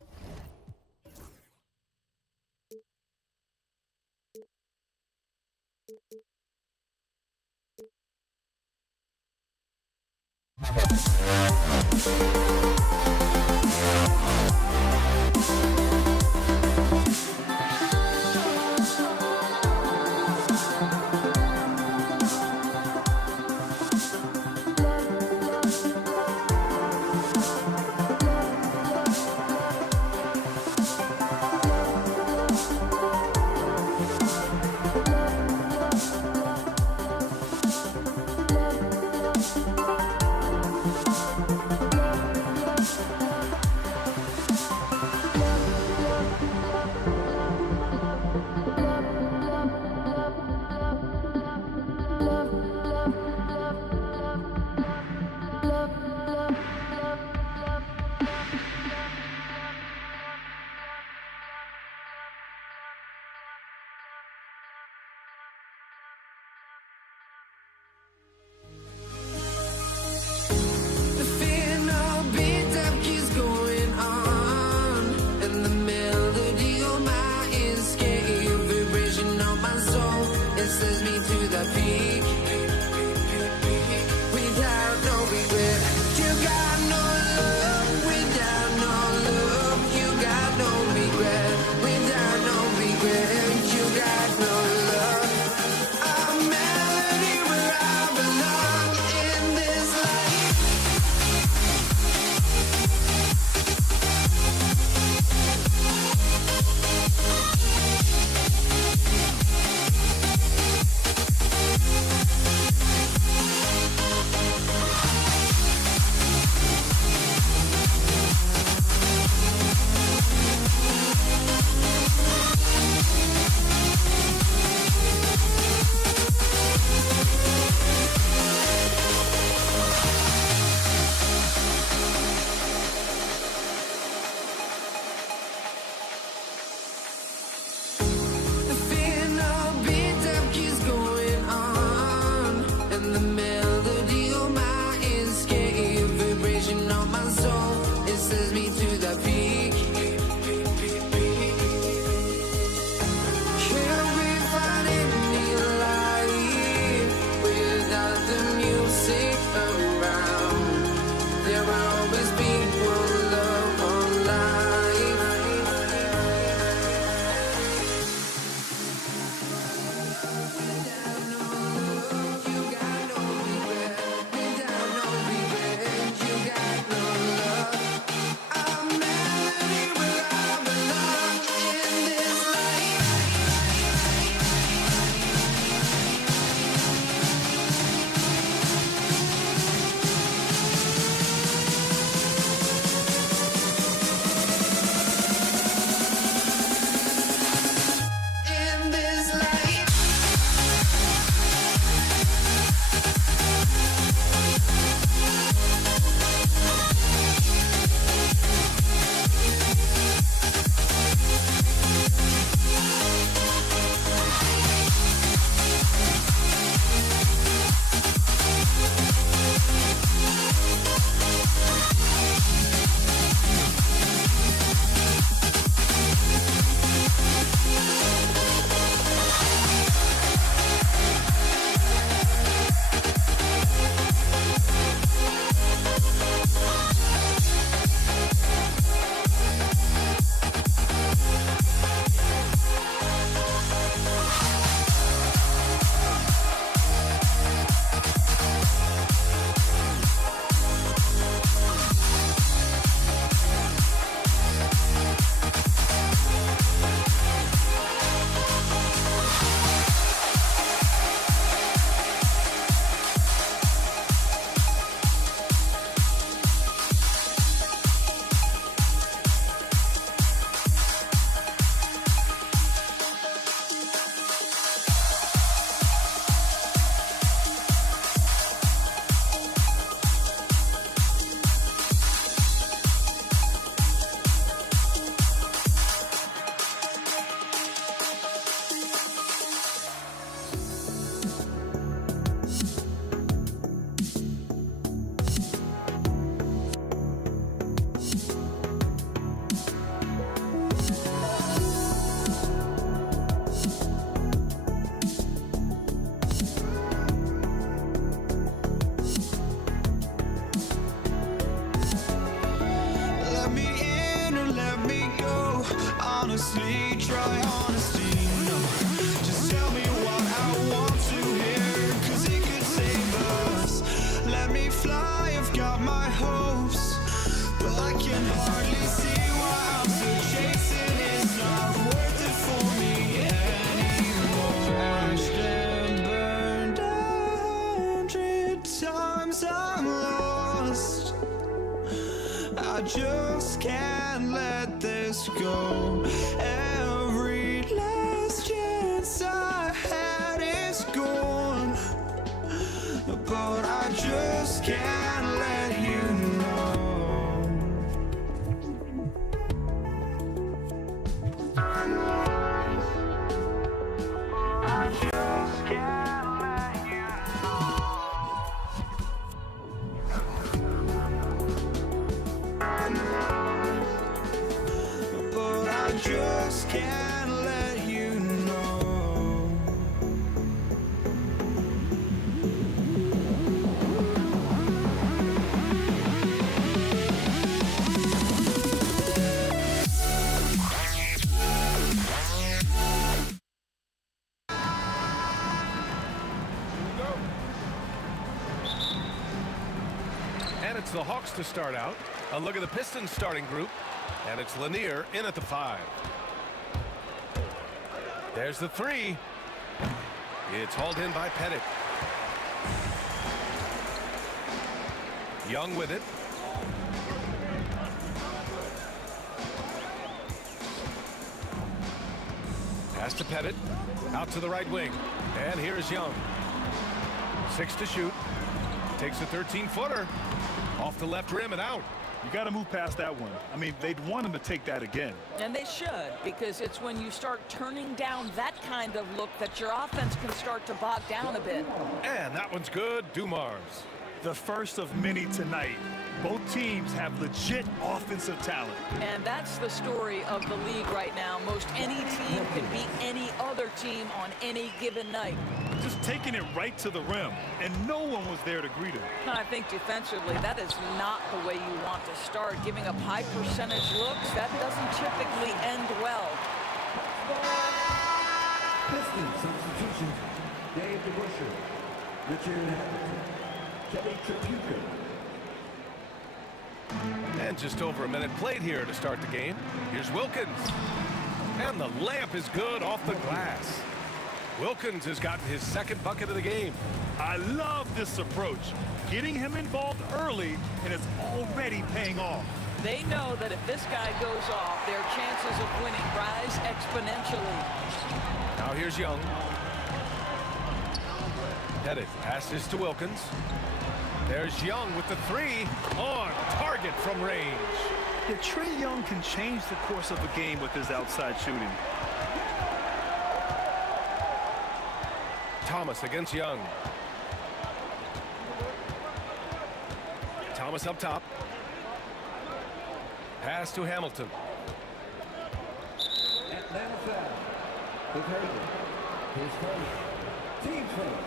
try honesty. No, just tell me what I want to hear, 'cause it could save us. Let me fly, I've got my hopes, but I can hardly see why I'm still chasing. It's not worth it for me anymore. Crashed and burned 100 times, I'm lost. I just can't let this go. Every last chance I had is gone, but I just can't let you know. I just can't let you know. But I just can't let you know. And it's the Hawks to start out. A look at the Pistons starting group. And it's Lanier in at the 5. There's the 3. It's hauled in by Pettit. Young with it. Pass to Pettit. Out to the right wing. And here's Young. 6 to shoot. Takes a 13-footer. Off the left rim and out. You got to move past that one. I mean, they'd want him to take that again. And they should, because it's when you start turning down that kind of look that your offense can start to bog down a bit. And that one's good. Dumars. The first of many tonight. Both teams have legit offensive talent. And that's the story of the league right now. Most any team can beat any other team on any given night. Just taking it right to the rim, and no one was there to greet him. I think defensively, that is not the way you want to start. Giving up high percentage looks, that doesn't typically end well. Pistons substitution. Dave DeBuscher, Richard Hamilton, Kelly Tripucka. And just over a minute played here to start the game. Here's Wilkins. And the layup is good off the glass. Wilkins has gotten his second bucket of the game. I love this approach. Getting him involved early, and it's already paying off. They know that if this guy goes off, their chances of winning rise exponentially. Now here's Young. Pettit passes to Wilkins. There's Young with the 3 on target from range. Yeah, Trae Young can change the course of a game with his outside shooting. Thomas against Young. Thomas up top. Pass to Hamilton. Atlanta foul. With Herder. His first. Team first.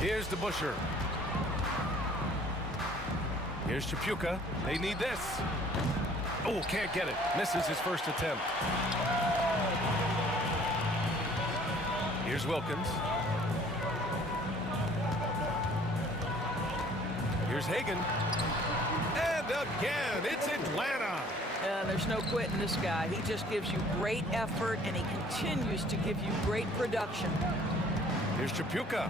Here's DeBuscher. Here's Tripucka. They need this. Oh, can't get it. Misses his first attempt. Here's Wilkins. Here's Hagan. And again, it's Atlanta. There's no quitting this guy. He just gives you great effort, and he continues to give you great production. Here's Tripucka.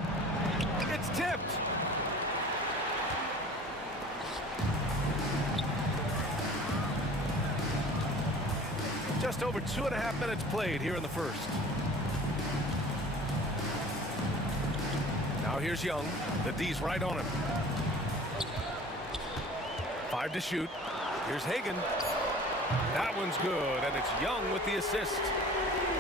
It's tipped. Just over 2.5 minutes played here in the first. Now here's Young. The D's right on him. 5 to shoot. Here's Hagan. That one's good, and it's Young with the assist.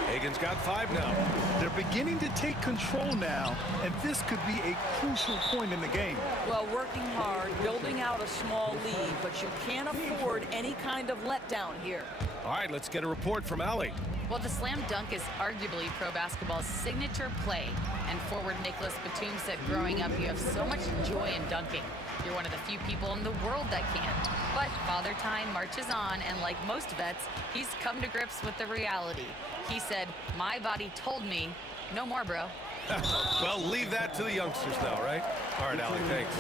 Hagan's got 5 now. They're beginning to take control now, and this could be a crucial point in the game. Well, working hard, building out a small lead, but you can't afford any kind of letdown here. All right, let's get a report from Allie. Well, the slam dunk is arguably pro basketball's signature play. And forward Nicholas Batum said growing up, you have so much joy in dunking. You're one of the few people in the world that can. But Father Time marches on, and like most vets, he's come to grips with the reality. He said, my body told me, no more, bro. Well, leave that to the youngsters now, right? All right, Allie, thanks.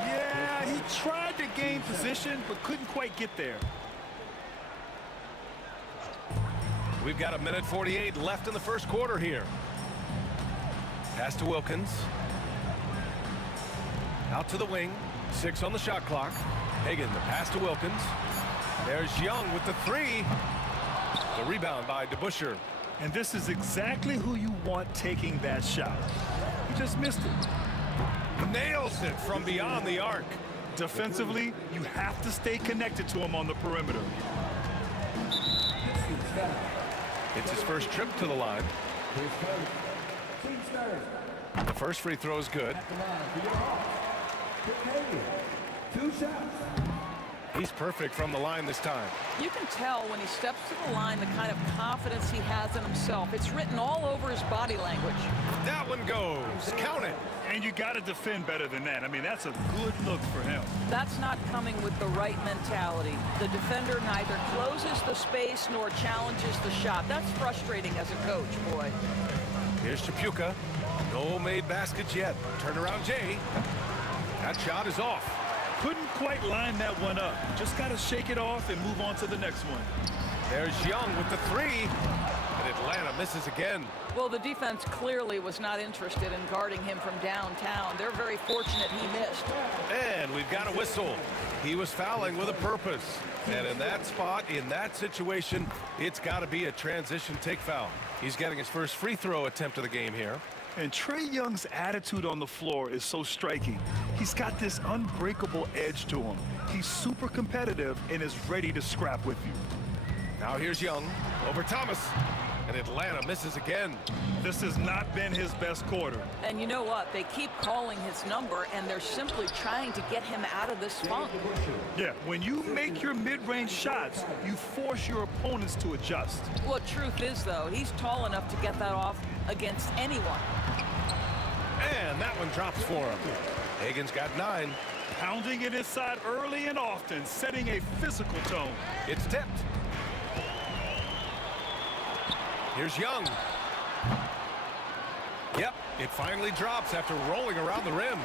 Yeah, he tried to gain position, but couldn't quite get there. We've got 1:48 left in the first quarter here. Pass to Wilkins. Out to the wing. 6 on the shot clock. Hagan, the pass to Wilkins. There's Young with the 3. The rebound by DeBusschere. And this is exactly who you want taking that shot. He just missed it. Nails it from beyond the arc. Defensively, you have to stay connected to him on the perimeter. It's his first trip to the line. The first free throw is good. 2 shots. He's perfect from the line this time. You can tell when he steps to the line the kind of confidence he has in himself. It's written all over his body language. That one goes. Count it. And you got to defend better than that. I mean, that's a good look for him. That's not coming with the right mentality. The defender neither closes the space nor challenges the shot. That's frustrating as a coach, boy. Here's Chapuka. No made baskets yet. Turnaround Jay. That shot is off. Couldn't quite line that one up. Just got to shake it off and move on to the next one. There's Young with the 3. And Atlanta misses again. Well, the defense clearly was not interested in guarding him from downtown. They're very fortunate he missed. And we've got a whistle. He was fouling with a purpose. And in that spot, in that situation, it's got to be a transition take foul. He's getting his first free throw attempt of the game here. And Trae Young's attitude on the floor is so striking. He's got this unbreakable edge to him. He's super competitive and is ready to scrap with you. Now here's Young over Thomas. And Atlanta misses again. This has not been his best quarter. And you know what? They keep calling his number, and they're simply trying to get him out of this funk. Yeah, when you make your mid-range shots, you force your opponents to adjust. Well, truth is, though, he's tall enough to get that off against anyone. And that one drops for him. Hagan's got 9. Pounding it inside early and often, setting a physical tone. It's tipped. Here's Young. Yep, it finally drops after rolling around the rim.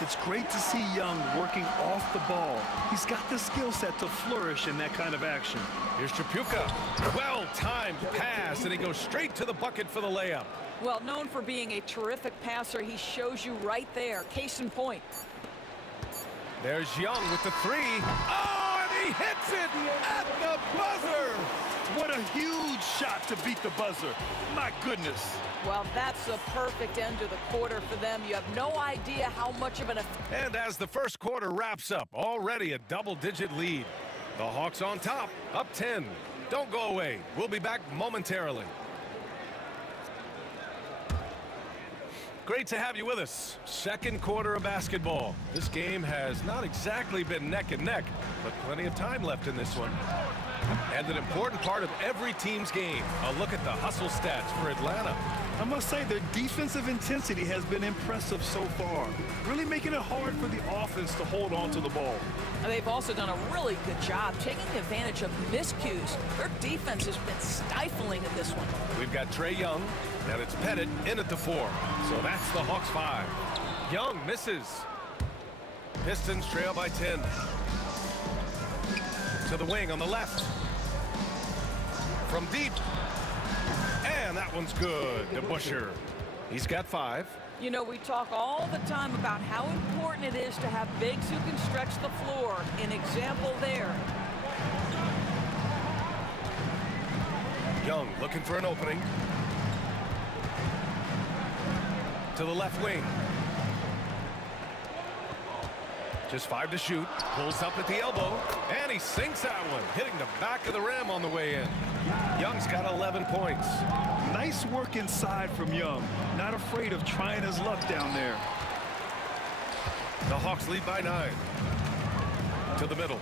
It's great to see Young working off the ball. He's got the skill set to flourish in that kind of action. Here's Chapuka. Well-timed pass, and he goes straight to the bucket for the layup. Well, known for being a terrific passer, he shows you right there. Case in point. There's Young with the 3. Oh, and he hits it at the buzzer. What a huge shot to beat the buzzer. My goodness. Well, that's a perfect end to the quarter for them. You have no idea how much of an effect. And as the first quarter wraps up, already a double-digit lead. The Hawks on top, up 10. Don't go away. We'll be back momentarily. Great to have you with us. Second quarter of basketball. This game has not exactly been neck and neck, but plenty of time left in this one. And an important part of every team's game, a look at the hustle stats for Atlanta. I must say their defensive intensity has been impressive so far, really making it hard for the offense to hold on to the ball. And they've also done a really good job taking advantage of miscues. Their defense has been stifling in this one. We've got Trae Young, and it's Pettit in at the 4. So that's the Hawks 5. Young misses. Pistons trail by 10. To the wing on the left. From deep. And that one's good. DeBusschere. He's got 5. You know, we talk all the time about how important it is to have bigs who can stretch the floor. An example there. Young looking for an opening. To the left wing. Just 5 to shoot. Pulls up at the elbow. And he sinks that one, hitting the back of the rim on the way in. Young's got 11 points. Nice work inside from Young. Not afraid of trying his luck down there. The Hawks lead by 9. To the middle.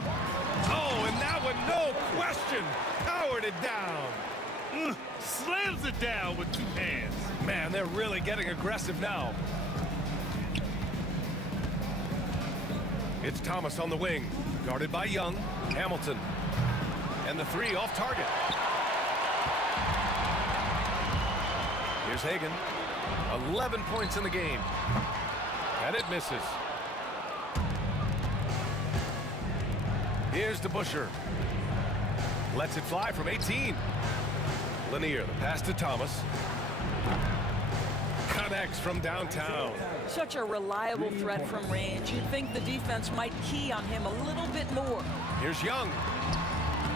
Oh, and that one, no question, powered it down. Slams it down with 2 hands. Man, they're really getting aggressive now. It's Thomas on the wing, guarded by Young. Hamilton. And the 3 off target. Here's Hagan. 11 points in the game. And it misses. Here's DeBuscher. Lets it fly from 18. Lanier, the pass to Thomas. Connects from downtown. Such a reliable threat from range. You'd think the defense might key on him a little bit more. Here's Young.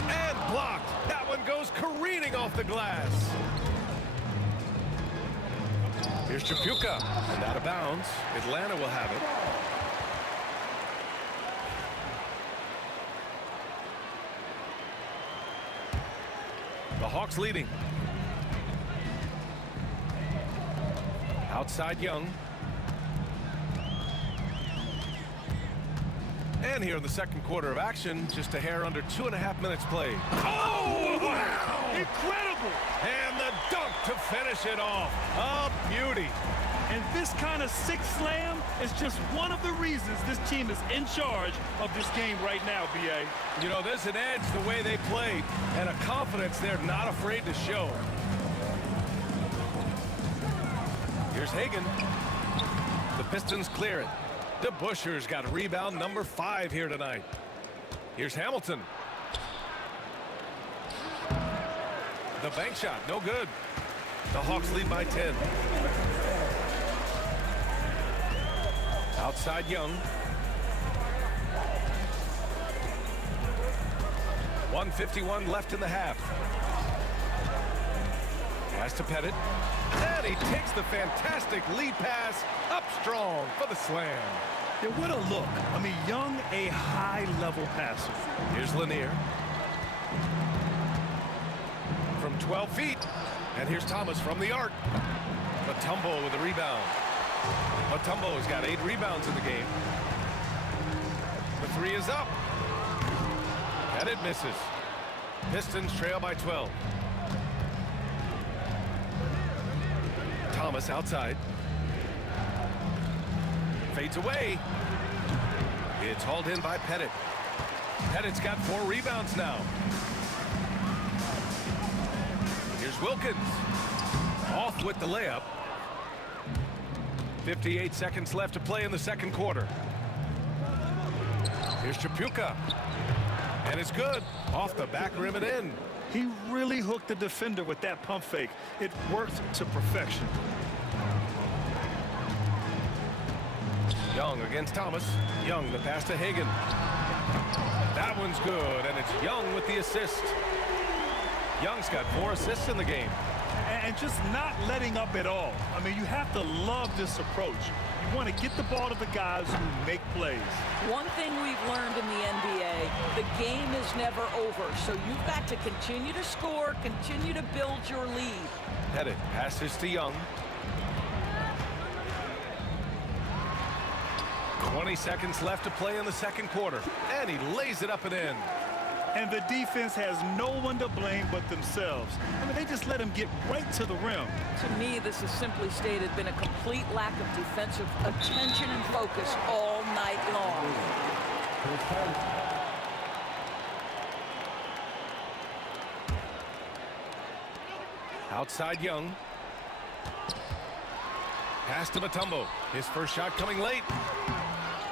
And blocked. That one goes careening off the glass. Here's Chapuka. And out of bounds. Atlanta will have it. The Hawks leading. Outside Young. And here in the second quarter of action, just a hair under 2.5 minutes played. Oh, wow! Incredible! And the dunk to finish it off. A beauty. And this kind of sick slam is just one of the reasons this team is in charge of this game right now, B.A. You know, there's an edge the way they played and a confidence they're not afraid to show. Here's Hagan. The Pistons clear it. DeBuscher's got rebound number 5 here tonight. Here's Hamilton. The bank shot, no good. The Hawks lead by 10. Outside Young. 1:51 left in the half. Pass to Pettit. And he takes the fantastic lead pass up strong for the slam. Yeah, what a look. I mean, Young, a high-level passer. Here's Lanier. From 12 feet. And here's Thomas from the arc. Mutombo with a rebound. Mutombo's got 8 rebounds in the game. The 3 is up. And it misses. Pistons trail by 12. Thomas outside. Fades away. It's hauled in by Pettit. Pettit's got 4 rebounds now. Here's Wilkins. Off with the layup. 58 seconds left to play in the second quarter. Here's Chapuka. And it's good. Off the back rim and in. He really hooked the defender with that pump fake. It worked to perfection. Young against Thomas. Young, the pass to Hagan. That one's good, and it's Young with the assist. Young's got 4 assists in the game. And just not letting up at all. I mean, you have to love this approach. You want to get the ball to the guys who make plays. One thing we've learned in the NBA, the game is never over. So you've got to continue to score, continue to build your lead. Pettit passes to Young. 20 seconds left to play in the second quarter. And he lays it up and in. And the defense has no one to blame but themselves. I mean, they just let him get right to the rim. To me, this has simply stated been a complete lack of defensive attention and focus all night long. Outside Young. Pass to Mutombo. His first shot coming late.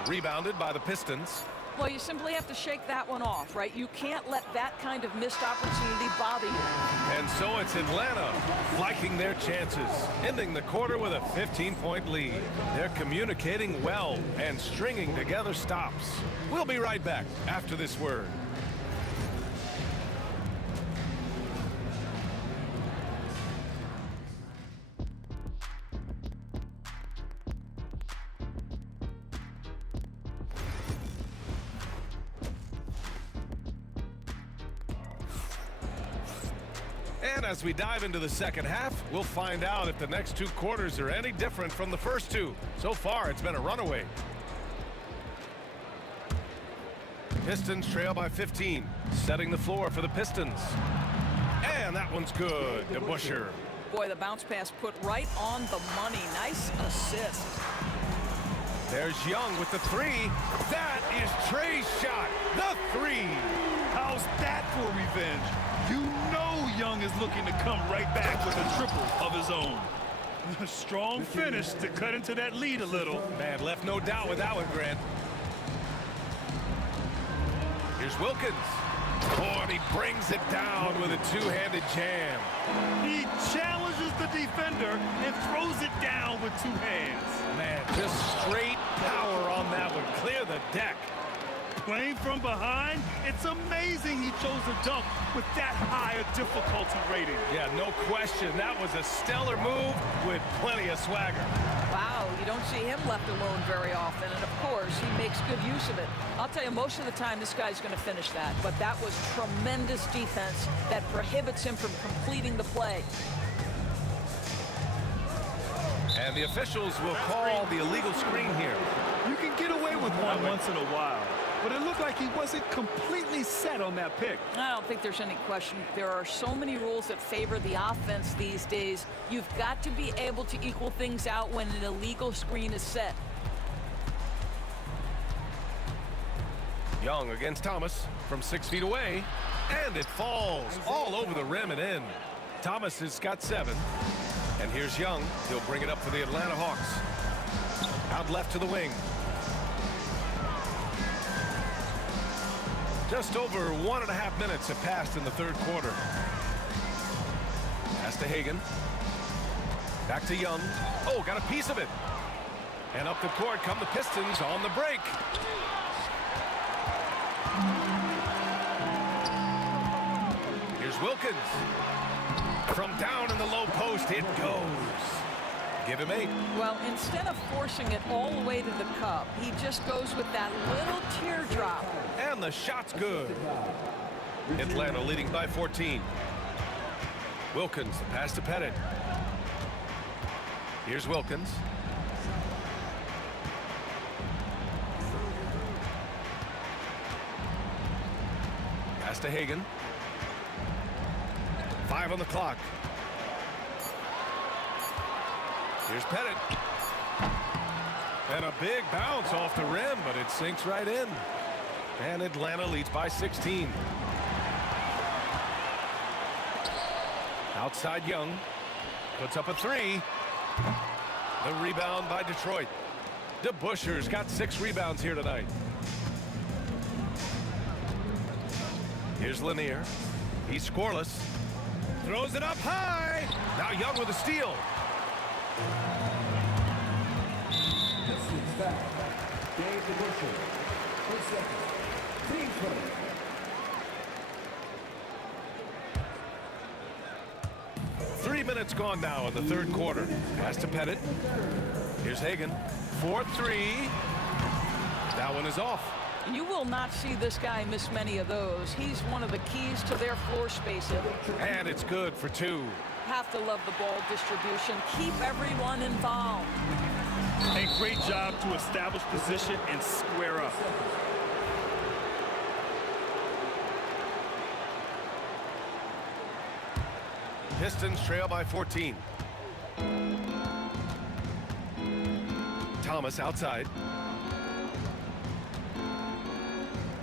Rebounded by the Pistons. Well, you simply have to shake that one off, right? You can't let that kind of missed opportunity bother you. And so it's Atlanta liking their chances, ending the quarter with a 15-point lead. They're communicating well and stringing together stops. We'll be right back after this word. And as we dive into the second half, we'll find out if the next 2 quarters are any different from the first 2. So far, it's been a runaway. Pistons trail by 15, setting the floor for the Pistons. And that one's good to Busher. Boy, the bounce pass put right on the money. Nice assist. There's Young with the three. That is Trey's shot. The three. How's that for revenge? You know Young is looking to come right back with a triple of his own. A strong finish to cut into that lead a little. Man, left no doubt with that one, Grant. Here's Wilkins. Oh, and he brings it down with a two-handed jam. He challenges the defender and throws it down with two hands. Man, just straight power on that one. Clear the deck. Playing from behind, it's amazing he chose a dunk with that high a difficulty rating. Yeah, no question. That was a stellar move with plenty of swagger. Wow, you don't see him left alone very often, and of course, he makes good use of it. I'll tell you, most of the time, this guy's going to finish that, but that was tremendous defense that prohibits him from completing the play. And the officials will call the illegal screen here. You can get away with one once in a while, but it looked like he wasn't completely set on that pick. I don't think there's any question. There are so many rules that favor the offense these days. You've got to be able to equal things out when an illegal screen is set. Young against Thomas from 6 feet away, and it falls all over the rim and in. Thomas has got 7, and here's Young. He'll bring it up for the Atlanta Hawks. Out left to the wing. Just over 1.5 minutes have passed in the third quarter. Pass to Hagan. Back to Young. Oh, got a piece of it. And up the court come the Pistons on the break. Here's Wilkins. From down in the low post, it goes. Give him 8. Well, instead of forcing it all the way to the cup, he just goes with that little teardrop. And the shot's good. Atlanta leading by 14. Wilkins, the pass to Pettit. Here's Wilkins. Pass to Hagan. 5 on the clock. Here's Pettit. And a big bounce off the rim, but it sinks right in. And Atlanta leads by 16. Outside Young. Puts up a 3. The rebound by Detroit. DeBuscher's got 6 rebounds here tonight. Here's Lanier. He's scoreless. Throws it up high. Now Young with a steal. Dave DeBuscher, 4 seconds. Team play. Three minutes gone now in the third quarter. Pass to Pettit. Here's Hagan. 4-3. That one is off. You will not see this guy miss many of those. He's one of the keys to their floor spacing. And it's good for 2. Have to love the ball distribution. Keep everyone involved. A great job to establish position and square up. Pistons trail by 14. Thomas outside.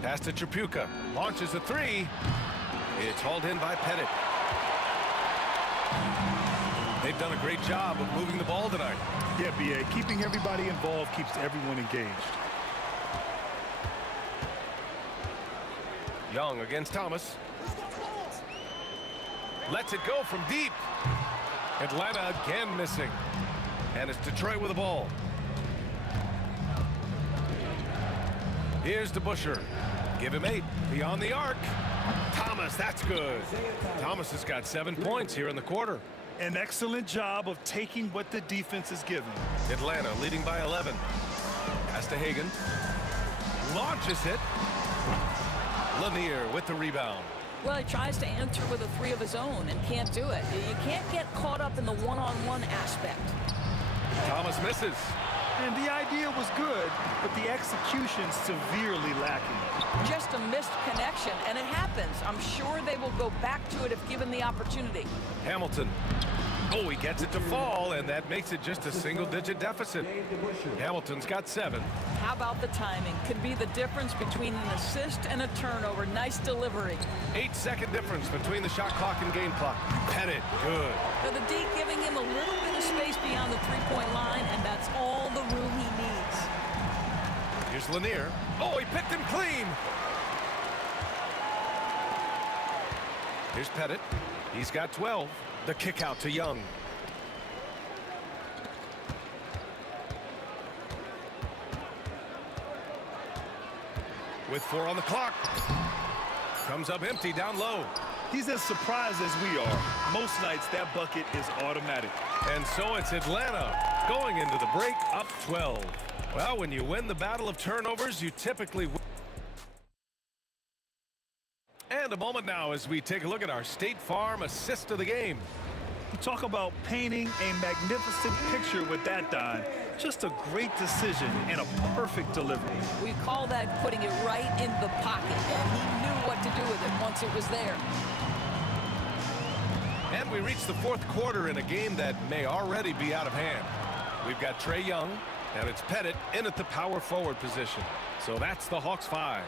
Pass to Tripucka. Launches a 3. It's hauled in by Pettit. They've done a great job of moving the ball tonight. Yeah, B.A. Keeping everybody involved keeps everyone engaged. Young against Thomas. Lets it go from deep. Atlanta again missing. And it's Detroit with the ball. Here's DeBuscher. Give him 8. Beyond the arc. Thomas, that's good. Thomas has got 7 points here in the quarter. An excellent job of taking what the defense is given. Atlanta leading by 11. Pass to Hagan. Launches it. Lanier with the rebound. Well, he tries to answer with a 3 of his own and can't do it. You can't get caught up in the one-on-one aspect. Thomas misses. And the idea was good, but the execution severely lacking. Just a missed connection, and it happens. I'm sure they will go back to it if given the opportunity. Hamilton. Oh, he gets it to fall, and that makes it just a single-digit deficit. Hamilton's got 7. How about the timing? Could be the difference between an assist and a turnover. Nice delivery. 8-second difference between the shot clock and game clock. Pettit, good. Now the D giving him a little bit of space beyond the three-point line, and that's all the room he needs. Here's Lanier. Oh, he picked him clean. Here's Pettit. He's got 12. The kick out to Young. With 4 on the clock. Comes up empty down low. He's as surprised as we are. Most nights, that bucket is automatic. And so it's Atlanta going into the break up 12. Well, when you win the battle of turnovers, you typically win. And a moment now as we take a look at our State Farm assist of the game. You talk about painting a magnificent picture with that dime. Just a great decision and a perfect delivery. We call that putting it right in the pocket, and he knew what to do with it once it was there. And we reach the 4th quarter in a game that may already be out of hand. We've got Trey Young, and it's Pettit in at the power forward position. So that's the Hawks 5.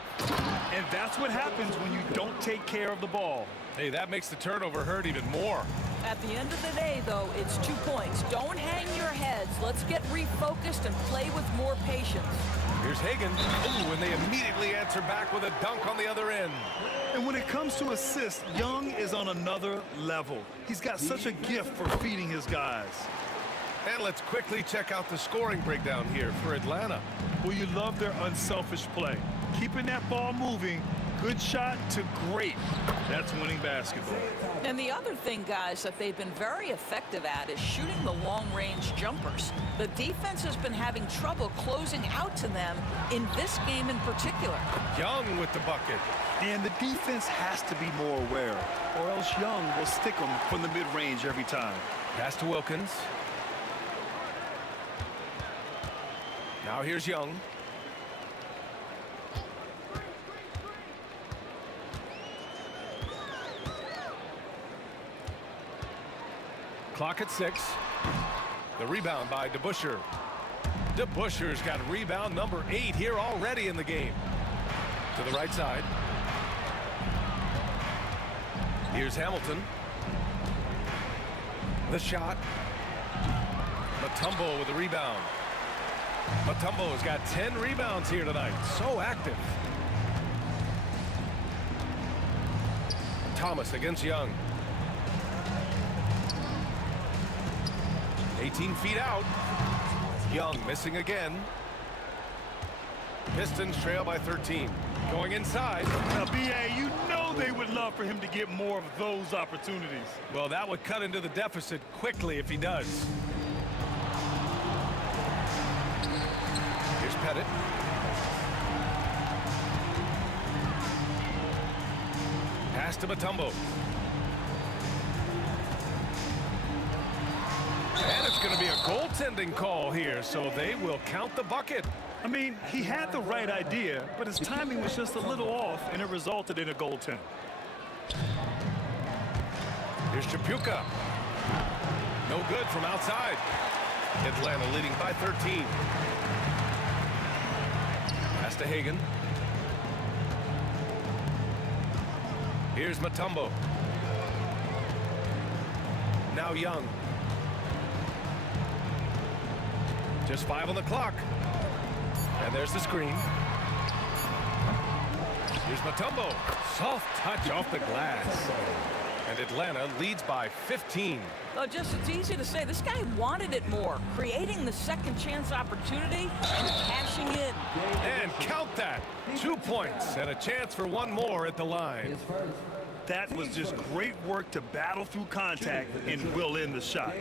And that's what happens when you don't take care of the ball. Hey, that makes the turnover hurt even more. At the end of the day, though, it's 2 points. Don't hang your heads. Let's get refocused and play with more patience. Here's Hagan. Ooh, and they immediately answer back with a dunk on the other end. And when it comes to assists, Young is on another level. He's got such a gift for feeding his guys. And let's quickly check out the scoring breakdown here for Atlanta. Well, you love their unselfish play. Keeping that ball moving, good shot to great. That's winning basketball. And the other thing, guys, that they've been very effective at is shooting the long-range jumpers. The defense has been having trouble closing out to them in this game in particular. Young with the bucket. And the defense has to be more aware, or else Young will stick them from the mid-range every time. Pass to Wilkins. Now here's Young. Clock at 6. The rebound by DeBusschere. DeBusschere's got rebound number 8 here already in the game. To the right side. Here's Hamilton. The shot. Mutombo with the rebound. Mutombo's got 10 rebounds here tonight. So active. Thomas against Young. 18 feet out. Young missing again. Pistons trail by 13. Going inside. Now, B.A., you know they would love for him to get more of those opportunities. Well, that would cut into the deficit quickly if he does. Here's Pettit. Pass to Mutombo. And it's going to be a goaltending call here, so they will count the bucket. I mean, he had the right idea, but his timing was just a little off, and it resulted in a goaltend. Here's Chapuka. No good from outside. Atlanta leading by 13. Pass to Hagan. Here's Mutombo. Now Young. Just 5 on the clock. And there's the screen. Here's Mutombo. Soft touch off the glass. And Atlanta leads by 15. Well, it's easy to say. This guy wanted it more, creating the second chance opportunity and cashing in. And count that. 2 points and a chance for one more at the line. That was just great work to battle through contact and will end the shot.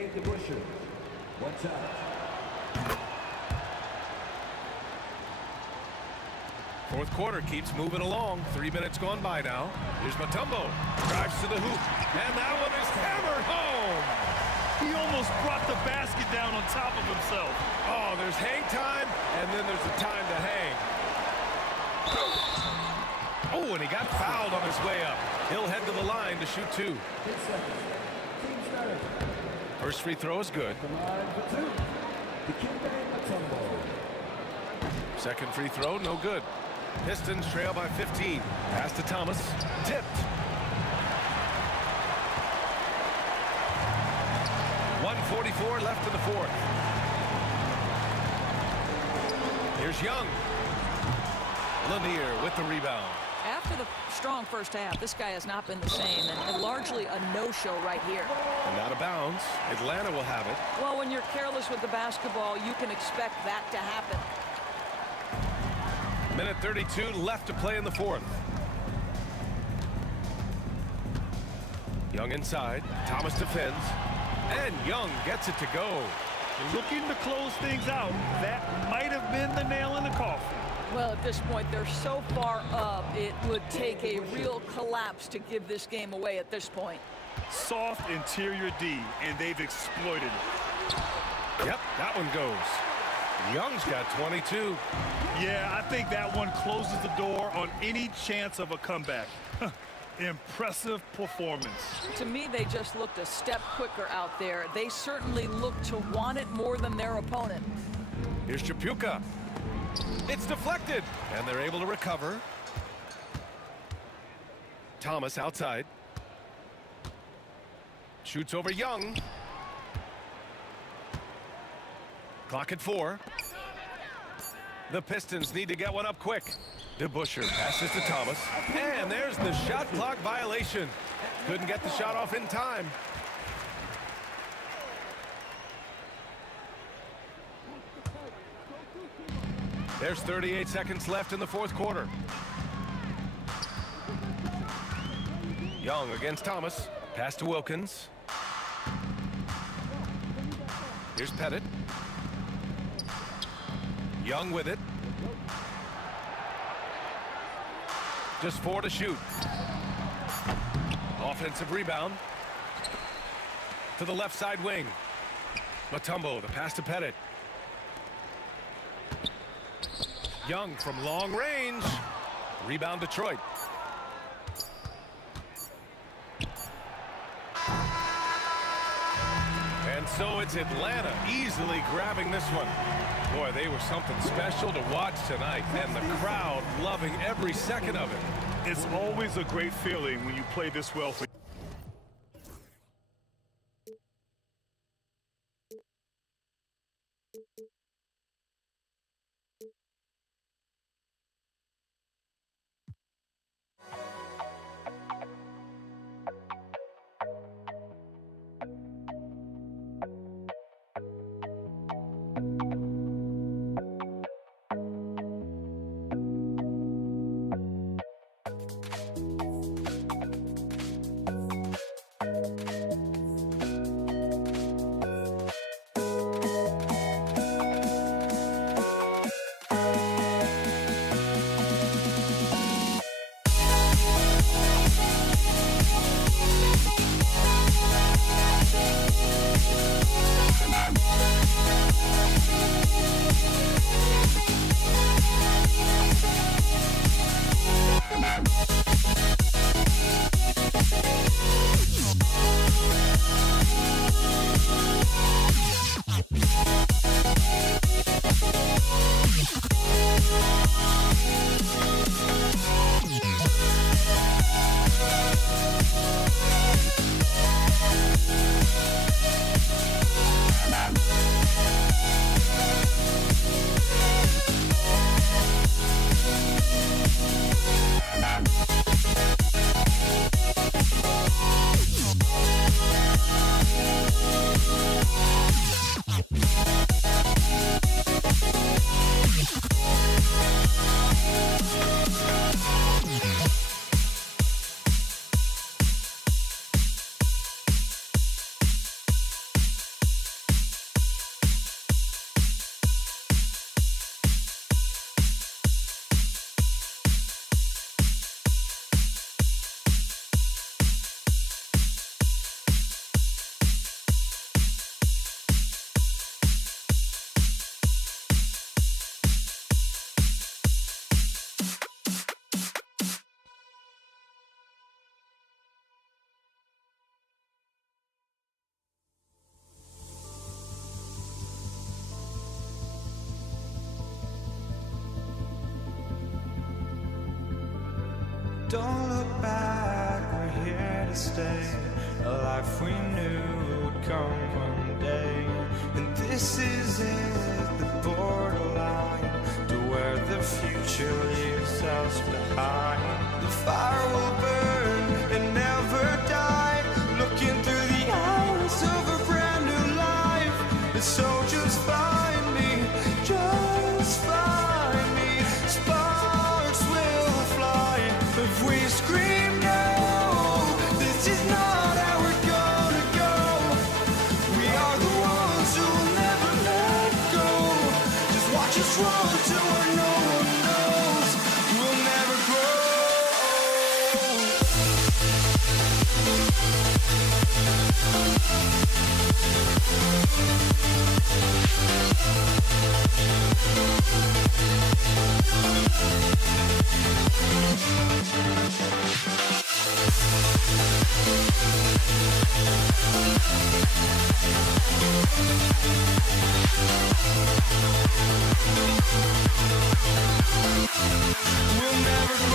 Fourth quarter keeps moving along. 3 minutes gone by now. Here's Mutombo. Drives to the hoop. And that one is hammered home. He almost brought the basket down on top of himself. Oh, there's hang time, and then there's the time to hang. Oh, and he got fouled on his way up. He'll head to the line to shoot 2. First free throw is good. Second free throw, no good. Pistons trail by 15. Pass to Thomas. Tipped. 1:44 left in the fourth. Here's Young. Lanier with the rebound. After the strong first half, this guy has not been the same, and largely a no-show right here. And out of bounds. Atlanta will have it. Well, when you're careless with the basketball, you can expect that to happen. Minute 32 left to play in the fourth. Young inside. Thomas defends. And Young gets it to go. Looking to close things out. That might have been the nail in the coffin. Well, at this point, they're so far up, it would take a real collapse to give this game away at this point. Soft interior D, and they've exploited it. Yep, that one goes. Young's got 22. Yeah, I think that one closes the door on any chance of a comeback. Impressive performance. To me, they just looked a step quicker out there. They certainly look to want it more than their opponent. Here's Chapuka. It's deflected, and they're able to recover. Thomas outside. Shoots over Young. Clock at 4. The Pistons need to get one up quick. DeBusschere passes to Thomas. And there's the shot clock violation. Couldn't get the shot off in time. There's 38 seconds left in the fourth quarter. Young against Thomas. Pass to Wilkins. Here's Pettit. Young with it. Just 4 to shoot. Offensive rebound. To the left side wing. Mutombo, the pass to Pettit. Young from long range. Rebound Detroit. And so it's Atlanta easily grabbing this one. Boy, they were something special to watch tonight, and the crowd loving every second of it. It's always a great feeling when you play this well for Don't look back, we're here to stay. A life we knew would come one day. And this is it, the borderline to where the future leaves us behind. The fire will burn and never die, looking through the eyes of a brand new life. And so just find me, just find me. Sparks will fly if we scream no. This is not how we're gonna go. We are the ones who will never let go. Just watch us run to where no one knows. We'll never grow. We'll never grow.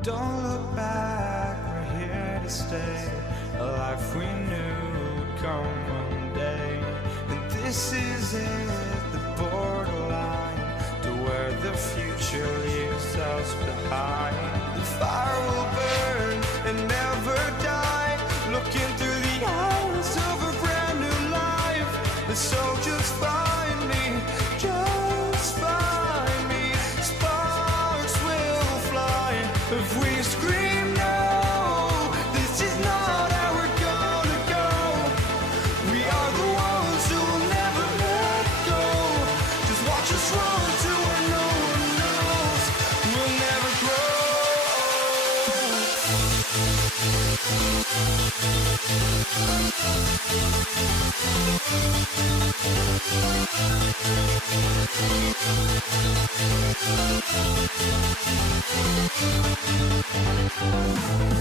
Don't look back, we're here to stay. A life we knew would come one day. And this is it, the borderline to where the future leaves us behind. The fire will burn and never die, looking through the eyes of a brand new life. And so just find me, just find me. Sparks will fly if we scream no. This is not how we're gonna go. We are the ones who will never let go. Just watch us run to where no one knows. We'll never grow. We'll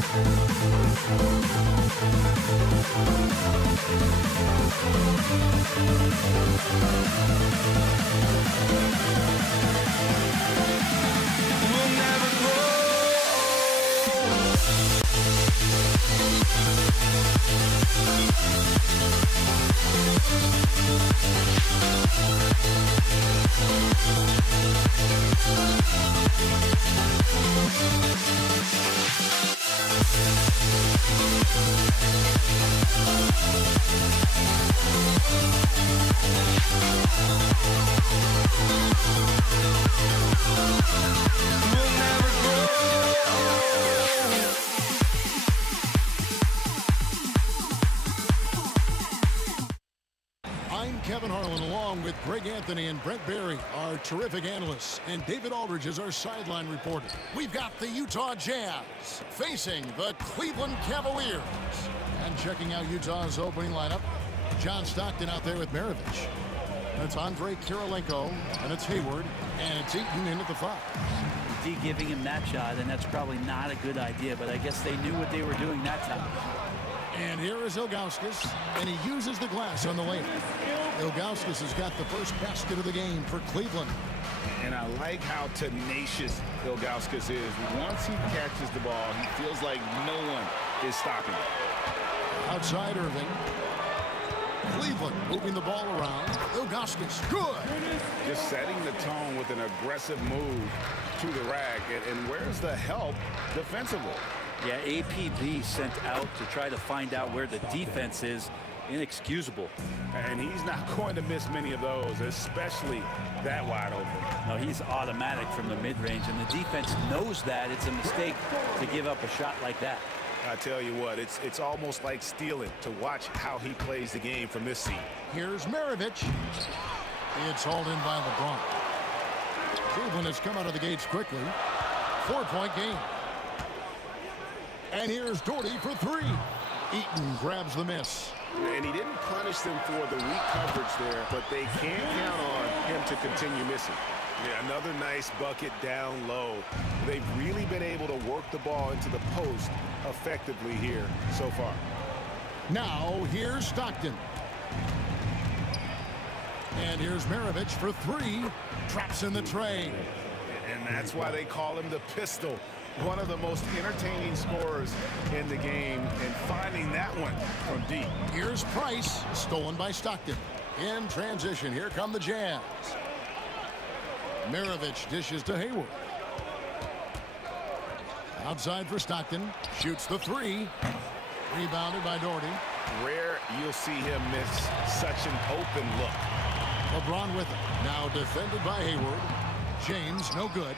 never grow. We'll never grow. I'm Kevin Harlan, along with Greg Anthony and Brent Barry, our terrific analysts, and David Aldridge is our sideline reporter. We've got the Utah Jazz facing the Cleveland Cavaliers. And checking out Utah's opening lineup, John Stockton out there with Maravich. It's Andre Kirilenko, and it's Hayward, and it's Eaton in at the 5. D giving him that shot, and that's probably not a good idea, but I guess they knew what they were doing that time. And here is Ilgauskas, and he uses the glass on the lane. Ilgauskas has got the first basket of the game for Cleveland. And I like how tenacious Ilgauskas is. Once he catches the ball, he feels like no one is stopping him. Outside Irving. Cleveland moving the ball around. Ilgauskas, good. Just setting the tone with an aggressive move to the rack. And where's the help defensively? Yeah, APB sent out to try to find out where the defense is. Inexcusable. And he's not going to miss many of those, especially that wide open. No, he's automatic from the mid-range, and the defense knows that. It's a mistake to give up a shot like that. I tell you what, it's almost like stealing to watch how he plays the game from this seat. Here's Maravich. It's hauled in by LeBron. Cleveland has come out of the gates quickly. 4-point game. And here's Doherty for 3. Eaton grabs the miss. And he didn't punish them for the weak coverage there, but they can count on him to continue missing. Yeah, another nice bucket down low. They've really been able to work the ball into the post effectively here so far. Now, here's Stockton. And here's Maravich for three. Traps in the tray. And that's why they call him the pistol. One of the most entertaining scorers in the game, and finding that one from deep. Here's Price, stolen by Stockton. In transition, here come the Jazz. Maravich dishes to Hayward. Outside for Stockton. Shoots the three. Rebounded by Doherty. Rare you'll see him miss such an open look. LeBron with it. Now defended by Hayward. James, no good.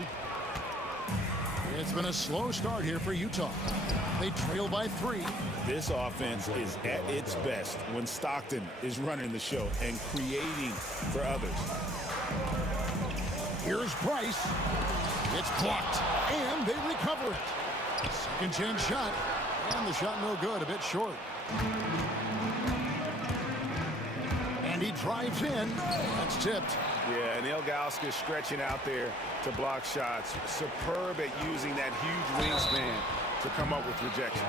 It's been a slow start here for Utah. They trail by 3. This offense is at its best when Stockton is running the show and creating for others. Here's Price. It's blocked, and they recover it. Second chance shot, and the shot no good, a bit short. And he drives in. That's tipped. Yeah, and Ilgauskas stretching out there to block shots. Superb at using that huge wingspan to come up with rejection.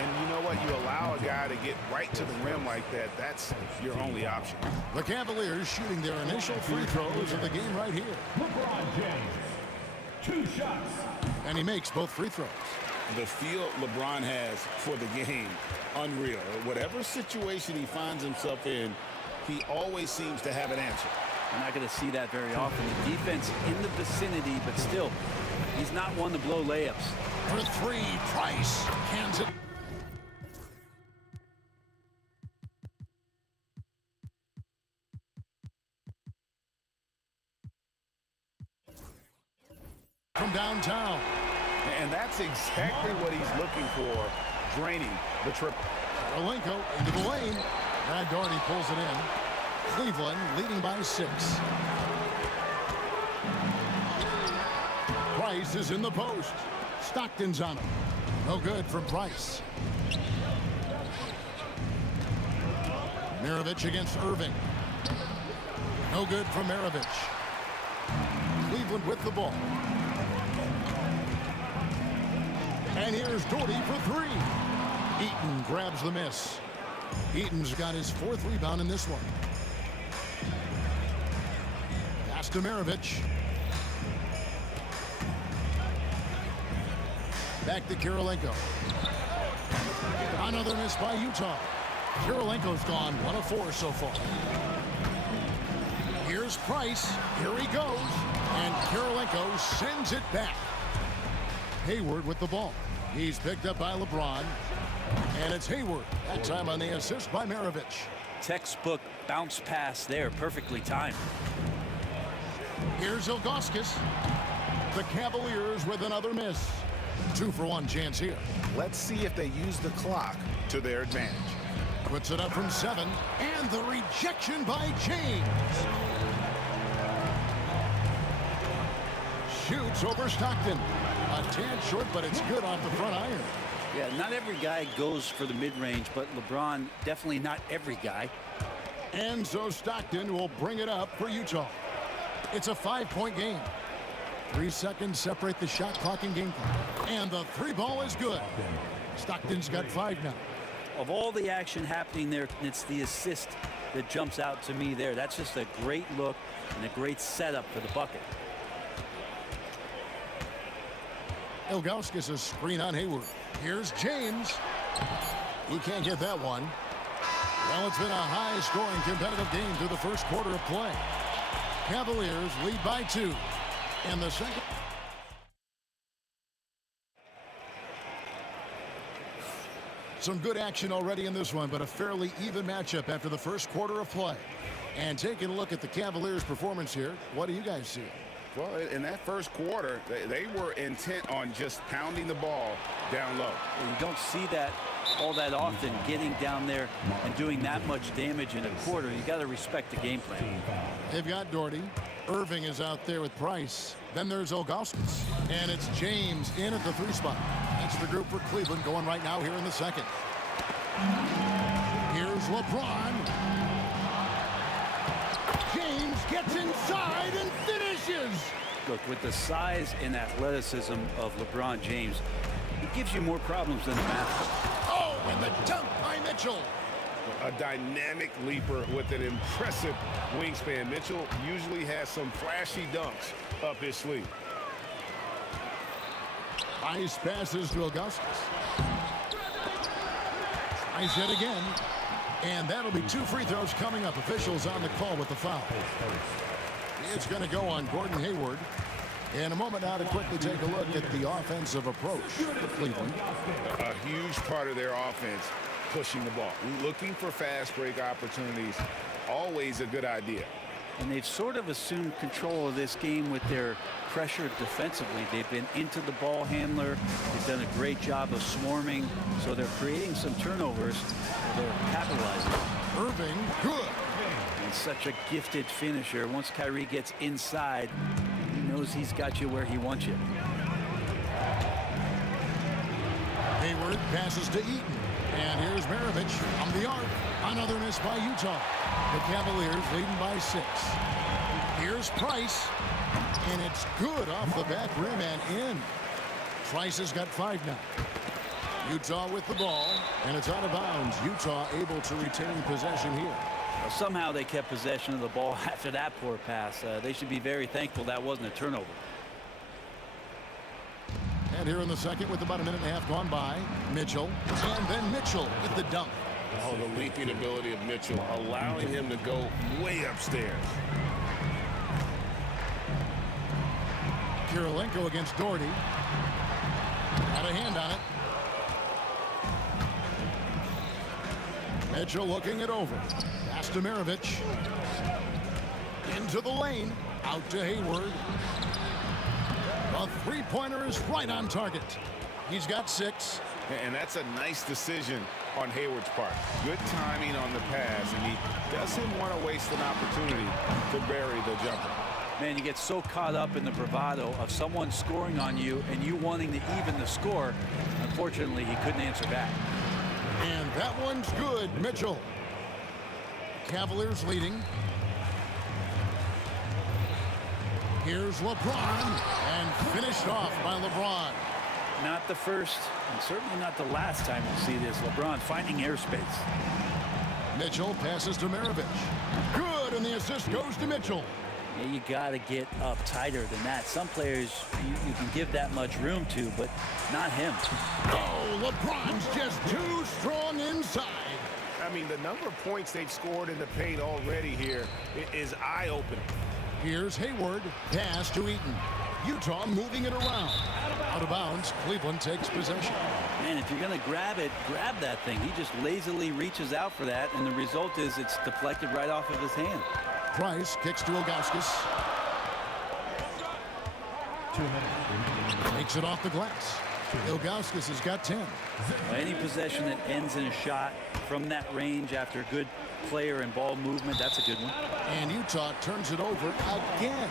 And you know what? You allow a guy to get right to the rim like that, that's your only option. The Cavaliers shooting their initial free throws of the game right here. LeBron James, 2 shots. And he makes both free throws. The feel LeBron has for the game, unreal. Whatever situation he finds himself in, he always seems to have an answer. We're not going to see that very often. The defense in the vicinity, but still, he's not one to blow layups. For 3, Price cans it. From downtown. And that's exactly what he's looking for, draining the triple. Karolinko into the lane. Brad Doherty pulls it in. Cleveland leading by 6. Price is in the post. Stockton's on him. No good from Price. Maravich against Irving. No good from Maravich. Cleveland with the ball. And here's Doherty for 3. Eaton grabs the miss. Eaton's got his 4th rebound in this one. Pass to Maravich. Back to Karolinko. Another miss by Utah. Karolinko's gone 1 of 4 so far. Here's Price. Here he goes. And Karolinko sends it back. Hayward with the ball. He's picked up by LeBron. And it's Hayward. That time on the assist by Maravich. Textbook bounce pass there, perfectly timed. Here's Ilgauskas. The Cavaliers with another miss. 2 for 1 chance here. Let's see if they use the clock to their advantage. Puts it up from 7. And the rejection by James. Shoots over Stockton. A tad short, but it's good off the front iron. Yeah, not every guy goes for the mid-range, but LeBron, definitely not every guy. And so Stockton will bring it up for Utah. It's a 5-point game. 3 seconds separate the shot clock and game clock. And the 3 ball is good. Stockton's got 5 now. Of all the action happening there, it's the assist that jumps out to me there. That's just a great look and a great setup for the bucket. Ilgauskas a screen on Hayward. Here's James. He can't get that one. Well, it's been a high-scoring competitive game through the first quarter of play. Cavaliers lead by 2. In the second. Some good action already in this one, but a fairly even matchup after the first quarter of play. And taking a look at the Cavaliers' performance here, what do you guys see? Well, in that first quarter, they were intent on just pounding the ball down low. You don't see that all that often, getting down there and doing that much damage in a quarter. You got to respect the game plan. They've got Doherty. Irving is out there with Price. Then there's Ilgauskas. And it's James in at the 3 spot. That's the group for Cleveland going right now here in the second. Here's Here's LeBron. James gets inside and finishes. Look, with the size and athleticism of LeBron James, he gives you more problems than a basket. Oh, and the dunk by Mitchell. A dynamic leaper with an impressive wingspan. Mitchell usually has some flashy dunks up his sleeve. Ice passes to Augustus. Tries it again. And that'll be 2 free throws coming up. Officials on the call with the foul. It's going to go on Gordon Hayward. In a moment now to quickly take a look at the offensive approach for Cleveland. A huge part of their offense, pushing the ball. Looking for fast break opportunities. Always a good idea. And they've sort of assumed control of this game with their pressure defensively. They've been into the ball handler. They've done a great job of swarming. So they're creating some turnovers. They're capitalizing. Irving, good. And such a gifted finisher. Once Kyrie gets inside, he knows he's got you where he wants you. Hayward passes to Eaton. And here's Maravich from the arc. Another miss by Utah. The Cavaliers leading by 6. Here's Price. And it's good off the back rim and in. Price has got 5 now. Utah with the ball. And it's out of bounds. Utah able to retain possession here. Well, somehow they kept possession of the ball after that poor pass. They should be very thankful that wasn't a turnover. And here in the second with about a minute and a half gone by, Mitchell. And then Mitchell with the dunk. Oh, the leaping ability of Mitchell, allowing him to go way upstairs. Kirilenko against Doherty. Got a hand on it. Mitchell looking it over. Pass to Maravich. Into the lane. Out to Hayward. The three-pointer is right on target. He's got 6. And that's a nice decision on Hayward's part. Good timing on the pass, and he doesn't want to waste an opportunity to bury the jumper. Man, you get so caught up in the bravado of someone scoring on you and you wanting to even the score. Unfortunately, he couldn't answer back. And that one's good. Mitchell. Cavaliers leading. Here's LeBron. And finished off by LeBron. Not the first, and certainly not the last time we'll see this. LeBron finding airspace. Mitchell passes to Maravich. Good, and the assist goes to Mitchell. Yeah, you got to get up tighter than that. Some players you can give that much room to, but not him. Oh, LeBron's just too strong inside. I mean, the number of points they've scored in the paint already here is eye-opening. Here's Hayward. Pass to Eaton. Utah moving it around. Out of bounds. Cleveland takes possession. Man, if you're going to grab it, grab that thing. He just lazily reaches out for that, and the result is it's deflected right off of his hand. Price kicks to Ilgauskas. 2 minutes. Takes it off the glass. Ilgauskas has got 10. Any possession that ends in a shot from that range after good player and ball movement, that's a good one. And Utah turns it over again.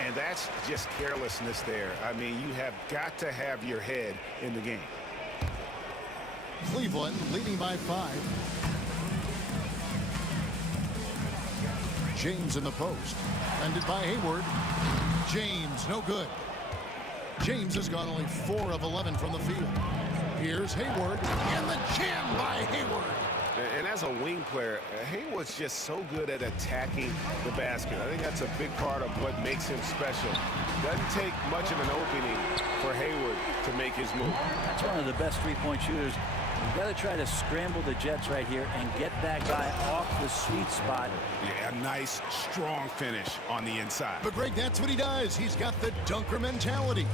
And that's just carelessness there. I mean, you have got to have your head in the game. Cleveland leading by 5. James in the post. Ended by Hayward. James, no good. James has gone only 4 of 11 from the field. Here's Hayward. And the jam by Hayward. And as a wing player, Hayward's just so good at attacking the basket. I think that's a big part of what makes him special. Doesn't take much of an opening for Hayward to make his move. That's one of the best three-point shooters. You've got to try to scramble the Jets right here and get that guy off the sweet spot. Yeah, a nice, strong finish on the inside. But Greg, that's what he does. He's got the dunker mentality.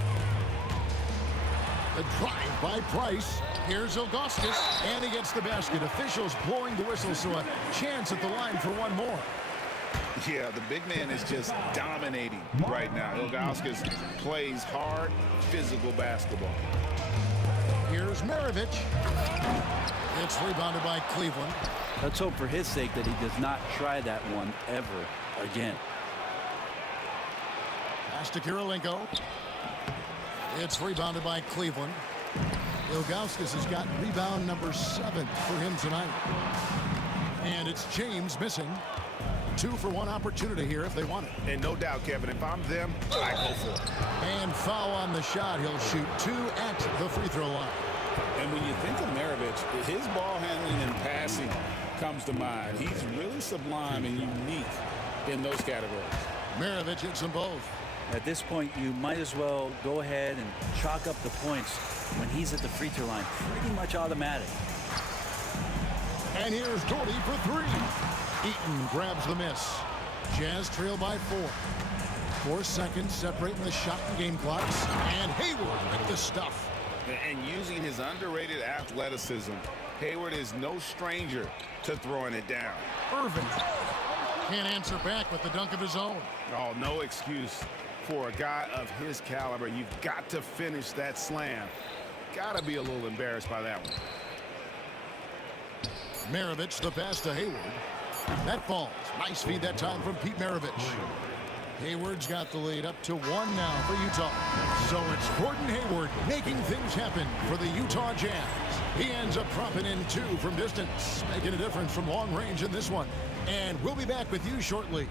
The drive by Price. Here's Ilgauskas, and he gets the basket. Officials blowing the whistle, so a chance at the line for one more. Yeah, the big man is just dominating right now. Ilgauskas plays hard, physical basketball. Here's Maravich. It's rebounded by Cleveland. Let's hope for his sake that he does not try that one ever again. Pass to Kirilenko. It's rebounded by Cleveland. Ilgauskas has got rebound number 7 for him tonight. And it's James missing. 2-for-1 opportunity here if they want it. And no doubt, Kevin, if I'm them, I go for it. And foul on the shot. He'll shoot 2 at the free throw line. And when you think of Maravich, his ball handling and passing comes to mind. He's really sublime and unique in those categories. Maravich hits them both. At this point, you might as well go ahead and chalk up the points when he's at the free throw line. Pretty much automatic. And here's Doherty for 3. Eaton grabs the miss. Jazz trail by 4. 4 seconds separating the shot and game clocks. And Hayward with the stuff. And using his underrated athleticism, Hayward is no stranger to throwing it down. Irving can't answer back with the dunk of his own. Oh, no excuse for a guy of his caliber. You've got to finish that slam. Got to be a little embarrassed by that one. Maravich the pass to Hayward. That falls. Nice feed that time from Pete Maravich. Hayward's got the lead up to 1 now for Utah. So it's Gordon Hayward making things happen for the Utah Jazz. He ends up dropping in 2 from distance, making a difference from long range in this one. And we'll be back with you shortly.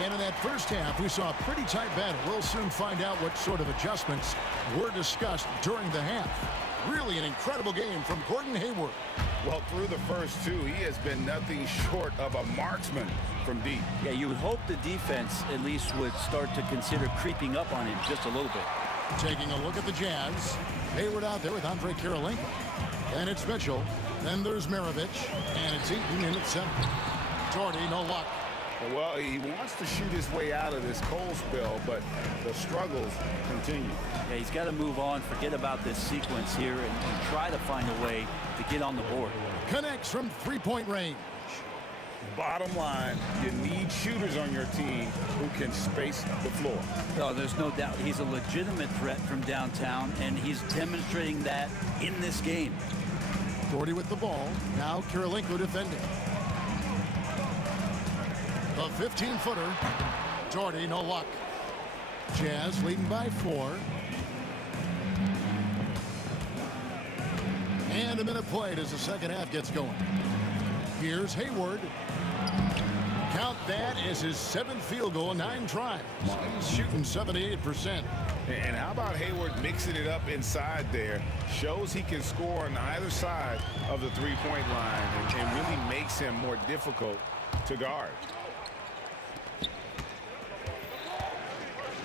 And in that first half, we saw a pretty tight battle. We'll soon find out what sort of adjustments were discussed during the half. Really an incredible game from Gordon Hayward. Well, through the first 2, he has been nothing short of a marksman from deep. Yeah, you would hope the defense at least would start to consider creeping up on him just a little bit. Taking a look at the Jazz. Hayward out there with Andre Kirilenko. And it's Mitchell. Then there's Maravich. And it's Eaton in at center. Doherty, no luck. Well, he wants to shoot his way out of this cold spell, but the struggles continue. Yeah, he's got to move on, forget about this sequence here, and try to find a way to get on the board. Connects from 3-point range. Bottom line, you need shooters on your team who can space the floor. Oh, there's no doubt he's a legitimate threat from downtown, and he's demonstrating that in this game. Doherty with the ball. Now Kirilenko defending. A 15-footer. Doherty, no luck. Jazz leading by 4. And a minute played as the second half gets going. Here's Hayward. Count that as his 7th field goal in 9 tries. He's shooting 78%. And how about Hayward mixing it up inside there? Shows he can score on either side of the 3-point line and really makes him more difficult to guard.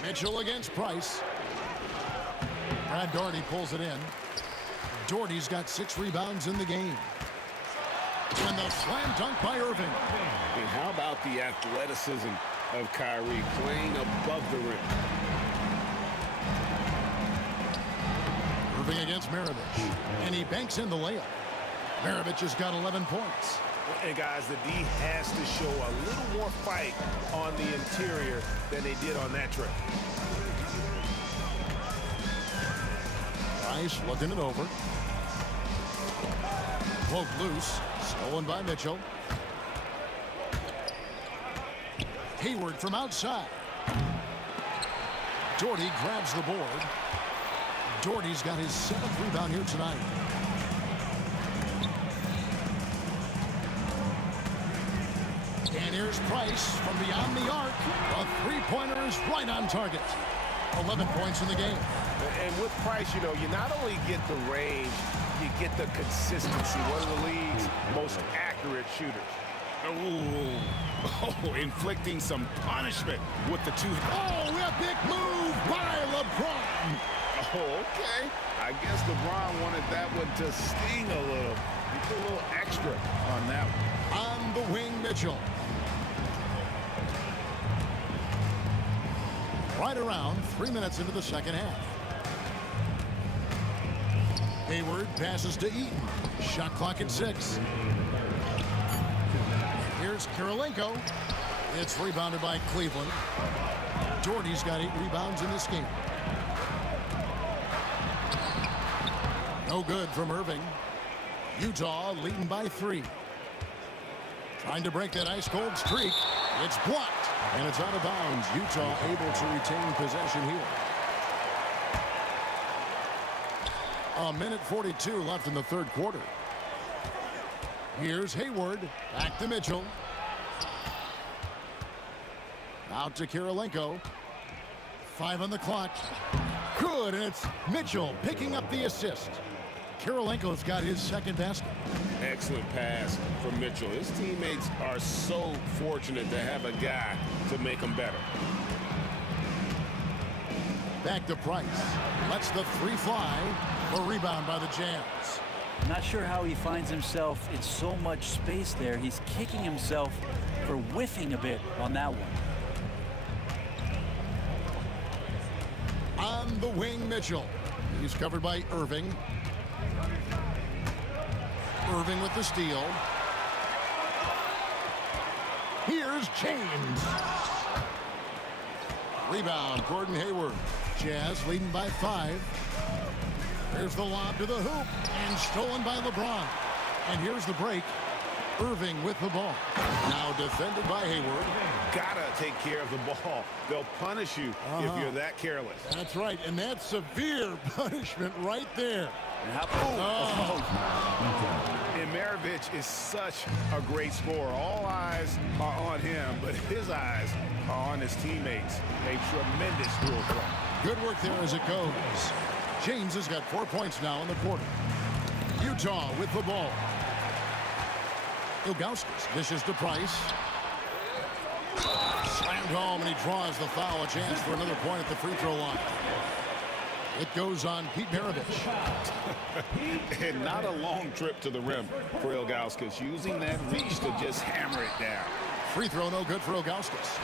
Mitchell against Price. Brad Doherty pulls it in. Doherty's got 6 rebounds in the game. And the slam dunk by Irving. And how about the athleticism of Kyrie playing above the rim? Irving against Maravich. And he banks in the layup. Maravich has got 11 points. And guys, the D has to show a little more fight on the interior than they did on that trip. Price looking it over. Poked loose. Stolen by Mitchell. Hayward from outside. Doherty grabs the board. Doherty's got his 7th rebound here tonight. And here's Price from beyond the arc. A 3-pointer is right on target. 11 points in the game. And with Price, you know, you not only get the range, you get the consistency. One of the league's most accurate shooters. Oh, inflicting some punishment with the 2. Oh, epic move by LeBron. Oh, okay. I guess LeBron wanted that one to sting a little. He put a little extra on that one. On the wing, Mitchell. Right around 3 minutes into the second half. Hayward passes to Eaton. Shot clock at 6. Here's Kirilenko. It's rebounded by Cleveland. Doherty's got 8 rebounds in this game. No good from Irving. Utah leading by 3. Trying to break that ice-cold streak. It's blocked, and it's out of bounds. Utah able to retain possession here. A minute 42 left in the third quarter. Here's Hayward. Back to Mitchell. Out to Kirilenko. 5 on the clock. Good, and it's Mitchell picking up the assist. Kirilenko's got his second basket. Excellent pass from Mitchell. His teammates are so fortunate to have a guy to make them better. Back to Price. Lets the 3 fly. A rebound by the Jazz. Not sure how he finds himself in so much space there. He's kicking himself for whiffing a bit on that one. On the wing, Mitchell. He's covered by Irving. Irving with the steal. Here's James. Rebound, Gordon Hayward. Jazz leading by 5. There's the lob to the hoop, and stolen by LeBron. And here's the break. Irving with the ball. Now defended by Hayward. Gotta take care of the ball. They'll punish you if you're that careless. That's right, and that's severe punishment right there. And Maravich is such a great scorer. All eyes are on him, but his eyes are on his teammates. A tremendous dual threat. Good work there as it goes. James has got 4 points now in the quarter. Utah with the ball. Ilgauskas dishes to Price. Slammed home, and he draws the foul. A chance for another point at the free throw line. It goes on Pete Maravich. And not a long trip to the rim for Ilgauskas, using that reach to just hammer it down. Free throw no good for Ilgauskas.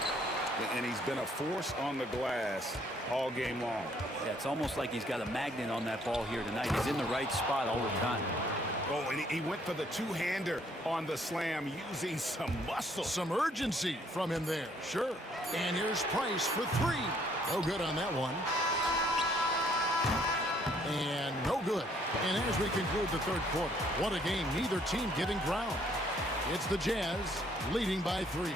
And he's been a force on the glass all game long. Yeah, it's almost like he's got a magnet on that ball here tonight. He's in the right spot all the time. Oh, and he went for the two-hander on the slam, using some muscle. Some urgency from him there, sure. And here's Price for 3. No good on that one. And no good. And as we conclude the third quarter, what a game. Neither team getting ground. It's the Jazz leading by 3.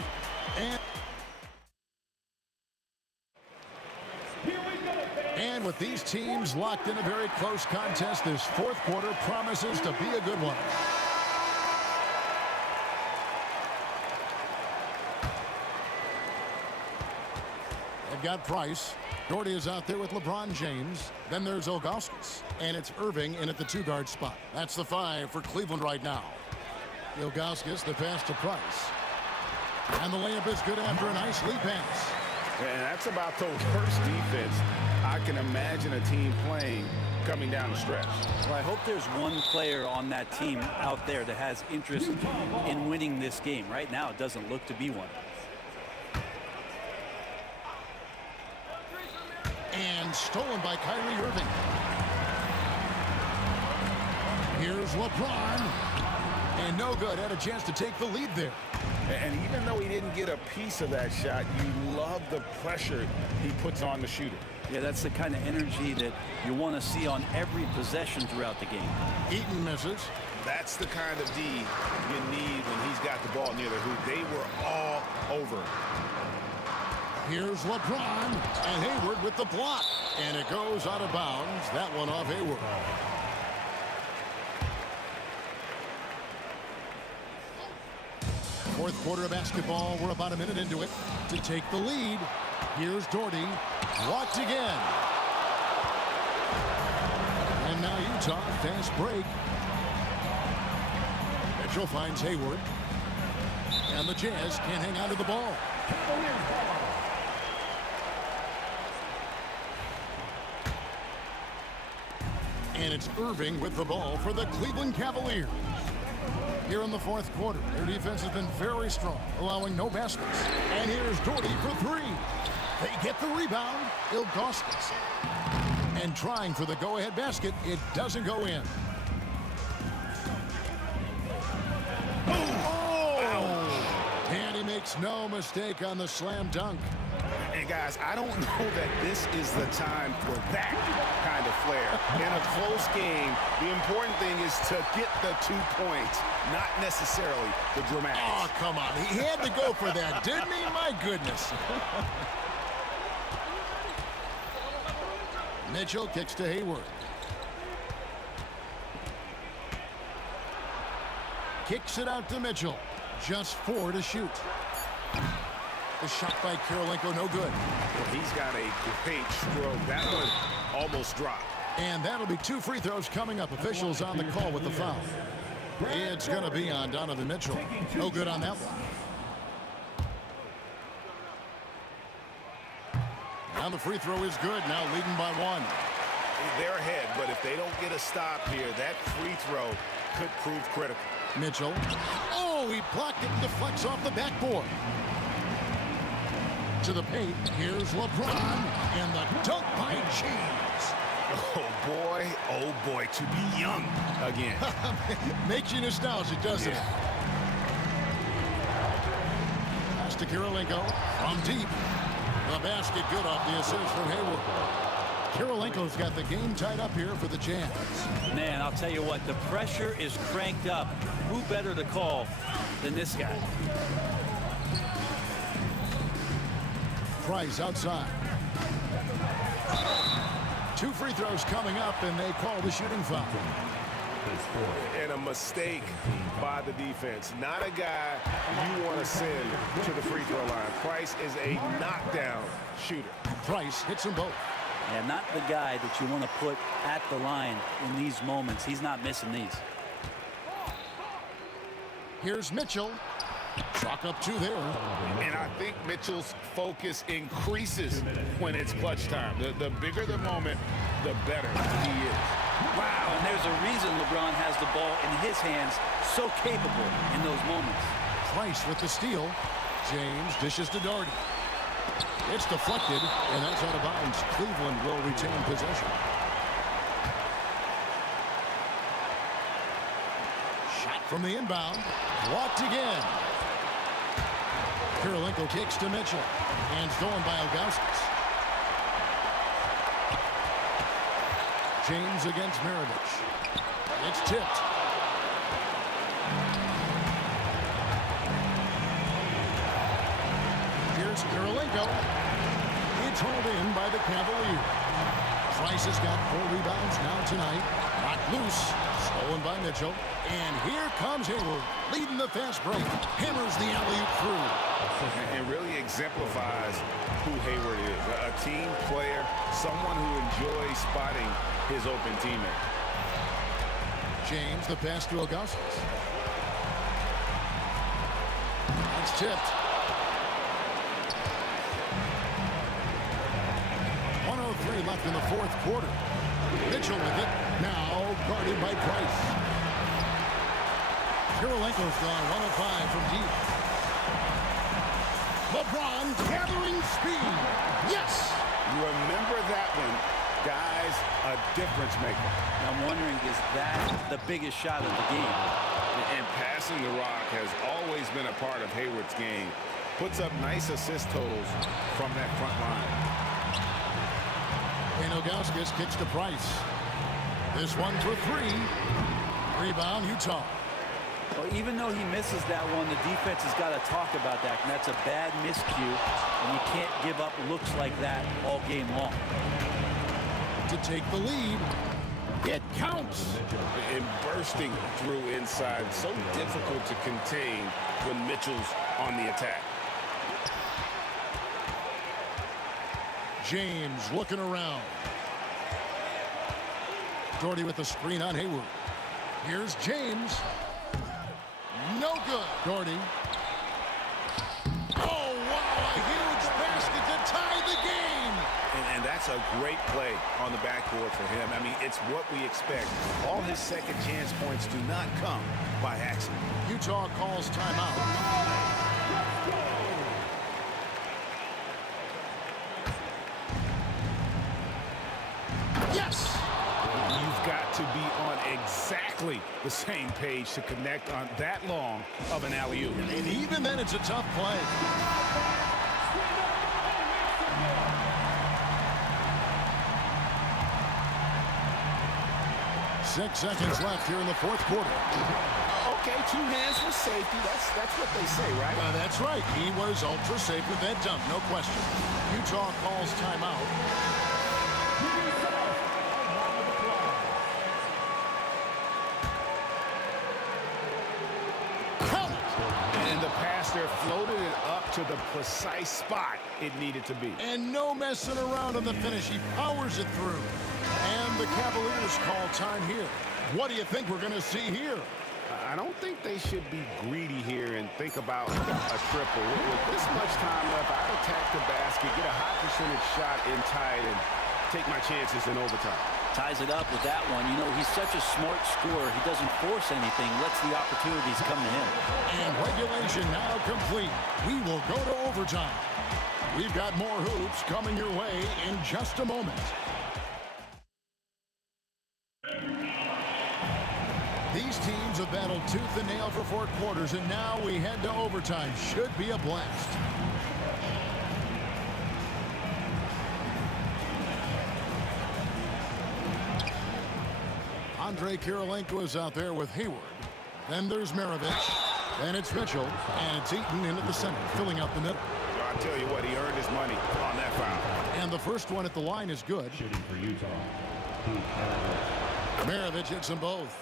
And with these teams locked in a very close contest, this fourth quarter promises to be a good one. They've got Price. Doherty is out there with LeBron James. Then there's Ilgauskas. And it's Irving in at the 2-guard spot. That's the 5 for Cleveland right now. Ilgauskas, the pass to Price. And the layup is good after a nice lead pass. And that's about the worst defense I can imagine a team playing coming down the stretch. Well, I hope there's one player on that team out there that has interest in winning this game. Right now, it doesn't look to be one. And stolen by Kyrie Irving. Here's LeBron. And no good. Had a chance to take the lead there. And even though he didn't get a piece of that shot, you love the pressure he puts on the shooter. Yeah, that's the kind of energy that you want to see on every possession throughout the game. Eaton misses. That's the kind of D you need when he's got the ball near the hoop. They were all over. Here's LeBron, and Hayward with the block. And it goes out of bounds. That one off Hayward. Fourth quarter of basketball. We're about a minute into it. To take the lead, here's Doherty. Blocked again. And now Utah, fast break. Mitchell finds Hayward. And the Jazz can't hang on to the ball. And it's Irving with the ball for the Cleveland Cavaliers. Here in the fourth quarter, their defense has been very strong, allowing no baskets. And here's Doherty for 3. They get the rebound. Ilgauskas. And trying for the go-ahead basket, it doesn't go in. Oh! And he makes It's no mistake on the slam dunk. And guys, I don't know that this is the time for that kind of flair. In a close game, the important thing is to get the 2 points, not necessarily the dramatics. Oh, come on. He had to go for that, didn't he? My goodness. Mitchell kicks to Hayward. Kicks it out to Mitchell. Just 4 to shoot. The shot by Kirilenko, no good. Well, he's got a great stroke. That one almost dropped. And that'll be 2 free throws coming up. Officials on the call with the foul. It's going to be on Donovan Mitchell. No good on that one. Now the free throw is good. Now leading by 1. They're ahead, but if they don't get a stop here, that free throw could prove critical. Mitchell. Oh, he blocked it and deflects off the backboard. To the paint. Here's LeBron. And the dunk by James. Oh boy, to be young again. Makes you nostalgic, doesn't it? Pass to Kirilenko from deep. The basket good off the assist from Hayward. Kirilenko's got the game tied up here for the Jazz. Man, I'll tell you what, the pressure is cranked up. Who better to call than this guy? Price outside. 2 free throws coming up, and they call the shooting foul. And a mistake by the defense. Not a guy you want to send to the free throw line. Price is a knockdown shooter. Price hits them both. Yeah, not the guy that you want to put at the line in these moments. He's not missing these. Here's Mitchell. Chalk up 2 there. And I think Mitchell's focus increases when it's clutch time. The bigger the moment, the better he is. Wow, and there's a reason LeBron has the ball in his hands, so capable in those moments. Price with the steal. James dishes to Doherty. It's deflected, and that's out of bounds. Cleveland will retain possession. Shot from the inbound. Blocked again. Kirilenko kicks to Mitchell. And stolen by Ilgauskas. James against Maravich. It's tipped. Here's Kirilenko. It's hauled in by the Cavaliers. Price has got 4 rebounds now tonight. Knocked loose. Stolen by Mitchell. And here comes Hayward, leading the fast break. Hammers the alley-oop through. It really exemplifies who Hayward is. A team player, someone who enjoys spotting his open teammate. James, the pass to Augustus. That's tipped. 1:03 left in the 4th quarter. Mitchell with it. Now guarded by Price. Kirilenko's gone 1 of 5 from deep. LeBron gathering speed. Yes! You remember that one, guys, a difference maker. I'm wondering, is that the biggest shot of the game? And passing the rock has always been a part of Hayward's game. Puts up nice assist totals from that front line. And Ilgauskas kicks to Price. This one for 3. Rebound, Utah. Well, even though he misses that one, the defense has got to talk about that, and that's a bad miscue, and you can't give up looks like that all game long. To take the lead, it counts. And bursting through inside, so difficult to contain when Mitchell's on the attack. James looking around. Doherty with the screen on Hayward. Here's James. No good. Doherty. Oh, wow, a huge basket to tie the game. And that's a great play on the backboard for him. I mean, it's what we expect. All his second chance points do not come by accident. Utah calls timeout. Yes! You've got to be on exactly exactly the same page to connect on that long of an alley-oop. And even then, it's a tough play. 6 seconds left here in the fourth quarter. Okay, 2 hands for safety. That's what they say, right? That's right. He was ultra safe with that dunk, no question. Utah calls timeout. And the pass there floated it up to the precise spot it needed to be. And no messing around on the finish. He powers it through. And the Cavaliers call time here. What do you think we're going to see here? I don't think they should be greedy here and think about a triple. With this much time left, I'd attack the basket, get a high percentage shot in tight, and take my chances in overtime. Ties it up with that one. You know, he's such a smart scorer. He doesn't force anything, lets the opportunities come to him. And regulation now complete. We will go to overtime. We've got more hoops coming your way in just a moment. These teams have battled tooth and nail for 4 quarters, and now we head to overtime. Should be a blast. Andre Kirilenko is out there with Hayward. Then there's Maravich. Then it's Mitchell. And it's Eaton into the center, filling out the middle. I'll tell you what, he earned his money on that foul. And the first one at the line is good. Shooting for Utah. Maravich hits them both.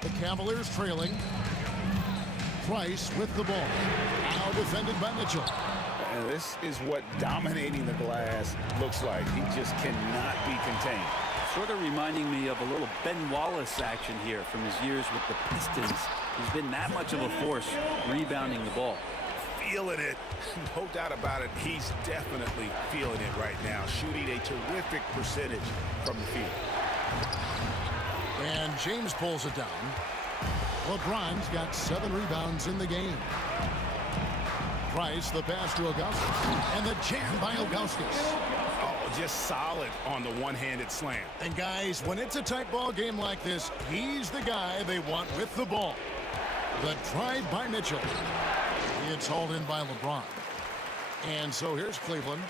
The Cavaliers trailing. Price with the ball. Now defended by Mitchell. And this is what dominating the glass looks like. He just cannot be contained. Sort of reminding me of a little Ben Wallace action here from his years with the Pistons. He's been that much of a force rebounding the ball. Feeling it. No doubt about it. He's definitely feeling it right now. Shooting a terrific percentage from the field. And James pulls it down. LeBron's got 7 rebounds in the game. Price, the pass to Augustus. And the jam by Augustus. Oh, just solid on the one-handed slam. And guys, when it's a tight ball game like this, he's the guy they want with the ball. The drive by Mitchell. It's hauled in by LeBron. And so here's Cleveland.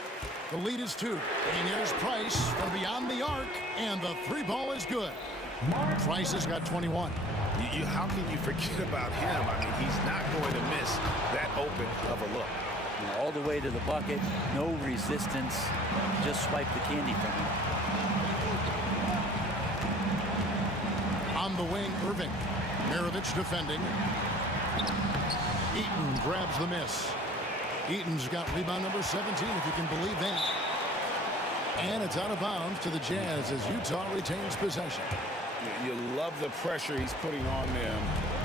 The lead is 2. And here's Price from beyond the arc. And the 3 ball is good. Price has got 21. How can you forget about him? I mean, he's not going to miss that open of a look. You know, all the way to the bucket, no resistance, just swipe the candy from him. On the wing, Irving. Maravich defending. Eaton grabs the miss. Eaton's got rebound number 17, if you can believe that. And it's out of bounds to the Jazz as Utah retains possession. You love the pressure he's putting on them.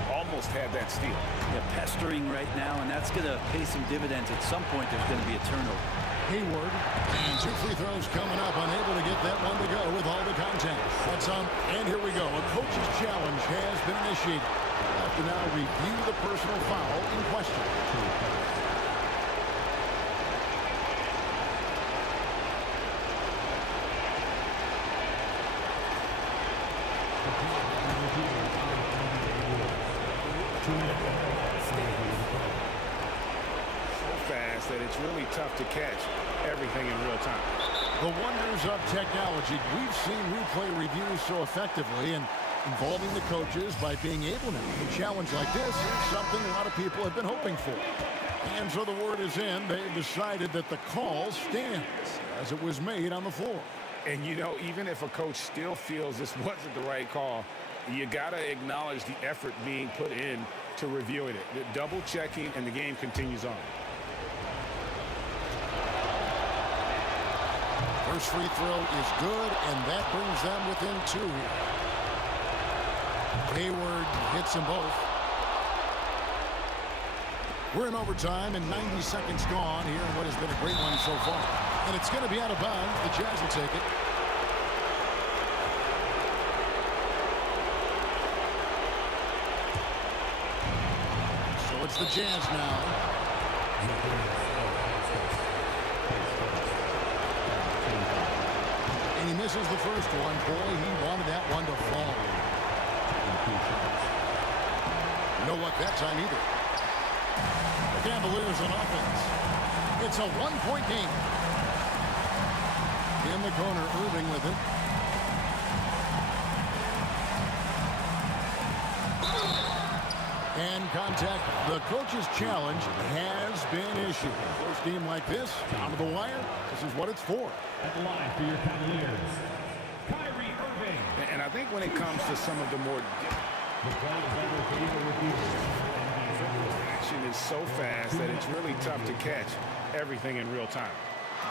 Almost had that steal. Yeah, pestering right now, and that's going to pay some dividends. At some point, there's going to be a turnover. Hayward, and 2 free throws coming up, unable to get that one to go with all the contact. That's on, and here we go. A coach's challenge has been initiated. We'll have to now review the personal foul in question. Fast that it's really tough to catch everything in real time. The wonders of technology. We've seen replay reviews so effectively, and involving the coaches by being able to make a challenge like this is something a lot of people have been hoping for. And so the word is in. They've decided that the call stands as it was made on the floor. And, you know, even if a coach still feels this wasn't the right call, you got to acknowledge the effort being put in to reviewing it. The double checking, and the game continues on. First free throw is good, and that brings them within 2 here. Hayward hits them both. We're in overtime, and 90 seconds gone here in what has been a great one so far. And it's going to be out of bounds. The Jazz will take it. So it's the Jazz now. And he misses the first one. Boy, he wanted that one to fall. No luck that time either. The Cavaliers on offense. It's a one-point game. In the corner, Irving with it. And contact. The coach's challenge has been issued. First game like this, down to the wire, this is what it's for. At the line for your Cavaliers, Kyrie Irving. And I think when it comes to some of the more action is so fast that it's really tough to catch everything in real time.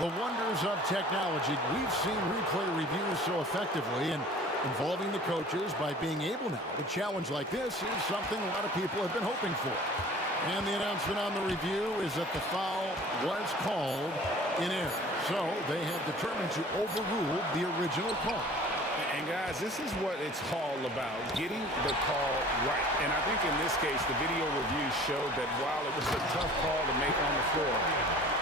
The wonders of technology. We've seen replay reviews so effectively, and involving the coaches by being able now to challenge like this is something a lot of people have been hoping for. And the announcement on the review is that the foul was called in error. So they have determined to overrule the original call. And guys, this is what it's all about, getting the call right. And I think in this case, the video review showed that while it was a tough call to make on the floor,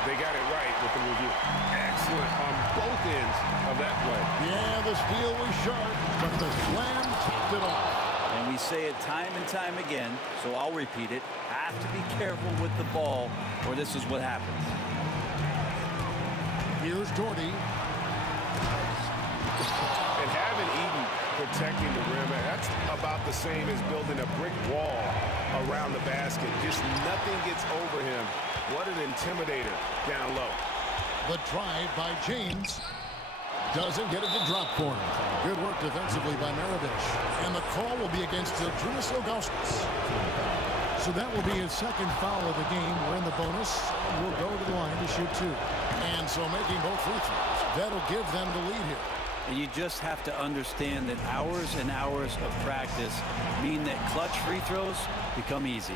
they got it right with the review. Excellent on both ends of that play. Yeah, the steal was sharp, but the slam topped it off. And we say it time and time again, so I'll repeat it. Have to be careful with the ball, or this is what happens. Here's Doherty. And having Eaton protecting the rim, that's about the same as building a brick wall around the basket. Just nothing gets over him. What an intimidator down low. The drive by James doesn't get it to drop for him. Good work defensively by Maravich. And the call will be against Zydrunas Ilgauskas. So that will be his second foul of the game. We're in the bonus. We'll go to the line to shoot two. And so making both free throws. That'll give them the lead here. And you just have to understand that hours and hours of practice mean that clutch free throws become easy.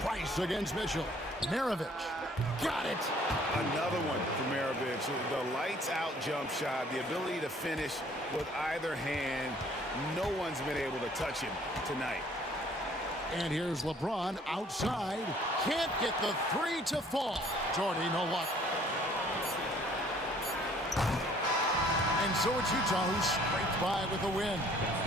Price against Mitchell. Maravich. Got it. Another one for Maravich. The lights out jump shot, the ability to finish with either hand. No one's been able to touch him tonight. And here's LeBron outside. Can't get the three to fall. Jordy, no luck. And so it's Utah who scraped by with a win.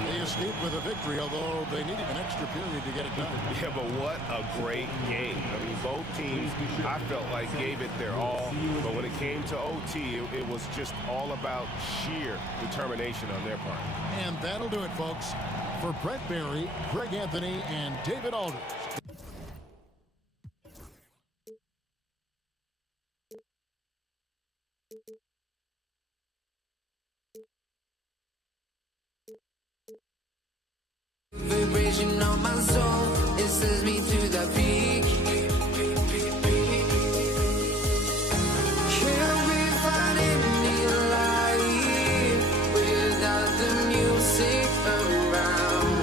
They escaped with a victory, although they needed an extra period to get it done. Yeah, but what a great game. I mean, both teams, I felt like, gave it their all. But when it came to OT, it was just all about sheer determination on their part. And that'll do it, folks. For Brett Barry, Greg Anthony, and David Aldridge. Vibration on my soul, it sends me to the peak. Can't be finding me alive without the music around.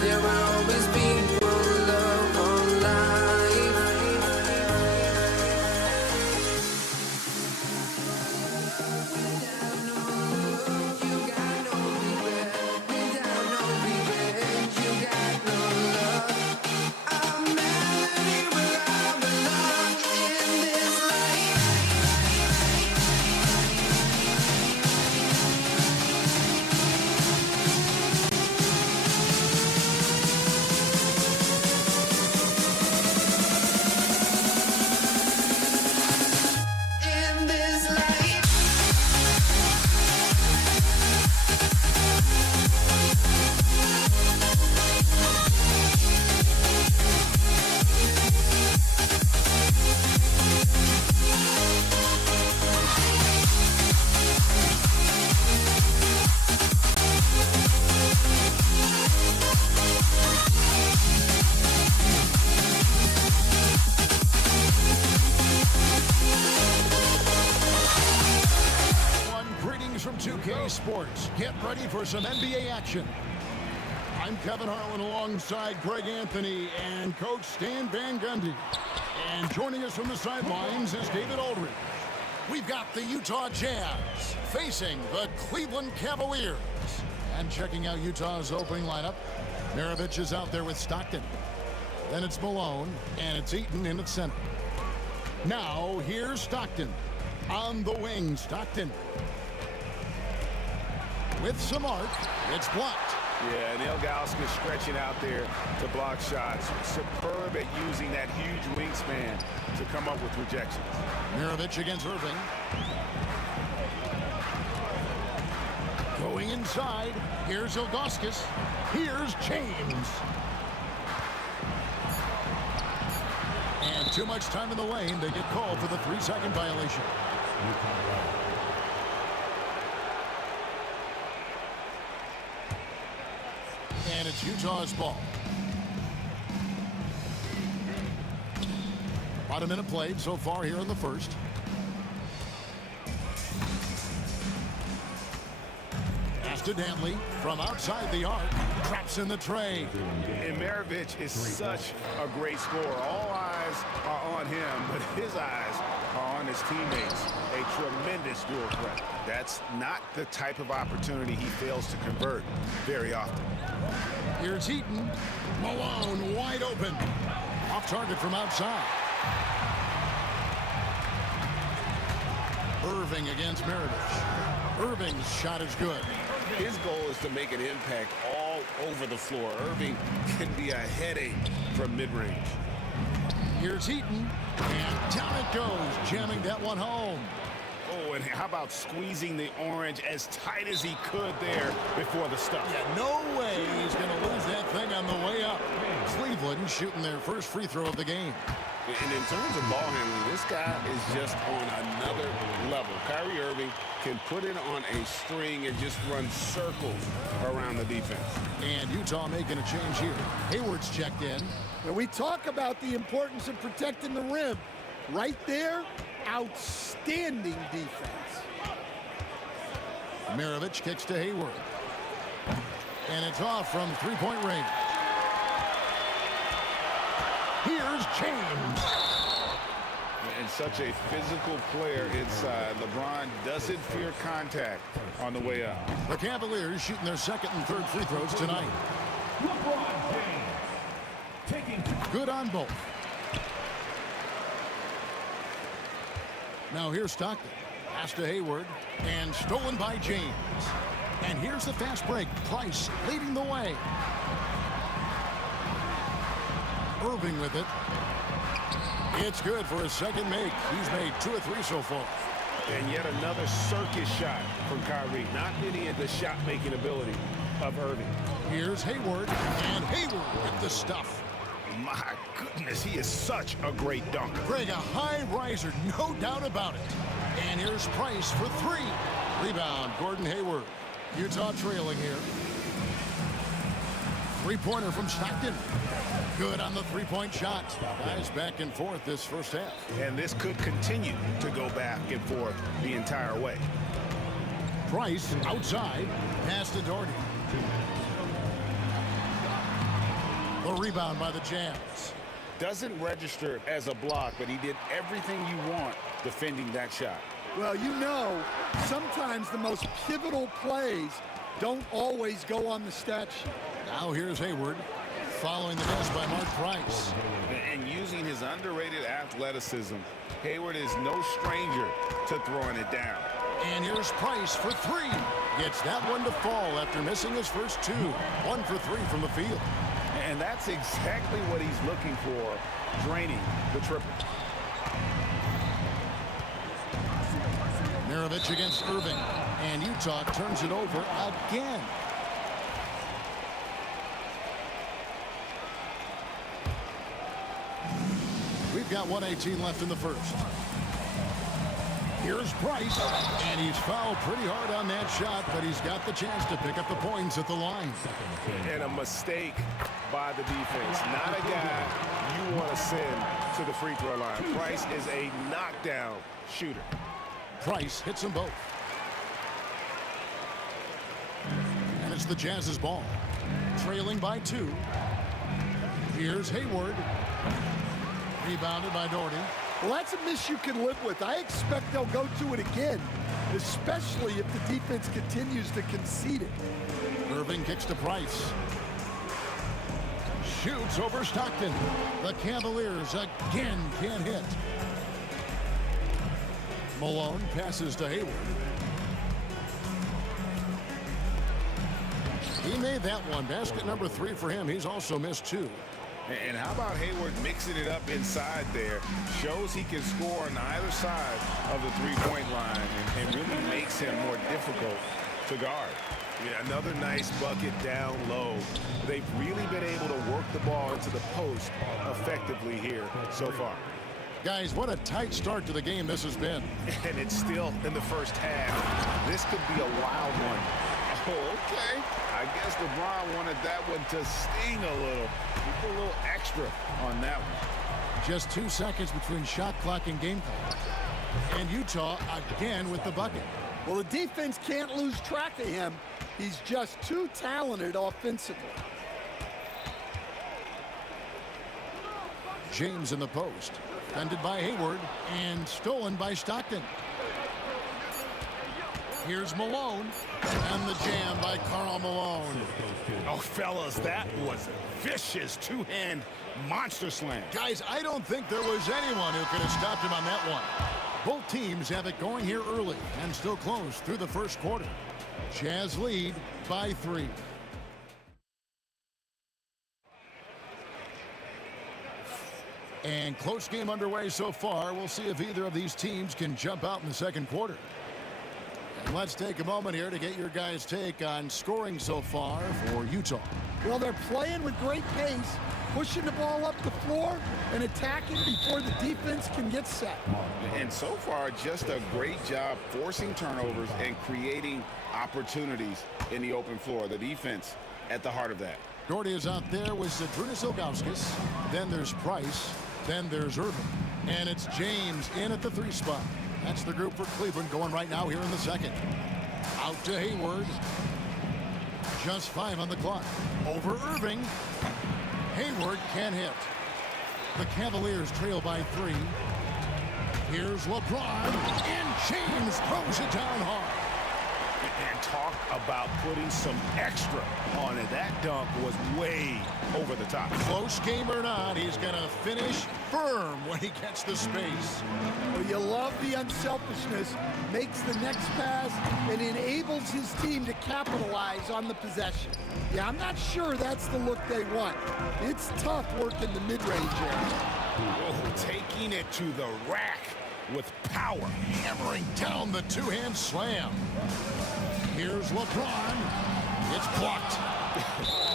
There will always be one love on life. Without no love, you got no regret. Without no revenge, you got no love. I'm melody where I belong in this life. In this life. Greetings from 2K Sports. Get ready for some NBA action. I'm Kevin Harlan alongside Greg Anthony and Coach Stan Van Gundy. And joining us from the sidelines is David Aldridge. We've got the Utah Jazz facing the Cleveland Cavaliers. And checking out Utah's opening lineup, Maravich is out there with Stockton. Then it's Malone, and it's Eaton in at center. Now, here's Stockton. On the wing, Stockton. With some arc, it's blocked. Yeah, Neil Gauskas stretching out there to block shots. Superb at using that huge wingspan to come up with rejections. Mirovic against Irving. Going inside. Here's Ilgauskas. Here's James. And too much time in the lane. They get called for the 3-second violation. And it's Utah's ball. About a minute played so far here in the first. Pass to Dantley from outside the arc. Traps in the tray. And Mirovic is such a great scorer. All eyes are on him, but his eyes are on his teammates. A tremendous dual threat. That's not the type of opportunity he fails to convert very often. Here's Heaton. Malone wide open. Off target from outside. Irving against Mirovic. Irving's shot is good. His goal is to make an impact all over the floor. Irving can be a headache from mid-range. Here's Heaton. And down it goes, jamming that one home. Oh, and how about squeezing the orange as tight as he could there before the stuff? Yeah, no way he's going to lose that thing on the way up. Cleveland shooting their first free throw of the game. And in terms of ball handling, this guy is just on another level. Kyrie Irving can put it on a string and just run circles around the defense. And Utah making a change here. Hayward's checked in. When we talk about the importance of protecting the rim, right there, outstanding defense. Mirovic kicks to Hayward. And it's off from three-point range. Here's James. And such a physical player inside. LeBron doesn't fear contact on the way up. The Cavaliers shooting their second and third free throws tonight. LeBron James taking Good on both. Now here's Stockton. Pass to Hayward. And stolen by James. And here's the fast break. Price leading the way. Irving with it. It's good for his second make. He's made 2 or 3 so far. And yet another circus shot from Kyrie. Not any of the shot-making ability of Irving. Here's Hayward. And Hayward with the stuff. My goodness, he is such a great dunker. Greg, a high riser, no doubt about it. And here's Price for 3. Rebound, Gordon Hayward. Utah trailing here. Three-pointer from Stockton. Good on the three-point shot. Guys back and forth this first half. And this could continue to go back and forth the entire way. Price outside. Pass to Doherty. The rebound by the Jazz. Doesn't register as a block, but he did everything you want defending that shot. Well, you know, sometimes the most pivotal plays don't always go on the stat sheet. Now here's Hayward. Following the miss by Mark Price. And using his underrated athleticism, Hayward is no stranger to throwing it down. And here's Price for 3. Gets that one to fall after missing his first 2. 1 for 3 from the field. And that's exactly what he's looking for, draining the triple. Mirovic against Irving. And Utah turns it over again. We've got 1:18 left in the first. Here's Price, and he's fouled pretty hard on that shot, but he's got the chance to pick up the points at the line. And a mistake by the defense. Not a guy you want to send to the free throw line. Price is a knockdown shooter. Price hits them both. And it's the Jazz's ball. Trailing by 2. Here's Hayward. Rebounded by Doherty. Well, that's a miss you can live with. I expect they'll go to it again, especially if the defense continues to concede it. Irving kicks to Price. Shoots over Stockton. The Cavaliers again can't hit. Malone passes to Hayward. He made that one. Basket number 3 for him. He's also missed 2. And how about Hayward mixing it up inside there? Shows he can score on either side of the three-point line and really makes him more difficult to guard. Yeah, another nice bucket down low. They've really been able to work the ball into the post effectively here so far. Guys, what a tight start to the game this has been. And it's still in the first half. This could be a wild one. Oh, okay. I guess LeBron wanted that one to sting a little. He put a little extra on that one. Just 2 seconds between shot clock and game clock. And Utah again with the bucket. Well, the defense can't lose track of him. He's just too talented offensively. James in the post. Defended by Hayward and stolen by Stockton. Here's Malone. And the jam by Karl Malone. Oh, fellas, that was a vicious two-hand monster slam. Guys, I don't think there was anyone who could have stopped him on that one. Both teams have it going here early and still close through the first quarter. Jazz lead by 3. And close game underway so far. We'll see if either of these teams can jump out in the second quarter. And let's take a moment here to get your guys' take on scoring so far for Utah. Well, they're playing with great pace, pushing the ball up the floor and attacking before the defense can get set. And so far, just a great job forcing turnovers and creating opportunities in the open floor. The defense at the heart of that. Doherty is out there with Zydrunas Ilgauskas. Then there's Price. Then there's Irvin. And it's James in at the 3 spot. That's the group for Cleveland going right now here in the second. Out to Hayward. Just 5 on the clock. Over Irving. Hayward can't hit. The Cavaliers trail by 3. Here's LeBron. And James throws it down hard. And talk about putting some extra on it. That dunk was way over the top. Close game or not, he's going to finish firm when he gets the space. Well, you love the unselfishness, makes the next pass, and enables his team to capitalize on the possession. Yeah, I'm not sure that's the look they want. It's tough work in the mid-range area. Oh, taking it to the rack with power. Hammering down the two-hand slam. Here's LeBron. It's blocked.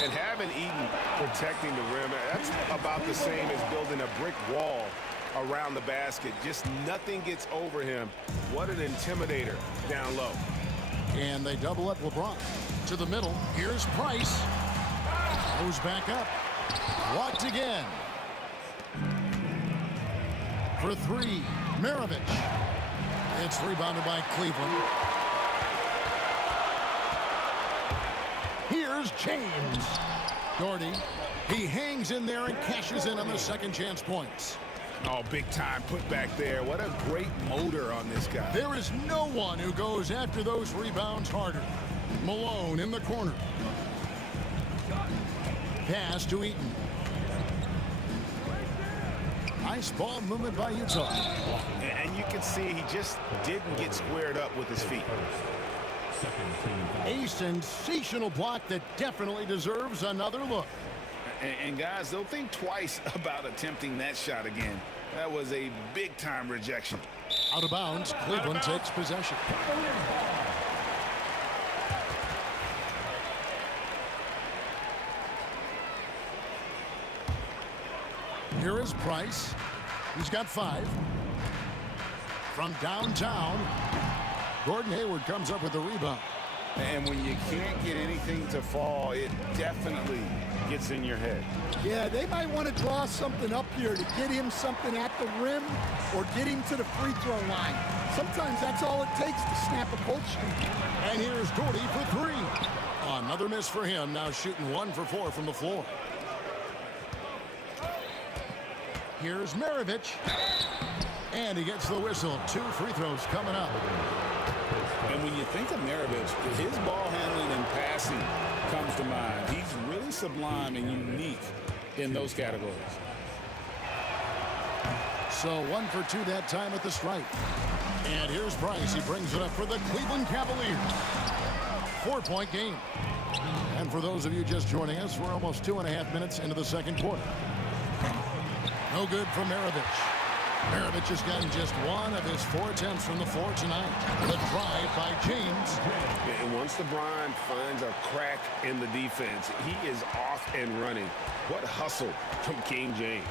And having Eaton protecting the rim, that's about the same as building a brick wall around the basket. Just nothing gets over him. What an intimidator down low. And they double up LeBron. To the middle. Here's Price. Goes back up. Blocked again. For 3, Maravich. It's rebounded by Cleveland. Here's James. Doherty. He hangs in there and cashes in on the second chance points. Oh, big time put back there. What a great motor on this guy. There is no one who goes after those rebounds harder. Malone in the corner. Pass to Eaton. Nice ball movement by Utah. And you can see he just didn't get squared up with his feet. A sensational block that definitely deserves another look. And guys, they'll think twice about attempting that shot again. That was a big-time rejection. Out of bounds, Cleveland takes possession. Here is Price. He's got 5. From downtown, Gordon Hayward comes up with the rebound. And when you can't get anything to fall, it definitely gets in your head. Yeah, they might want to draw something up here to get him something at the rim or get him to the free throw line. Sometimes that's all it takes to snap a cold streak. And here's Doherty for 3. Another miss for him, now shooting 1 for 4 from the floor. Here's Maravich. And he gets the whistle. 2 free throws coming up. And when you think of Maravich, his ball handling and passing comes to mind. He's really sublime and unique in those categories. So 1 for 2 that time at the stripe. And here's Price. He brings it up for the Cleveland Cavaliers. 4-point game. And for those of you just joining us, we're almost 2.5 minutes into the second quarter. No good for Maravich. Maravich has gotten just one of his 4 attempts from the floor tonight. The drive by James. And once LeBron finds a crack in the defense, he is off and running. What hustle from King James.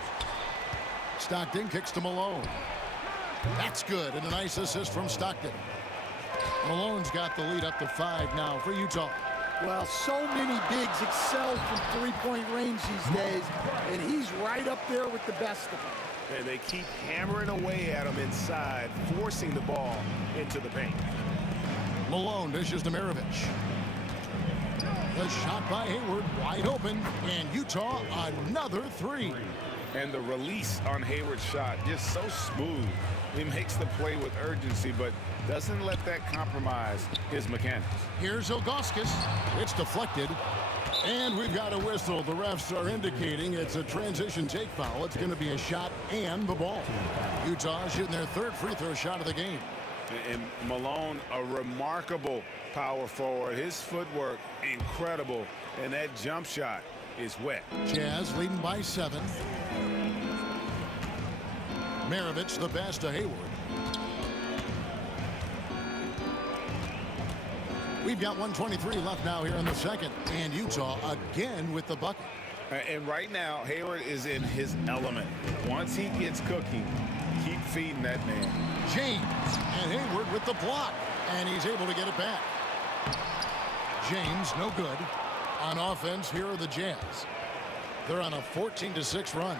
Stockton kicks to Malone. That's good, and a nice assist from Stockton. Malone's got the lead up to 5 now for Utah. Well, so many bigs excel from three-point range these days, and he's right up there with the best of them. And they keep hammering away at him inside, forcing the ball into the paint. Malone dishes to Maravich. The shot by Hayward, wide open, and Utah another 3. And the release on Hayward's shot, just so smooth. He makes the play with urgency, but doesn't let that compromise his mechanics. Here's Ilgauskas. It's deflected. And we've got a whistle. The refs are indicating it's a transition take foul. It's going to be a shot and the ball. Utah shooting their 3rd free throw shot of the game. And Malone, a remarkable power forward. His footwork, incredible. And that jump shot is wet. Jazz leading by 7. Maravich the pass to Hayward. We've got 1:23 left now here in the second. And Utah again with the bucket. And right now, Hayward is in his element. Once he gets cooking, keep feeding that man. James and Hayward with the block. And he's able to get it back. James no good. On offense, here are the Jazz. They're on a 14-6 run.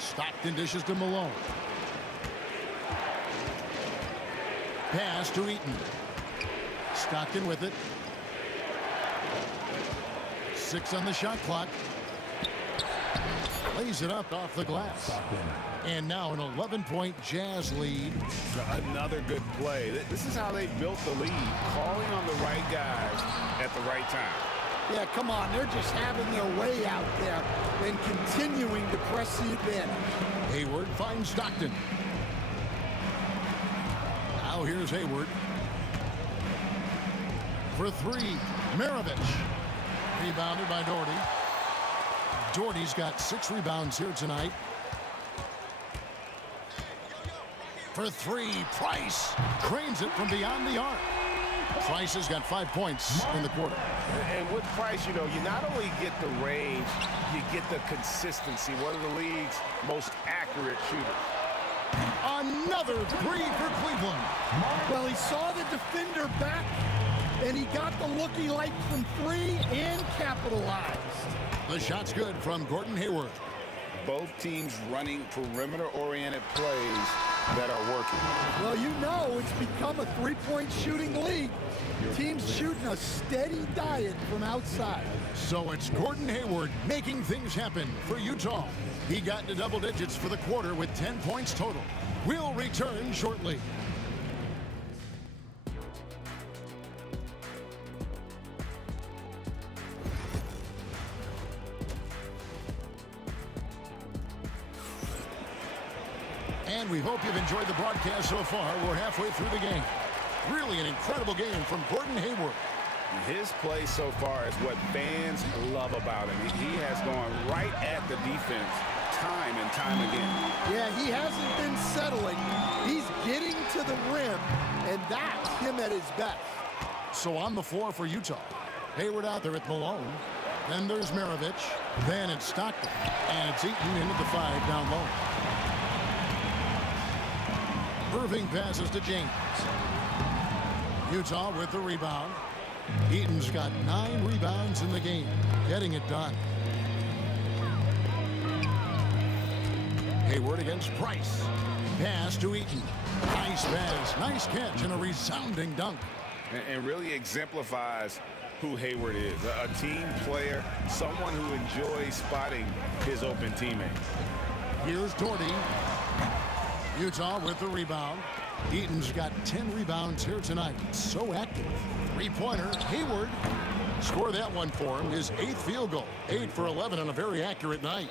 Stockton dishes to Malone. Pass to Eaton. Stockton with it. 6 on the shot clock. Lays it up off the glass. And now an 11-point Jazz lead. Another good play. This is how they built the lead. Calling on the right guys at the right time. Yeah, come on. They're just having their way out there and continuing to press the advantage. Hayward finds Stockton. Now here's Hayward. For 3, Maravich. Rebounded by Doherty. Doherty's got 6 rebounds here tonight. For 3, Price cranes it from beyond the arc. Price has got 5 points in the quarter. And with Price, you know, you not only get the range, you get the consistency. One of the league's most accurate shooters. Another 3 for Cleveland. Well, he saw the defender back, and he got the look he liked from 3 and capitalized. The shot's good from Gordon Hayward. Both teams running perimeter-oriented plays that are working. Well, you know it's become a three-point shooting league. Teams shooting a steady diet from outside. So it's Gordon Hayward making things happen for Utah. He got into double digits for the quarter with 10 points total. We'll return shortly. And we hope you've enjoyed the broadcast so far. We're halfway through the game. Really an incredible game from Gordon Hayward. His play so far is what fans love about him. He has gone right at the defense time and time again. Yeah, he hasn't been settling. He's getting to the rim, and that's him at his best. So on the floor for Utah. Hayward out there at Malone. Then there's Maravich. Then it's Stockton. And it's Eaton into the 5 down low. Irving passes to James. Utah with the rebound. Eaton's got 9 rebounds in the game, getting it done. Hayward against Price. Pass to Eaton. Nice pass, nice catch, and a resounding dunk. And really exemplifies who Hayward is. A team player, someone who enjoys spotting his open teammate. Here's Doherty. Utah with the rebound. Eaton's got 10 rebounds here tonight. So active. Three-pointer, Hayward. Score that one for him. His 8th field goal. 8 for 11 on a very accurate night.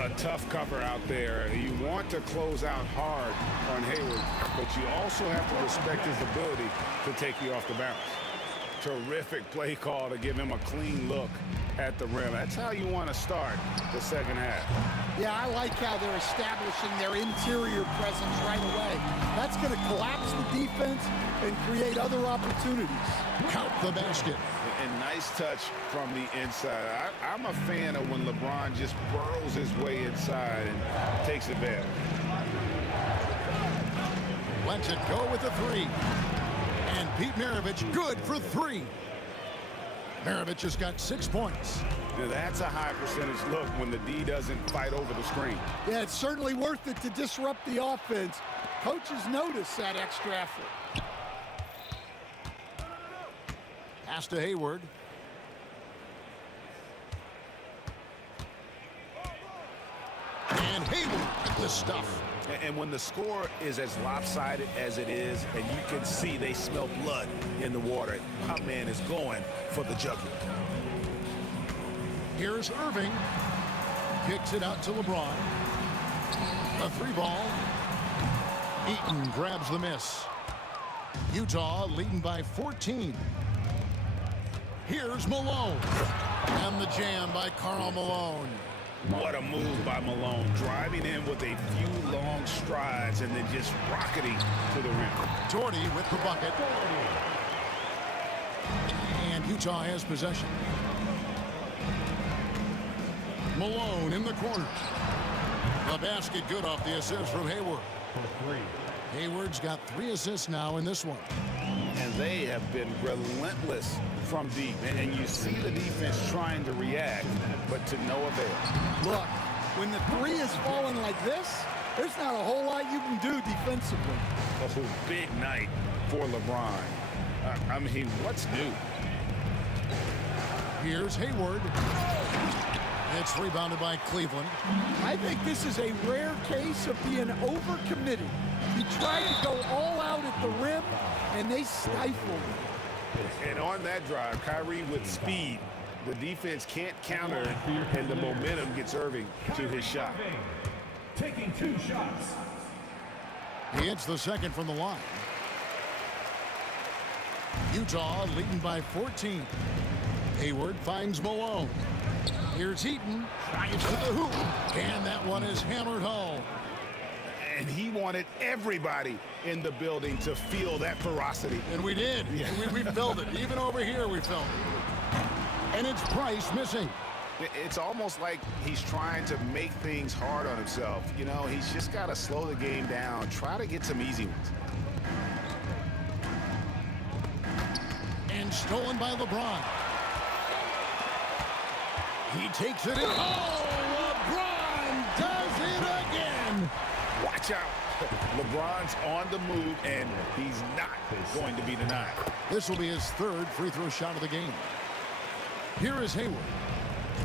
A tough cover out there. You want to close out hard on Hayward, but you also have to respect his ability to take you off the bounce. Terrific play call to give him a clean look at the rim. That's how you want to start the second half. Yeah, I like how they're establishing their interior presence right away. That's going to collapse the defense and create other opportunities. Count the basket. And nice touch from the inside. I'm a fan of when LeBron just burrows his way inside and takes advantage. Lets it go with the three. And Pete Maravich good for three. Maravich has got 6 points. Now that's a high percentage look when the D doesn't fight over the screen. Yeah, it's certainly worth it to disrupt the offense. Coaches notice that extra effort. Pass to Hayward. And Hayward with the stuff. And when the score is as lopsided as it is, and you can see they smell blood in the water, my man is going for the jugular. Here's Irving. Kicks it out to LeBron. A three ball. Eaton grabs the miss. Utah leading by 14. Here's Malone. And the jam by Karl Malone. What a move by Malone, driving in with a few long strides and then just rocketing to the rim. Doherty with the bucket. And Utah has possession. Malone in the corner. The basket good off the assist from Hayward. Hayward's got 3 assists now in this one. And they have been relentless from deep. And you see the defense trying to react, but to no avail. Look, when the three is falling like this, there's not a whole lot you can do defensively. Oh, big night for LeBron. I mean, what's new? Here's Hayward. It's rebounded by Cleveland. I think this is a rare case of being overcommitted. He tried to go all out at the rim, and they stifled him. And on that drive, Kyrie with speed. The defense can't counter, and the momentum gets Irving to his shot. Taking 2 shots. He hits the second from the line. Utah leading by 14. Hayward finds Malone. Here's Eaton. Tries to the hoop. And that one is hammered home. And he wanted everybody in the building to feel that ferocity. And we did. Yeah. We felt it. Even over here, we felt it. And it's Price missing. It's almost like he's trying to make things hard on himself. You know, he's just got to slow the game down, try to get some easy ones. And stolen by LeBron. He takes it in. Oh, LeBron does it again. Watch out. LeBron's on the move, and he's not going to be denied. This will be his 3rd free throw shot of the game. Here is Hayward.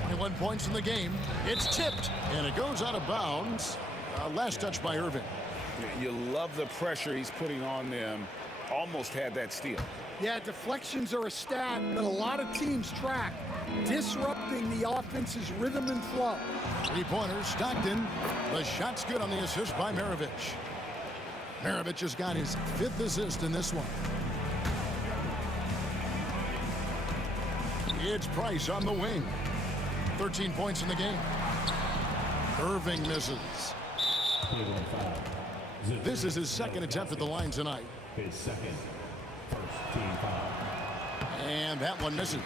21 points in the game. It's tipped, and it goes out of bounds. Last touch by Irving. You love the pressure he's putting on them. Almost had that steal. Yeah, deflections are a stat that a lot of teams track, disrupting the offense's rhythm and flow. 3-pointer, Stockton. The shot's good on the assist by Maravich. Maravich has got his 5th assist in this one. It's Price on the wing. 13 points in the game. Irving misses. This is his 2nd attempt at the line tonight. His second. First team foul. And that one misses.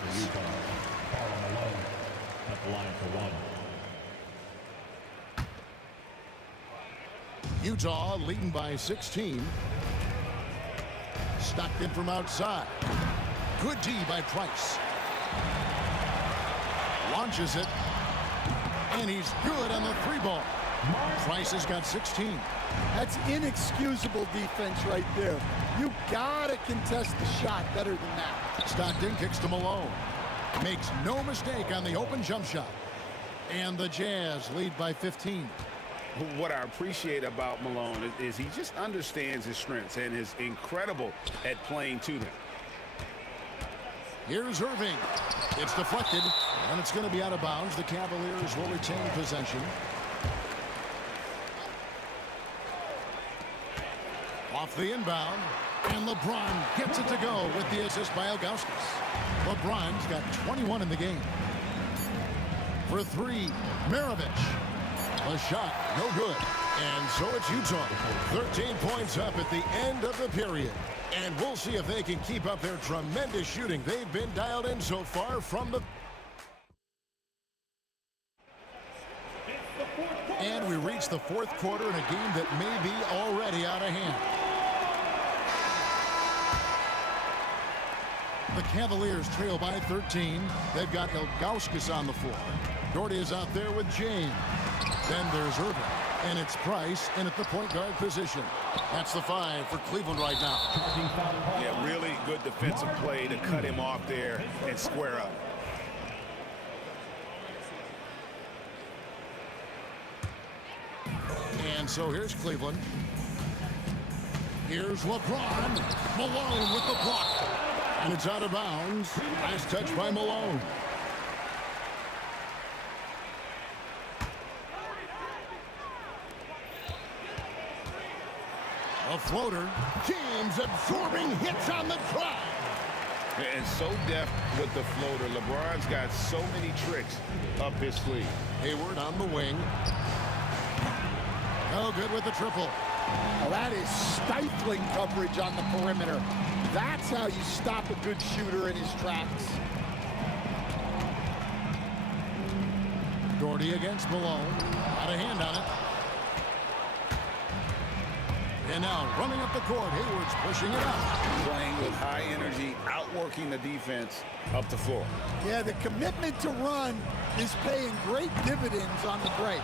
Karl Malone at the line for 1. Utah leading by 16. Stockton from outside. Good D by Price. Launches it. And he's good on the 3-ball. Price has got 16. That's inexcusable defense right there. You gotta contest the shot better than that. Stockton kicks to Malone. Makes no mistake on the open jump shot. And the Jazz lead by 15. What I appreciate about Malone is he just understands his strengths and is incredible at playing to them. Here's Irving. It's deflected, and it's going to be out of bounds. The Cavaliers will retain possession. Off the inbound, and LeBron gets it to go with the assist by Ilgauskas. LeBron's got 21 in the game. For three, Maravich. A shot, no good. And so it's Utah. 13 points up at the end of the period. And we'll see if they can keep up their tremendous shooting. They've been dialed in so far from the... And we reach the fourth quarter in a game that may be already out of hand. The Cavaliers trail by 13. They've got Ilgauskas on the floor. Doherty is out there with James. Then there's Irving. And it's Price in at the point guard position. That's the 5 for Cleveland right now. Yeah, really good defensive play to cut him off there and square up. And so here's Cleveland. Here's LeBron. Malone with the block. And it's out of bounds. Last touch by Malone. A floater. James absorbing hits on the drive. And so deft with the floater. LeBron's got so many tricks up his sleeve. Hayward on the wing. No good with the triple. Well, that is stifling coverage on the perimeter. That's how you stop a good shooter in his tracks. Doherty against Malone. Got a hand on it. And now running up the court, Hayward's pushing it up. Playing with high energy, outworking the defense up the floor. Yeah, the commitment to run is paying great dividends on the break.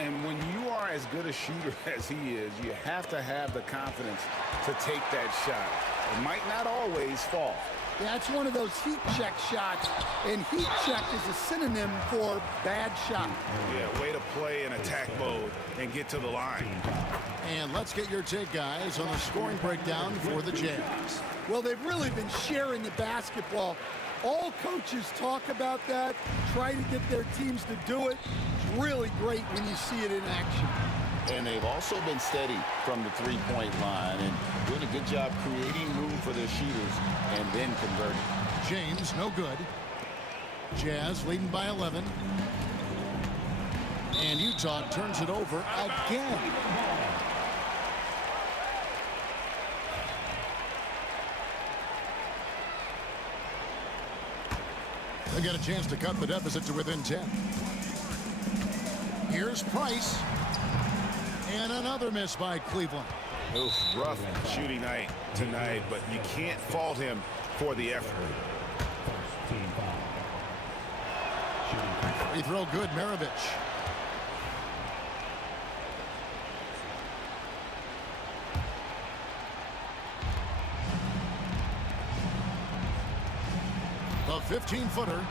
And when you are as good a shooter as he is, you have to have the confidence to take that shot. It might not always fall. Yeah, it's one of those heat check shots, and heat check is a synonym for bad shot. Yeah, way to play in attack mode and get to the line. And let's get your take, guys, on the scoring breakdown for the Jazz. Well, they've really been sharing the basketball. All coaches talk about that, try to get their teams to do it. It's really great when you see it in action. And they've also been steady from the three-point line and doing a good job creating room for their shooters and then converting. James, no good. Jazz leading by 11. And Utah turns it over again. They get a chance to cut the deficit to within 10. Here's Price. And another miss by Cleveland. Oof, rough shooting night tonight, but you can't fault him for the effort. Free throw good, Maravich. The 15-footer.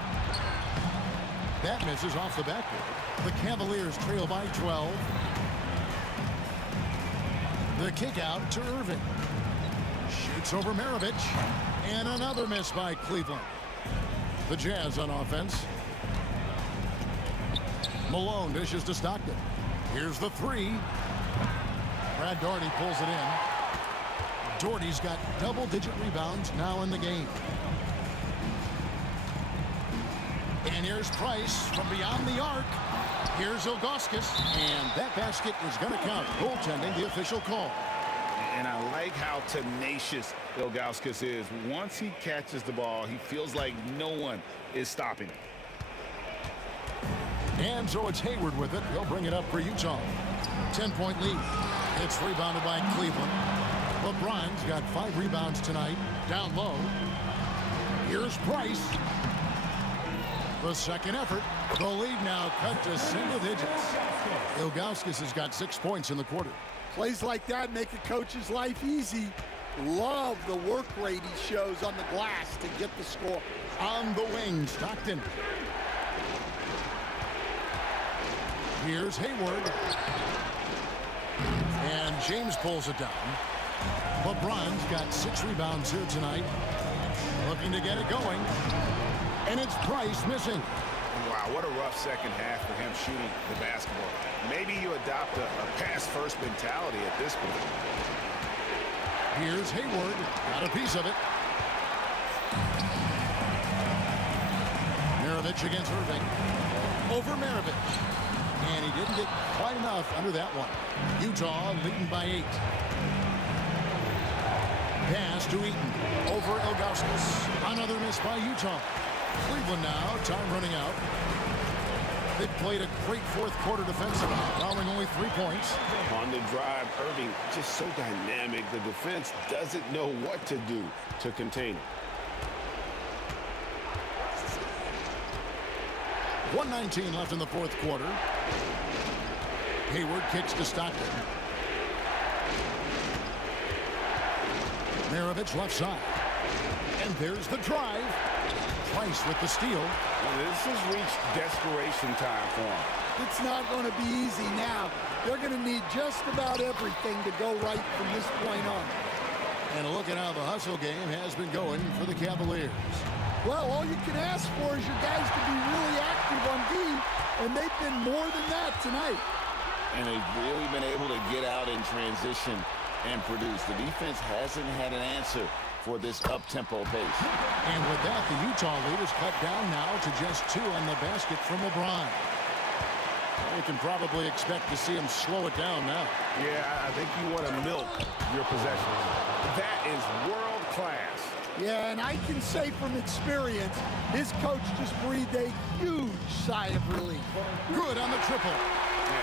That misses off the backboard. The Cavaliers trail by 12. The kick out to Irving. Shoots over Maravich. And another miss by Cleveland. The Jazz on offense. Malone dishes to Stockton. Here's the three. Brad Doherty pulls it in. Doherty's got double-digit rebounds now in the game. And here's Price from beyond the arc. Here's Ilgauskas, and that basket is going to count. Goaltending, the official call. And I like how tenacious Ilgauskas is. Once he catches the ball, he feels like no one is stopping him. And so it's Hayward with it. He'll bring it up for Utah. 10-point lead. It's rebounded by Cleveland. LeBron's got 5 rebounds tonight. Down low. Here's Price. The second effort. The lead now cut to single digits. Ilgauskas has got 6 points in the quarter. Plays like that make a coach's life easy. Love the work rate he shows on the glass to get the score. On the wing, Stockton. Here's Hayward. And James pulls it down. LeBron's got 6 rebounds here tonight. Looking to get it going. And it's Price missing. Wow, what a rough second half for him shooting the basketball. Maybe you adopt a pass-first mentality at this point. Here's Hayward. Got a piece of it. Maravich against Irving. Over Maravich. And he didn't get quite enough under that one. Utah leading by 8. Pass to Eaton. Over Ilgauskas. Another miss by Utah. Cleveland now. Time running out. They played a great fourth quarter defensively, allowing only 3 points. On the drive, Irving just so dynamic. The defense doesn't know what to do to contain it. 1:19 left in the fourth quarter. Hayward kicks to Stockton. Maravich left side. And there's the drive. Price with the steal. Well, this has reached desperation time for him. It's not going to be easy now. They're going to need just about everything to go right from this point on. And look at how the hustle game has been going for the Cavaliers. Well, all you can ask for is your guys to be really active on D, and they've been more than that tonight. And they've really been able to get out in transition and produce. The defense hasn't had an answer for this up-tempo pace. And with that, the Utah lead is cut down now to just 2 on the basket from LeBron. We can probably expect to see him slow it down now. Yeah, I think you want to milk your possessions. That is world class. Yeah, and I can say from experience, his coach just breathed a huge sigh of relief. Good on the triple.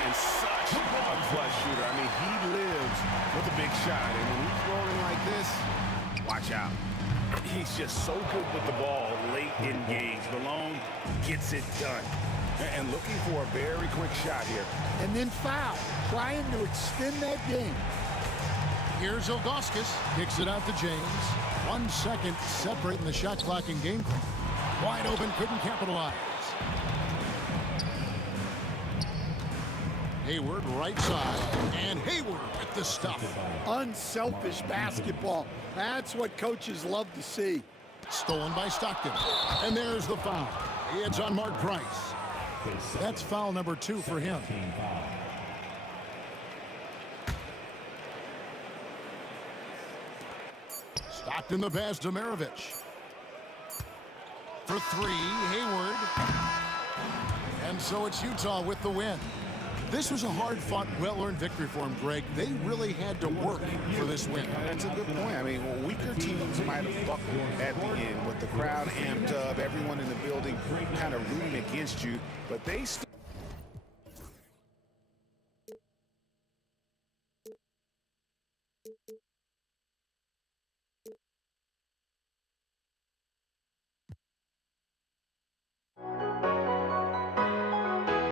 And such a clutch shooter. I mean, he lives with a big shot. And when he's rolling like this, watch out. He's just so good with the ball late in games. Malone gets it done. And looking for a very quick shot here. And then foul, trying to extend that game. Here's Ilgauskas. Kicks it out to James. 1 second separating the shot clock and game clock. Wide open, couldn't capitalize. Hayward right side, and Hayward with the stuff. Unselfish basketball. That's what coaches love to see. Stolen by Stockton. And there's the foul. It's on Mark Price. That's foul number 2 for him. Stockton the pass to Maravich. For 3, Hayward. And so it's Utah with the win. This was a hard-fought, well-earned victory for him, Greg. They really had to work for this win. That's a good point. I mean, weaker teams might have buckled at the end with the crowd amped up, everyone in the building kind of rooting against you, but they still